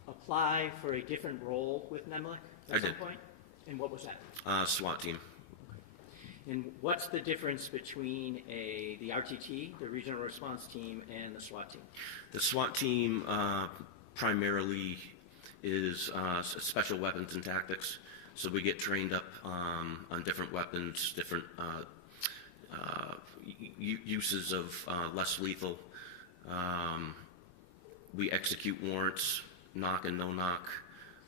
apply for a different role with NEMLEC at some point? And what was that? SWAT team. And what's the difference between the RTT, the Regional Response Team, and the SWAT team? The SWAT team primarily is special weapons and tactics. So we get trained up on different weapons, different uses of less lethal. We execute warrants, knock and no knock,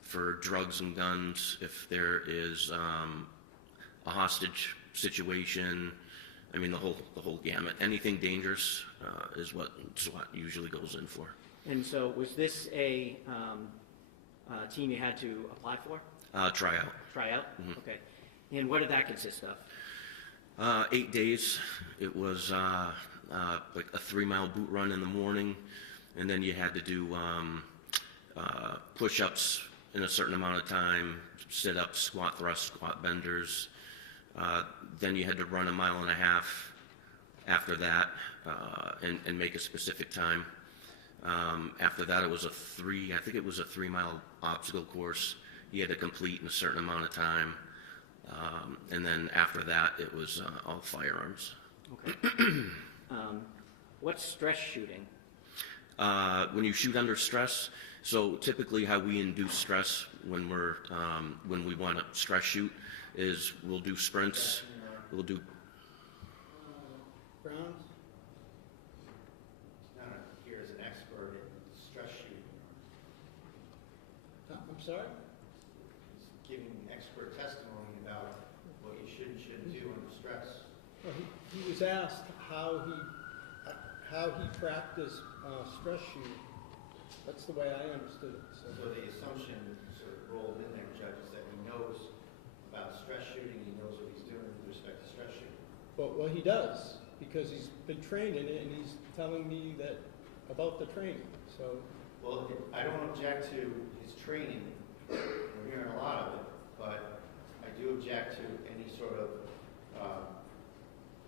for drugs and guns. If there is a hostage situation, I mean the whole gamut. Anything dangerous is what SWAT usually goes in for. And so, was this a team you had to apply for? Tryout. Tryout. Mm-hmm. Okay. And what did that consist of? 8 days. It was like a 3-mile boot run in the morning, and then you had to do push-ups in a certain amount of time, sit-ups, squat thrusts, squat benders. Then you had to run 1.5 miles after that and make a specific time. After that, it was a 3-mile obstacle course you had to complete in a certain amount of time. And then after that, it was all firearms. Okay. What's stress shooting? When you shoot under stress, so typically how we induce stress when we want to stress shoot is we'll do sprints, we'll do... Brown? Here is an expert in stress shooting. I'm sorry? He's giving expert testimony was asked how he practiced stress shooting. That's the way I understood it. So the assumption sort of rolled in there, Judge, is that he knows about stress shooting, he knows what he's doing with respect to stress shooting. Well, he does, because he's been trained in it, and he's telling me that about the training, so. Well, I don't object to his training. We're hearing a lot of it, but I do object to any sort of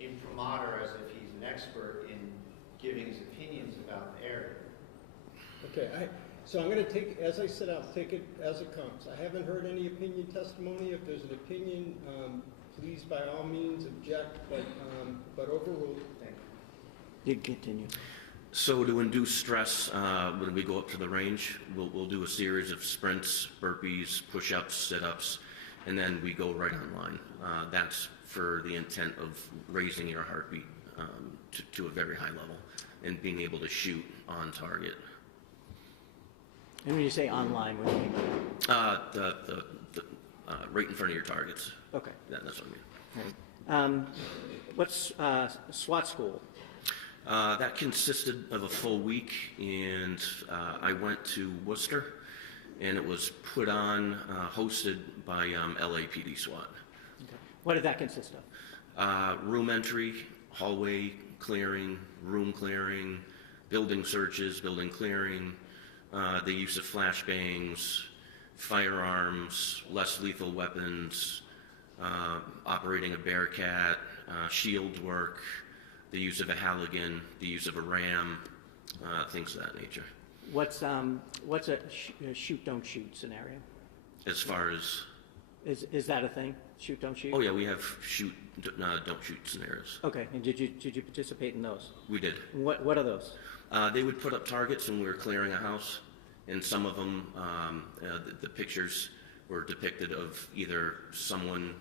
imprimatur as if he's an expert in giving his opinions about the area. Okay, so I'm going to take, as I said, I'll take it as it comes. I haven't heard any opinion testimony. If there's an opinion, please by all means object, but overruled. Thank you. You continue. So to induce stress, when we go up to the range, we'll do a series of sprints, burpees, push-ups, sit-ups, and then we go right online. That's for the intent of raising your heartbeat to a very high level and being able to shoot on target. And when you say online, what do you mean? Right in front of your targets. Okay. That's what I mean. Right. What's SWAT school? That consisted of a full week, and I went to Worcester, and it was put on, hosted by LAPD SWAT. Okay. What did that consist of? Room entry, hallway clearing, room clearing, building searches, building clearing, the use of flashbangs, firearms, less lethal weapons, operating a Bearcat, shield work, the use of a Halligan, the use of a ram, things of that nature. What's a shoot don't shoot scenario? As far as is that a thing? Shoot don't shoot? oh yeah, we have shoot don't shoot scenarios. Okay, and did you participate in those? We did. What are those? They would put up targets when we were clearing a house, and some of them the pictures were depicted of either someone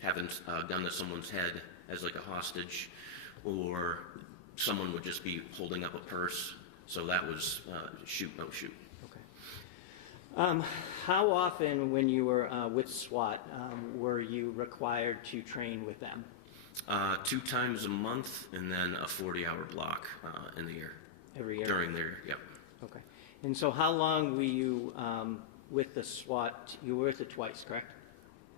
having a gun to someone's head as like a hostage, or someone would just be holding up a purse. So that was shoot, no shoot. Okay. How often, when you were with SWAT, were you required to train with them? 2 times a month, and then a 40-hour block in the year. Every year? During the year, yep. Okay. And so how long were you with the SWAT? You were with it twice, correct?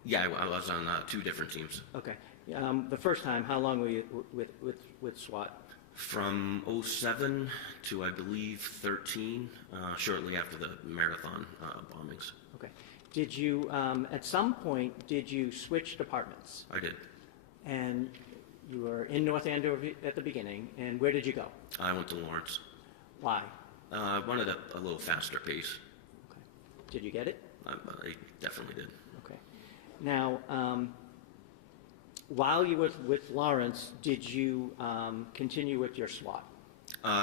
Yeah, I was on 2 different teams. Okay. The first time, how long were you with SWAT? From 07 to, I believe, 13, shortly after the marathon bombings. Okay. Did you, at some point, did you switch departments? I did. And you were in North Andover at the beginning, and where did you go? I went to Lawrence. Why? I wanted a little faster pace. Okay. Did you get it? I definitely did. Okay. Now, while you were with Lawrence, did you continue with your SWAT?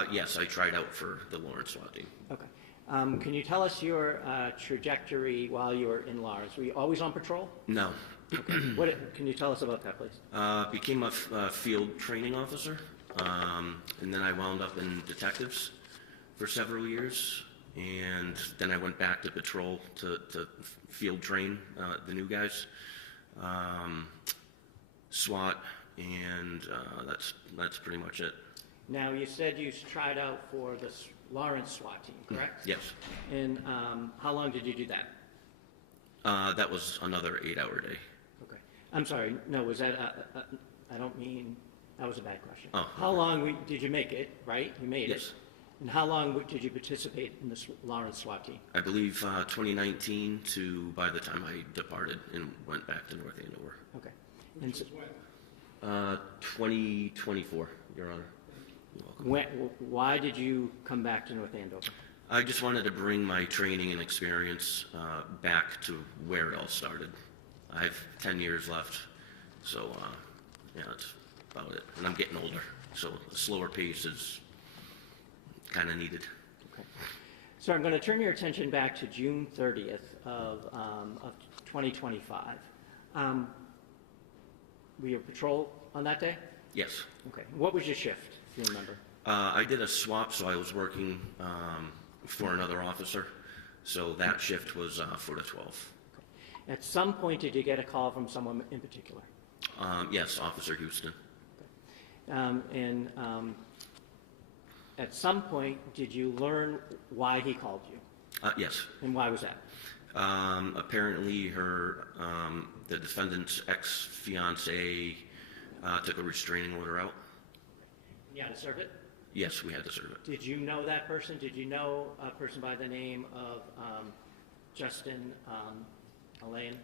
Yes, I tried out for the Lawrence SWAT team. Okay. Can you tell us your trajectory while you were in Lawrence? Were you always on patrol? No. Okay. Can you tell us about that, please? Became a field training officer, and then I wound up in detectives for several years, and then I went back to patrol to field train the new guys. SWAT, and that's pretty much it. Now, you said you tried out for the Lawrence SWAT team, correct? Yes. And how long did you do that? That was another 8-hour day. Okay. I'm sorry, no, was that, I don't mean, that was a bad question. Oh. How long did you make it, right? You made it. Yes. And how long did you participate in the Lawrence SWAT team? I believe 2019 to by the time I departed and went back to North Andover. Okay. And so, 2024, Your Honor. You're welcome. Why did you come back to North Andover? I just wanted to bring my training and experience back to where it all started. I have 10 years left, so yeah, that's about it. And I'm getting older, so a slower pace is kind of needed. Okay. So I'm going to turn your attention back to June 30th of 2025. Were you patrol on that day? Yes. Okay. What was your shift, if you remember? I did a swap, so I was working for another officer. So that shift was 4 to 12. Okay. At some point, did you get a call from someone in particular? Yes, Officer Houston. Okay. At some point, did you learn why he called you? Yes. And why was that? Apparently, the defendant's ex-fiancé took a restraining order out. You had to serve it? Yes, we had to serve it. Did you know that person? Did you know a person by the name of Justin Elaine?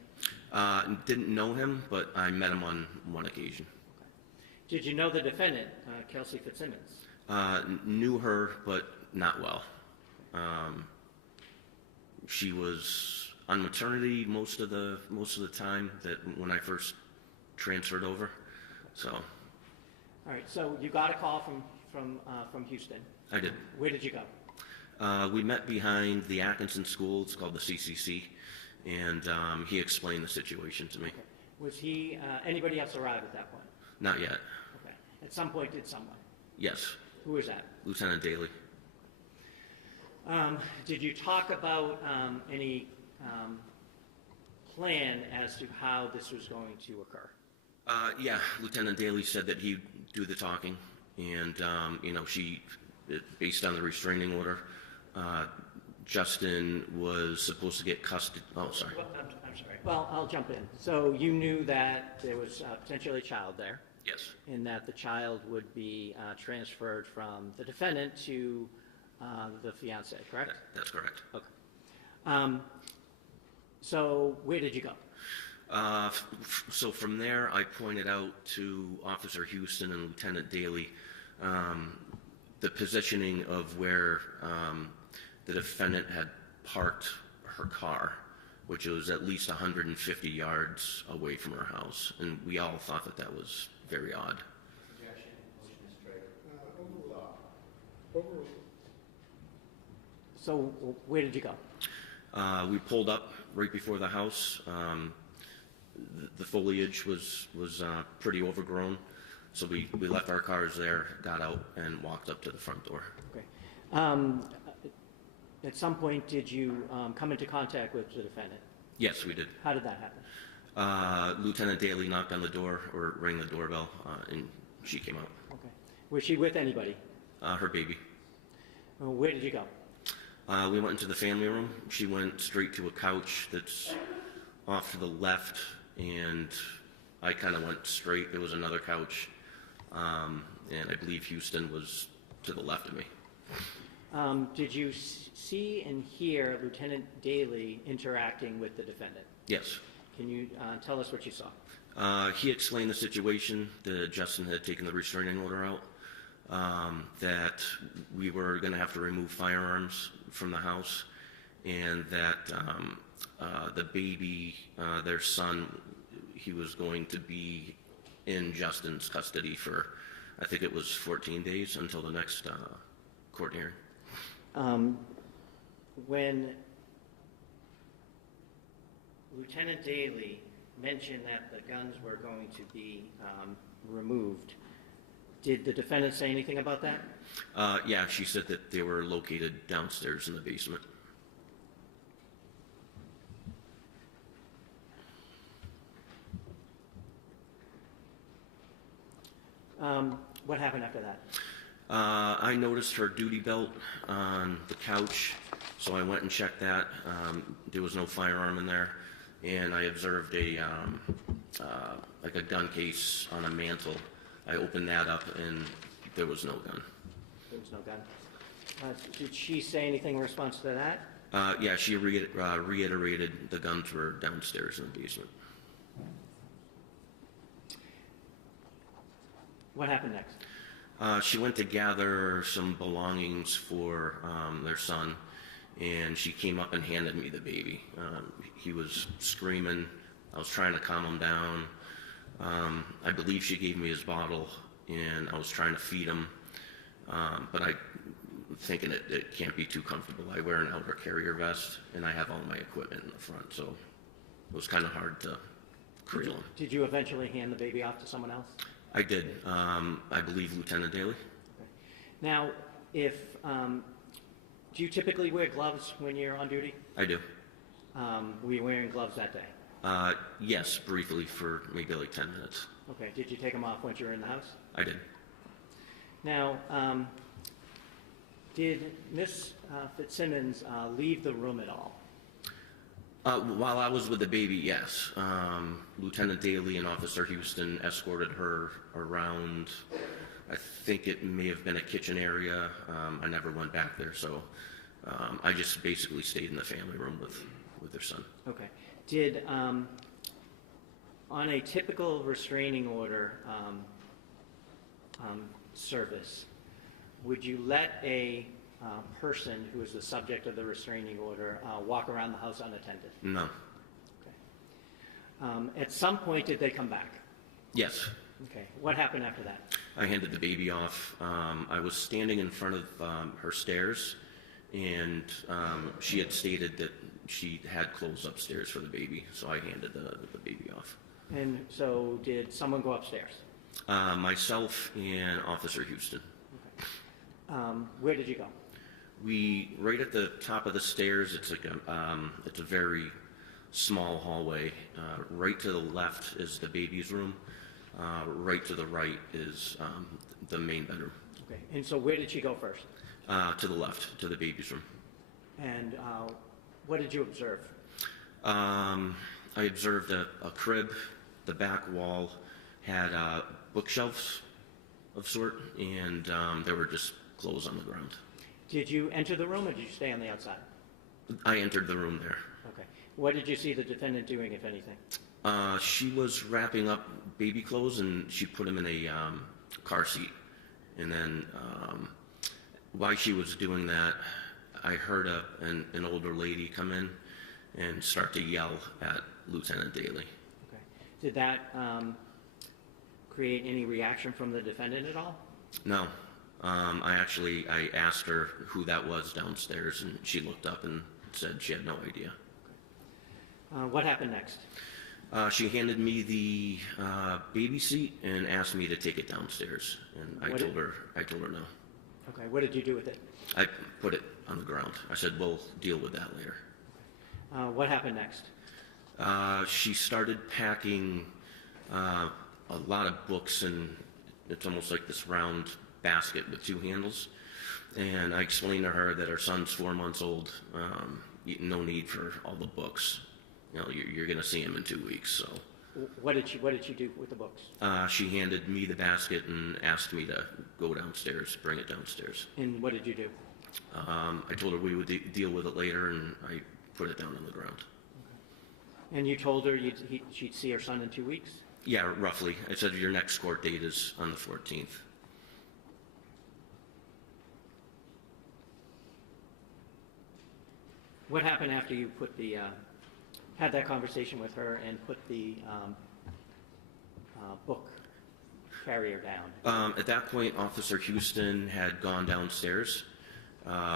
Didn't know him, but I met him on one occasion. Did you know the defendant, Kelsey Fitzsimmons? Knew her, but not well. She was on maternity most of the time that when I first transferred over. So. All right. So you got a call from Houston. I did. Where did you go? We met behind the Atkinson School. It's called the CCC, and he explained the situation to me. Okay. Was he anybody else arrived at that point? Not yet. Okay. At some point, did someone? Yes. Who was that? Lieutenant Daly. Did you talk about any plan as to how this was going to occur? Yeah, Lieutenant Daly said that he'd do the talking, and based on the restraining order, Justin was supposed to get custody. Oh, sorry. Well, I'm sorry. Well, I'll jump in. So you knew that there was potentially a child there. Yes. And that the child would be transferred from the defendant to the fiancé, correct? That's correct. Okay. So where did you go? So from there, I pointed out to Officer Houston and Lieutenant Daly the positioning of where the defendant had parked her car, which was at least 150 yards away from her house, and we all thought that that was very odd. So where did you go? We pulled up right before the house. The foliage was pretty overgrown, so we left our cars there, got out, and walked up to the front door. Okay. At some point, did you come into contact with the defendant? Yes, we did. How did that happen? Lieutenant Daly knocked on the door or rang the doorbell, and she came out. Okay. Was she with anybody? Her baby. Where did you go? We went into the family room. She went straight to a couch that's off to the left, and I kind of went straight. There was another couch, and I believe Houston was to the left of me. Did you see and hear Lieutenant Daly interacting with the defendant? Yes. Can you tell us what you saw? He explained the situation, that Justin had taken the restraining order out, that we were going to have to remove firearms from the house, and that the baby, their son, he was going to be in Justin's custody for, I think it was 14 days until the next court hearing. When Lieutenant Daly mentioned that the guns were going to be removed, did the defendant say anything about that? Yeah, she said that they were located downstairs in the basement. What happened after that? I noticed her duty belt on the couch, so I went and checked that. There was no firearm in there, and I observed like a gun case on a mantle. I opened that up, and there was no gun. There was no gun. Did she say anything in response to that? Yeah, she reiterated the guns were downstairs in the basement. What happened next? She went to gather some belongings for their son, and she came up and handed me the baby. He was screaming. I was trying to calm him down. I believe she gave me his bottle, and I was trying to feed him, but I thinking it can't be too comfortable. I wear an outer carrier vest, and I have all my equipment in the front, so it was kind of hard to cradle him. Did you eventually hand the baby off to someone else? I did. I believe Lieutenant Daly. Okay. Now, do you typically wear gloves when you're on duty? I do. Were you wearing gloves that day? Yes, briefly for maybe like 10 minutes. Okay. Did you take them off once you were in the house? I did. Now, did Ms. Fitzsimmons leave the room at all? While I was with the baby, yes. Lieutenant Daly and Officer Houston escorted her around. I think it may have been a kitchen area. I never went back there, so I just basically stayed in the family room with their son. Okay. Did, on a typical restraining order service, would you let a person who is the subject of the restraining order walk around the house unattended? No. Okay. At some point, did they come back? Yes. Okay. What happened after that? I handed the baby off. I was standing in front of her stairs, and she had stated that she had clothes upstairs for the baby, so I handed the baby off. And so did someone go upstairs? Myself and Officer Houston. Where did you go? Right at the top of the stairs, it's like it's a very small hallway. Right to the left is the baby's room. Right to the right is the main bedroom. Okay. And so where did she go first? To the left, to the baby's room. And what did you observe? I observed a crib. The back wall had bookshelves of sort, and there were just clothes on the ground. Did you enter the room or did you stay on the outside? I entered the room there. Okay. What did you see the defendant doing, if anything? She was wrapping up baby clothes, and she put him in a car seat. And then while she was doing that, I heard an older lady come in and start to yell at Lieutenant Daly. Okay. Did that create any reaction from the defendant at all? No. I asked her who that was downstairs, and she looked up and said she had no idea. What happened next? She handed me the baby seat and asked me to take it downstairs, and I told her no. Okay. What did you do with it? I put it on the ground. I said, we'll deal with that later. What happened next? She started packing a lot of books, and it's almost like this round basket with two handles. And I explained to her that her son's 4 months old. No need for all the books. You know, you're going to see him in 2 weeks. So. What did she do with the books? She handed me the basket and asked me to go downstairs, bring it downstairs. And what did you do? I told her we would deal with it later, and I put it down on the ground. Okay. And you told her she'd see her son in 2 weeks? Yeah, roughly. I said your next court date is on the 14th. What happened after you put had that conversation with her and put the book carrier down? At that point, Officer Houston had gone downstairs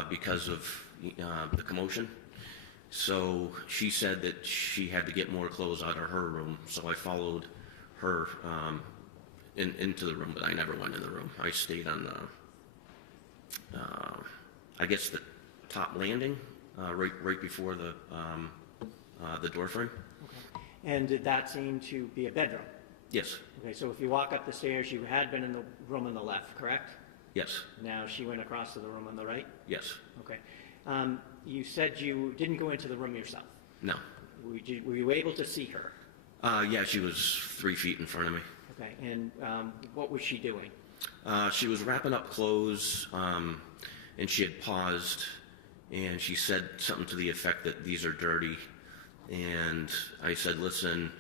because of the commotion. So she said that she had to get more clothes out of her room. So I followed her into the room, but I never went in the room. I stayed on the, I guess the top landing, right before the door frame. Okay. And did that seem to be a bedroom? Yes. Okay, so if you walk up the stairs, you had been in the room on the left, correct? Yes. Now she went across to the room on the right? Yes. Okay. You said you didn't go into the room yourself. No. Were you able to see her? Yeah, she was 3 feet in front of me. Okay, and what was she doing? She was wrapping up clothes, and she had paused, and she said something to the effect that these are dirty. And I said, listen,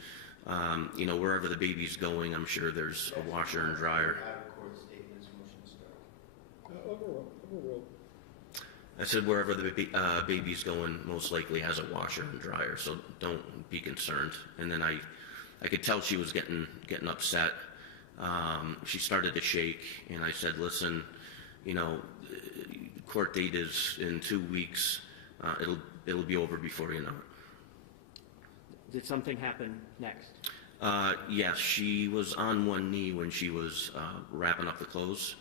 wherever the baby's going, I'm sure there's a washer and dryer. I said, wherever the baby's going, most likely has a washer and dryer, so don't be concerned. And then I could tell she was getting upset. She started to shake, and I said, listen, court date is in 2 weeks. It'll be over before you know it. Did something happen next? Yes, she was on one knee when she was wrapping up the clothes,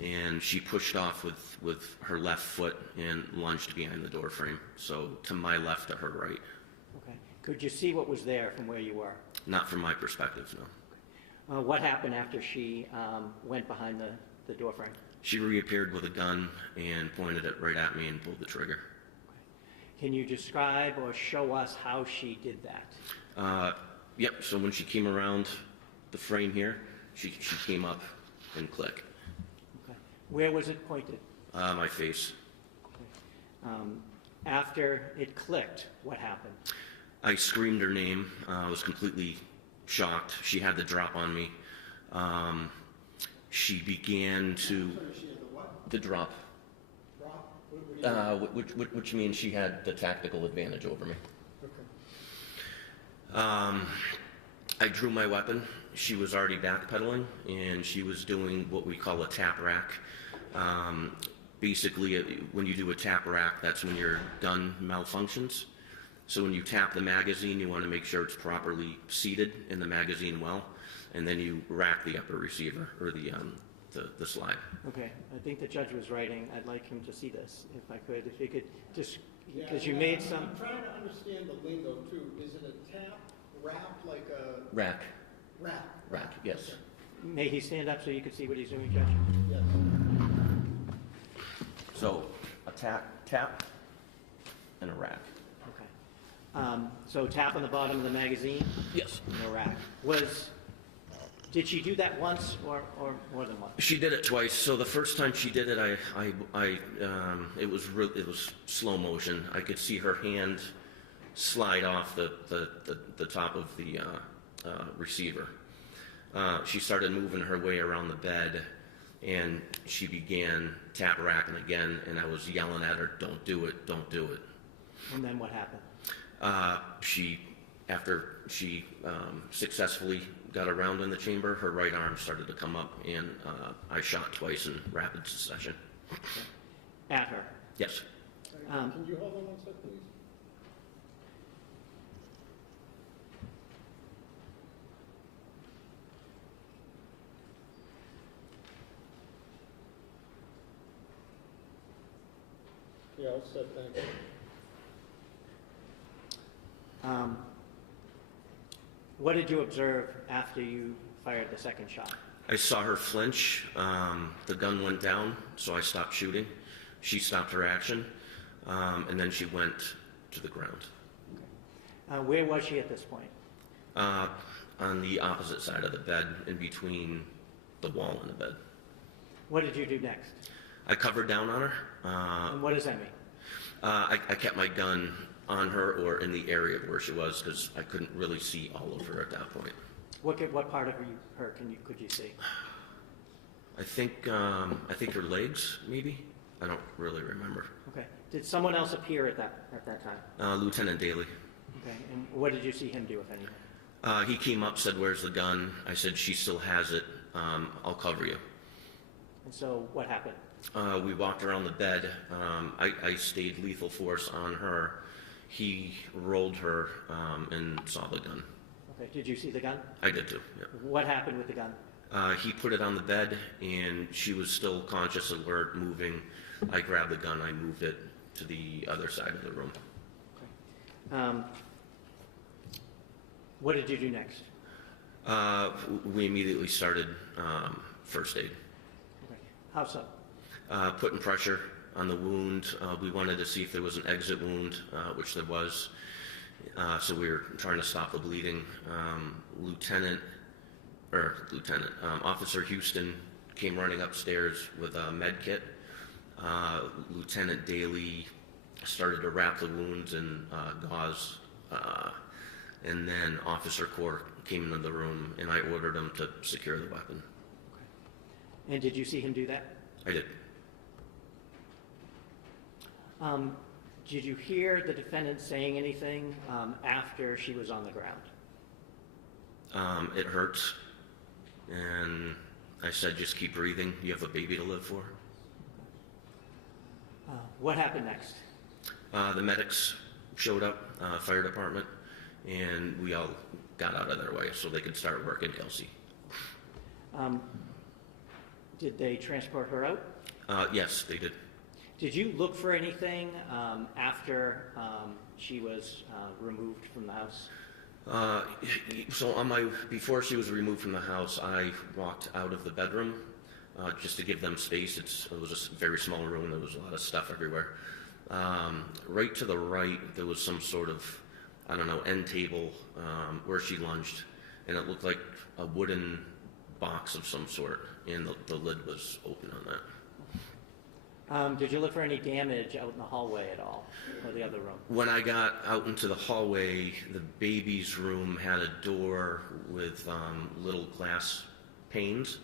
and she pushed off with her left foot and lunged behind the door frame. So to my left, to her right. Okay. Could you see what was there from where you were? Not from my perspective, no. What happened after she went behind the door frame? She reappeared with a gun and pointed it right at me and pulled the trigger. Can you describe or show us how she did that? Yep, so when she came around the frame here, she came up and clicked. Okay. Where was it pointed? My face. After it clicked, what happened? I screamed her name. I was completely shocked. She had the drop on me. She began to... The drop. Which means she had the tactical advantage over me. I drew my weapon. She was already backpedaling, and she was doing what we call a tap rack. Basically, when you do a tap rack, that's when your gun malfunctions. So when you tap the magazine, you want to make sure it's properly seated in the magazine well, and then you rack the upper receiver, or the slide. Okay, I think the judge was writing. I'd like him to see this, if I could. If you could just, because you made some... I'm trying to understand the lingo, too. Is it a tap, rap, like a... Rack. Rap. Rack, yes. May he stand up so you can see what he's doing, Judge? Yes. So a tap, and a rack. Okay. So tap on the bottom of the magazine? Yes. And a rack. Did she do that once or more than once? She did it twice. So the first time she did it, it was slow motion. I could see her hand slide off the top of the receiver. She started moving her way around the bed, and she began tap racking again. And I was yelling at her, "Don't do it! Don't do it!" And then what happened? After she successfully got around in the chamber, her right arm started to come up, and I shot twice in rapid succession. At her? Yes. Can you hold on one second, please? Yeah, I'll set that. What did you observe after you fired the second shot? I saw her flinch. The gun went down, so I stopped shooting. She stopped her action, and then she went to the ground. Where was she at this point? On the opposite side of the bed, in between the wall and the bed. What did you do next? I covered down on her. And what does that mean? I kept my gun on her or in the area where she was, because I couldn't really see all of her at that point. What part of her could you see? I think her legs, maybe. I don't really remember. Okay. Did someone else appear at that time? Lieutenant Daly. Okay. And what did you see him do, if anything? He came up, said, "Where's the gun?" I said, "She still has it. I'll cover you." And so what happened? We walked around the bed. I stayed lethal force on her. He rolled her and saw the gun. Okay. Did you see the gun? I did too, yeah. What happened with the gun? He put it on the bed, and she was still conscious, alert, moving. I grabbed the gun. I moved it to the other side of the room. Okay. What did you do next? We immediately started first aid. Okay. How so? Putting pressure on the wound. We wanted to see if there was an exit wound, which there was. So we were trying to stop the bleeding. Officer Houston came running upstairs with a med kit. Lieutenant Daly started to wrap the wounds in gauze. And then Officer Court came into the room, and I ordered him to secure the weapon. Okay. And did you see him do that? I did. Did you hear the defendant saying anything after she was on the ground? It hurts. And I said, "Just keep breathing. You have a baby to live for." What happened next? The medics showed up, fire department, and we all got out of their way so they could start working Kelsey. Did they transport her out? Yes, they did. Did you look for anything after she was removed from the house? So before she was removed from the house, I walked out of the bedroom just to give them space. It was a very small room. There was a lot of stuff everywhere. Right to the right, there was some sort of, I don't know, end table where she lunged, and it looked like a wooden box of some sort, and the lid was open on that. Did you look for any damage out in the hallway at all, or the other room? When I got out into the hallway, the baby's room had a door with little glass panes,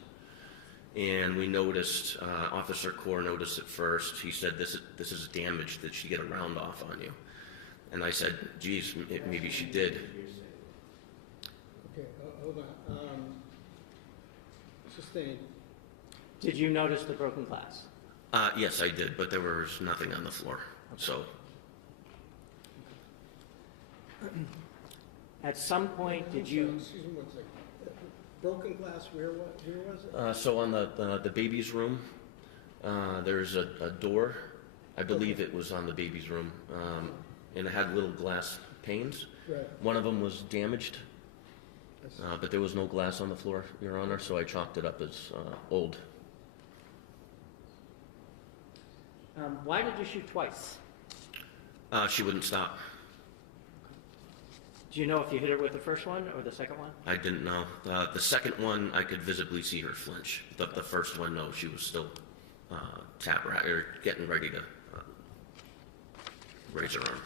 and we noticed, Officer Core noticed it first. He said, this is damage. Did she get a round off on you? And I said, geez, maybe she did. Okay, hold on. Sustained. Did you notice the broken glass? Yes, I did, but there was nothing on the floor, so. At some point, did you... Excuse me one second. Broken glass, where was it? So on the baby's room, there's a door. I believe it was on the baby's room, and it had little glass panes. Right. One of them was damaged, but there was no glass on the floor, Your Honor, so I chalked it up as old. Why did you shoot twice? She wouldn't stop. Do you know if you hit her with the first one or the second one? I didn't know. The second one, I could visibly see her flinch. The first one, no, she was still getting ready to raise her arm.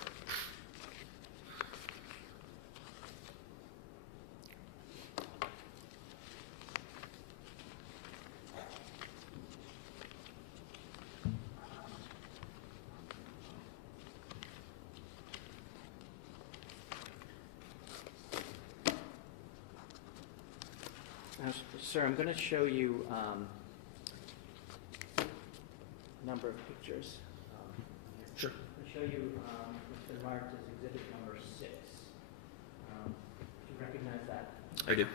Sir, I'm going to show you a number of pictures. Sure. I'm going to show you what's been marked as exhibit number 6. Do you recognize that? I do. Okay,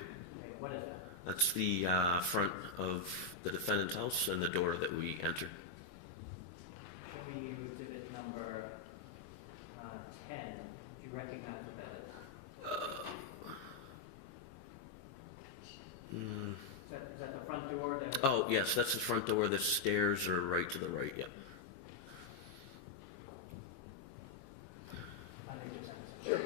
what is that? That's the front of the defendant's house and the door that we entered. Show you exhibit number 10. Do you recognize what that is? Is that the front door? Oh, yes, that's the front door. The stairs are right to the right, yeah. Sure.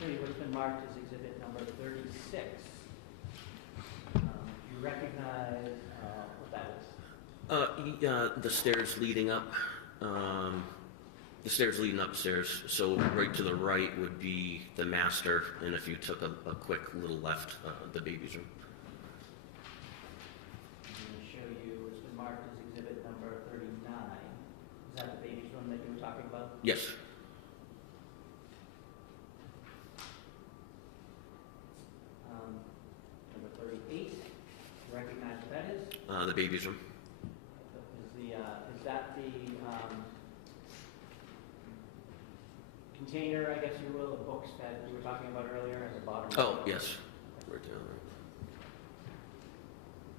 Show you what's been marked as exhibit number 36. Do you recognize what that is? The stairs leading up. The stairs leading upstairs. So right to the right would be the master, and if you took a quick little left, the baby's room. I'm going to show you what's been marked as exhibit number 39. Is that the baby's room that you were talking about? Yes. Number 38. Recognize what that is? The baby's room. Is that the container, I guess you will, of books that you were talking about earlier at the bottom? Oh, yes. Right down there.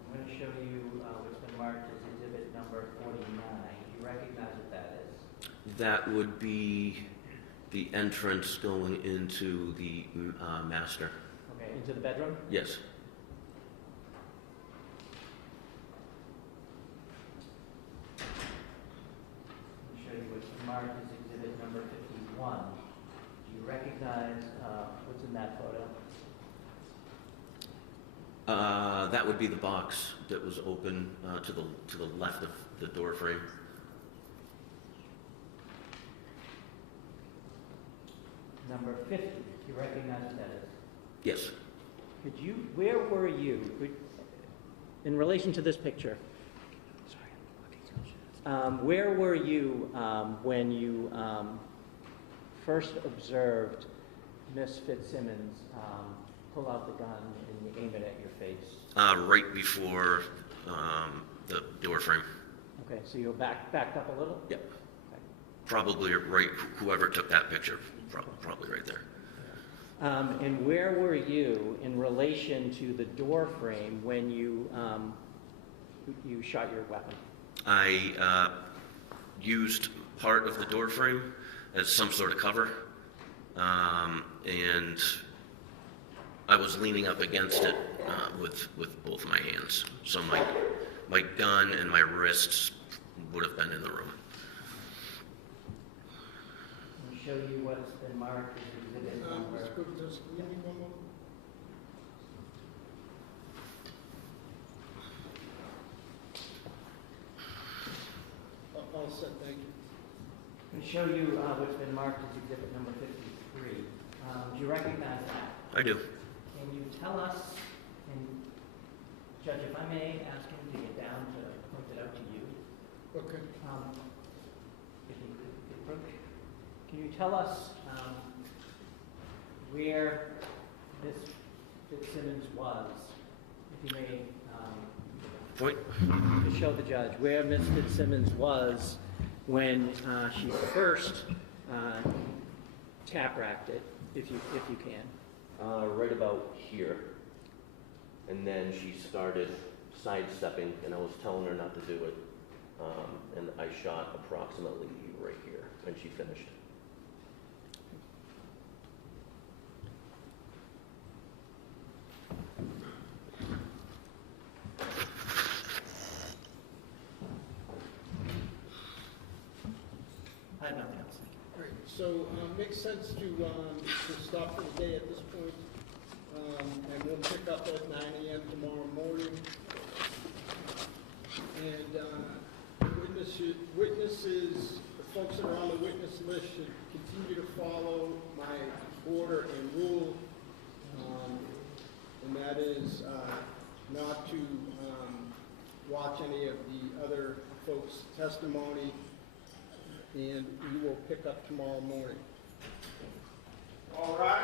I'm going to show you what's been marked as exhibit number 49. Do you recognize what that is? That would be the entrance going into the master. Okay, into the bedroom? Yes. I'll show you what's been marked as exhibit number 51. Do you recognize what's in that photo? That would be the box that was open to the left of the door frame. Number 50. Do you recognize what that is? Yes. Where were you in relation to this picture? Where were you when you first observed Miss Fitzsimmons pull out the gun and aim it at your face? Right before the door frame. Okay, so you were backed up a little? Yep. Probably right, whoever took that picture, probably right there. And where were you in relation to the door frame when you shot your weapon? I used part of the door frame as some sort of cover, and I was leaning up against it with both my hands. So my gun and my wrists would have been in the room. Let me show you what has been marked as exhibit number. All set, thank you. Let me show you what's been marked as exhibit number 53. Do you recognize that? I do. Can you tell us, and Judge, if I may ask him to get down to point it out to you? Okay. If he could approach. Can you tell us where Miss Fitzsimmons was, if you may, Point. to show the judge where Miss Fitzsimmons was when she first tap-racked it, if you can. Right about here. And then she started sidestepping, and I was telling her not to do it. And I shot approximately right here, and she finished. I have nothing else. All right, so makes sense to stop for the day at this point. And we'll pick up at 9 a.m. tomorrow morning. And witnesses, the folks that are on the witness list should continue to follow my order and rule. And that is not to watch any of the other folks' testimony. And we will pick up tomorrow morning. All rise.